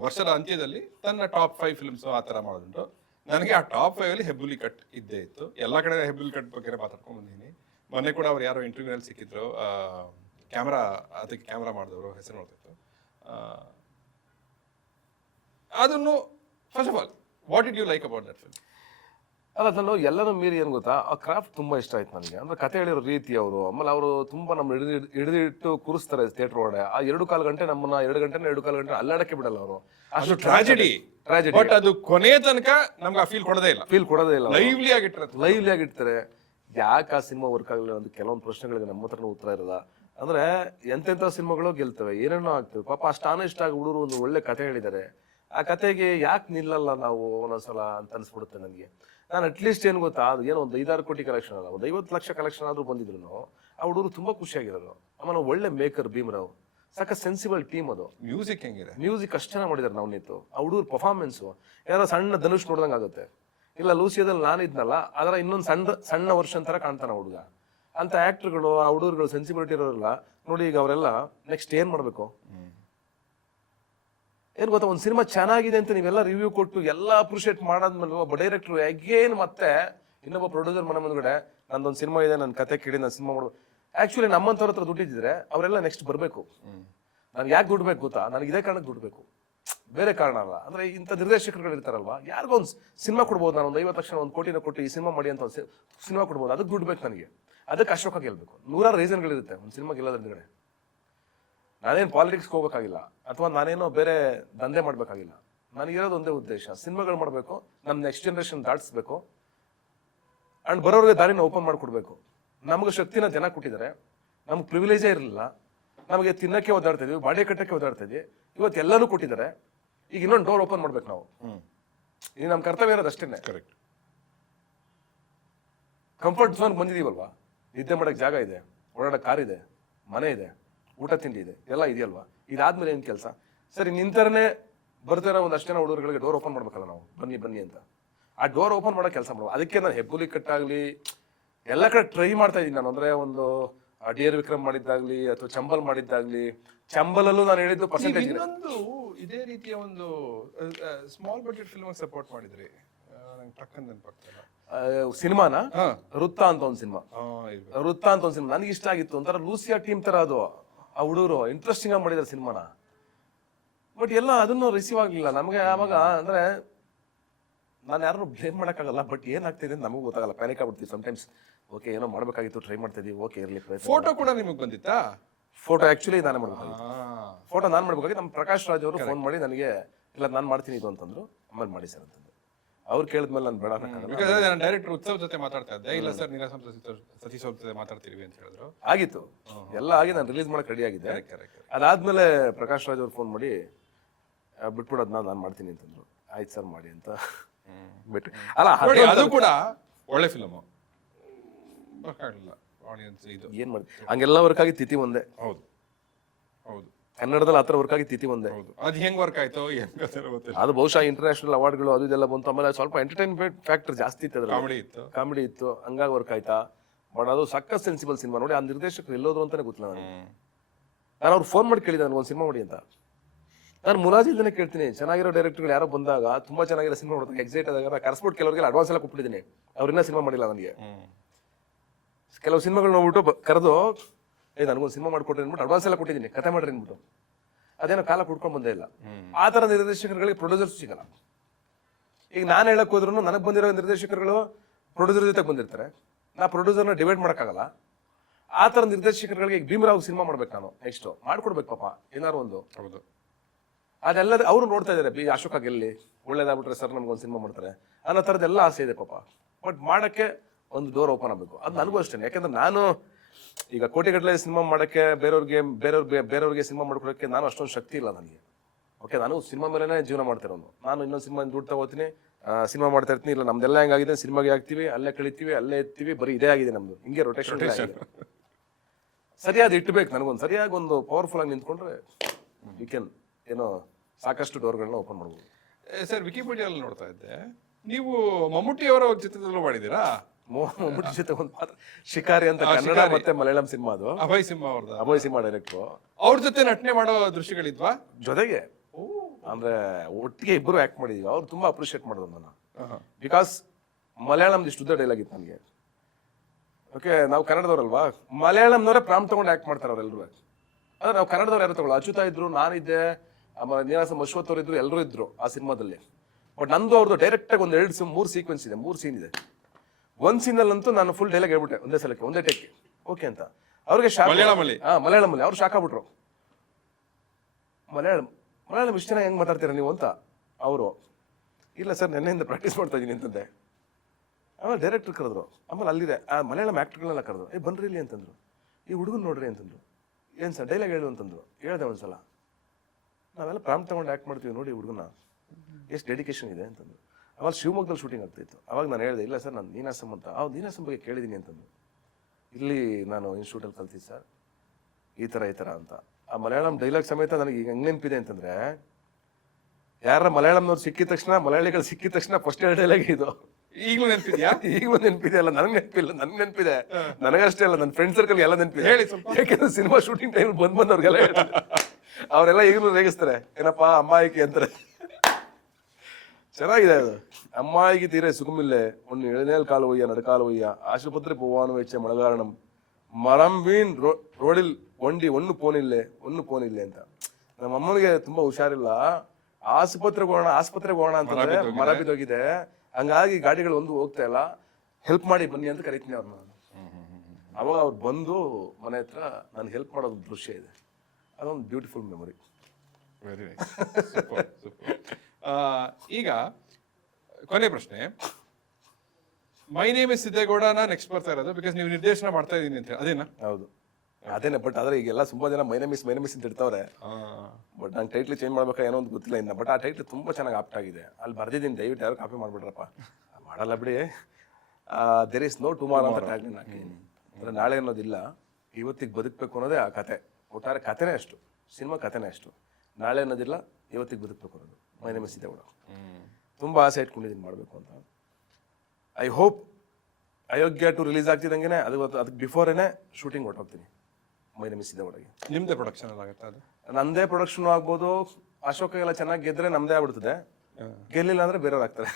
ವರ್ಷದ ಅಂತ್ಯದಲ್ಲಿ ತನ್ನ ಟಾಪ್ 5 ಫಿಲ್ಮ್ಸ್ ಆ ತರ ಮಾಡೋದುಂಟು. ನನಗೆ ಆ ಟಾಪ್ 5 ಅಲ್ಲಿ ಹೆಬ್ಬುಲಿ ಕಟ್ ಇದ್ದೇ ಇತ್ತು. ಎಲ್ಲಾ ಕಡೆ ಹೆಬ್ಬುಲಿ ಕಟ್ ಬಗ್ಗೆ ಮಾತಾಡ್ಕೊಂಡ್ ಬಂದಿದ್ದೀನಿ. ಮೊನ್ನೆ ಕೂಡ ಅವ್ರು ಯಾರೋ ಇಂಟರ್ವ್ಯೂನಲ್ಲಿ ಸಿಕ್ಕಿದ್ರು, ಅದಕ್ಕೆ ಕ್ಯಾಮ್ರಾ ಮಾಡಿದವರು, ಹೆಸರು ನೋಡ್ತಿತ್ತು. ಅದನ್ನು first of all what did you like about that film? ಅಲ್ಲ, ನಾನು ಎಲ್ಲನೂ ಮೀರಿ ಏನು ಗೊತ್ತಾ, ಆ ಕ್ರಾಫ್ಟ್ ತುಂಬಾ ಇಷ್ಟ ಆಯ್ತು ನನಗೆ. ಅಂದ್ರೆ ಕತೆ ಹೇಳಿರೋ ರೀತಿ ಅವರು, ಆಮೇಲೆ ಅವರು ತುಂಬಾ ನಮ್ಮ ಹಿಡಿದಿಟ್ಟು ಕೂರಿಸ್ತಾರೆ ಥಿಯೇಟರ್ ಒಳಗಡೆ. ಆ 2.25 ಗಂಟೆ ನಮ್ಮನ್ನ 2.25 ಗಂಟೆ ಅಲ್ಲಾಡಕ್ಕೆ ಬಿಡಲ್ಲ ಅವರು. ಅಷ್ಟು ಟ್ರಾಜಿಡಿ. ಬಟ್ ಅದು ಕೊನೆಯ ತನಕ ನಮ್ಗೆ ಆ ಫೀಲ್ ಕೊಡೋದೇ ಇಲ್ಲ. ಲೈವ್ಲಿ ಆಗಿರ್ತಾರೆ. ಯಾಕೆ ಆ ಸಿನಿಮಾ ವರ್ಕ್ ಆಗಲಿಲ್ಲ ಅಂತ ಕೆಲವೊಂದು ಪ್ರಶ್ನೆಗಳಿಗೆ ನಮ್ಮ ಹತ್ರನೂ ಉತ್ತರ ಇರಲ್ಲ. ಅಂದ್ರೆ ಎಂತೆಂಥ ಸಿನಿಮಾಗಳು ಗೆಲ್ತವೆ, ಏನೇನೋ ಆಗ್ತವೆ. ಪಾಪ ಅಷ್ಟು ಆನೆಸ್ಟ್ ಆಗಿ ಹುಡುಗರು ಒಂದು ಒಳ್ಳೆ ಕತೆ ಹೇಳಿದ್ದಾರೆ. ಆ ಕತೆಗೆ ಯಾಕೆ ನಿಲ್ಲಲ್ಲ ನಾವು ಒಂದೊಂದ್ಸಲ ಅಂತ ಅನ್ಸ್ಬಿಡುತ್ತೆ ನನಗೆ. ನಾನು ಅಟ್ಲೀಸ್ಟ್ ಏನು ಗೊತ್ತಾ, ಅದು ಏನೋ ಒಂದು 5-6 ಕೋಟಿ ಕಲೆಕ್ಷನ್ ಅಲ್ಲ, ಒಂದು 50 ಲಕ್ಷ ಕಲೆಕ್ಷನ್ ಆದ್ರೂ ಬಂದಿದ್ರು ಆ ಹುಡುಗರು ತುಂಬಾ ಖುಷಿಯಾಗಿರೋರು. ಆಮೇಲೆ ಒಳ್ಳೆ ಮೇಕರ್ ಭೀಮರಾವ್, ಸಾಕ ಸೆನ್ಸಿಬಲ್ ಟೀಮ್. ಅದು ಮ್ಯೂಸಿಕ್ ಹೆಂಗಿದೆ, ಮ್ಯೂಸಿಕ್ ಅಷ್ಟು ಚೆನ್ನಾಗಿ ಮಾಡಿದಾರೆ ನವನೀತು. ಆ ಹುಡುಗರು ಪರ್ಫಾರ್ಮೆನ್ಸು ಯಾರೋ ಸಣ್ಣ ಧನುಷ್ ನೋಡ್ದಂಗೆ ಆಗುತ್ತೆ. ಇಲ್ಲ ಲೂಸಿಯಾದಲ್ಲಿ ನಾನಿದ್ನಲ್ಲ, ಅದರ ಇನ್ನೊಂದು ಸಣ್ಣ ವರ್ಷನ್ ತರ ಕಾಣ್ತಾನ ಹುಡುಗ. ಅಂತ ಆಕ್ಟರ್ಗಳು, ಆ ಹುಡುಗರುಗಳು ಸೆನ್ಸಿಬಿಲಿಟಿ ಇರೋರಲ್ಲ ನೋಡಿ. ಈಗ ಅವರೆಲ್ಲ ನೆಕ್ಸ್ಟ್ ಏನ್ ಮಾಡ್ಬೇಕು ಏನ್ ಗೊತ್ತಾ, ಒಂದು ಸಿನಿಮಾ ಚೆನ್ನಾಗಿದೆ ಅಂತ ನೀವೆಲ್ಲ ರಿವ್ಯೂ ಕೊಟ್ಟು ಎಲ್ಲ ಅಪ್ರಿಷಿಯೇಟ್ ಮಾಡಾದ್ಮೇಲೆ ಒಬ್ಬ ಡೈರೆಕ್ಟರ್ ಅಗೇನ್ ಮತ್ತೆ ಇನ್ನೊಬ್ಬ ಪ್ರೊಡ್ಯೂಸರ್ ಮನೆ ಮುಂದ್ಗಡೆ ನಂದೊಂದು ಸಿನಿಮಾ ಇದೆ, ನನ್ನ ಕತೆ ಕೇಳಿ ನಾನು ಸಿನಿಮಾ ಮಾಡ್ಬೋದು. ಆಕ್ಚುಲಿ ನಮ್ಮಂತವ್ರ ಹತ್ರ ದುಡ್ಡಿದ್ರೆ ಅವರೆಲ್ಲ ನೆಕ್ಸ್ಟ್ ಬರಬೇಕು. ನನ್ಗೆ ಯಾಕೆ ದುಡ್ಡು ಬೇಕು ಗೊತ್ತಾ, ನನಗೆ ಇದೇ ಕಾರಣಕ್ಕೆ ದುಡ್ಡು ಬೇಕು. ಬೇರೆ ಕಾರಣ ಅಲ್ಲ. ಅಂದ್ರೆ ಇಂಥ ನಿರ್ದೇಶಕರುಗಳು ಇರ್ತಾರಲ್ವಾ, ಯಾರಿಗೋ ಒಂದು ಸಿನಿಮಾ ಕೊಡ್ಬೋದು, ನಾನು ಒಂದು 50 ಲಕ್ಷ 1 ಕೋಟಿನ ಕೊಟ್ಟು ಈ ಸಿನಿಮಾ ಮಾಡಿ ಅಂತ ಒಂದು ಸಿನಿಮಾ ಕೊಡ್ಬೋದು, ಅದಕ್ಕೆ ದುಡ್ಡು ಬೇಕು ನನಗೆ, ಅದಕ್ಕೆ ಅಶೋಕ ಗೆಲ್ಬೇಕು. 100 ರೀಸನ್ಗಳಿರುತ್ತೆ ಒಂದು ಸಿನಿಮಾ ಗೆಲ್ಲೋದ್ರಿಂದ. ನಾನೇನು ಪಾಲಿಟಿಕ್ಸ್ಗೆ ಹೋಗ್ಬೇಕಾಗಿಲ್ಲ, ಅಥವಾ ನಾನೇನೋ ಬೇರೆ ದಂಧೆ ಮಾಡ್ಬೇಕಾಗಿಲ್ಲ. ನನಗಿರೋದು ಒಂದೇ ಉದ್ದೇಶ, ಸಿನಿಮಾಗಳು ಮಾಡಬೇಕು, ನಮ್ಮ ನೆಕ್ಸ್ಟ್ ಜನರೇಷನ್ ದಾಟಿಸ್ಬೇಕು, ಅಂಡ್ ಬರೋರಿಗೆ ದಾರಿನ ಓಪನ್ ಮಾಡಿಕೊಡ್ಬೇಕು. ನಮ್ಗೆ ಶಕ್ತಿನ ಜನ ಕೊಟ್ಟಿದ್ದಾರೆ, ನಮ್ಗೆ ಪ್ರಿವಿಲೇಜೇ ಇರಲಿಲ್ಲ, ನಮಗೆ ತಿನ್ನಕ್ಕೆ ಓದಾಡ್ತಾ ಇದೀವಿ, ಬಾಡಿ ಕಟ್ಟಕ್ಕೆ ಓದಾಡ್ತಾ ಇದೀವಿ, ಇವತ್ತು ಎಲ್ಲರೂ ಕೊಟ್ಟಿದ್ದಾರೆ. ಈಗ ಇನ್ನೊಂದು ಡೋರ್ ಓಪನ್ ಮಾಡ್ಬೇಕು ನಾವು. ಈಗ ನಮ್ಮ ಕರ್ತವ್ಯ ಇರೋದು ಅಷ್ಟೇನೆ. ಕರೆಕ್ಟ್. ಕಂಫರ್ಟ್ ಝೋನ್ ಬಂದಿದೀವಲ್ವಾ, ನಿದ್ದೆ ಮಾಡಕ್ಕೆ ಜಾಗ ಇದೆ, ಓಡಾಡಕ್ಕೆ ಕಾರ್ ಇದೆ, ಮನೆ ಇದೆ, ಊಟ ತಿಂಡಿ ಇದೆ, ಎಲ್ಲ ಇದೆಯಲ್ವಾ. ಇದಾದ್ಮೇಲೆ ಏನು ಕೆಲಸ? ಸರಿ, ನಿಂತರನೇ ಬರ್ತಾರೋ ಒಂದಷ್ಟು ಜನ ಹುಡುಗರುಗಳಿಗೆ ಡೋರ್ ಓಪನ್ ಮಾಡ್ಬೇಕಲ್ಲ ನಾವು, ಬನ್ನಿ ಬನ್ನಿ ಅಂತ. ಆ ಡೋರ್ ಓಪನ್ ಮಾಡೋ ಕೆಲಸ ಮಾಡುವ. ಅದಕ್ಕೆ ನಾನು ಹೆಬ್ಬುಲಿ ಕಟ್ಟಾಗ್ಲಿ ಎಲ್ಲ ಕಡೆ ಟ್ರೈ ಮಾಡ್ತಾ ಇದ್ದೀನಿ ನಾನು. ಅಂದ್ರೆ ಒಂದು ಡಿಯರ್ ವಿಕ್ರಮ್ ಮಾಡಿದ್ದಾಗ್ಲಿ ಅಥವಾ ಚಂಬಲ್ ಮಾಡಿದ್ದಾಗ್ಲಿ, ಚಂಬಲಲ್ಲೂ ನಾನು ಹೇಳಿದ್ದು ಪರ್ಸೆಂಟೇಜ್. ಇನ್ನೊಂದು ಇದೇ ರೀತಿಯ ಒಂದು ಸ್ಮಾಲ್ ಬಜೆಟ್ ಫಿಲ್ಮ್ ಸಪೋರ್ಟ್ ಮಾಡಿದ್ರಿ, ನಂಗೆ ಟಕ್ಕಂತ ನೆನಪಾಗ್ತಲ್ಲ ಸಿನಿಮಾನ, ವೃತ್ತ ಅಂತ ಒಂದು ಸಿನಿಮಾ. ವೃತ್ತ ಅಂತ ಒಂದು ಸಿನಿಮಾ ನನಗೆ ಇಷ್ಟ ಆಗಿತ್ತು. ಒಂಥರ ಲೂಸಿಯಾ ಟೀಮ್ ತರ ಅದು. ಆ ಹುಡುಗರು ಇಂಟ್ರೆಸ್ಟಿಂಗ್ ಆಗಿ ಮಾಡಿದಾರೆ ಸಿನಿಮಾನ. ಬಟ್ ಎಲ್ಲ ಅದನ್ನು ರಿಸೀವ್ ಆಗಲಿಲ್ಲ ನಮಗೆ. ಆವಾಗ ಅಂದ್ರೆ ನಾನು ಯಾರನ್ನು ಬ್ಲೇಮ್ ಮಾಡೋಕ್ಕಾಗಲ್ಲ, ಬಟ್ ಏನಾಗ್ತಿದೆ ಅಂತ ನಮಗೂ ಗೊತ್ತಾಗಲ್ಲ. Panic ಆಗ್ಬಿಡ್ತೀವಿ sometimes. ಓಕೆ, ಏನೋ ಮಾಡ್ಬೇಕಾಗಿತ್ತು, ಟ್ರೈ ಮಾಡ್ತಾ ಇದೀವಿ, ಓಕೆ ಇರಲಿ. ಫೋಟೋ ಕೂಡ ನಿಮಗೆ ಬಂದಿತ್ತಾ? ಫೋಟೋ ಆಕ್ಚುಲಿ ನಾನೇ ಮಾಡ್ಬೇಕಾಗಿತ್ತು. ಫೋಟೋ ನಾನು ಮಾಡ್ಬೇಕಾಗಿ ನಮ್ಮ ಪ್ರಕಾಶ್ ರಾಜ್ ಅವರು ಫೋನ್ ಮಾಡಿ ನನಗೆ, ಇಲ್ಲ ನಾನು ಮಾಡ್ತೀನಿ ಇದು ಅಂತಂದ್ರು. ಆಮೇಲೆ ಮಾಡಿ ಸರ್ ಅಂತಂದ್ರು. ಅವ್ರು ಕೇಳಿದ್ಮೇಲೆ ನಾನು ಬೇಡ ನಾನು ಡೈರೆಕ್ಟರ್ ಉತ್ಸವ್ ಜೊತೆ ಮಾತಾಡ್ತಾ ಇದ್ದೆ. ಇಲ್ಲ ಸರ್, ನೀನಾಸಂ ಸತೀಶ್ ಅವ್ರ ಜೊತೆ ಮಾತಾಡ್ತೀವಿ ಅಂತ ಹೇಳಿದ್ರು. ಆಗಿತ್ತು, ಎಲ್ಲ ಆಗಿ ನಾನು ರಿಲೀಸ್ ಮಾಡಕ್ಕೆ ರೆಡಿ ಆಗಿದ್ದೆ. ಅದಾದ್ಮೇಲೆ ಪ್ರಕಾಶ್ ರಾಜ್ ಅವ್ರು ಫೋನ್ ಮಾಡಿ ಬಿಟ್ಬಿಡೋದು, ನಾನು ಮಾಡ್ತೀನಿ ಅಂತಂದ್ರು. ಆಯ್ತು ಸರ್ ಮಾಡಿ ಅಂತ ಬಿಟ್ಟು. ಅಲ್ಲ ಅದು ಕೂಡ ಒಳ್ಳೆ ಫಿಲಮ್. ಆಡಿಯನ್ಸ್ ಇದು ಏನ್ ಮಾಡಿ ಹಂಗೆಲ್ಲ ವರ್ಕ್ ಆಗಿ ತಿಥಿ ಒಂದೇ. ಹೌದು ಹೌದು, ಕನ್ನಡದಲ್ಲಿ ಆತರ ವರ್ಕ್ ಆಗಿ ತಿಥಿ ಒಂದೇ. ಅದು ಹೆಂಗ್ ವರ್ಕ್ ಆಯ್ತು ಅದು ಬಹುಶಃ ಇಂಟರ್ನ್ಯಾಷನಲ್ ಅವಾರ್ಡ್ಗಳು ಅದು ಇದೆಲ್ಲ ಬಂತು. ಆಮೇಲೆ ಸ್ವಲ್ಪ ಎಂಟರ್ಟೈನ್ಮೆಂಟ್ ಫ್ಯಾಕ್ಟರ್ ಜಾಸ್ತಿ ಇತ್ತು, ಕಾಮಿಡಿ ಇತ್ತು, ಹಂಗಾಗಿ ವರ್ಕ್ ಆಯ್ತಾ. ಬಟ್ ಅದು ಸಕ್ಕ ಸೆನ್ಸಿಬಲ್ ಸಿನಿಮಾ. ನೋಡಿ, ಆ ನಿರ್ದೇಶಕರು ಎಲ್ಲೋದ್ರು ಅಂತಾನೆ ಗೊತ್ತಿಲ್ಲ ನನಗೆ. ನಾನು ಅವ್ರು ಫೋನ್ ಮಾಡಿ ಕೇಳಿದೆ ನನಗೆ ಒಂದು ಸಿನಿಮಾ ಮಾಡಿ ಅಂತ. ನಾನು ಮುಲಾಜಿಲ್ದೇ ಕೇಳ್ತೀನಿ. ಚೆನ್ನಾಗಿರೋ ಡೈರೆಕ್ಟರ್ಗಳು ಯಾರೋ ಬಂದಾಗ, ತುಂಬಾ ಚೆನ್ನಾಗಿರೋ ಸಿನಿಮಾ ನೋಡಿದಾಗ ಎಕ್ಸೈಟ್ ಆದಾಗ ಕರೆಸ್ಬಿಟ್ಟು ಕೆಲವರಿಗೆ ಅಡ್ವಾನ್ಸ್ ಎಲ್ಲ ಕೊಟ್ಬಿಟ್ಟಿದ್ದೀನಿ. ಅವ್ರನ್ನ ಸಿನಿಮಾ ಮಾಡಿಲ್ಲ ನನಗೆ. ಕೆಲವು ಸಿನಿಮಾಗಳು ನೋಡ್ಬಿಟ್ಟು ಕರೆದು, ನನಗೊಂದು ಸಿನಿಮಾ ಮಾಡ್ಕೊಟ್ರಿ ಅಂದ್ಬಿಟ್ಟು ಅಡ್ವಾನ್ಸ್ ಎಲ್ಲ ಕೊಟ್ಟಿದ್ದೀನಿ, ಕತೆ ಮಾಡ್ರಿ ಅಂದ್ಬಿಟ್ಟು. ಅದೇನೋ ಕಾಲ ಕುಡ್ಕೊಂಡು ಬಂದೇ ಇಲ್ಲ. ಆ ಥರ ನಿರ್ದೇಶಕರುಗಳಿಗೆ ಪ್ರೊಡ್ಯೂಸರ್ಸ್ ಸಿಗಲ್ಲ. ಈಗ ನಾನು ಹೇಳಕ್ ಹೋದ್ರು ನನಗೆ ಬಂದಿರೋ ನಿರ್ದೇಶಕರುಗಳು ಪ್ರೊಡ್ಯೂಸರ್ ಜೊತೆ ಬಂದಿರ್ತಾರೆ. ನಾ ಪ್ರೊಡ್ಯೂಸರ್ನ ಡಿವೈಡ್ ಮಾಡೋಕ್ಕಾಗಲ್ಲ. ಆ ಥರ ನಿರ್ದೇಶಕರುಗಳಿಗೆ ಈಗ ಭೀಮರಾವ್ ಸಿನಿಮಾ ಮಾಡ್ಬೇಕು, ನಾನು ನೆಕ್ಸ್ಟ್ ಮಾಡ್ಕೊಡ್ಬೇಕು ಪಾಪ ಏನಾರು ಒಂದು. ಹೌದು, ಅದೆಲ್ಲ ಅವರು ನೋಡ್ತಾ ಇದ್ದಾರೆ. ಅಶೋಕ ಗೆಲ್ಲಿ ಒಳ್ಳೇದಾಗ್ಬಿಟ್ರೆ ಸರ್ ನಮ್ಗೊಂದು ಸಿನಿಮಾ ಮಾಡ್ತಾರೆ ಅನ್ನೋ ಥರದ್ದೆಲ್ಲ ಆಸೆ ಇದೆ ಪಾಪ. ಬಟ್ ಮಾಡೋಕ್ಕೆ ಒಂದು ಡೋರ್ ಓಪನ್ ಆಗಬೇಕು. ಅದು ನನಗೂ ಅಷ್ಟೇ. ಯಾಕಂದ್ರೆ ನಾನು ಈಗ ಕೋಟಿಗಟ್ಟಲೆ ಸಿನಿಮಾ ಮಾಡೋಕ್ಕೆ, ಬೇರೆಯವ್ರಿಗೆ ಸಿನಿಮಾ ಮಾಡ್ಕೊಳಕ್ಕೆ ನಾನು ಅಷ್ಟೊಂದು ಶಕ್ತಿ ಇಲ್ಲ ನನಗೆ. ಓಕೆ, ನಾನು ಸಿನಿಮಾ ಮೇಲೆನೇ ಜೀವನ ಮಾಡ್ತಿರೋನು. ನಾನು ಇನ್ನೊಂದು ಸಿನಿಮಾ ದುಡ್ಡು ತಗೋತೀನಿ, ಸಿನಿಮಾ ಮಾಡ್ತಾ ಇರ್ತೀನಿ. ಇಲ್ಲ ನಮ್ದೆಲ್ಲ ಹೆಂಗಾಗಿದೆ, ಸಿನಿಮಾಗೆ ಹಾಕ್ತಿವಿ, ಅಲ್ಲೇ ಕಳಿತೀವಿ, ಅಲ್ಲೇ ಎತ್ತೀವಿ, ಬರೀ ಇದೇ ಆಗಿದೆ ನಮ್ದು. ಹಿಂಗೆ ರೊಟೇಷನ್ ಸರಿಯಾದ ಇಟ್ಬೇಕು. ನನಗೊಂದು ಸರಿಯಾಗಿ ಒಂದು ಪವರ್ಫುಲ್ ಆಗಿ ನಿಂತ್ಕೊಂಡ್ರೆ ಯು ಕ್ಯಾನ್ ಏನೋ ಸಾಕಷ್ಟು ಡೋರ್ಗಳನ್ನ ಓಪನ್ ಮಾಡ್ಬೋದು. ಸರ್, ವಿಕಿಪೀಡಿಯಲ್ಲಿ ನೋಡ್ತಾ ಇದ್ದೆ, ನೀವು ಮಮ್ಮೂಟಿ ಅವರ ಚಿತ್ರದಲ್ಲೂ ಮಾಡಿದ್ದೀರಾ? ಮಮ್ಮೂಟಿ ಜೊತೆ ಒಂದು ಪಾತ್ರ, ಶಿಕಾರಿ ಅಂತ ಕನ್ನಡ ಮತ್ತೆ ಮಲಯಾಳಂ ಸಿನಿಮಾ. ಅದು ಅಭಯ್ ಸಿಂಹ ಅವ್ರದ್ದು. ಅಭಯ್ ಸಿಂಹ ಡೈರೆಕ್ಟ್ರು. ಅವ್ರ ಜೊತೆ ನಟನೆ ಮಾಡೋ ದೃಶ್ಯಗಳಿದ್ವಾ? ಜೊತೆಗೆ ಅಂದ್ರೆ ಒಟ್ಟಿಗೆ ಇಬ್ಬರು ಆಕ್ಟ್ ಮಾಡಿದೀವಿ. ಅವ್ರು ತುಂಬಾ ಅಪ್ರಿಷಿಯೇಟ್ ಮಾಡಿದ್ರು ನನ್ನ. ಬಿಕಾಸ್ ಮಲಯಾಳಂ ಇಷ್ಟು ಉದ್ದ ಡೈಲಾಗ್ ಇತ್ತು ನನಗೆ. ಓಕೆ, ನಾವು ಕನ್ನಡದವ್ರಲ್ವಾ, ಮಲಯಾಳಂನವರೇ ಪ್ರಾಮ್ ತಗೊಂಡು ಆಕ್ಟ್ ಮಾಡ್ತಾರೆ ಅವರೆಲ್ಲರೂ. ಆದ್ರೆ ನಾವು ಕನ್ನಡದವ್ರು ಯಾರು ತಗೊಳ್ಳೋ, ಅಚ್ಯುತ ಇದ್ರು, ನಾನಿದ್ದೆ, ಆಮೇಲೆ ನೀನಾಸಂ ಅಶ್ವಥ್ ಅವರು ಇದ್ರು, ಎಲ್ಲರೂ ಇದ್ರು ಆ ಸಿನಿಮಾದಲ್ಲಿ. ಬಟ್ ನಂದು ಅವ್ರದ್ದು ಡೈರೆಕ್ಟ್ ಆಗಿ ಒಂದು 3 ಸೀಕ್ವೆನ್ಸ್ ಇದೆ, 3 ಸೀನ್ ಇದೆ. ಒಂದ್ ಸೀನಲ್ಲಂತೂ ನಾನು ಫುಲ್ ಡೈಲಾಗ್ ಹೇಳ್ಬಿಟ್ಟೆ ಒಂದೇ ಸಲಕ್ಕೆ, ಒಂದೇ ಟೇಕ್ ಓಕೆ ಅಂತ. ಅವ್ರಿಗೆ ಶಾಕ್, ಮಲಯಾಳಮಲ್ಲಿ ಅವ್ರು ಶಾಕ್ ಆಗ್ಬಿಟ್ರು. ಮಲಯಾಳಂ ಇಷ್ಟು ಜನ ಹೆಂಗ್ ಮಾತಾಡ್ತೀರಾ ನೀವು ಅಂತ. ಅವರು, ಇಲ್ಲ ಸರ್ ನೆನ್ನೆಯಿಂದ ಪ್ರಾಕ್ಟೀಸ್ ಮಾಡ್ತಾ ಇದೀನಿ ಅಂತಂದೆ. ಆಮೇಲೆ ಡೈರೆಕ್ಟರ್ ಕರೆದ್ರು. ಆಮೇಲೆ ಅಲ್ಲಿದೆ ಆ ಮಲಯಾಳಂ ಆಕ್ಟರ್ಗಳನ್ನೆಲ್ಲ ಕರೆದ್ರು. ಬನ್ರಿ ಇಲ್ಲಿ ಅಂತಂದ್ರು. ಈ ಹುಡುಗನ್ ನೋಡ್ರಿ ಅಂತಂದ್ರು. ಏನ್ ಸರ್ ಡೈಲಾಗ್ ಹೇಳು ಅಂತಂದ್ರು. ಹೇಳ್ದೆ ಒಂದ್ಸಲ, ನಾವೆಲ್ಲ ಪ್ರಾಮ್ ತಗೊಂಡು ಆಕ್ಟ್ ಮಾಡ್ತೀವಿ ನೋಡಿ ಹುಡುಗನ, ಎಷ್ಟು ಡೆಡಿಕೇಶನ್ ಇದೆ ಅಂತಂದ್ರು. ಆಮೇಲೆ ಶಿವಮೊಗ್ಗದಲ್ಲಿ ಶೂಟಿಂಗ್ ಆಗ್ತಾಯಿತ್ತು. ಅವಾಗ ನಾನು ಹೇಳಿದೆ, ಇಲ್ಲ ಸರ್ ನಾನು ನೀನಾಸಂ ಅಂತ. ನೀನಾಸಂ ಬಗ್ಗೆ ಕೇಳಿದ್ದೀನಿ ಅಂತಂದು. ಇಲ್ಲಿ ನಾನು ಇನ್ಸ್ಟಿಟ್ಯೂಟಲ್ಲಿ ಕಲ್ತಿದ್ದೆ ಸರ್, ಈ ಥರ ಅಂತ. ಆ ಮಲಯಾಳಂ ಡೈಲಾಗ್ ಸಮೇತ ನನಗೆ ಈಗ ಹೆಂಗೆ ನೆನಪಿದೆ ಅಂತಂದ್ರೆ, ಯಾರ ಮಲಯಾಳಂನವ್ರು ಸಿಕ್ಕಿದ ತಕ್ಷಣ, ಮಲಯಾಳಿಗಳು ಸಿಕ್ಕಿದ ತಕ್ಷಣ ಫಸ್ಟ್ ಡೈಲಾಗ್ ಇದು. ಈಗಲೂ ನೆನಪಿದ್ಯಾ? ಈಗಲೂ ನೆನಪಿದೆ. ಅಲ್ಲ ನನಗೆ ನೆನಪಿಲ್ಲ, ನನ್ಗೆ ನೆನಪಿದೆ. ನನಗಷ್ಟೇ ಅಲ್ಲ, ನನ್ನ ಫ್ರೆಂಡ್ ಸರ್ಕಲ್ ಎಲ್ಲ ನೆನಪಿದೆ. ಹೇಳಿ ಸ್ವಲ್ಪ. ಯಾಕೆಂದ್ರೆ ಸಿನಿಮಾ ಶೂಟಿಂಗ್ ಟೈಮ್ ಬಂದವ್ರಿಗೆಲ್ಲ ಹೇಳ್ತಾರೆ. ಅವರೆಲ್ಲ ಈಗಲೂ ರೇಗಿಸ್ತಾರೆ, ಏನಪ್ಪ ಅಮ್ಮಾಯಿಕೆ ಅಂತಾರೆ. ಚೆನ್ನಾಗಿದೆ ಅದು. ಅಮ್ಮಾಯಿಗೆ ತೀರೆ ಸುಖಮಿಲ್ಲೆ ಒಂದು ಎಳನೇಲ್ ಕಾಲುವಯ್ಯ ನಡಕಾಲುವಯ್ಯ ಆಶುಪತ್ರಿ ಪೋವಾನು ವೆಚ್ಚ ಮಳಗಾರಣಂ ಮರಂಬೀನ್ ರೋಡಿಲ್ ಒಂಡಿ ಒಂದು ಪೋನಿಲ್ಲೆ ಅಂತ. ನಮ್ಮ ಅಮ್ಮನಿಗೆ ತುಂಬಾ ಹುಷಾರಿಲ್ಲ, ಆಸ್ಪತ್ರೆಗೆ ಹೋಗೋಣ ಅಂತಂದ್ರೆ ಮರ ಬಿದ್ದೋಗಿದೆ, ಹಂಗಾಗಿ ಗಾಡಿಗಳು ಒಂದು ಹೋಗ್ತಾ ಇಲ್ಲ, ಹೆಲ್ಪ್ ಮಾಡಿ ಬನ್ನಿ ಅಂತ ಕರಿತೀನಿ ಅವ್ರನ್ನ. ಅವಾಗ ಅವ್ರು ಬಂದು ಮನೆ ಹತ್ರ ನಾನು ಹೆಲ್ಪ್ ಮಾಡೋದು ದೃಶ್ಯ ಇದೆ. ಅದೊಂದು beautiful memory. Very nice, super super. ಈಗ ಕೊನೆ ಪ್ರಶ್ನೆ, ಮೈ ನೇಮ್ ಇಸ್ ಸಿದ್ದೇಗೌಡನ ನೆಕ್ಸ್ಟ್ ಬರ್ತಾ ಇರೋದು, ಬಿಕಾಸ್ ನೀವು ನಿರ್ದೇಶನ ಮಾಡ್ತಾ ಇದ್ದೀನಿ ಅಂತ, ಅದೇನಾ? ಹೌದು ಅದೇನೆ. ಬಟ್ ಆದ್ರೆ ಈಗೆಲ್ಲ ತುಂಬಾ ಜನ ಮೈ ನೇಮ್ ಇಸ್ ಅಂತ ಇಡ್ತಾವ್ರೆ. ಬಟ್ ನಂಗೆ ಟೈಟ್ಲ್ ಚೇಂಜ್ ಮಾಡ್ಬೇಕಾ ಏನೋ ಒಂದು ಗೊತ್ತಿಲ್ಲ ಇನ್ನ. ಬಟ್ ಆ ಟೈಟ್ಲ್ ತುಂಬಾ ಚೆನ್ನಾಗಿ ಆಪ್ಟ್ ಆಗಿದೆ. ಅಲ್ಲಿ ಬರ್ದಿದ್ದೀನಿ, ದಯವಿಟ್ಟು ಯಾರು ಕಾಪಿ ಮಾಡ್ಬಿಡ್ರಪ್ಪ. ಮಾಡಲ್ಲ ಬಿಡಿ. ದೇರ್ ಇಸ್ ನೋ ಟುಮಾರೋ ಅಂತ ಟ್ಯಾಗ್ಲೈನ್ ಹಾಕಿದ್ದೀನಿ. ಅಂದ್ರೆ ನಾಳೆ ಅನ್ನೋದಿಲ್ಲ, ಇವತ್ತಿಗೆ ಬದುಕಬೇಕು ಅನ್ನೋದೇ ಆ ಕತೆ. ಒಟ್ಟಾರೆ ಕತೆನೇ ಅಷ್ಟು, ಸಿನಿಮಾ ಕತೆನೇ ಅಷ್ಟು. ನಾಳೆ ಅನ್ನೋದಿಲ್ಲ, ಇವತ್ತಿಗೆ ಬದುಕಬೇಕು ಅನ್ನೋದು ಮೈ ನೇಮ್ ಇಸ್ ಸಿದ್ದೇಗೌಡ. ತುಂಬಾ ಆಸೆ ಇಟ್ಕೊಂಡಿದ್ದೀನಿ ಮಾಡಬೇಕು ಅಂತ. I hope Ayogya two release ಆಗ್ತಿದ್ದಂಗೆ ಅದಕ್ಕೆ ಬಿಫೋರೇನೆ ಶೂಟಿಂಗ್ ಹೊರಟೋಗ್ತೀನಿ ಮೈ ನೇಮ್ ಇಸ್ ಸಿದ್ದೇಗೌಡಗೆ. ನಿಮ್ದೇ ಪ್ರೊಡಕ್ಷನ್ ಎಲ್ಲ ಆಗುತ್ತೆ ಅದು? ನಂದೇ ಪ್ರೊಡಕ್ಷನ್ ಆಗ್ಬೋದು. ಅಶೋಕ ಎಲ್ಲ ಚೆನ್ನಾಗಿ ಗೆದ್ರೆ ನಮ್ದೇ ಆಗ್ಬಿಡ್ತದೆ, ಗೆಲ್ಲಿಲ್ಲ ಅಂದ್ರೆ ಬೇರೆಯವ್ರು ಆಗ್ತಾರೆ.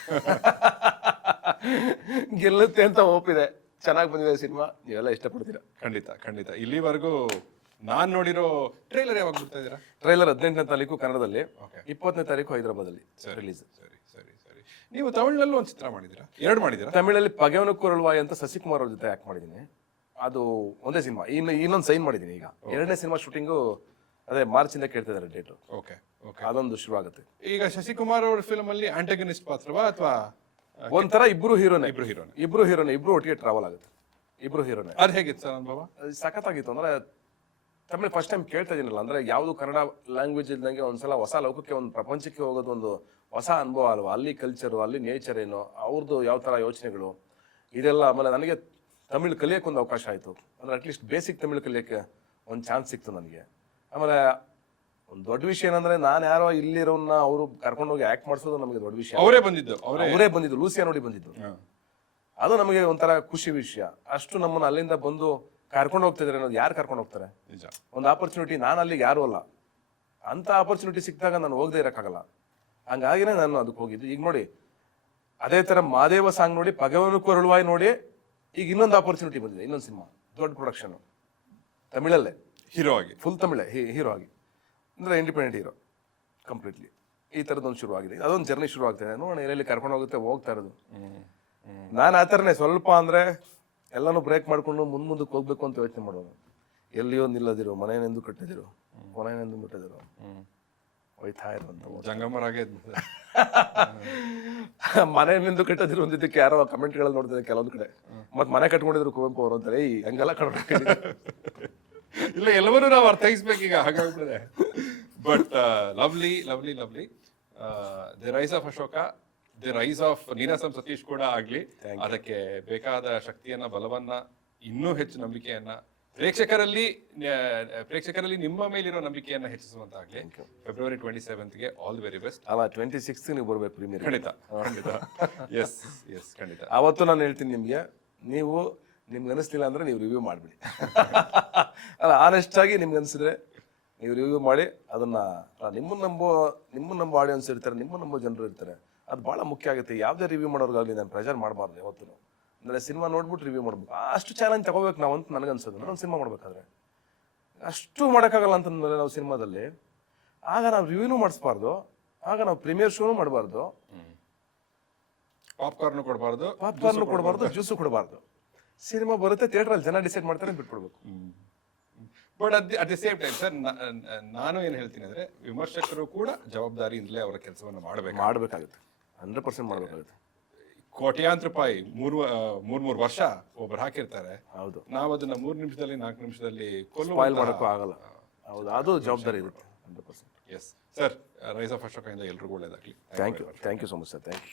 ಗೆಲ್ಲುತ್ತೆ ಅಂತ ಹೋಪಿದೆ. ಚೆನ್ನಾಗಿ ಬಂದಿದೆ ಸಿನಿಮಾ, ನೀವೆಲ್ಲ ಇಷ್ಟಪಡ್ತೀರಾ. ಖಂಡಿತ ಖಂಡಿತ. ಇಲ್ಲಿವರೆಗೂ ನಾನ್ ನೋಡಿರೋ ಟ್ರೈಲರ್ ಯಾವಾಗ ಬಿಡ್ತಾ ಇದ್ದೀರಾ? ಟ್ರೈಲರ್ 18ನೇ ತಾರೀಕು ಕನ್ನಡದಲ್ಲಿ, 20ನೇ ತಾರೀಕು ಹೈದರಾಬಾದಲ್ಲಿ ರಿಲೀಸ್. ಸರಿ ಸರಿ ಸರಿ. ನೀವು ತಮಿಳಿನಲ್ಲೂ ಒಂದು ಚಿತ್ರ ಮಾಡಿದ್ದೀರಾ, 2 ಮಾಡಿದ್ದೀರಾ? ತಮಿಳಲ್ಲಿ ಪಗೆವನು ಕೊರಳುವಾಯಿ ಅಂತ ಶಶಿಕುಮಾರ್ ಅವ್ರ ಜೊತೆ ಆಕ್ಟ್ ಮಾಡಿದ್ದೀನಿ. ಅದು ಒಂದೇ ಸಿನಿಮಾ. ಇನ್ನೊಂದು ಸೈನ್ ಮಾಡಿದ್ದೀನಿ ಈಗ. 2ನೇ ಸಿನಿಮಾ ಶೂಟಿಂಗು ಅದೇ ಮಾರ್ಚಿಂದ ಕೇಳ್ತಾ ಇದ್ದಾರೆ ಡೇಟು. Okay okay. ಅದೊಂದು ಶುರು ಆಗುತ್ತೆ. ಈಗ ಶಶಿಕುಮಾರ್ ಅವ್ರ ಫಿಲ್ಮ್ ಅಲ್ಲಿ ಆಂಟಗನಿಸ್ಟ್ ಪಾತ್ರವಾ ಅಥವಾ ಒಂಥರ ಇಬ್ರು ಹೀರೋನೇ? ಇಬ್ರು ಹೀರೋನೇ. ಇಬ್ರು ಒಟ್ಟಿಗೆ ಟ್ರಾವೆಲ್ ಆಗುತ್ತೆ. ಇಬ್ರು ಹೀರೋನೇ. ಅದು ಹೇಗಿತ್ತು ಸರ್ ಅನುಭವ? ಸಖತ್ತಾಗಿತ್ತು. ಅಂದ್ರೆ ತಮಿಳ್ ಫಸ್ಟ್ ಟೈಮ್ ಕೇಳ್ತಾ ಇದೀನಲ್ಲ, ಅಂದ್ರೆ ಯಾವುದು ಕನ್ನಡ ಲ್ಯಾಂಗ್ವೇಜ್ ಇದ್ದಂಗೆ ಒಂದ್ಸಲ ಹೊಸ ಲೋಕಕ್ಕೆ, ಒಂದು ಪ್ರಪಂಚಕ್ಕೆ ಹೋಗೋದು ಒಂದು ಹೊಸ ಅನುಭವ ಅಲ್ವಾ. ಅಲ್ಲಿ ಕಲ್ಚರು, ಅಲ್ಲಿ ನೇಚರ್ ಏನು, ಅವ್ರದ್ದು ಯಾವ ತರ ಯೋಚನೆಗಳು ಇದೆಲ್ಲ. ಆಮೇಲೆ ನನಗೆ ತಮಿಳ್ ಕಲಿಯಕ್ಕೆ ಒಂದು ಅವಕಾಶ ಆಯಿತು. ಅಂದ್ರೆ ಅಟ್ಲೀಸ್ಟ್ ಬೇಸಿಕ್ ತಮಿಳ್ ಕಲಿಯಕ್ಕೆ ಒಂದು ಚಾನ್ಸ್ ಸಿಕ್ತು ನನಗೆ. ಆಮೇಲೆ ಒಂದು ದೊಡ್ಡ ವಿಷಯ ಏನಂದ್ರೆ, ನಾನು ಯಾರೋ ಇಲ್ಲಿರೋನ್ನ ಅವರು ಕರ್ಕೊಂಡೋಗಿ ಆಕ್ಟ್ ಮಾಡಿಸೋದು ನಮಗೆ ದೊಡ್ಡ ವಿಷಯ. ಅವರೇ ಬಂದಿದ್ದು ಲೂಸಿಯಾ ನೋಡಿ ಬಂದಿದ್ದು. ಅದು ನಮಗೆ ಒಂಥರ ಖುಷಿ ವಿಷಯ. ಅಷ್ಟು ನಮ್ಮನ್ನ ಅಲ್ಲಿಂದ ಬಂದು ಕರ್ಕೊಂಡು ಹೋಗ್ತಿದ್ದಾರೆ ಅನ್ನೋದು. ಯಾರು ಕರ್ಕೊಂಡು ಹೋಗ್ತಾರೆ? ಒಂದು ಆಪರ್ಚುನಿಟಿ. ನಾನು ಅಲ್ಲಿಗೆ ಯಾರು ಅಲ್ಲ, ಅಂತ ಆಪರ್ಚುನಿಟಿ ಸಿಕ್ಕಿದಾಗ ನಾನು ಹೋಗದೆ ಇರೋಕ್ಕಾಗಲ್ಲ. ಹಂಗಾಗಿನೇ ನಾನು ಅದಕ್ಕೆ ಹೋಗಿದ್ದು. ಈಗ ನೋಡಿ, ಅದೇ ತರ ಮಾದೇವ ಸಾಂಗ್ ನೋಡಿ, ಪಗೆವನು ಕೊರಳುವಾಯಿ ನೋಡಿ, ಈಗ ಇನ್ನೊಂದು ಆಪರ್ಚುನಿಟಿ ಬಂದಿದೆ. ಇನ್ನೊಂದು ಸಿನಿಮಾ, ದೊಡ್ಡ ಪ್ರೊಡಕ್ಷನ್, ತಮಿಳಲ್ಲೇ, ಹೀರೋ ಆಗಿ, ಫುಲ್ ತಮಿಳೇ ಹೀರೋ ಆಗಿ, ಅಂದ್ರೆ ಇಂಡಿಪೆಂಡೆಂಟ್ ಹೀರೋ ಕಂಪ್ಲೀಟ್ಲಿ. ಈ ಥರದೊಂದು ಶುರು ಆಗಿದೆ. ಅದೊಂದು ಜರ್ನಿ ಶುರು ಆಗ್ತಿದೆ. ನೋಡೋಣ ಎಲ್ಲೆಲ್ಲಿ ಕರ್ಕೊಂಡು ಹೋಗುತ್ತೆ, ಹೋಗ್ತಾ ಇರೋದು. ನಾನು ಆ ಥರನೇ ಸ್ವಲ್ಪ ಅಂದ್ರೆ ಎಲ್ಲಾನು ಬ್ರೇಕ್ ಮಾಡ್ಕೊಂಡು ಮುಂದಕ್ಕೆ ಹೋಗ್ಬೇಕು ಅಂತ ಯೋಚನೆ ಮಾಡೋದು. ಎಲ್ಲಿಯೋ ನಿಲ್ಲದಿರು, ಮನೆಯನೆಂದು ಕಟ್ಟಿದಿರು, ಕೊನೆಯನೆಂದು ಮುಟ್ಟದಿರು, ಹೋಯ್ತಾ ಇರುವಂತ ಜಂಗಮರಾಗೆ. ಮನೆಯನೆಂದು ಕಟ್ಟದಿರು ಒಂದಿದ್ದಕ್ಕೆ ಯಾರೋ ಕಮೆಂಟ್ಗಳಲ್ಲಿ ನೋಡ್ತಿದ್ದೆ ಕೆಲವೊಂದು ಕಡೆ. ಮತ್ತೆ ಮನೆ ಕಟ್ಕೊಂಡಿದ್ರು ಕುವೆಂಪು ಅವರು ಅಂತಾರೆ. ಹಂಗೆಲ್ಲ ಕಟ್ಕೊಂಡು ಇಲ್ಲ, ಎಲ್ಲವನ್ನೂ ನಾವು ಅರ್ಥೈಸ್ಬೇಕೀಗ, ಹಾಗಾಗ್ತದೆ. But lovely lovely lovely. The rise of Ashoka, the rise of Ninasam Satish ಕೂಡ ಆಗ್ಲಿ. ಅದಕ್ಕೆ ಬೇಕಾದ ಶಕ್ತಿಯನ್ನ, ಬಲವನ್ನ, ಇನ್ನೂ ಹೆಚ್ಚು ನಂಬಿಕೆಯನ್ನ ಪ್ರೇಕ್ಷಕರಲ್ಲಿ ನಿಮ್ಮ ಮೇಲಿರೋ ನಂಬಿಕೆಯನ್ನ ಹೆಚ್ಚಿಸುವಂತಾಗ್ಲಿ. ಫೆಬ್ರವರಿ 27ಗೆ ಆಲ್ ದಿ ವೆರಿ ಬೆಸ್ಟ್. ಅಲ್ಲ, 26 ನೀವು ಬರ್ಬೇಕು ಪ್ರೀಮಿಯರ್. ಖಂಡಿತ ಖಂಡಿತ. ಎಸ್ ಎಸ್ ಖಂಡಿತ. ಅವತ್ತು ನಾನು ಹೇಳ್ತೀನಿ ನಿಮ್ಗೆ, ನೀವು ನಿಮ್ಗೆ ಅನಿಸ್ಲಿಲ್ಲ ಅಂದ್ರೆ ನೀವು ರಿವ್ಯೂ ಮಾಡ್ಬಿಡಿ. ಅಲ್ಲ, ಆನೆಸ್ಟ್ ಆಗಿ ನಿಮ್ಗೆ ಅನ್ಸಿದ್ರೆ ನೀವು ರಿವ್ಯೂ ಮಾಡಿ. ಅದನ್ನ ನಿಮ್ಮನ್ನ ನಂಬೋ ಆಡಿಯನ್ಸ್ ಇರ್ತಾರೆ, ನಿಮ್ಮನ್ನ ನಂಬೋ ಜನರು ಇರ್ತಾರೆ. ಅದು ಬಹಳ ಮುಖ್ಯ ಆಗುತ್ತೆ. ಯಾವುದೇ ರಿವ್ಯೂ ಮಾಡೋರ್ಗಾಗಲಿ ನಾನು ಪ್ರೆಷರ್ ಮಾಡಬಾರ್ದು ಯಾವತ್ತೂ. ಅಂದರೆ ಸಿನಿಮಾ ನೋಡ್ಬಿಟ್ಟು ರಿವ್ಯೂ ಮಾಡ್ಬೇಕು, ಅಷ್ಟು ಚಾಲೆಂಜ್ ತಗೋಬೇಕು ನಾವು ಅಂತ ನನಗನ್ಸೋದು. ನಾನು ಸಿನಿಮಾ ಮಾಡ್ಬೇಕಾದ್ರೆ ಅಷ್ಟು ಮಾಡೋಕ್ಕಾಗಲ್ಲ ಅಂತಂದ್ರೆ ನಾವು ಸಿನಿಮಾದಲ್ಲಿ, ಆಗ ನಾವು ರಿವ್ಯೂನೂ ಮಾಡಿಸ್ಬಾರ್ದು, ಆಗ ನಾವು ಪ್ರೀಮಿಯರ್ ಶೋನು ಮಾಡಬಾರ್ದು, ಪಾಪ್ಕಾರ್ನ್ ಕೊಡಬಾರ್ದು, ಜ್ಯೂಸು ಕೊಡಬಾರ್ದು. ಸಿನಿಮಾ ಬರುತ್ತೆ, ಥಿಯೇಟ್ರಲ್ಲಿ ಜನ ಡಿಸೈಡ್ ಮಾಡ್ತಾರೆ, ಬಿಟ್ಬಿಡ್ಬೇಕು. But at the same time sir, ನಾನು ಏನು ಹೇಳ್ತೀನಿ ಅಂದ್ರೆ, ವಿಮರ್ಶಕರು ಕೂಡ ಜವಾಬ್ದಾರಿಯಿಂದಲೇ ಅವರ ಕೆಲಸವನ್ನು ಮಾಡಬೇಕಾಗುತ್ತೆ. 100% ಮಾಡಬೇಕಾಗುತ್ತೆ. ಕೋಟ್ಯಾಂತರ ರೂಪಾಯಿ 3 ವರ್ಷ ಒಬ್ರು ಹಾಕಿರ್ತಾರೆ. ಹೌದು, ನಾವು ಅದನ್ನ 3 ನಿಮಿಷದಲ್ಲಿ 4 ನಿಮಿಷದಲ್ಲಿ ಸ್ಪಾಯ್ಲ್ ಮಾಡೋಕ್ಕೂ ಆಗಲ್ಲ. ಹೌದು, ಅದು ಜವಾಬ್ದಾರಿ ಇರುತ್ತೆ 100%. Yes sir, rise of Ashoka ಇಂದ ಎಲ್ರಿಗೂ ಒಳ್ಳೇದಾಗಲಿ. Thank you so much sir. Thank you.